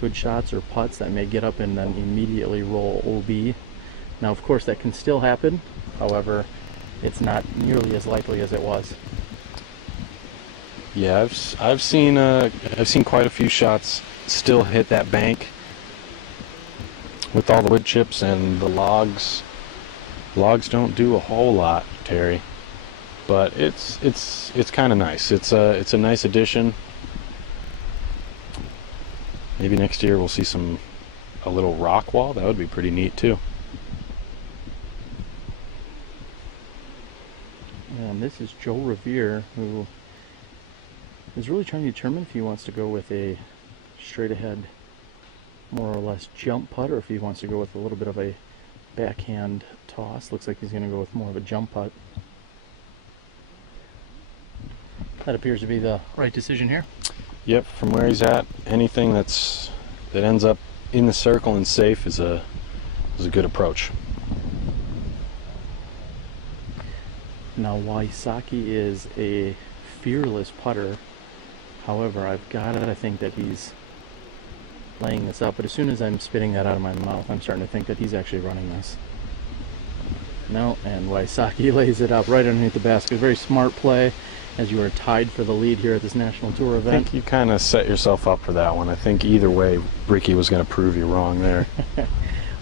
good shots or putts that may get up and then immediately roll OB. Now, of course, that can still happen. However, it's not nearly as likely as it was. Yeah, I've seen quite a few shots still hit that bank with all the wood chips and the logs. Logs don't do a whole lot, Terry, but it's kind of nice. It's a nice addition. Maybe next year we'll see a little rock wall. That would be pretty neat too. And this is Joe Revere, who is really trying to determine if he wants to go with a straight ahead, more or less jump putt, or if he wants to go with a little bit of a backhand toss. Looks like he's going to go with more of a jump putt. That appears to be the right decision here. Yep, from where he's at, anything that ends up in the circle and safe is a good approach. Now Wysocki is a fearless putter. However, I've got to think that he's laying this up, but as soon as I'm spitting that out of my mouth, I'm starting to think that he's actually running this. No, and Wysocki lays it up right underneath the basket. Very smart play, as you are tied for the lead here at this National Tour event. I think you kind of set yourself up for that one. I think either way, Ricky was going to prove you wrong there.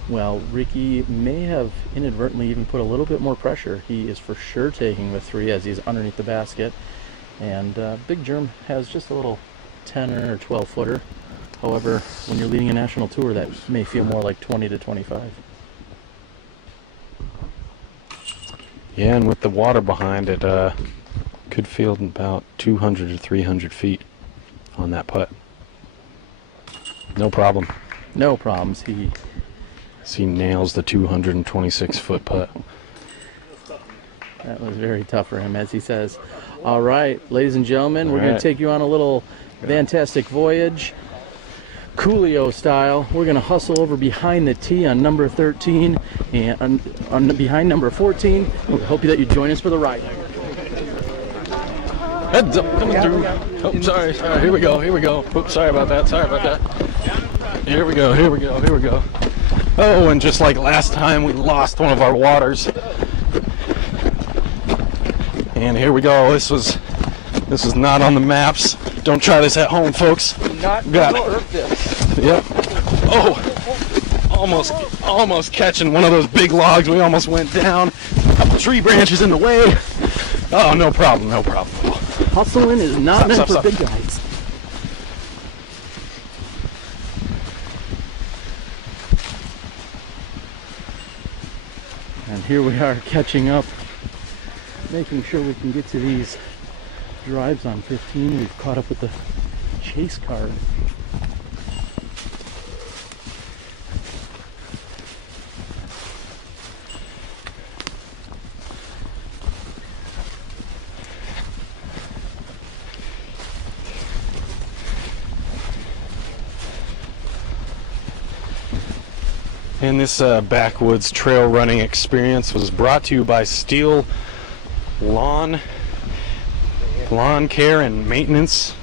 Well, Ricky may have inadvertently even put a little bit more pressure. He is for sure taking the 3 as he's underneath the basket. And Big Germ has just a little 10 or 12 footer. However, when you're leading a national tour, that may feel more like 20 to 25. Yeah, and with the water behind it, could feel about 200 or 300 feet on that putt. No problem. No problems. He nails the 226-foot putt. That was very tough for him, as he says. All right, ladies and gentlemen, we're going to take you on a little fantastic voyage, Coolio style. We're going to hustle over behind the tee on number 13 and behind number 14. We hope that you join us for the ride. Heads up, coming through. Oh, sorry. Here we go. Oops, sorry about that. Here we go. Oh, and just like last time, we lost one of our waters. And here we go. This is not on the maps. Don't try this at home, folks. Got it. Yep. Oh, almost catching one of those big logs. We almost went down. A couple tree branches in the way. Oh, no problem. Hustling is not meant for big guys. And here we are catching up, making sure we can get to these drives on 15. We've caught up with the chase card. And this backwoods trail running experience was brought to you by Steel Lawn Care and Maintenance.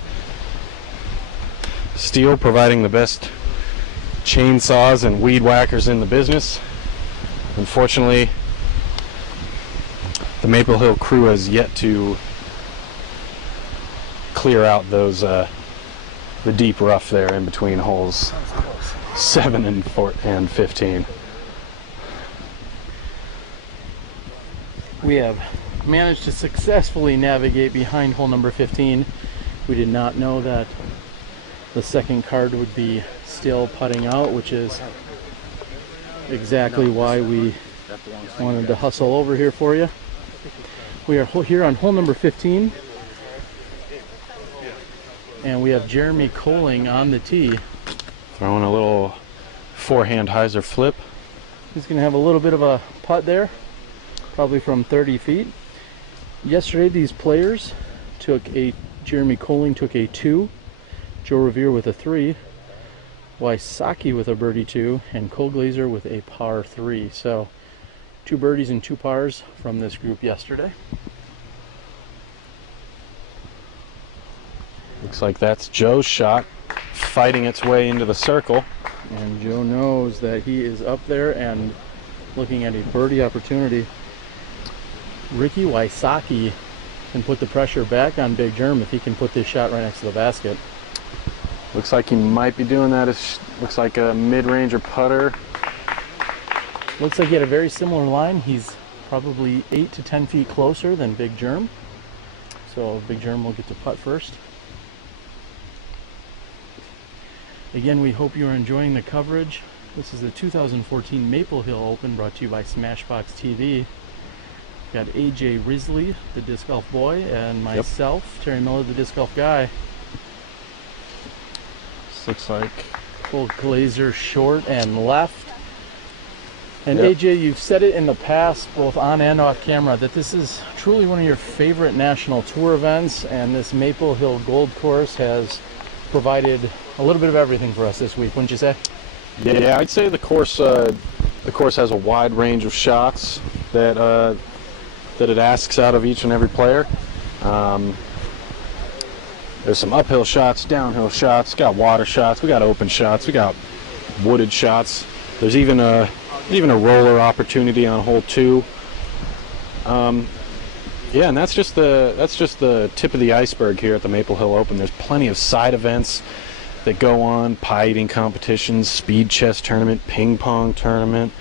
Steel providing the best chainsaws and weed whackers in the business. Unfortunately, the Maple Hill crew has yet to clear out those the deep rough there in between holes 7 and 15. We have managed to successfully navigate behind hole number 15. We did not know that the second card would be still putting out, which is exactly why we wanted to hustle over here for you. We are here on hole number 15, and we have Jeremy Koling on the tee. Throwing a little forehand hyzer flip. He's going to have a little bit of a putt there, probably from 30 feet. Yesterday, these players Jeremy Koling took a 2, Joe Revere with a 3, Wysocki with a birdie 2, and Colglazier with a par 3. So 2 birdies and 2 pars from this group yesterday. Looks like that's Joe's shot, fighting its way into the circle. And Joe knows that he is up there and looking at a birdie opportunity. Ricky Wysocki can put the pressure back on Big Germ if he can put this shot right next to the basket. Looks like he might be doing that. It looks like a mid-ranger putter. Looks like he had a very similar line. He's probably 8 to 10 feet closer than Big Germ. So Big Germ will get to putt first. Again, we hope you're enjoying the coverage. This is the 2014 Maple Hill Open, brought to you by Smashbox TV. We've got AJ Risley, the disc golf boy, and myself, Terry Miller, the disc golf guy. This looks like Colglazier short and left. And AJ, you've said it in the past, both on and off camera, that this is truly one of your favorite national tour events, and this Maple Hill Gold Course has provided a little bit of everything for us this week, wouldn't you say? Yeah, I'd say the course has a wide range of shots that it asks out of each and every player. There's some uphill shots, downhill shots, we got water shots, we got open shots, we got wooded shots. There's even a roller opportunity on hole 2. Yeah, and that's just the tip of the iceberg here at the Maple Hill Open. There's plenty of side events that go on: pie eating competitions, speed chess tournament, ping pong tournament,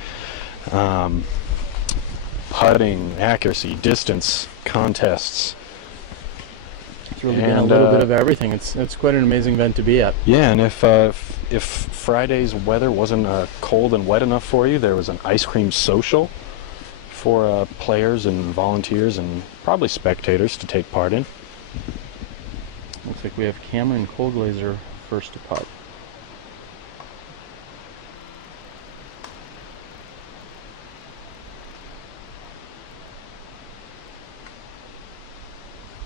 putting, accuracy, distance contests. It's really been a little bit of everything. It's quite an amazing event to be at. Yeah, and if Friday's weather wasn't cold and wet enough for you, there was an ice cream social for players and volunteers and probably spectators to take part in. Looks like we have Cameron Colglazier first to putt.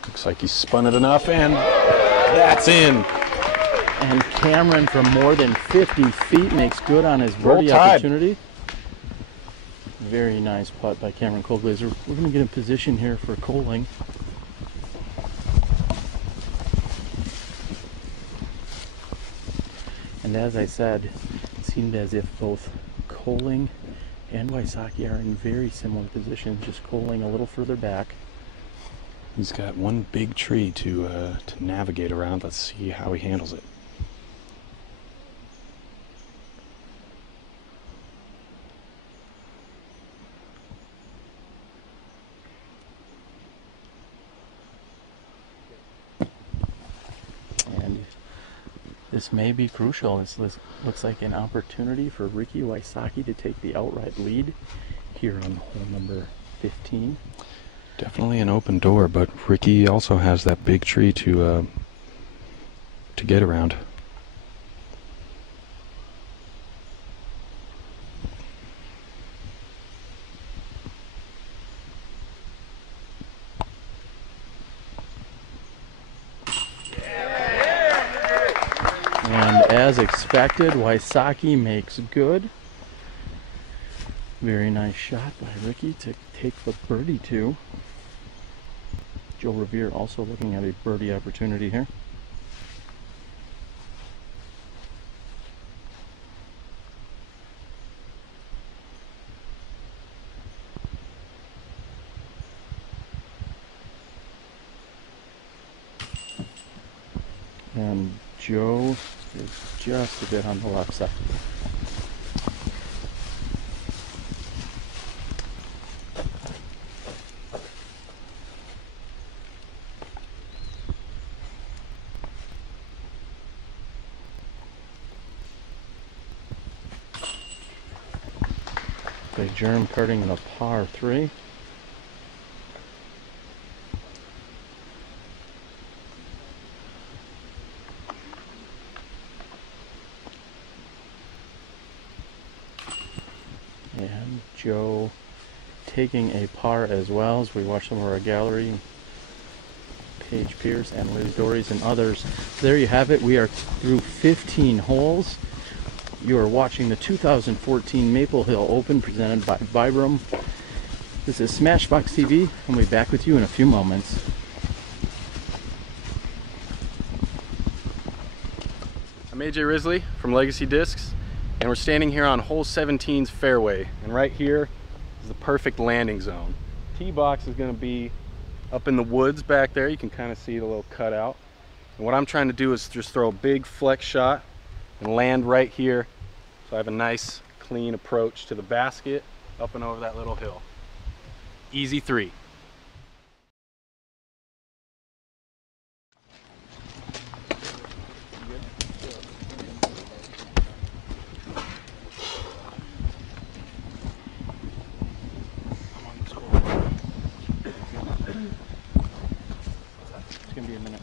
Looks like he's spun it enough, and that's in. And Cameron, from more than 50 feet, makes good on his birdie opportunity. Very nice putt by Cameron Colglazier. We're going to get in position here for Koling. And as I said, it seemed as if both Koling and Wysocki are in very similar positions, just Koling a little further back. He's got one big tree to navigate around. Let's see how he handles it. And this may be crucial. This looks like an opportunity for Ricky Wysocki to take the outright lead here on hole number 15. Definitely an open door, but Ricky also has that big tree to get around. And as expected, Wysocki makes good. Very nice shot by Ricky to take the birdie too. Joe Revere also looking at a birdie opportunity here. And Joe is just a bit on the left side. Germ cutting in a par 3. And Joe taking a par as well as we watch some of our gallery. Paige Pierce and Liz Dories and others. There you have it. We are through 15 holes. You are watching the 2014 Maple Hill Open presented by Vibram. This is Smashbox TV, and we'll be back with you in a few moments. I'm AJ Risley from Legacy Discs, and we're standing here on hole 17's fairway, and right here is the perfect landing zone. Tee box is going to be up in the woods back there. You can kind of see the little cutout. And what I'm trying to do is just throw a big flex shot and land right here, so I have a nice clean approach to the basket up and over that little hill. Easy 3. It's gonna be a minute.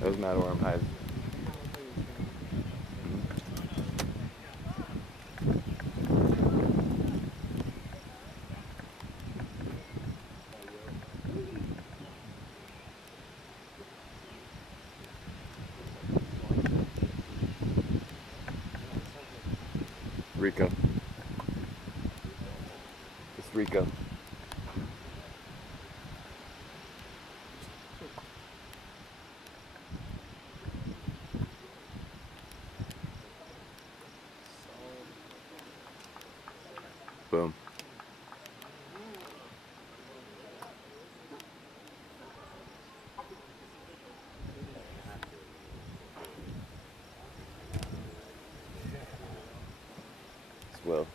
Doesn't matter where I'm hiding. Rico. It's Rico. Boom. It's Will.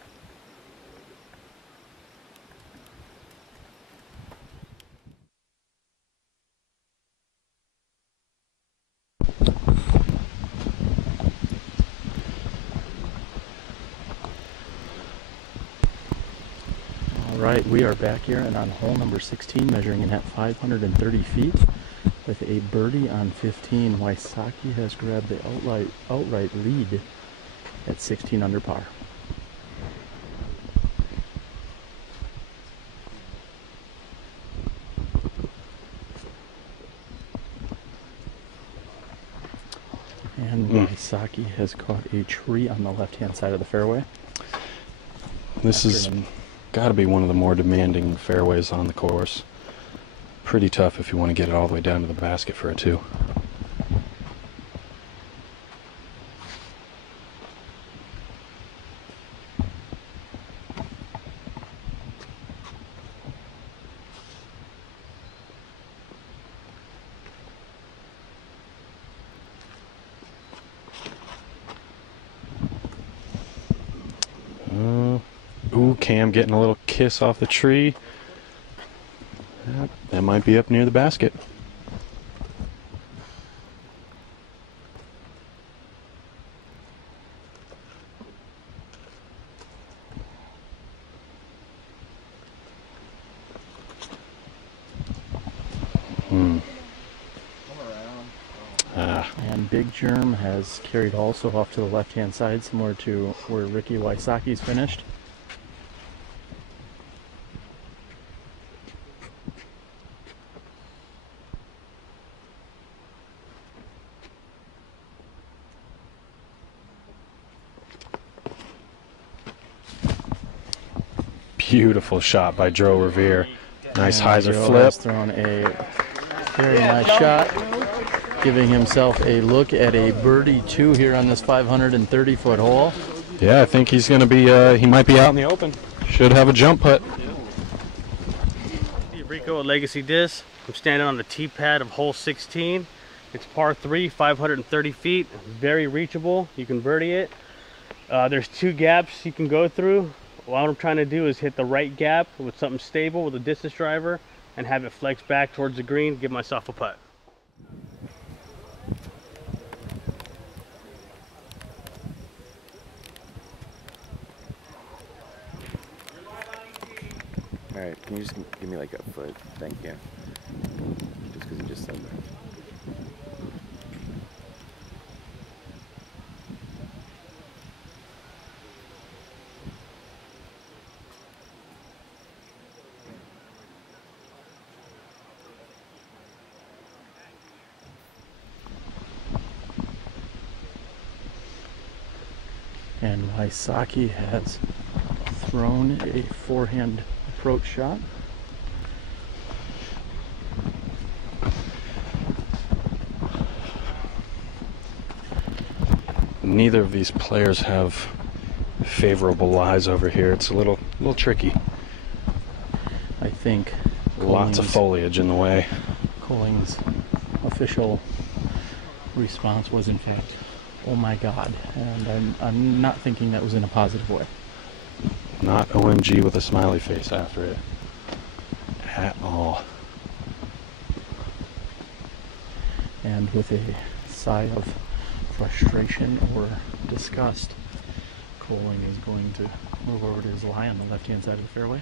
Alright, we are back here and on hole number 16, measuring in at 530 feet with a birdie on 15. Wysocki has grabbed the outright lead at 16 under par. And Wysocki has caught a tree on the left-hand side of the fairway. This has got to be one of the more demanding fairways on the course. Pretty tough if you want to get it all the way down to the basket for a 2. Ooh, Cam getting a little kiss off the tree. Yep, that might be up near the basket. And Big Germ has carried also off to the left-hand side, similar to where Ricky Wysocki's finished. Beautiful shot by Joe Revere. Nice hyzer Joe flip. has thrown a very nice shot, giving himself a look at a birdie 2 here on this 530-foot hole. Yeah, I think he's going to be, he might be out in the open. Should have a jump putt. Rico at Legacy Disc. I'm standing on the tee pad of hole 16. It's par 3, 530 feet, very reachable. You can birdie it. There's 2 gaps you can go through. What I'm trying to do is hit the right gap with something stable with a distance driver and have it flex back towards the green, give myself a putt. Alright, can you just give me like a foot? Thank you. Just because you just said that. And Wysocki has thrown a forehand approach shot. Neither of these players have favorable lies over here. It's a little tricky. I think lots of foliage in the way. Koling's official response was, in fact, "Oh my God," and I'm not thinking that was in a positive way. Not OMG with a smiley face after it at all. And with a sigh of frustration or disgust, Koling is going to move over to his lie on the left-hand side of the fairway.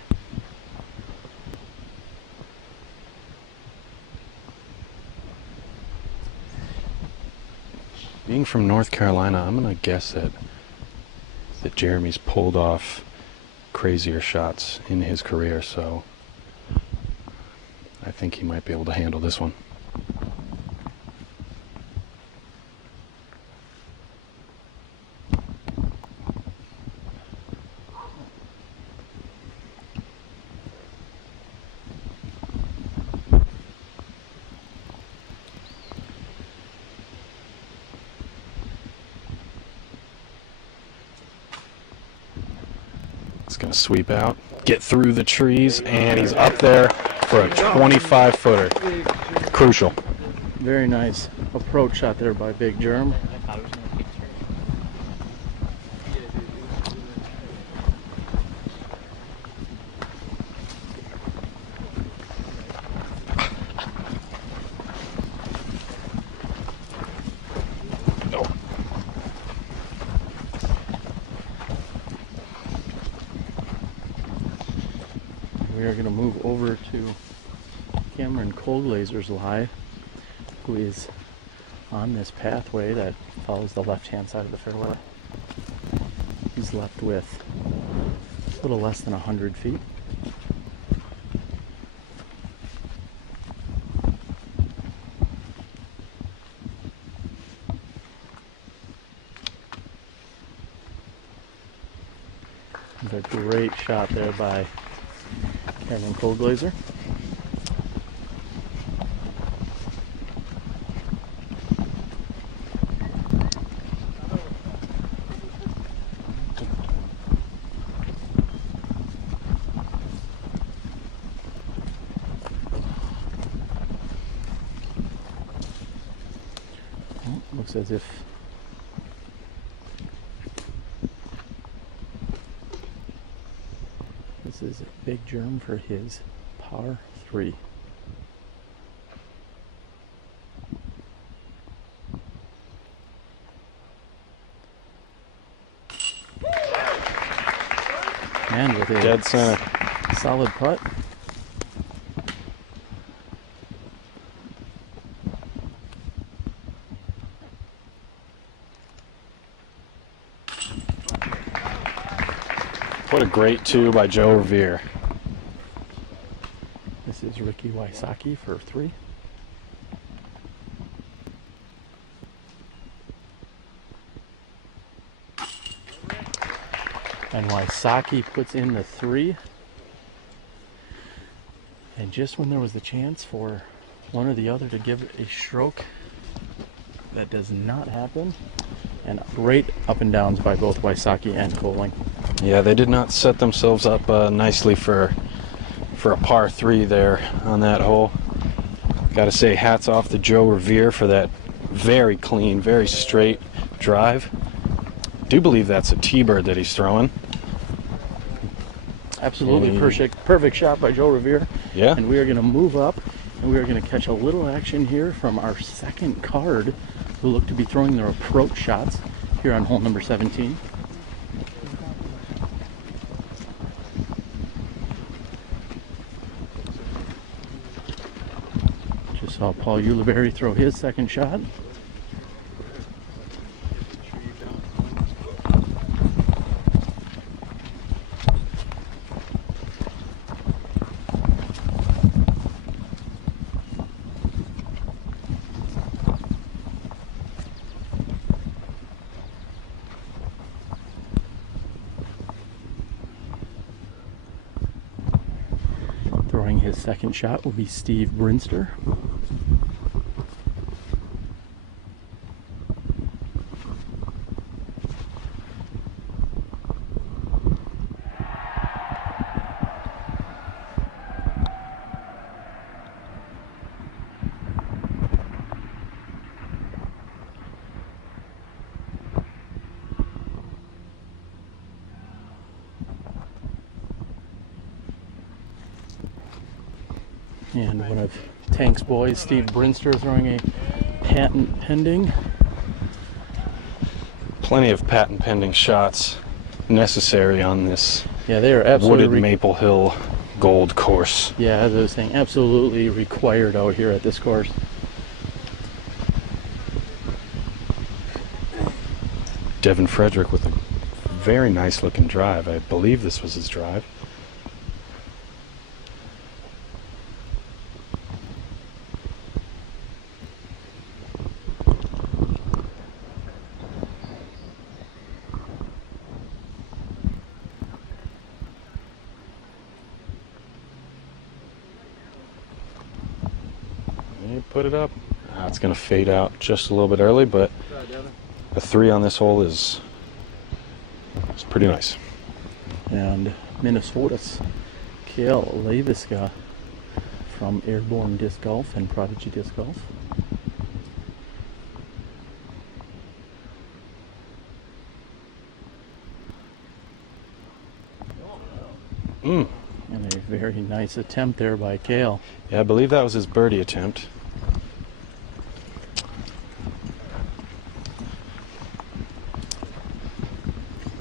Being from North Carolina, I'm gonna guess that Jeremy's pulled off crazier shots in his career, so I think he might be able to handle this one. It's going to sweep out, get through the trees, and he's up there for a 25-footer. Crucial. Very nice approach shot there by Big Germ. We are going to move over to Cameron Colglazier's lie, who is on this pathway that follows the left-hand side of the fairway. He's left with a little less than 100 feet. A great shot there by Cameron Colglazier. Well, looks as if this is a Big Germ for his par 3. And with a dead center, solid putt. What a great 2 by Joe Revere. This is Ricky Wysocki for 3. And Wysocki puts in the 3. And just when there was the chance for one or the other to give a stroke, that does not happen. And great up and downs by both Wysocki and Koling. Yeah, they did not set themselves up nicely for a par 3 there on that hole. Got to say hats off to Joe Revere for that very clean, very straight drive. Do believe that's a T-bird that he's throwing. Absolutely perfect shot by Joe Revere. Yeah. And we are going to move up, and we are going to catch a little action here from our second card, who look to be throwing their approach shots here on hole number 17. Just saw Paul Ulibarri throw his second shot. Throwing his second shot will be Steve Brinster. And one of Tank's boys, Steve Brinster, throwing a patent pending. Plenty of patent pending shots necessary on this Yeah, they are absolutely wooded Maple Hill gold course. Yeah, as I was saying, absolutely required out here at this course. Devin Frederick with a very nice looking drive. I believe this was his drive. Put it up. It's going to fade out just a little bit early, but a 3 on this hole is pretty nice. And Minnesota's Kale Leviska from Airborne Disc Golf and Prodigy Disc Golf. And a very nice attempt there by Kale. Yeah, I believe that was his birdie attempt.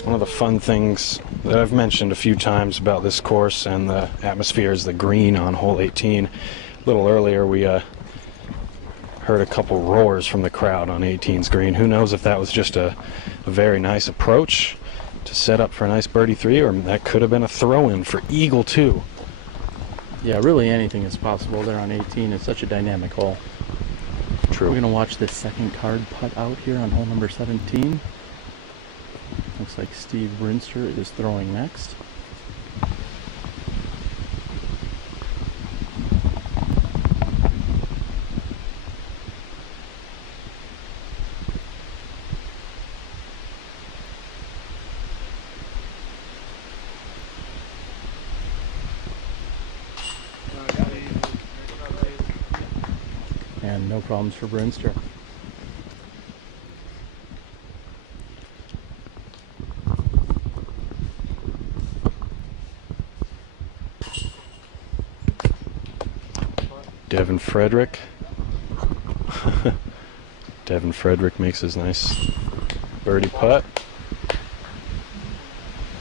One of the fun things that I've mentioned a few times about this course and the atmosphere is the green on hole 18. A little earlier we heard a couple roars from the crowd on 18's green. Who knows if that was just a very nice approach to set up for a nice birdie 3, or that could have been a throw-in for eagle 2. Yeah, really anything is possible there on 18. It's such a dynamic hole. True. We're going to watch this second card putt out here on hole number 17. Looks like Steve Brinster is throwing next. And no problems for Brinster. Devin Frederick. Devin Frederick makes his nice birdie putt.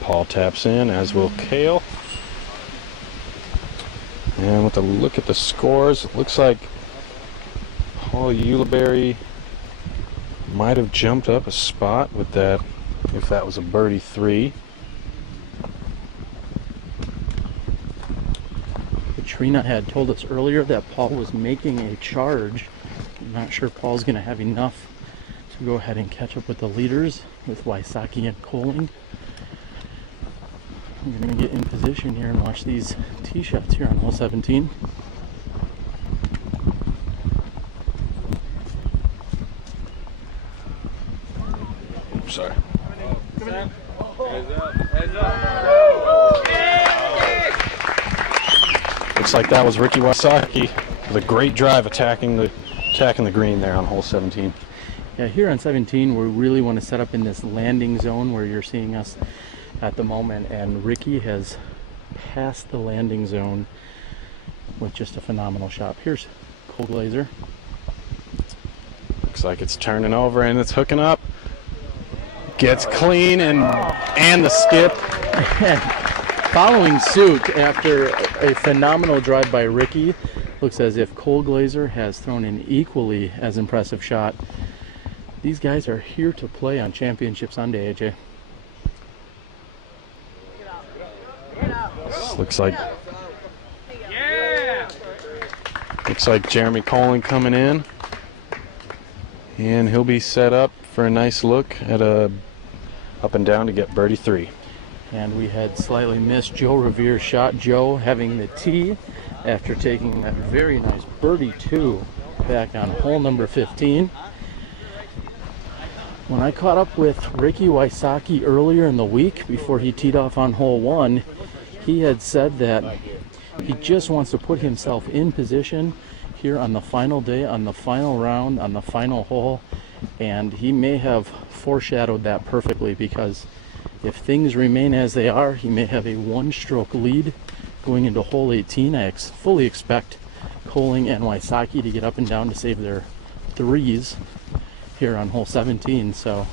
Paul taps in, as will Kale. And with a look at the scores, it looks like Paul Ulibarri might have jumped up a spot with that, if that was a birdie 3. Katrina had told us earlier that Paul was making a charge. I'm not sure Paul's going to have enough to go ahead and catch up with the leaders with Wysocki and Koling. We're going to get in position here and watch these tee shots here on hole 17. Sorry. Looks like that was Ricky Wysocki with a great drive attacking the green there on hole 17. Yeah, here on 17 we really want to set up in this landing zone where you're seeing us at the moment, and Ricky has passed the landing zone with just a phenomenal shot. Here's Colglazier. Looks like it's turning over and it's hooking up. Gets clean and the skip. Following suit after a phenomenal drive by Ricky, looks as if Colglazier has thrown an equally as impressive shot. These guys are here to play on Championship Sunday, AJ. Looks like Jeremy Koling coming in, and he'll be set up for a nice look at a up and down to get birdie 3. And we had slightly missed Joe Revere shot. Joe having the tee after taking that very nice birdie 2 back on hole number 15. When I caught up with Ricky Wysocki earlier in the week before he teed off on hole 1, he had said that he just wants to put himself in position here on the final day, on the final round, on the final hole, and he may have foreshadowed that perfectly, because if things remain as they are, he may have a 1-stroke lead going into hole 18. I fully expect Koling and Wysocki to get up and down to save their 3s here on hole 17, so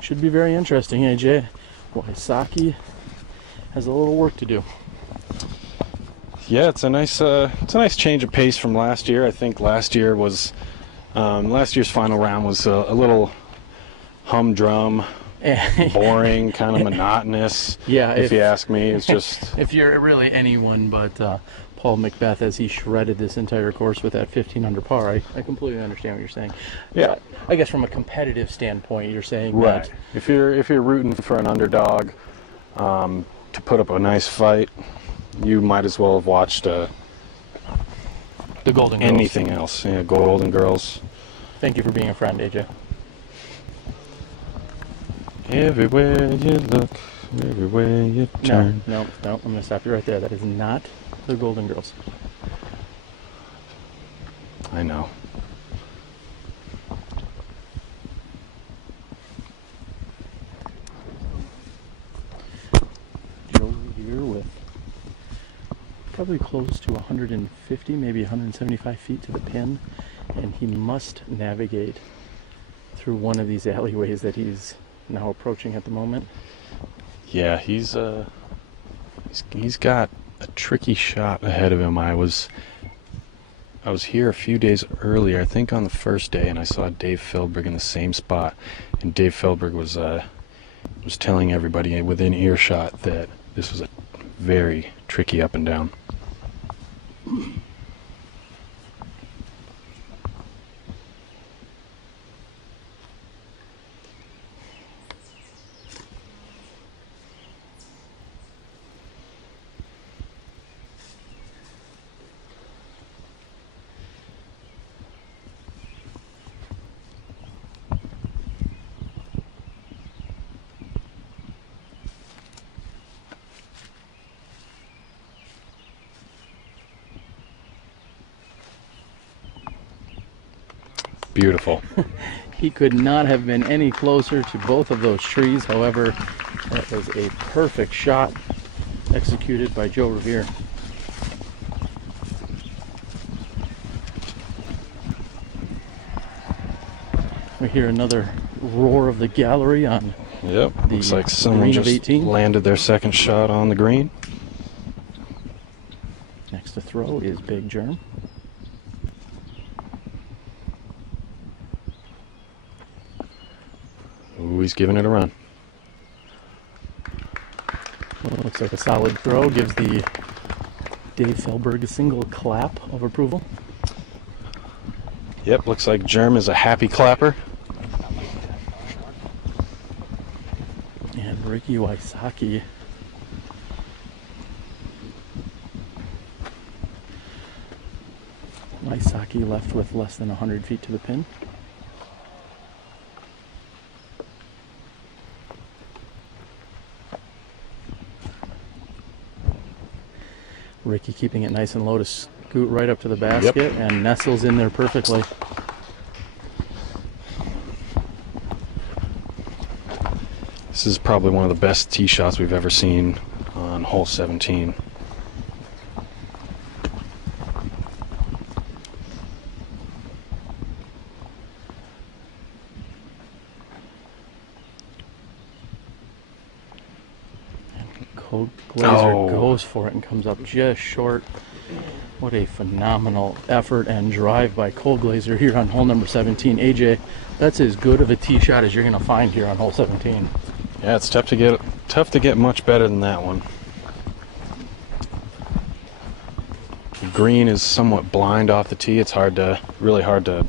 should be very interesting, AJ. Wysocki has a little work to do. Yeah, it's a nice change of pace from last year. I think last year was Last year's final round was a little humdrum, boring, kind of monotonous. Yeah, if you ask me, it's just. If you're really anyone but Paul Macbeth, as he shredded this entire course with that 15 under par, I completely understand what you're saying. Yeah, but I guess from a competitive standpoint, you're saying right. that If you're rooting for an underdog to put up a nice fight, you might as well have watched the Golden Girls. Anything else? Yeah, Golden Girls. Thank you for being a friend, AJ. Everywhere you look, everywhere you turn. No, I'm going to stop you right there. That is not the Golden Girls. I know. Joe Revere with probably close to 150, maybe 175 feet to the pin, and he must navigate through one of these alleyways that he's now approaching at the moment. Yeah, he's got a tricky shot ahead of him. I was here a few days earlier, I think on the first day, and I saw Dave Feldberg in the same spot, and Dave Feldberg was telling everybody within earshot that this was a very tricky up and down. Beautiful. He could not have been any closer to both of those trees. However, that was a perfect shot executed by Joe Revere. We hear another roar of the gallery on. Yep, looks like someone just landed their second shot on the green. Next to throw is Big Germ. Ooh, he's giving it a run. Well, looks like a solid throw. Gives the Dave Feldberg a single clap of approval. Yep, looks like Germ is a happy clapper. And Ricky Wysocki left with less than 100 feet to the pin. Ricky keeping it nice and low to scoot right up to the basket, and nestles in there perfectly. This is probably one of the best tee shots we've ever seen on hole 17. Colglazier goes for it and comes up just short. What a phenomenal effort and drive by Colglazier here on hole number 17. AJ, that's as good of a tee shot as you're going to find here on hole 17. Yeah, it's tough to get much better than that one. The green is somewhat blind off the tee. It's really hard to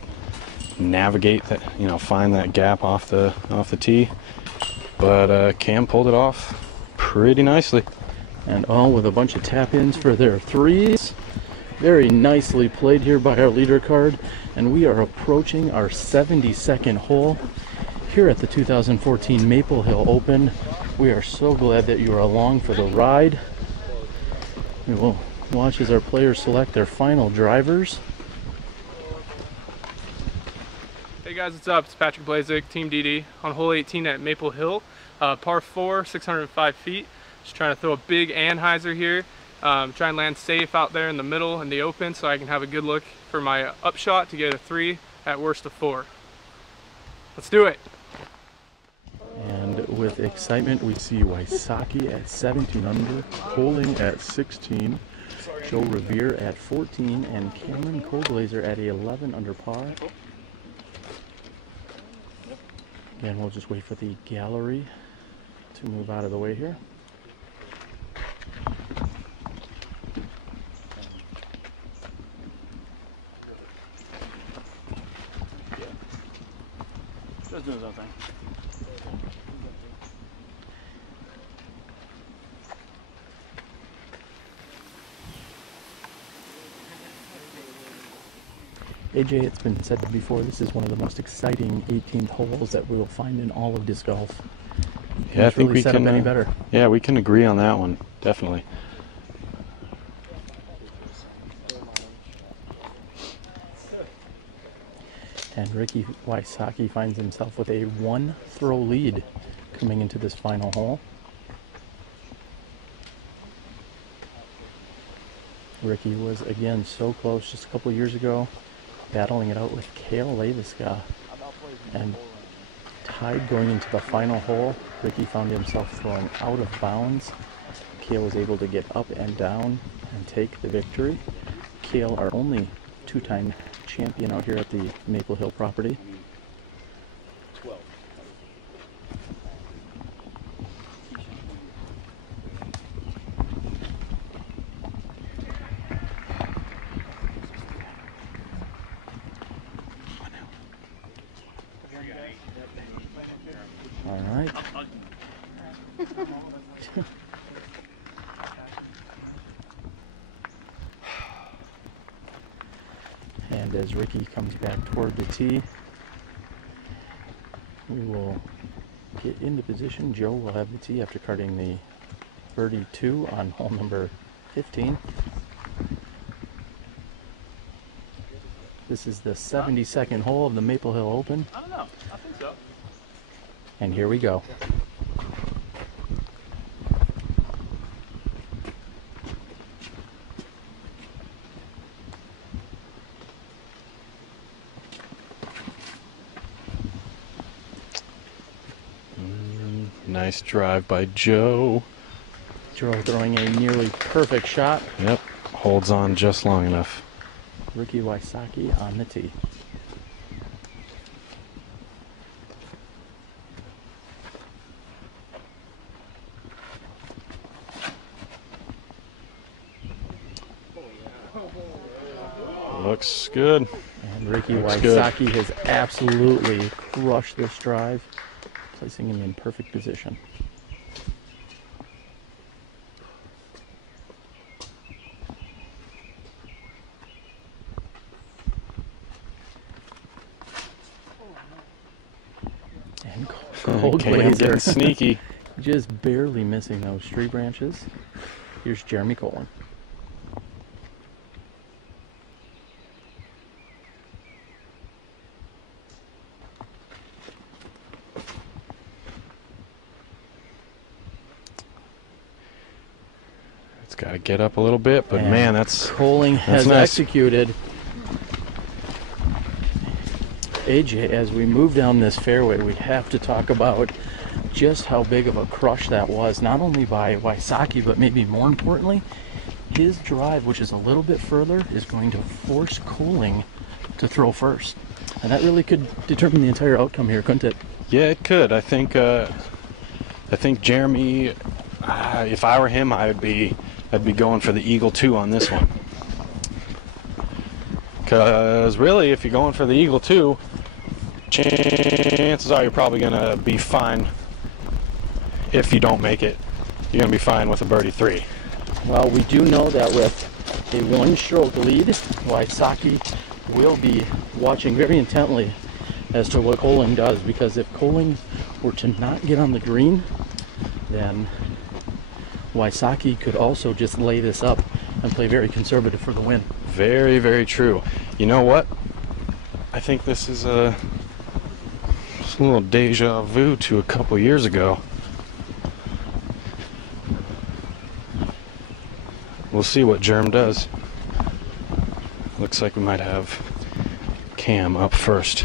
navigate that, find that gap off the tee. But Cam pulled it off pretty nicely. And all with a bunch of tap-ins for their threes. Very nicely played here by our leader card. And we are approaching our 72nd hole here at the 2014 Maple Hill Open. We are so glad that you are along for the ride. We will watch as our players select their final drivers. Hey guys, what's up? It's Patrick Blazik, Team DD, on hole 18 at Maple Hill. Par 4, 605 feet. Just trying to throw a big anhyzer here. Try and land safe out there in the middle in the open so I can have a good look for my upshot to get a 3 at worst of 4. Let's do it. And with excitement, we see Wysocki at 17 under, Koling at 16, Joe Revere at 14, and Cameron Colglazier at 11 under par. Again, we'll just wait for the gallery to move out of the way here. Just doing something. AJ, it's been said before, this is one of the most exciting 18th holes that we will find in all of disc golf. Yeah, I think really we set can. Up any better. Yeah, we can agree on that one, definitely. And Ricky Wysocki finds himself with a 1-throw lead coming into this final hole. Ricky was again so close just a couple years ago, battling it out with Cale Leviska, and tied going into the final hole. Ricky found himself thrown out of bounds. Cale was able to get up and down and take the victory. Cale, our only two-time champion out here at the Maple Hill property. All right. And as Ricky comes back toward the tee, we will get into position. Joe will have the tee after carding the birdie 2 on hole number 15. This is the 72nd hole of the Maple Hill Open. I don't know. I think so. And here we go. Nice drive by Joe. Joe throwing a nearly perfect shot. Yep, holds on just long enough. Ricky Wysocki on the tee. Looks good. And Ricky Looks Wysocki good. has absolutely crushed this drive, placing him in perfect position. And Colglazier getting sneaky. just barely missing those tree branches. Here's Jeremy Koling. It's got to get up a little bit, but And man, that's Koling has nice. executed. AJ, as we move down this fairway, we have to talk about just how big of a crush that was, not only by Wysocki, but maybe more importantly, his drive, which is a little bit further, is going to force Koling to throw first. And that really could determine the entire outcome here, couldn't it? Yeah, it could. I think Jeremy, if I were him, I'd be going for the Eagle 2 on this one. Because really, if you're going for the Eagle 2, chances are you're probably going to be fine. If you don't make it, you're going to be fine with a birdie 3. Well, we do know that with a one-stroke lead, Wysocki will be watching very intently as to what Koling does, because if Koling were to not get on the green, then Wysocki could also just lay this up and play very conservative for the win. Very, very true. You know what? I think this is a little deja vu to a couple years ago. We'll see what Germ does. Looks like we might have Cam up first.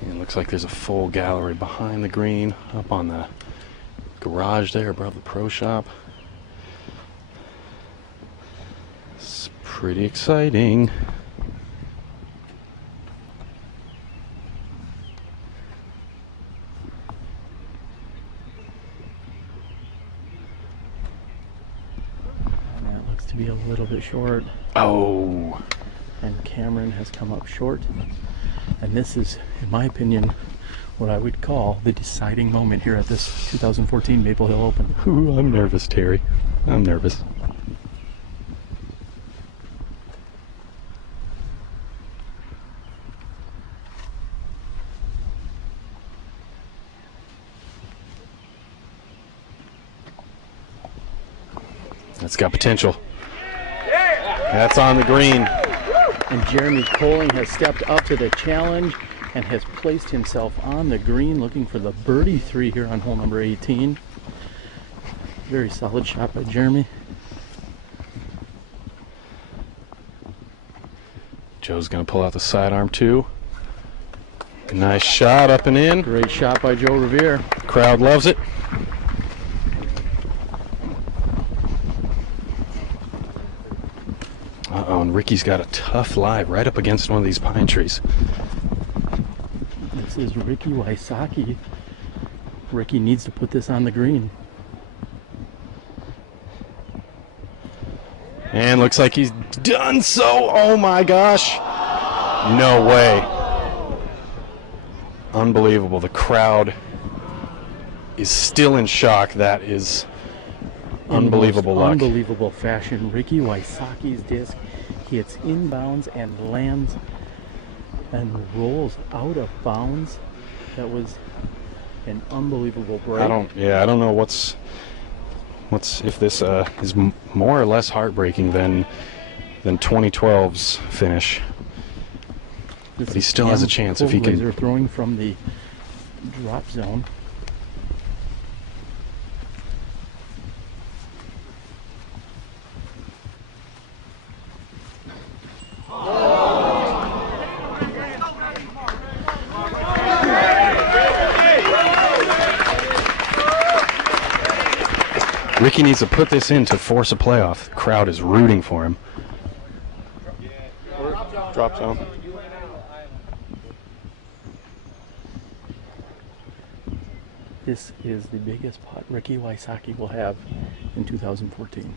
And looks like there's a full gallery behind the green, up on the garage there above the pro shop. It's pretty exciting. to be a little bit short. Oh. And Cameron has come up short. And this is, in my opinion, what I would call the deciding moment here at this 2014 Maple Hill Open. Ooh, I'm nervous, Terry. I'm nervous. That's got potential. That's on the green. And Jeremy Koling has stepped up to the challenge and has placed himself on the green looking for the birdie 3 here on hole number 18. Very solid shot by Jeremy. Joe's going to pull out the sidearm too. Nice shot up and in. Great shot by Joe Revere. Crowd loves it. Uh-oh, and Ricky's got a tough lie right up against one of these pine trees. This is Ricky Wysocki. Ricky needs to put this on the green. And looks like he's done so. Oh my gosh. No way. Unbelievable. The crowd is still in shock. That is unbelievable luck. Unbelievable fashion. Ricky Wysocki's disc hits inbounds and lands and rolls out of bounds. That was an unbelievable break. I don't know what's if this is more or less heartbreaking than 2012's finish. But he still has a chance if he can. They're throwing from the drop zone. Ricky needs to put this in to force a playoff. The crowd is rooting for him. Drop zone. This is the biggest putt Ricky Wysocki will have in 2014.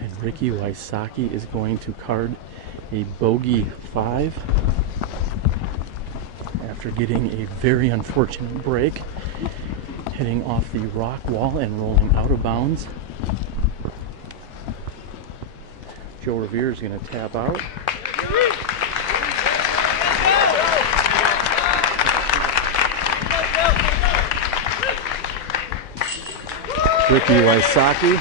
And Ricky Wysocki is going to card a bogey 5 after getting a very unfortunate break, hitting off the rock wall and rolling out of bounds. Joe Revere is going to tap out. Ricky Wysocki.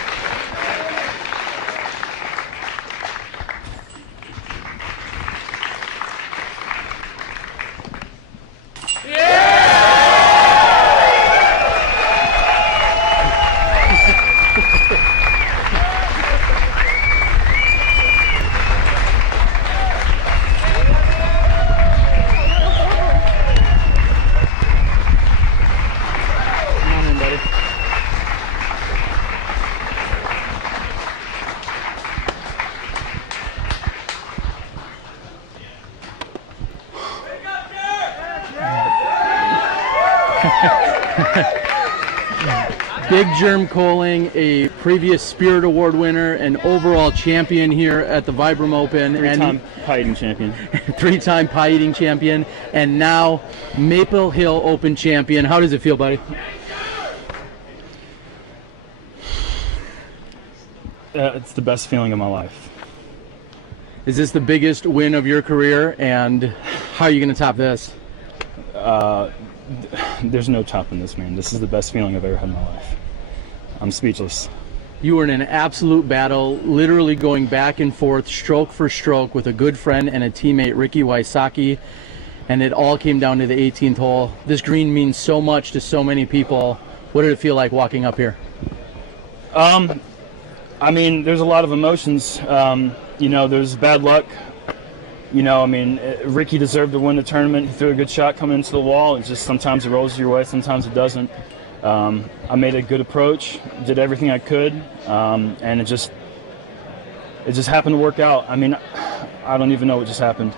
Big Jerm Koling, a previous Spirit Award winner, an overall champion here at the Vibram Open. Three-time pie eating champion. Three-time pie eating champion, and now Maple Hill Open champion. How does it feel, buddy? It's the best feeling of my life. Is this the biggest win of your career, and how are you going to top this? There's no topping this, man. This is the best feeling I've ever had in my life. I'm speechless. You were in an absolute battle, literally going back and forth, stroke for stroke, with a good friend and a teammate, Ricky Wysocki, and it all came down to the 18th hole. This green means so much to so many people. What did it feel like walking up here? I mean, there's a lot of emotions. You know, there's bad luck. You know, I mean, Ricky deserved to win the tournament. He threw a good shot coming into the wall. It's just sometimes it rolls your way, sometimes it doesn't. I made a good approach, did everything I could, and it just happened to work out. I mean, I don't even know what just happened.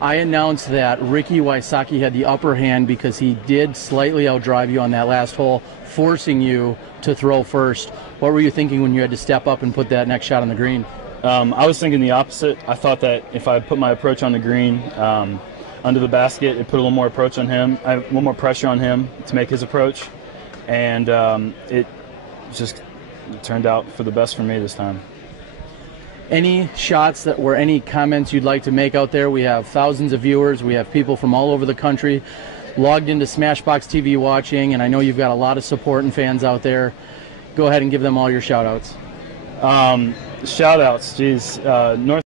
I announced that Ricky Wysocki had the upper hand because he did slightly outdrive you on that last hole, forcing you to throw first. What were you thinking when you had to step up and put that next shot on the green? I was thinking the opposite. I thought that if I put my approach on the green under the basket, it put a little more approach on him, a little more pressure on him to make his approach, and it just turned out for the best for me this time. Any shots that were any comments you'd like to make out there? We have thousands of viewers. We have people from all over the country logged into Smashbox TV watching, and I know you've got a lot of support and fans out there. Go ahead and give them all your shout outs. Shout outs, geez. North